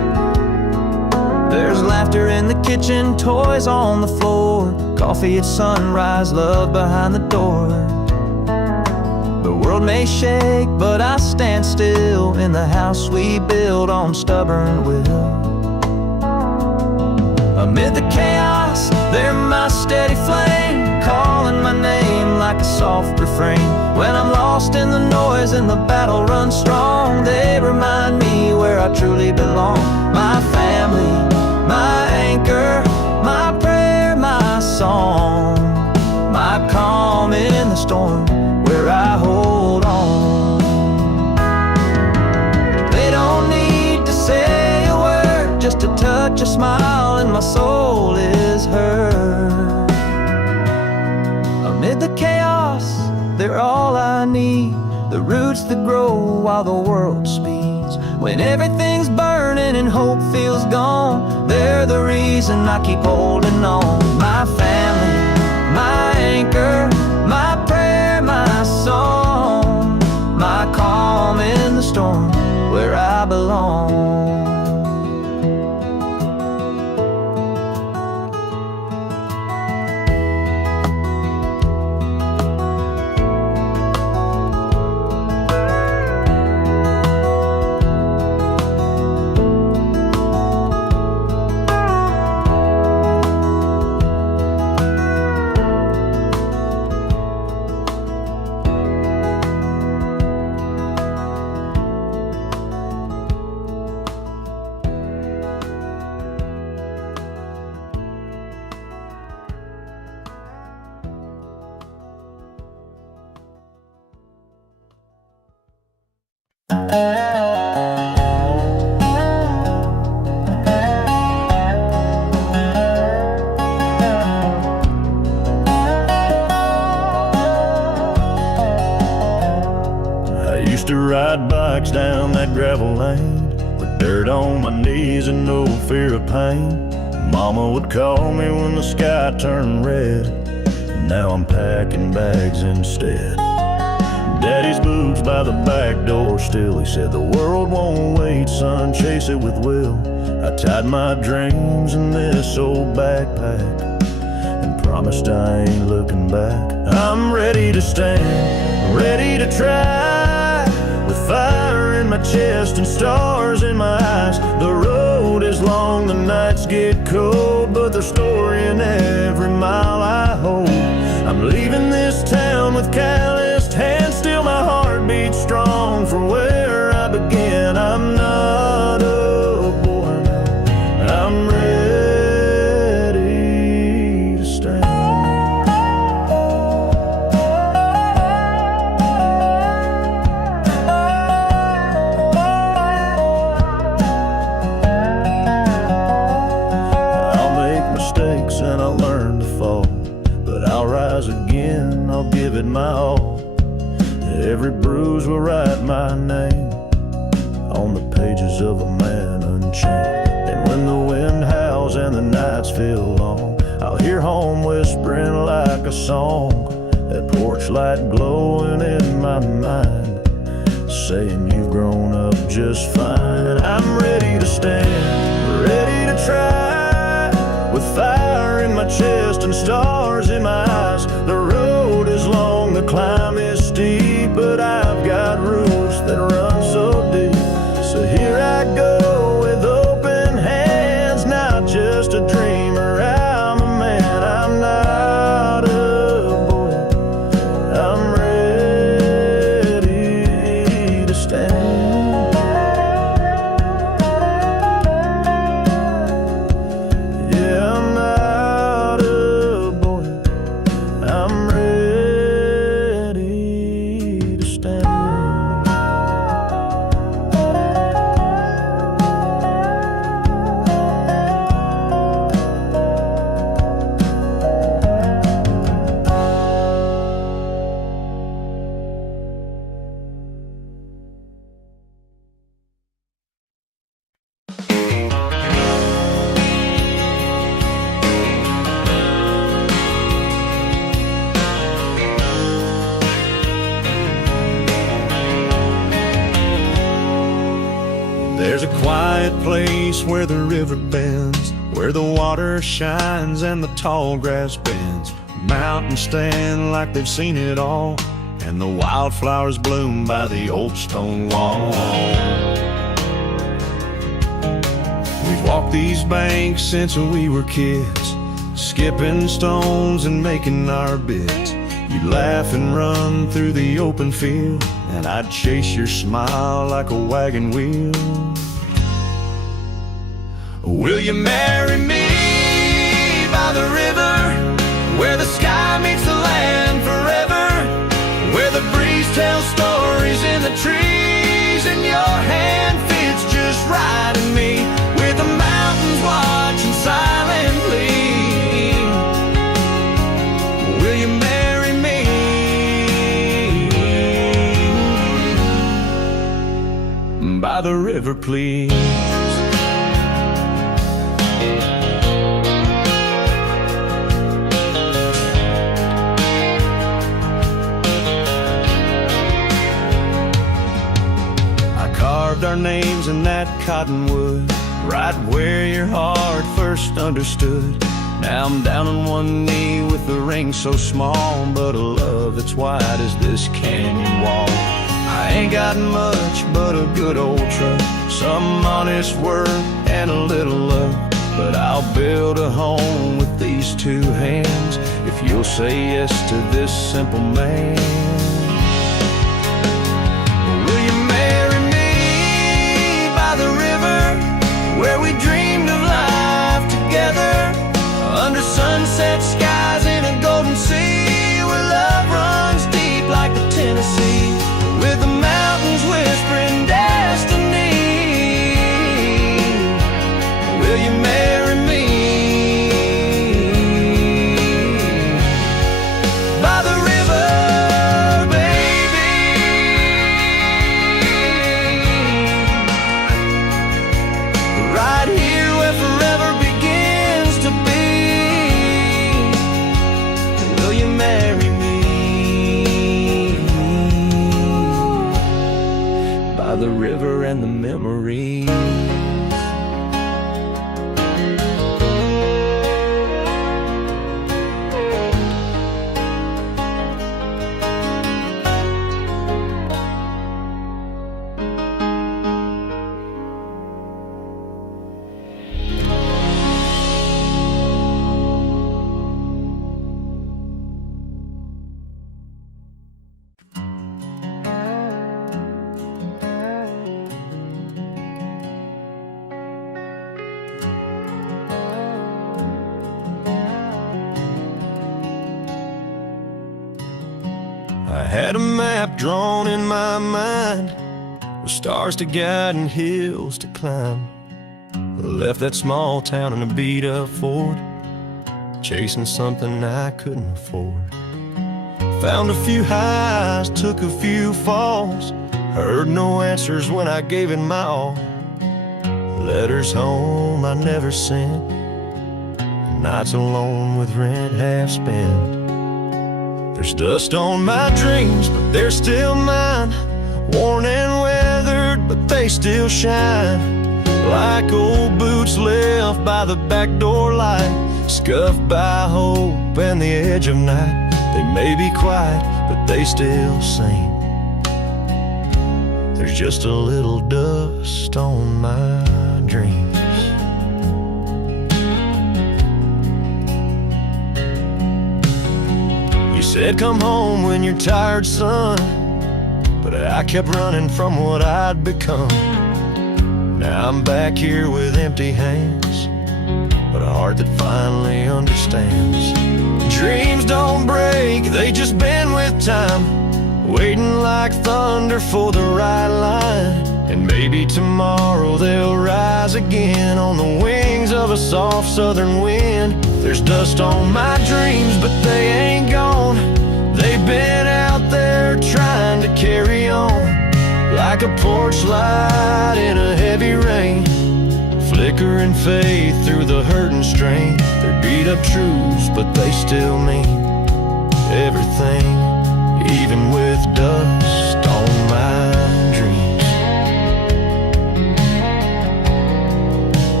laughter in the kitchen, toys on the floor, coffee at sunrise, love behind the door. The world may shake, but I stand still in the house we build on stubborn will. Amid the chaos, they're my steady flame, calling my name like a soft refrain. When I'm lost in the noise and the battle runs strong, they remind me where I truly belong. My family, my anchor, my prayer, my song, my calm in the storm, where I hold on. They don't need to say a word, just a touch, a smile, and my soul is heard. Amid the chaos, they're all I need, the roots that grow while the world speeds. When everything's burning and hope feels gone, they're the reason I keep holding on. My family, my anchor, my prayer, my song, my calm in the storm, where I belong. To ride bikes down that gravel lane with dirt on my knees and no fear of pain. Mama would call me when the sky turned red. Now I'm packing bags instead. Daddy's boots by the back door still. He said the world won't wait, son, chase it with will. I tied my dreams in this old backpack and promised I ain't looking back. I'm ready to stand, ready to try, with fire in my chest and stars in my eyes. The road is long, the nights get cold, but there's story in every mile I hold. I'm leaving this town with calloused hands, still my heart beats strong for where I began. I'm not a boy now, I'm ready to stand. And I'll learn to fall, but I'll rise again, I'll give it my all. Every bruise will write my name on the pages of a man unchained. And when the wind howls and the nights feel long, I'll hear home whispering like a song, that porch light glowing in my mind, saying you've grown up just fine. I'm ready to stand, ready to try, with fire in my chest and stars in my eyes. The road is long, the climb is steep, but I've got roots that run so deep. So here I go with open hands, not just a dreamer, I'm a man. I'm not a boy, I'm ready to stand. place where the river bends, where the water shines and the tall grass bends. Mountains stand like they've seen it all, and the wildflowers bloom by the old stone wall. We've walked these banks since we were kids, skipping stones and making our beds. You'd laugh and run through the open field, and I'd chase your smile like a wagon wheel. Will you marry me by the river, where the sky meets the land forever, where the breeze tells stories in the trees, and your hand fits just right in me, with the mountains watching silently? Will you marry me by the river, please? Our names in that cottonwood, right where your heart first understood. Now I'm down on one knee with a ring so small, but a love that's wide as this canyon wall. I ain't got much but a good old truck, some honest work and a little luck, but I'll build a home with these two hands if you'll say yes to this simple man. Where we dreamed of life together, under sunset skies in a golden sea, where love runs deep like the Tennessee, with the mountains whispering destiny. Will you marry me by the river, baby? Right here where forever begins to be. Will you marry me by the river and the memories? I had a map drawn in my mind, with stars to guide and hills to climb. I left that small town in a beat-up Ford, chasing something I couldn't afford. Found a few highs, took a few falls, heard no answers when I gave it my all. Letters home I never sent, nights alone with rent half spent. There's dust on my dreams, but they're still mine, worn and weathered, but they still shine, like old boots left by the back door light, scuffed by hope and the edge of night. They may be quiet, but they still sing. There's just a little dust on my dreams. You said come home when you're tired, son, but I kept running from what I'd become. Now I'm back here with empty hands, but a heart that finally understands. Dreams don't break, they just bend with time, waiting like thunder for the right line. And maybe tomorrow they'll rise again on the wings of a soft southern wind. There's dust on my dreams, but they ain't gone. They've been out there trying to carry on, like a porch light in a heavy rain, flicker and fade through the hurt and strain. They're beat up truths, but they still mean everything, even with dust on my dreams.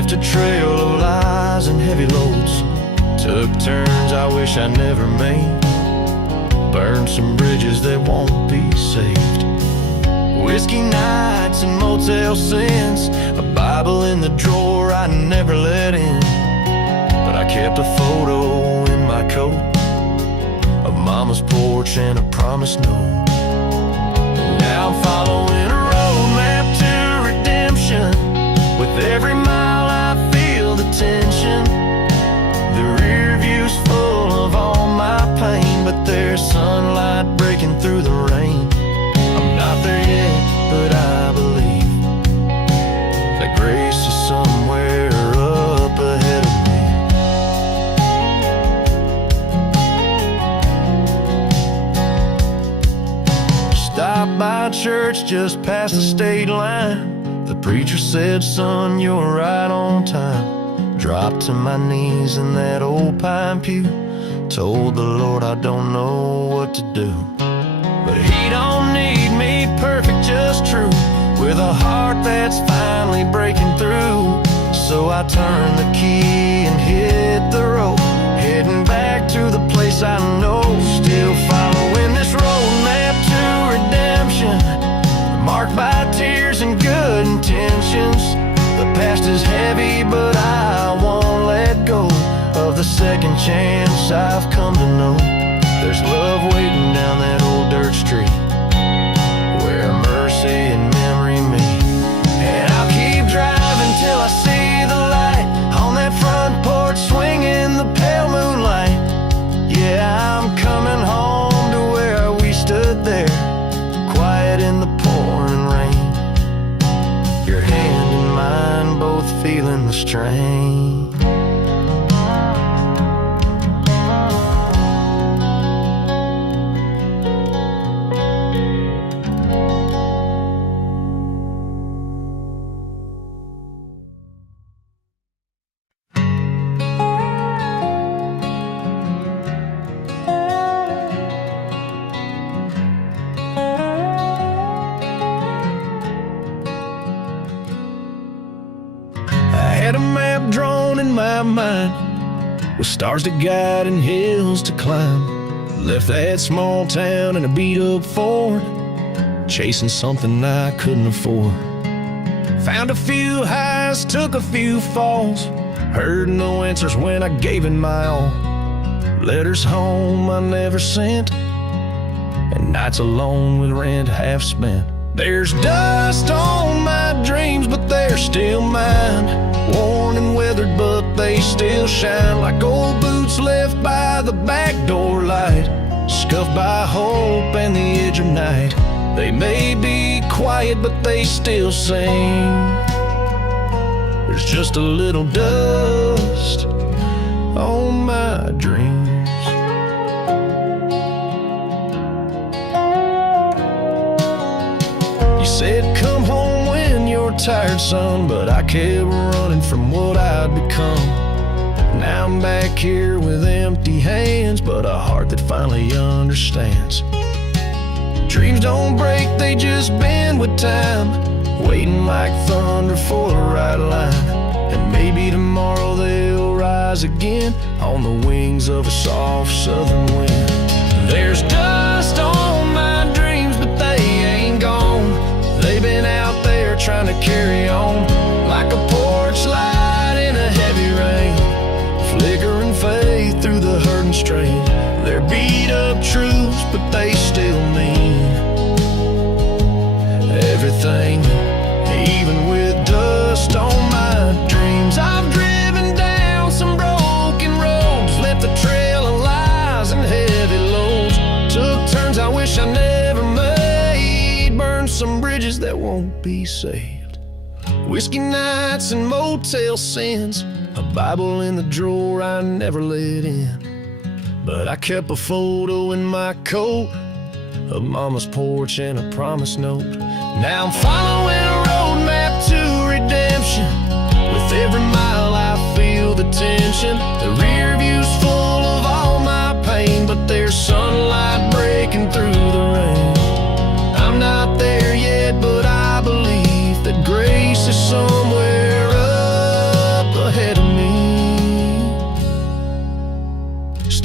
Left a trail of lies and heavy loads. Took turns I wish I never made. Burned some bridges that won't be saved. Whiskey nights and motel sins, a Bible in the drawer I never let in. But I kept a photo in my coat of Mama's porch and a promise note. Now I'm following a roadmap to redemption. With every mile I feel the tension. The rear view's full of all my pain, but there's sunlight breaking through the rain. I'm not there yet, but I believe that grace is somewhere up ahead of me. Stopped by church just past the state line. The preacher said, son, you're right on time. Dropped to my knees in that old pine pew. Told the Lord I don't know what to do. But he don't need me perfect, just true, with a heart that's finally breaking through. So I turned the key and hit the road, heading back to the place I know. Still following this roadmap to redemption, marked by tears and good intentions. The past is heavy, but I won't let go of the second chance I've come to know. There's love waiting down that old dirt street, where mercy and memory meet. And I'll keep driving till I see the light on that front porch, swinging the pale moonlight. Yeah, I'm coming home to where we stood there, quiet in the pouring rain. Your hand in mine, both feeling the strain. Had a map drawn in my mind, with stars to guide and hills to climb. Left that small town in a beat-up Ford, chasing something I couldn't afford. Found a few highs, took a few falls, heard no answers when I gave it my all. Letters home I never sent, and nights alone with rent half spent. There's dust on my dreams, but they're still mine. Worn and weathered, but they still shine like old boots left by the back door light, scuffed by hope and the edge of night. They may be quiet, but they still sing. There's just a little dust on my dreams. You said come home when you're tired, son, but I kept running from what I'd become. Now I'm back here with empty hands, but a heart that finally understands. Dreams don't break, they just bend with time, waiting like thunder for the right line. And maybe tomorrow they'll rise again on the wings of a soft southern wind. There's dust on my dreams, but they ain't gone. They've been out there trying to carry on, like a porch light in a heavy rain, flickering faith through the hurt and strain. They're beat up truths, but they still mean everything, even with dust on my dreams. I've driven down some broken roads, left a trail of lies and heavy loads. Took turns I wish I never made, burned some bridges that won't be saved. Whiskey nights and motel sins, a Bible in the drawer I never let in. But I kept a photo in my coat of Mama's porch and a promise note. Now I'm following a roadmap to redemption. With every mile I feel the tension. The rear view's full of all my pain, but there's sunlight breaking through the rain. I'm not there yet, but I believe that grace is somewhere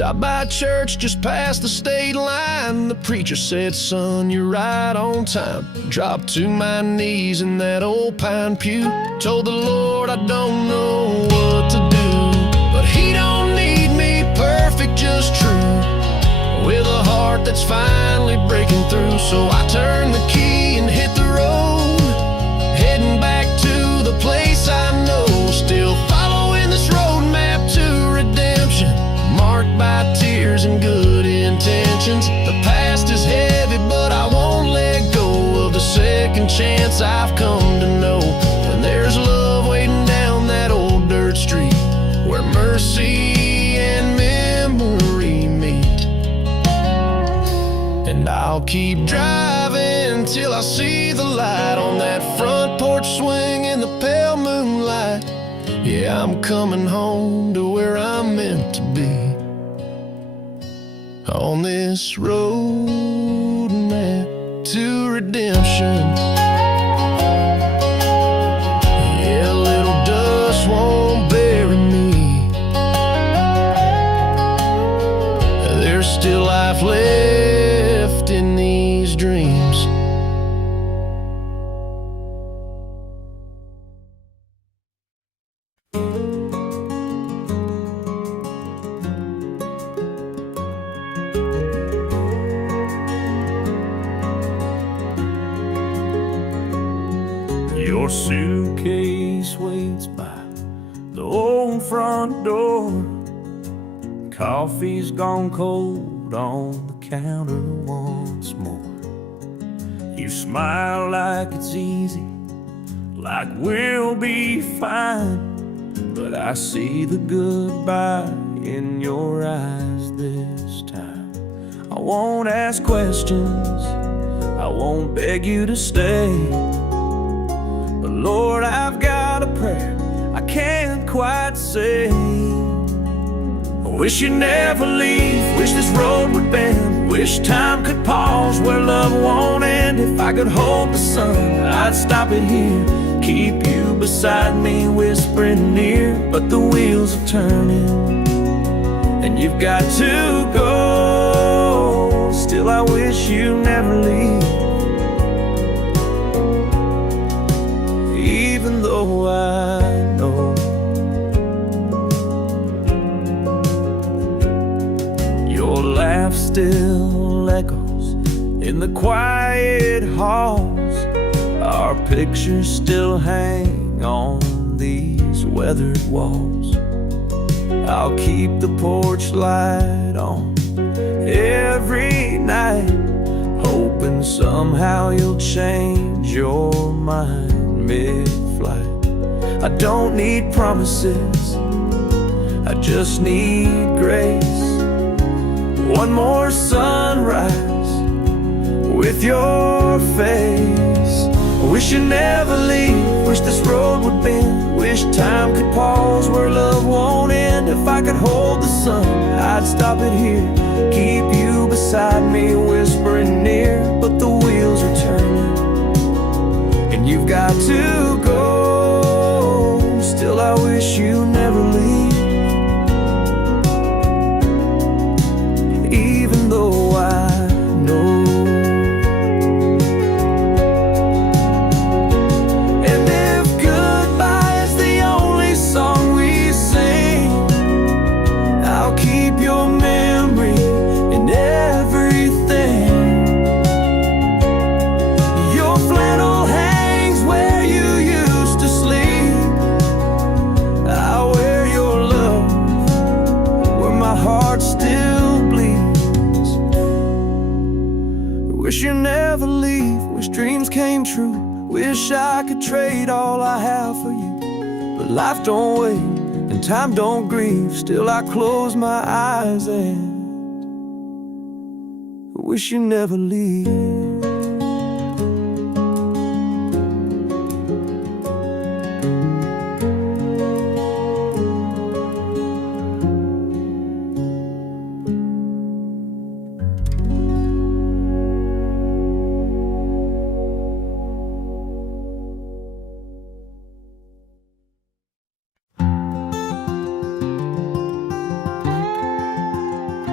Stopped by a church just past the state line. The preacher said, son, you're right on time. Dropped to my knees in that old pine pew. Told the Lord I don't know what to do, but he don't need me perfect, just true, with a heart that's finally breaking through. So I turned the key and hit the road, heading back to the place I know. Still following this roadmap to redemption, marked by tears and good intentions. The past is heavy, but I won't let go of the second chance I've come to know. And there's love waiting down that old dirt street, where mercy and memory meet. And I'll keep driving till I see the light on that front porch swing in the pale moonlight. Yeah, I'm coming home to where I'm meant to be, on this road map to redemption. Yeah, a little dust won't bury me. There's still life left in these dreams. Your suitcase waits by the old front door. Coffee's gone cold on the counter once more. You smile like it's easy, like we'll be fine, but I see the goodbye in your eyes this time. I won't ask questions, I won't beg you to stay, but Lord, I've got a prayer I can't quite say. I wish you'd never leave, wish this road would bend, wish time could pause where love won't end. If I could hold the sun, I'd stop it here, keep you beside me, whispering near. But the wheels are turning, and you've got to go. Still I wish you never leave, even though I know your laugh still echoes in the quiet halls. Our pictures still hang on these weathered walls. I'll keep the porch light on every night, hoping somehow you'll change your mind mid-flight. I don't need promises, I just need grace. One more sunrise with your face. I wish you never leave, wish this road would bend, wish time could pause where love won't end. If I could hold the sun, I'd stop it here, keep you beside me, whispering near. But the wheels are turning, and you've got to go. Still I wish you never leave, even though I know. And if goodbye is the only song we sing, I'll keep your memory in everything. Your flannel hangs where you used to sleep, I'll wear your love where my heart still bleeds. Wish you never leave, wish dreams came true, wish I could trade all I have for you. But life don't wait and time don't grieve, still I close my eyes and wish you never leave.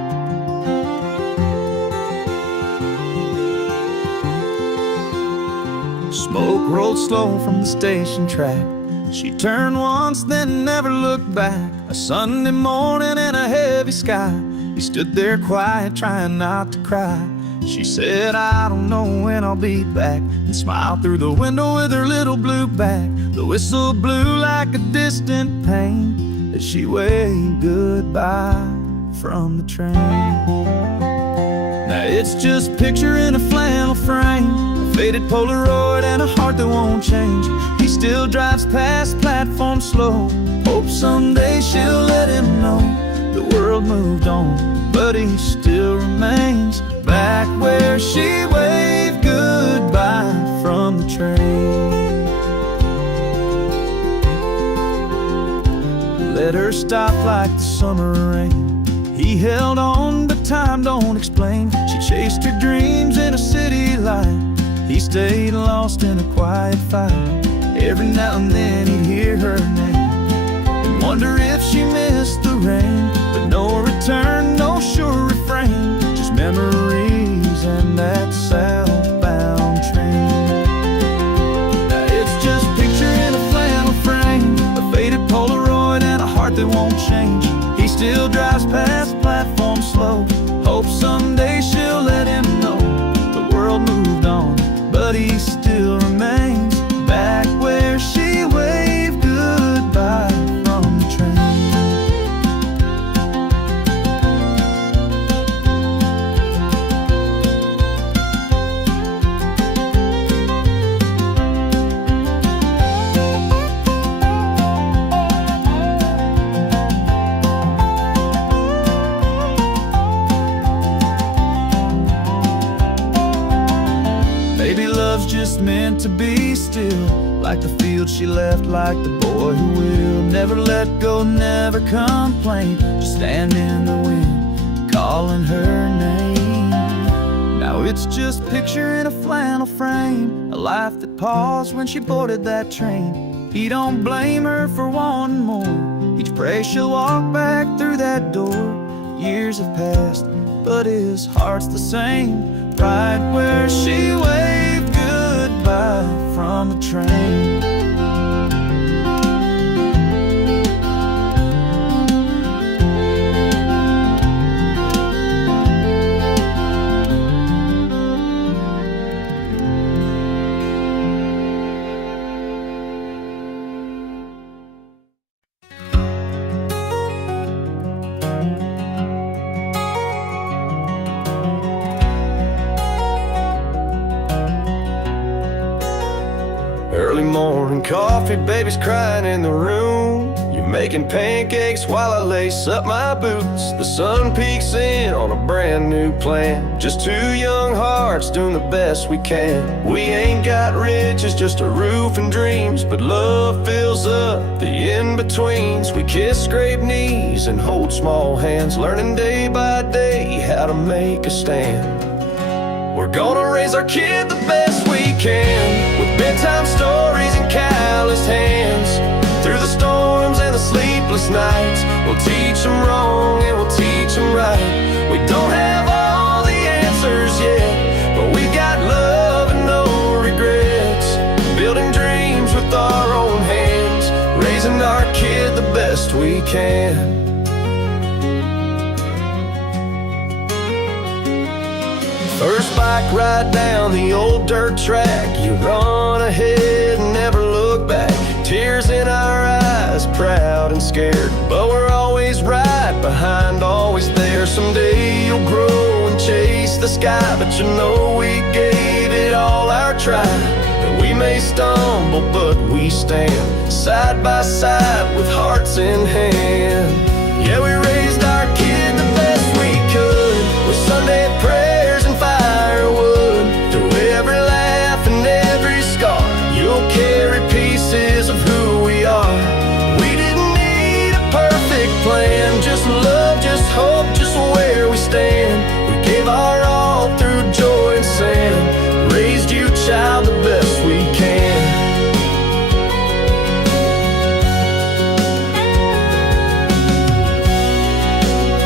Smoke rolled slow from the station track. She turned once, then never looked back. A Sunday morning in a heavy sky, he stood there quiet, trying not to cry. She said, I don't know when I'll be back, and smiled through the window with her little blue bag. The whistle blew like a distant pain as she waved goodbye from the train. Now it's just a picture in a flannel frame, a faded Polaroid and a heart that won't change. He still drives past platform slow, hopes someday she'll let him know the world moved on, but he still remains back where she waved goodbye from the train. Let her stop like the summer rain. He held on, but time don't explain. She chased her dreams in a city light. He stayed lost in a quiet fight. Every now and then he'd hear her name and wonder if she missed the rain. But no return, no sure refrain, just memories and that southbound train. Now it's just a picture in a flannel frame, a faded Polaroid and a heart that won't change. He still drives past platform slow, hopes someday she'll let him know the world moved on, but he still remains back where she waved goodbye from the train. Maybe love's just meant to be still, like the field she left, like the boy who will never let go, never complain, just stand in the wind, calling her name. Now it's just a picture in a flannel frame, a life that paused when she boarded that train. He don't blame her for wanting more, each prays she'll walk back through that door. Years have passed, but his heart's the same, right where she waved goodbye from the train. Early morning coffee, baby's crying in the room. You're making pancakes while I lace up my boots. The sun peeks in on a brand new plan. Just two young hearts doing the best we can. We ain't got riches, just a roof and dreams, but love fills up the in-betweens. We kiss, scrape knees, and hold small hands, learning day by day how to make a stand. We're gonna raise our kid the best we can, with bedtime stories and calloused hands. Through the storms and the sleepless nights, we'll teach them wrong and we'll teach them right. We don't have all the answers yet, but we got love and no regrets. Building dreams with our own hands, raising our kid the best we can. First bike ride down the old dirt track, you run ahead and never look back. Tears in our eyes, proud and scared, but we're always right behind, always there. Someday you'll grow and chase the sky, but you know we gave it all our try. And we may stumble, but we stand side by side with hearts in hand. Yeah, we raised our kid the best we could, with Sunday prayers and firewood. Through every laugh and every scar, you'll carry pieces of who we are. We didn't need a perfect plan, just love, just hope, just where we stand. We gave our all through joy and sand, raised you, child, the best we can.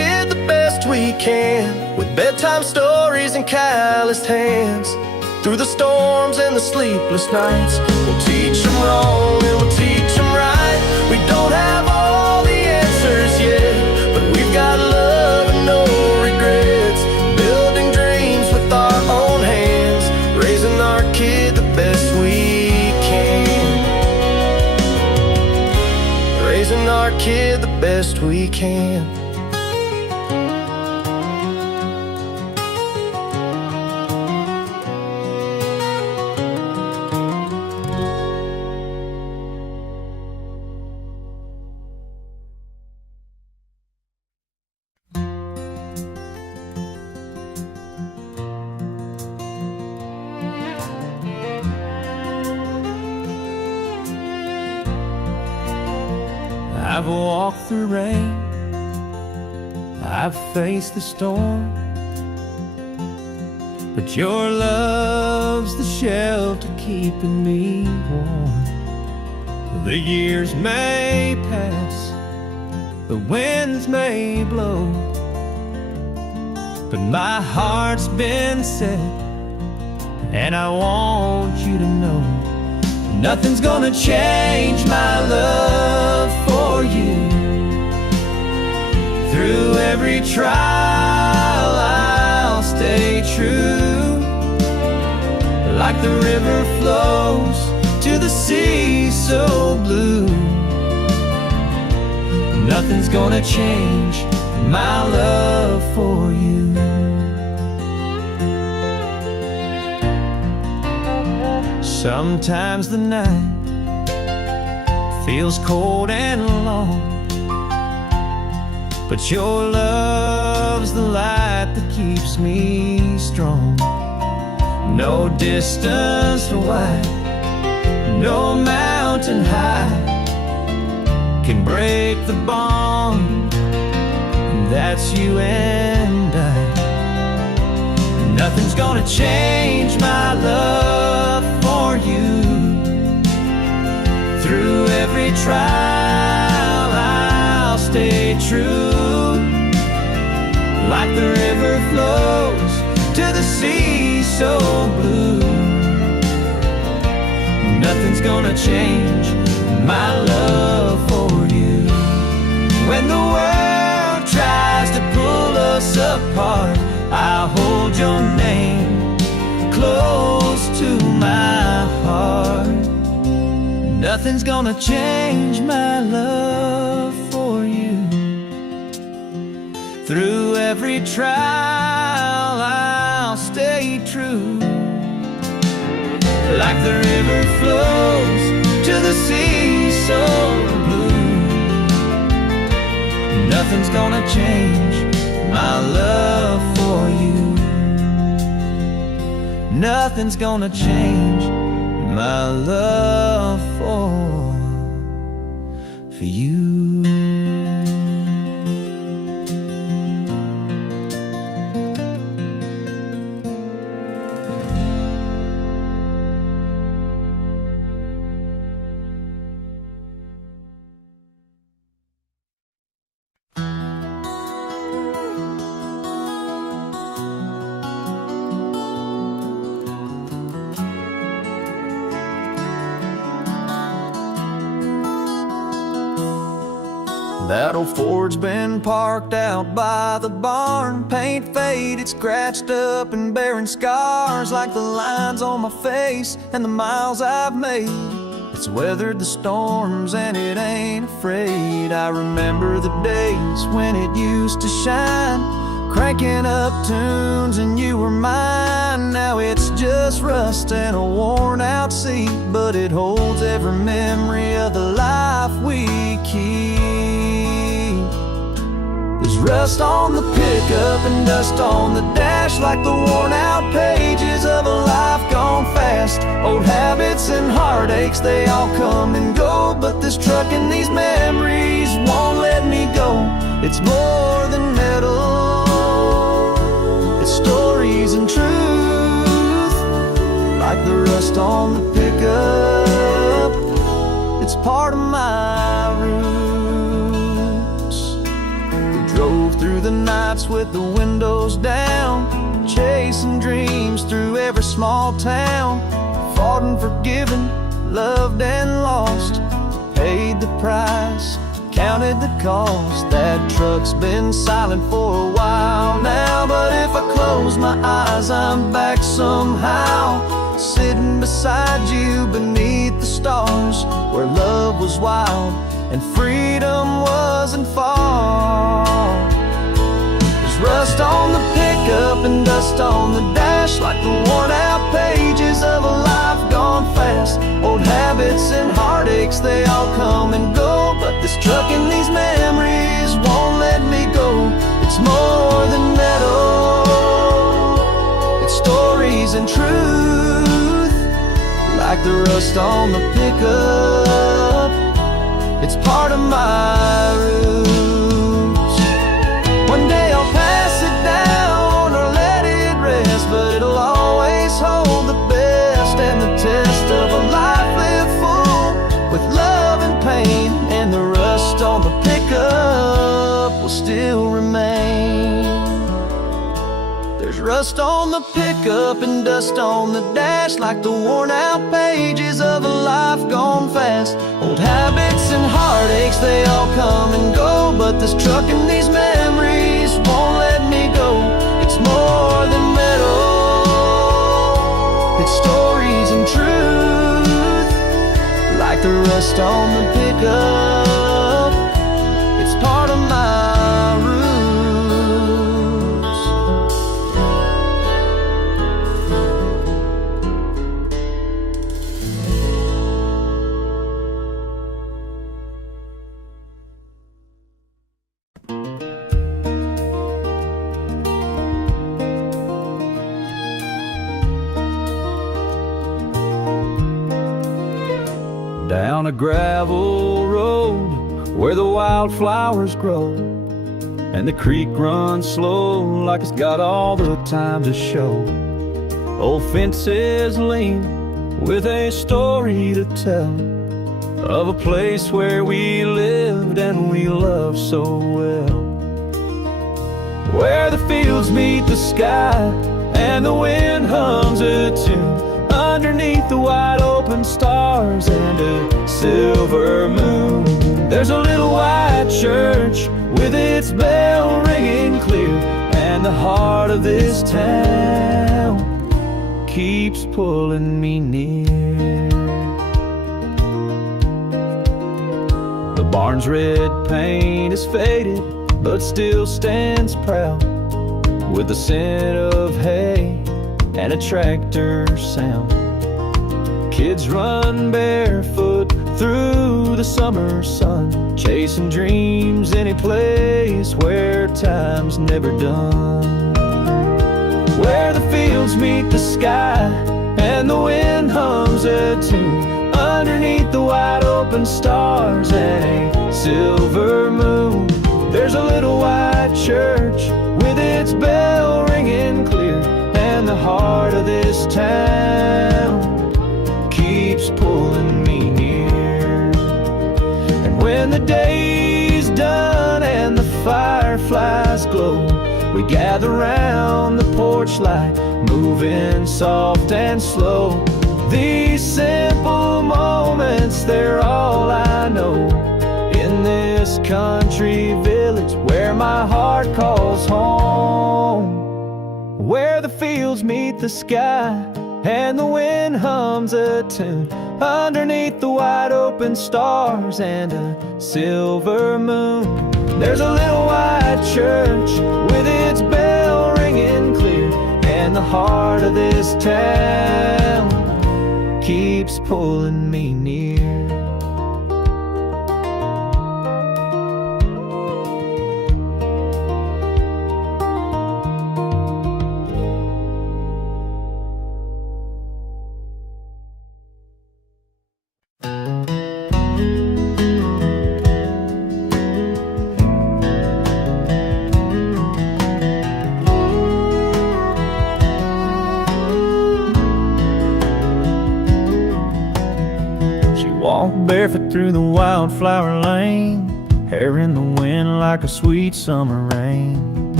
best we can, with bedtime stories and calloused hands. Through the storms and the sleepless nights, we'll teach them wrong and we'll teach them right. We don't have all the answers yet, but we've got love and no regrets. Building dreams with our own hands, raising our kid the best we can. Raising our kid the best we can. I've walked through rain, I've faced the storm, but your love's the shelter keeping me warm. The years may pass, the winds may blow, but my heart's been set, and I want you to know nothing's gonna change my love for you. Through every trial I'll stay true. Like the river flows to the sea so blue, nothing's gonna change my love for you. Sometimes the night feels cold and long, but your love's the light that keeps me strong. No distance too wide, no mountain high can break the bond, and that's you and I. Nothing's gonna change my love for you. Through every trial I'll stay true. Like the river flows to the sea so blue, nothing's gonna change my love for you. When the world tries to pull us apart, I'll hold your name close to my heart. Nothing's gonna change my love for you. Through every trial I'll stay true. Like the river flows to the sea so blue, nothing's gonna change my love for you. Nothing's gonna change my love for you. That old Ford's been parked out by the barn, paint faded, scratched up and bearing scars like the lines on my face and the miles I've made. It's weathered the storms and it ain't afraid. I remember the days when it used to shine, cranking up tunes and you were mine. Now it's just rust and a worn out seat, but it holds every memory of the life we keep. There's rust on the pickup and dust on the dash, like the worn out pages of a life gone fast. Old habits and heartaches, they all come and go, but this truck and these memories won't let me go. It's more than metal, it's stories and truth. Like the rust on the pickup, it's part of my roots. We drove through the nights with with the windows down, chasing dreams through every small town. Fought and forgiven, loved and lost, paid the price, counted the cost. That truck's been silent for a while now, but if I close my eyes, I'm back somehow, sitting beside you beneath the stars, where love was wild and freedom wasn't far. There's rust on the pickup and dust on the dash, like the worn out pages of a life gone fast. Old habits and heartaches, they all come and go, but this truck and these memories won't let me go. It's more than metal, it's stories and truth, like the rust on the pickup. It's part of my roots. One day I'll pass it down or let it rest, but it'll always hold the best and the test of a life lived full with love and pain. And the rust on the pickup will still remain. There's rust on the pickup and dust on the dash, like the worn out pages of a life gone fast. Old habits and heartaches, they all come and go, but this truck and these memories won't let me go. It's more than metal, it's stories and truth, like the rust on the pickup. It's part of my roots. Down a gravel road where the wildflowers grow, and the creek runs slow like it's got all the time to show. Old fences lean with a story to tell of a place where we lived and we loved so well, where the fields meet the sky and the wind hums a tune underneath the wide open stars and a silver moon. There's a little white church with its bell ringing clear, and the heart of this town keeps pulling me near. The barn's red paint is faded but still stands proud, with the scent of hay and a tractor sound. Kids run barefoot through the summer sun, chasing dreams any place where time's never done, where the fields meet the sky and the wind hums a tune underneath the wide open stars and a silver moon. There's a little white church with its bell ringing clear, and the heart of this town keeps pulling me near. And when the day's done and the fireflies glow, we gather round the porch light, moving soft and slow. These simple moments, they're all I know in this country village where my heart calls home, where the fields meet the sky and the wind hums a tune underneath the wide open stars and a silver moon. There's a little white church with its bell ringing clear, and the heart of this town keeps pulling me near. Walked barefoot through the wildflower lane, hair in the wind like a sweet summer rain.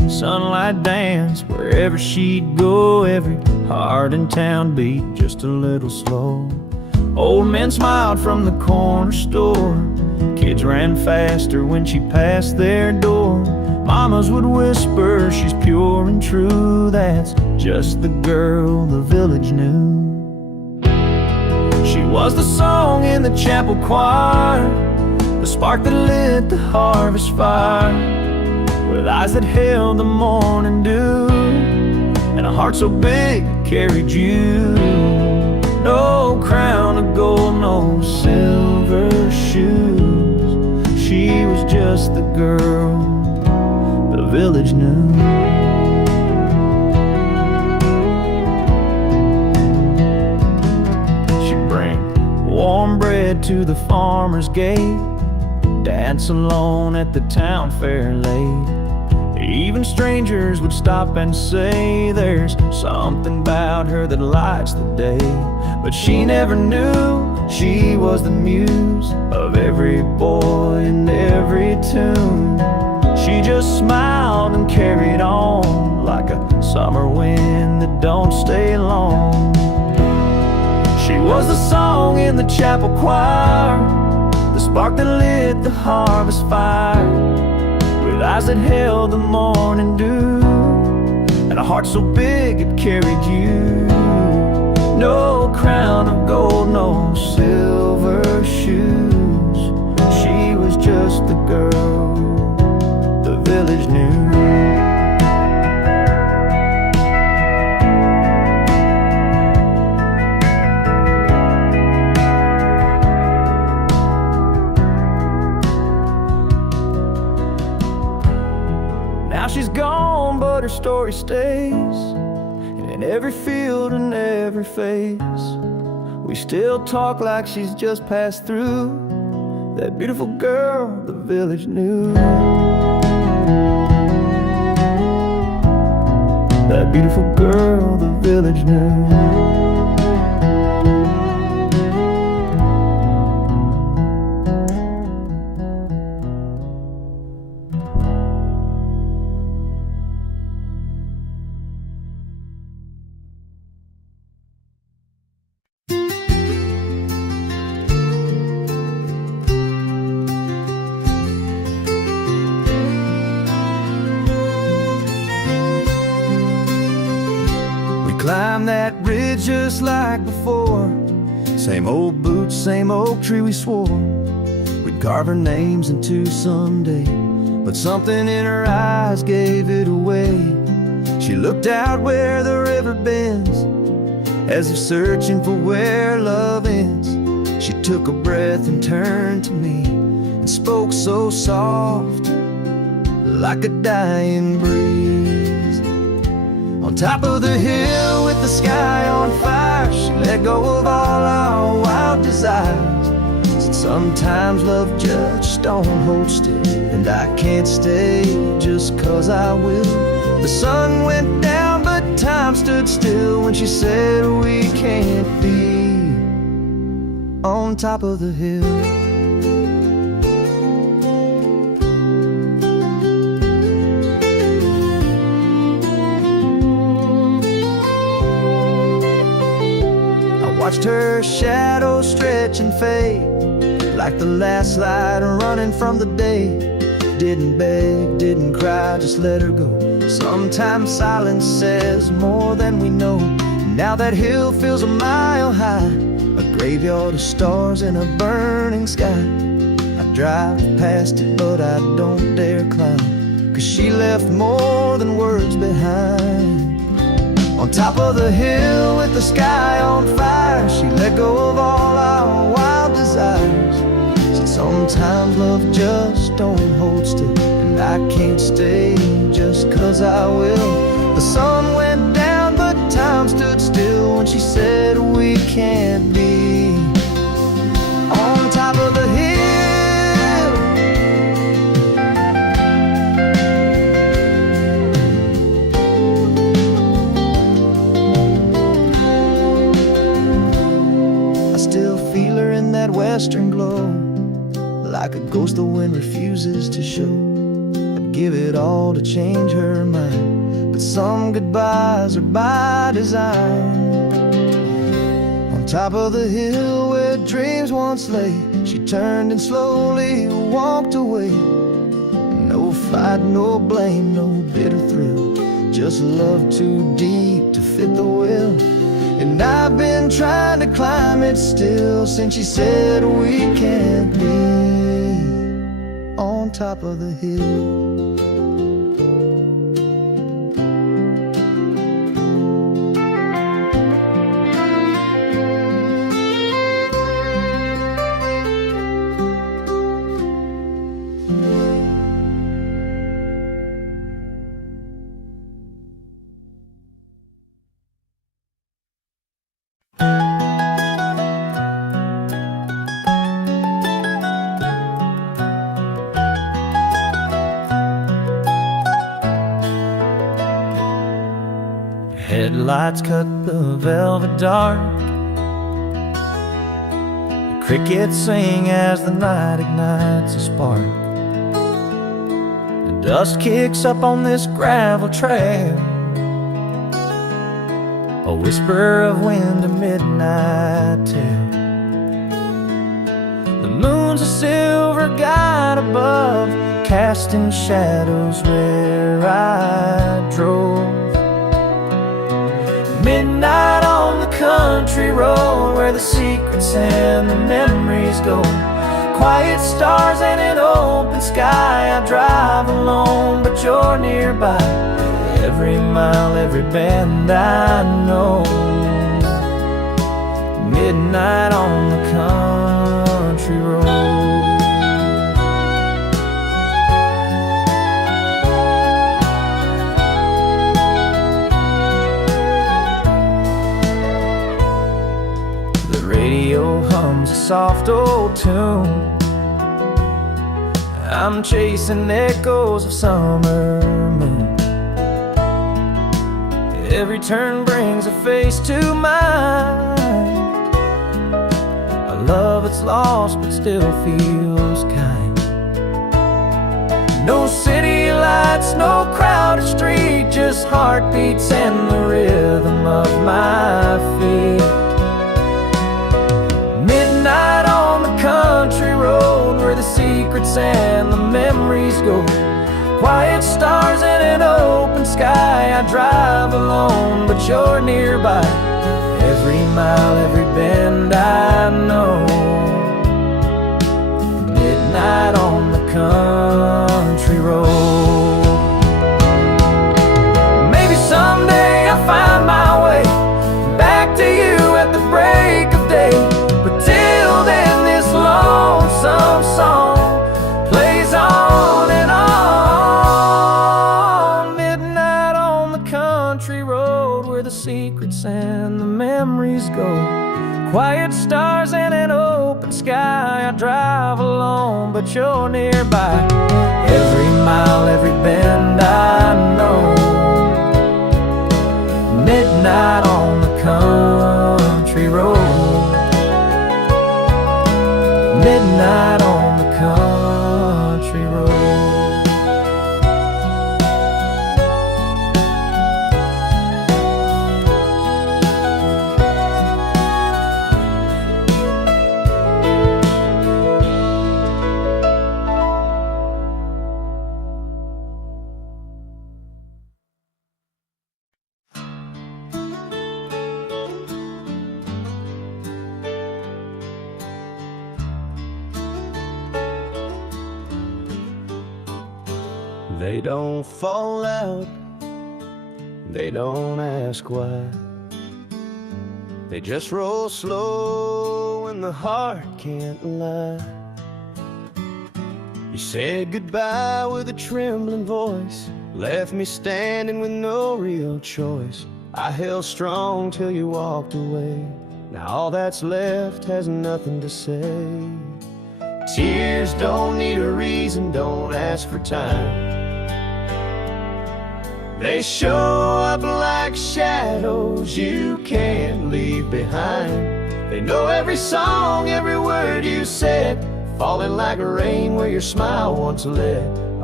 sunlight dance. Wherever she'd go, every heart in town beat just a little slow. Old men smiled from the corner store, kids ran faster when she passed their door. Mamas would whisper, she's pure and true, that's just the girl the village knew. She was the song in the chapel choir, the spark that lit the harvest fire, with eyes that held the morning dew, and a heart so big it carried you. No crown of gold, no silver shoes, she was just the girl the village knew. She'd bring warm bread to the farmer's gate, dance alone at the town fair late. Even strangers would stop and say, there's something about her that lights the day. But she never knew she was the muse of every boy and every tune. She just smiled and carried on like a summer wind that don't stay long. She was the song in the chapel choir, the spark that lit the harvest fire, with eyes that held the morning dew, and a heart so big it carried you. No crown of gold, no silver shoes, she was just the girl the village knew. Now she's gone, but her story stays, and in every field and every face, we still talk like she's just passed through, that beautiful girl the village knew. That beautiful girl the village knew. Climb that ridge just like before, same old boots, same oak tree we swore we'd carve our names into someday. But something in her eyes gave it away. She looked out where the river bends, as if searching for where love ends. She took a breath and turned to me and spoke so soft, like a dying breeze. On top of the hill with the sky on fire, she let go of all our wild desires. Said sometimes love just don't hold still, and I can't stay just cause I will. The sun went down but time stood still when she said we can't be on top of the hill. Watched her shadow stretch and fade like the last light running from the day. Didn't beg, didn't cry, just let her go. Sometimes silence says more than we know. Now that hill feels a mile high, a graveyard of stars and a burning sky. I drive past it but I don't dare climb, cause she left more than words behind. On top of the hill with the sky on fire, she let go of all our wild desires. Said sometimes love just don't hold still, and I can't stay just cause I will. The sun went down but time stood still when she said we can't be on top of the hill. That western glow, like a ghost the wind refuses to show. I'd give it all to change her mind, but some goodbyes are by design. On top of the hill where dreams once lay, she turned and slowly walked away. No fight, no blame, no bitter thrill, just love too deep to fit the will. And I've been trying to climb it still since she said we can't be on top of the hill. Headlights cut the velvet dark. The crickets sing as the night ignites a spark. The dust kicks up on this gravel trail, a whisper of wind, a midnight tale. The moon's a silver guide above, casting shadows where I drove. Midnight on the country road where the secrets and the memories go. Quiet stars and an open sky. I drive alone, but you're nearby. Every mile, every bend I know. Midnight on the country road. Radio hums a soft old tune. I'm chasing echoes of summer moon. Every turn brings a face to mind, a love that's lost but still feels kind. No city lights, no crowded street, just heartbeats and the rhythm of my feet. Midnight on the country road where the secrets and the memories go. Quiet stars and an open sky. I drive alone, but you're nearby. Every mile, every bend I know. Midnight on the country road. Maybe someday I'll find my way back to you at the break of day. But till then, this lonesome song plays on and on. Midnight on the country road where the secrets and the memories go. Quiet stars and an open sky. I drive alone, but you're nearby. Every mile, every bend I know. Midnight on the country road. Midnight on the country road. They don't fall out, they don't ask why. They just roll slow when the heart can't lie. You said goodbye with a trembling voice, left me standing with no real choice. I held strong till you walked away. Now all that's left has nothing to say. Tears don't need a reason, don't ask for time. They show up like shadows you can't leave behind. They know every song, every word you said, falling like rain where your smile once led. I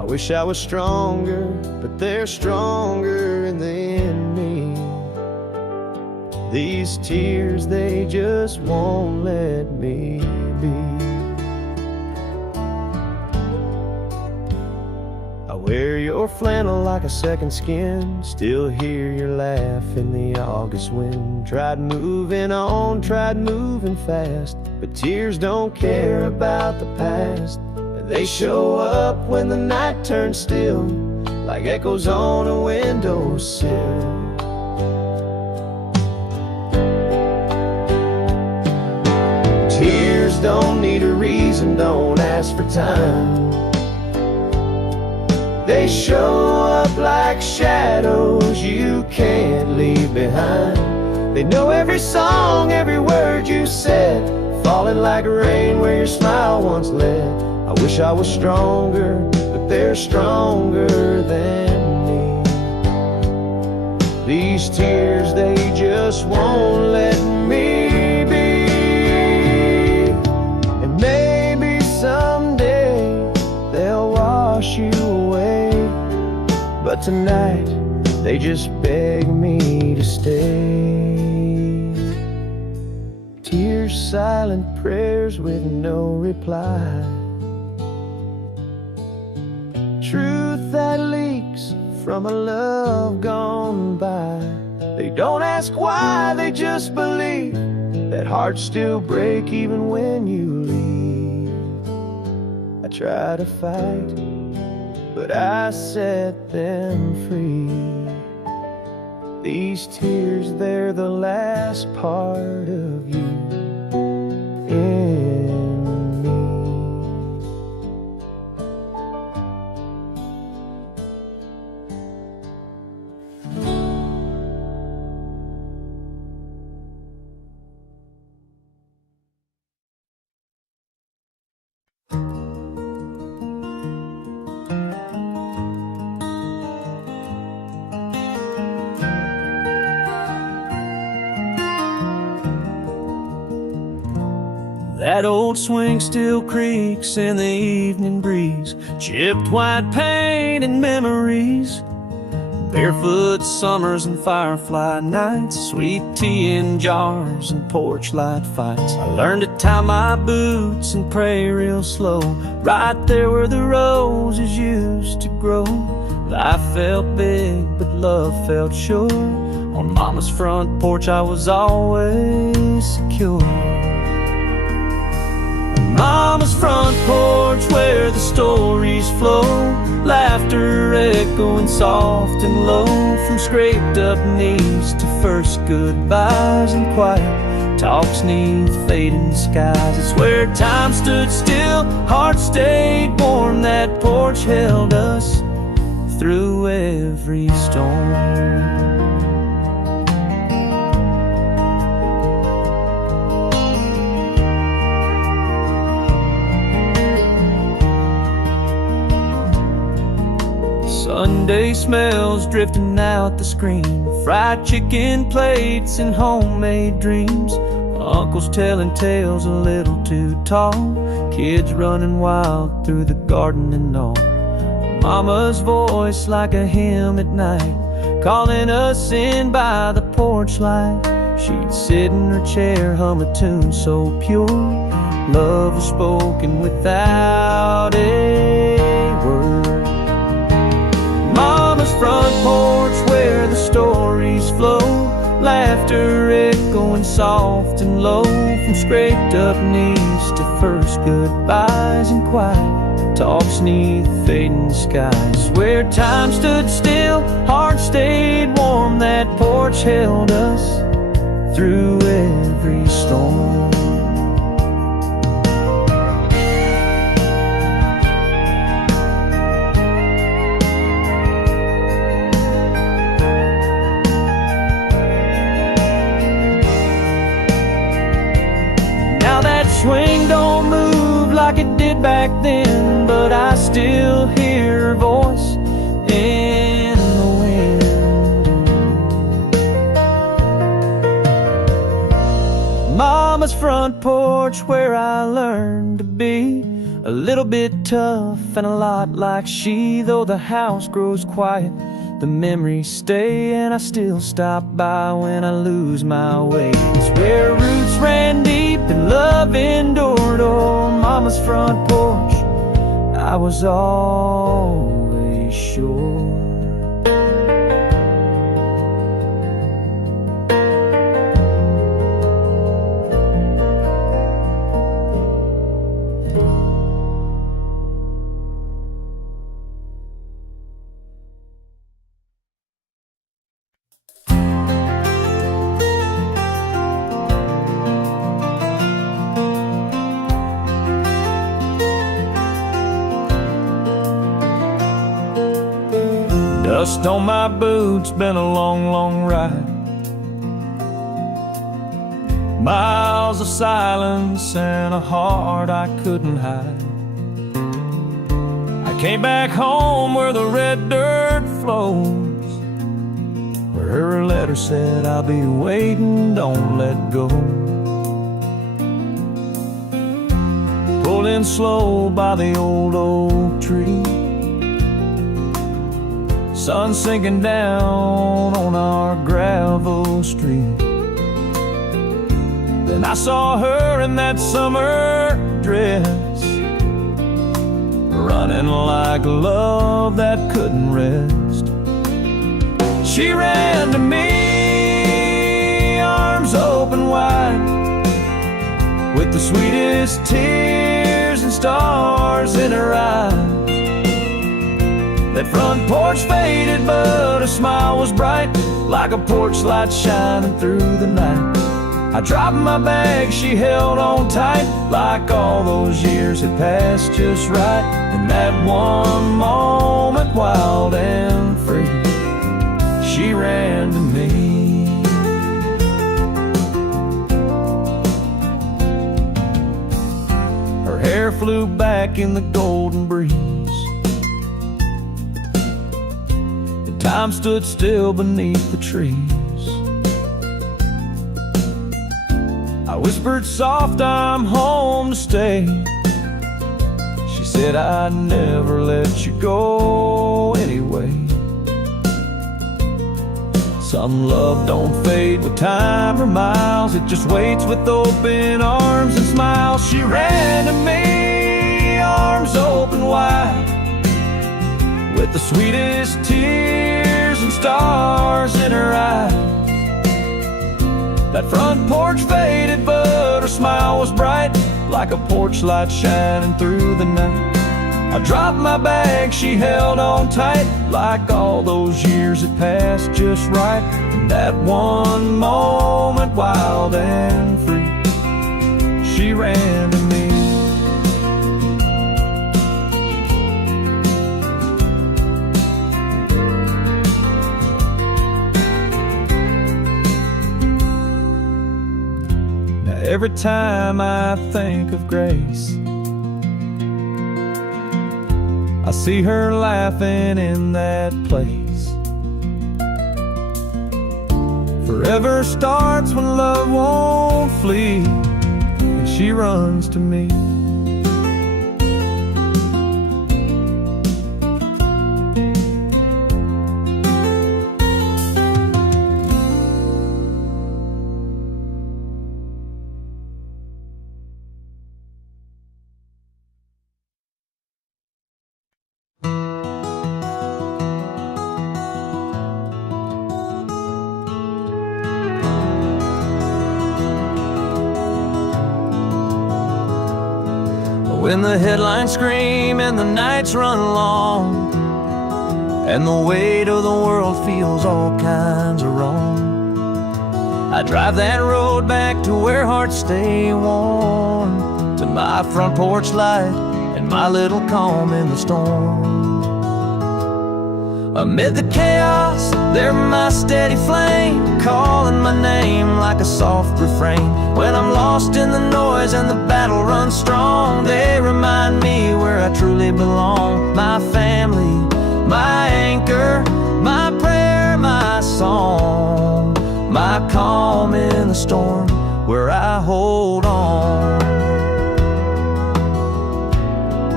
wish I was stronger, but they're stronger than me. These tears, they just won't let me be. I wear your flannel like a second skin, still hear your laugh in the August wind. Tried moving on, tried moving fast, but tears don't care about the past. They show up when the night turns still, like echoes on a windowsill. Tears don't need a reason, don't ask for time. They show up like shadows you can't leave behind. They know every song, every word you said, falling like rain where your smile once led. I wish I was stronger, but they're stronger than me. These tears, they just won't let me be. And maybe someday they'll wash you away, but tonight they just beg me to stay. Tears, silent prayers with no reply. Truth that leaks from a love gone by. They don't ask why, they just believe that hearts still break even when you leave. I try to fight, but I set them free. These tears, they're the last part of you in me. That old swing still creaks in the evening breeze, chipped white paint and memories, barefoot summers and firefly nights, sweet tea in jars and porch light fights. I learned to tie my boots and pray real slow, right there where the roses used to grow. Life felt big, but love felt sure. On Mama's front porch I was always secure. Mama's front porch where the stories flow, laughter echoing soft and low, from scraped up knees to first goodbyes and quiet talks neath fading skies. It's where time stood still, hearts stayed warm, that porch held us through every storm. Sunday smells drifting out the screen, fried chicken plates and homemade dreams, uncles telling tales a little too tall, kids running wild through the garden and all. Mama's voice like a hymn at night, calling us in by the porch light. She'd sit in her chair, hum a tune so pure, love was spoken without a word. Mama's front porch where the stories flow, laughter echoing soft and low, from scraped up knees to first goodbyes and quiet talks neath fading skies. Where time stood still, hearts stayed warm, that porch held us through every storm. Swing don't move like it did back then, but I still hear her voice in the wind. Mama's front porch where I learned to be a little bit tough and a lot like she. Though the house grows quiet, the memories stay, and I still stop by when I lose my way. It's where roots ran deep and love endured. On Mama's front porch, I was always sure. Dust on my boots, been a long, long ride. Miles of silence and a heart I couldn't hide. I came back home where the red dirt flows, where her letter said, I'll be waiting, don't let go. Pulled in slow by the old oak tree, sun sinking down on our gravel street. Then I saw her in that summer dress, running like love that couldn't rest. She ran to me, arms open wide, with the sweetest tears and stars in her eyes. That front porch faded, but her smile was bright, like a porch light shining through the night. I dropped my bag, she held on tight, like all those years had passed just right. In that one moment, wild and free, she ran to me. Her hair flew back in the golden breeze. Time stood still beneath the trees. I whispered soft, I'm home to stay. She said, I'd never let you go anyway. Some love don't fade with time or miles, it just waits with open arms and smiles. She ran to me, arms open wide, with the sweetest tears and stars in her eyes. That front porch faded, but her smile was bright, like a porch light shining through the night. I dropped my bag, she held on tight, like all those years had passed just right. In that one moment, wild and free, she ran to me. Every time I think of Grace, I see her laughing in that place. Forever starts when love won't flee, and she runs to me. When the headlines scream and the nights run long, and the weight of the world feels all kinds of wrong, I drive that road back to where hearts stay warm, to my front porch light and my little calm in the storm. Amid the chaos, they're my steady flame, calling my name like a soft refrain. When I'm lost in the noise and the battle runs strong, they remind me where I truly belong. My family, my anchor, my prayer, my song, my calm in the storm, where I hold on.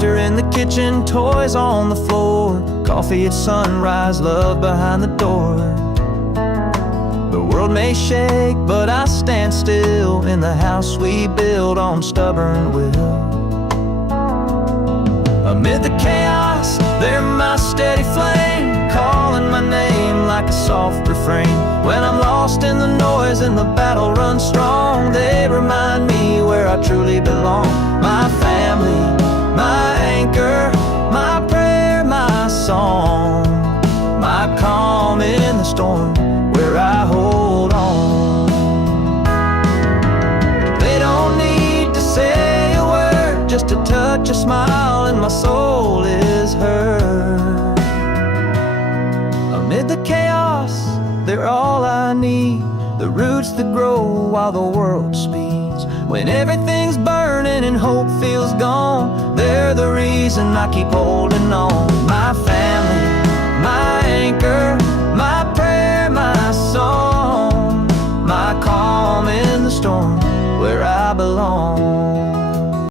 laughter in the kitchen, toys on the floor, coffee at sunrise, love behind the door. The world may shake, but I stand still in the house we build on stubborn will. Amid the chaos, they're my steady flame, calling my name like a soft refrain. When I'm lost in the noise and the battle runs strong, they remind me where I truly belong. My family, my anchor, my prayer, my song, my calm in the storm, where I hold on. They don't need to say a word, just to touch a smile and my soul is heard. Amid the chaos, they're all I need, the roots that grow while the world speeds. When everything's burning and hope feels gone, they're the reason I keep holding on. My family, my anchor, my prayer, my song, my calm in the storm, where I belong.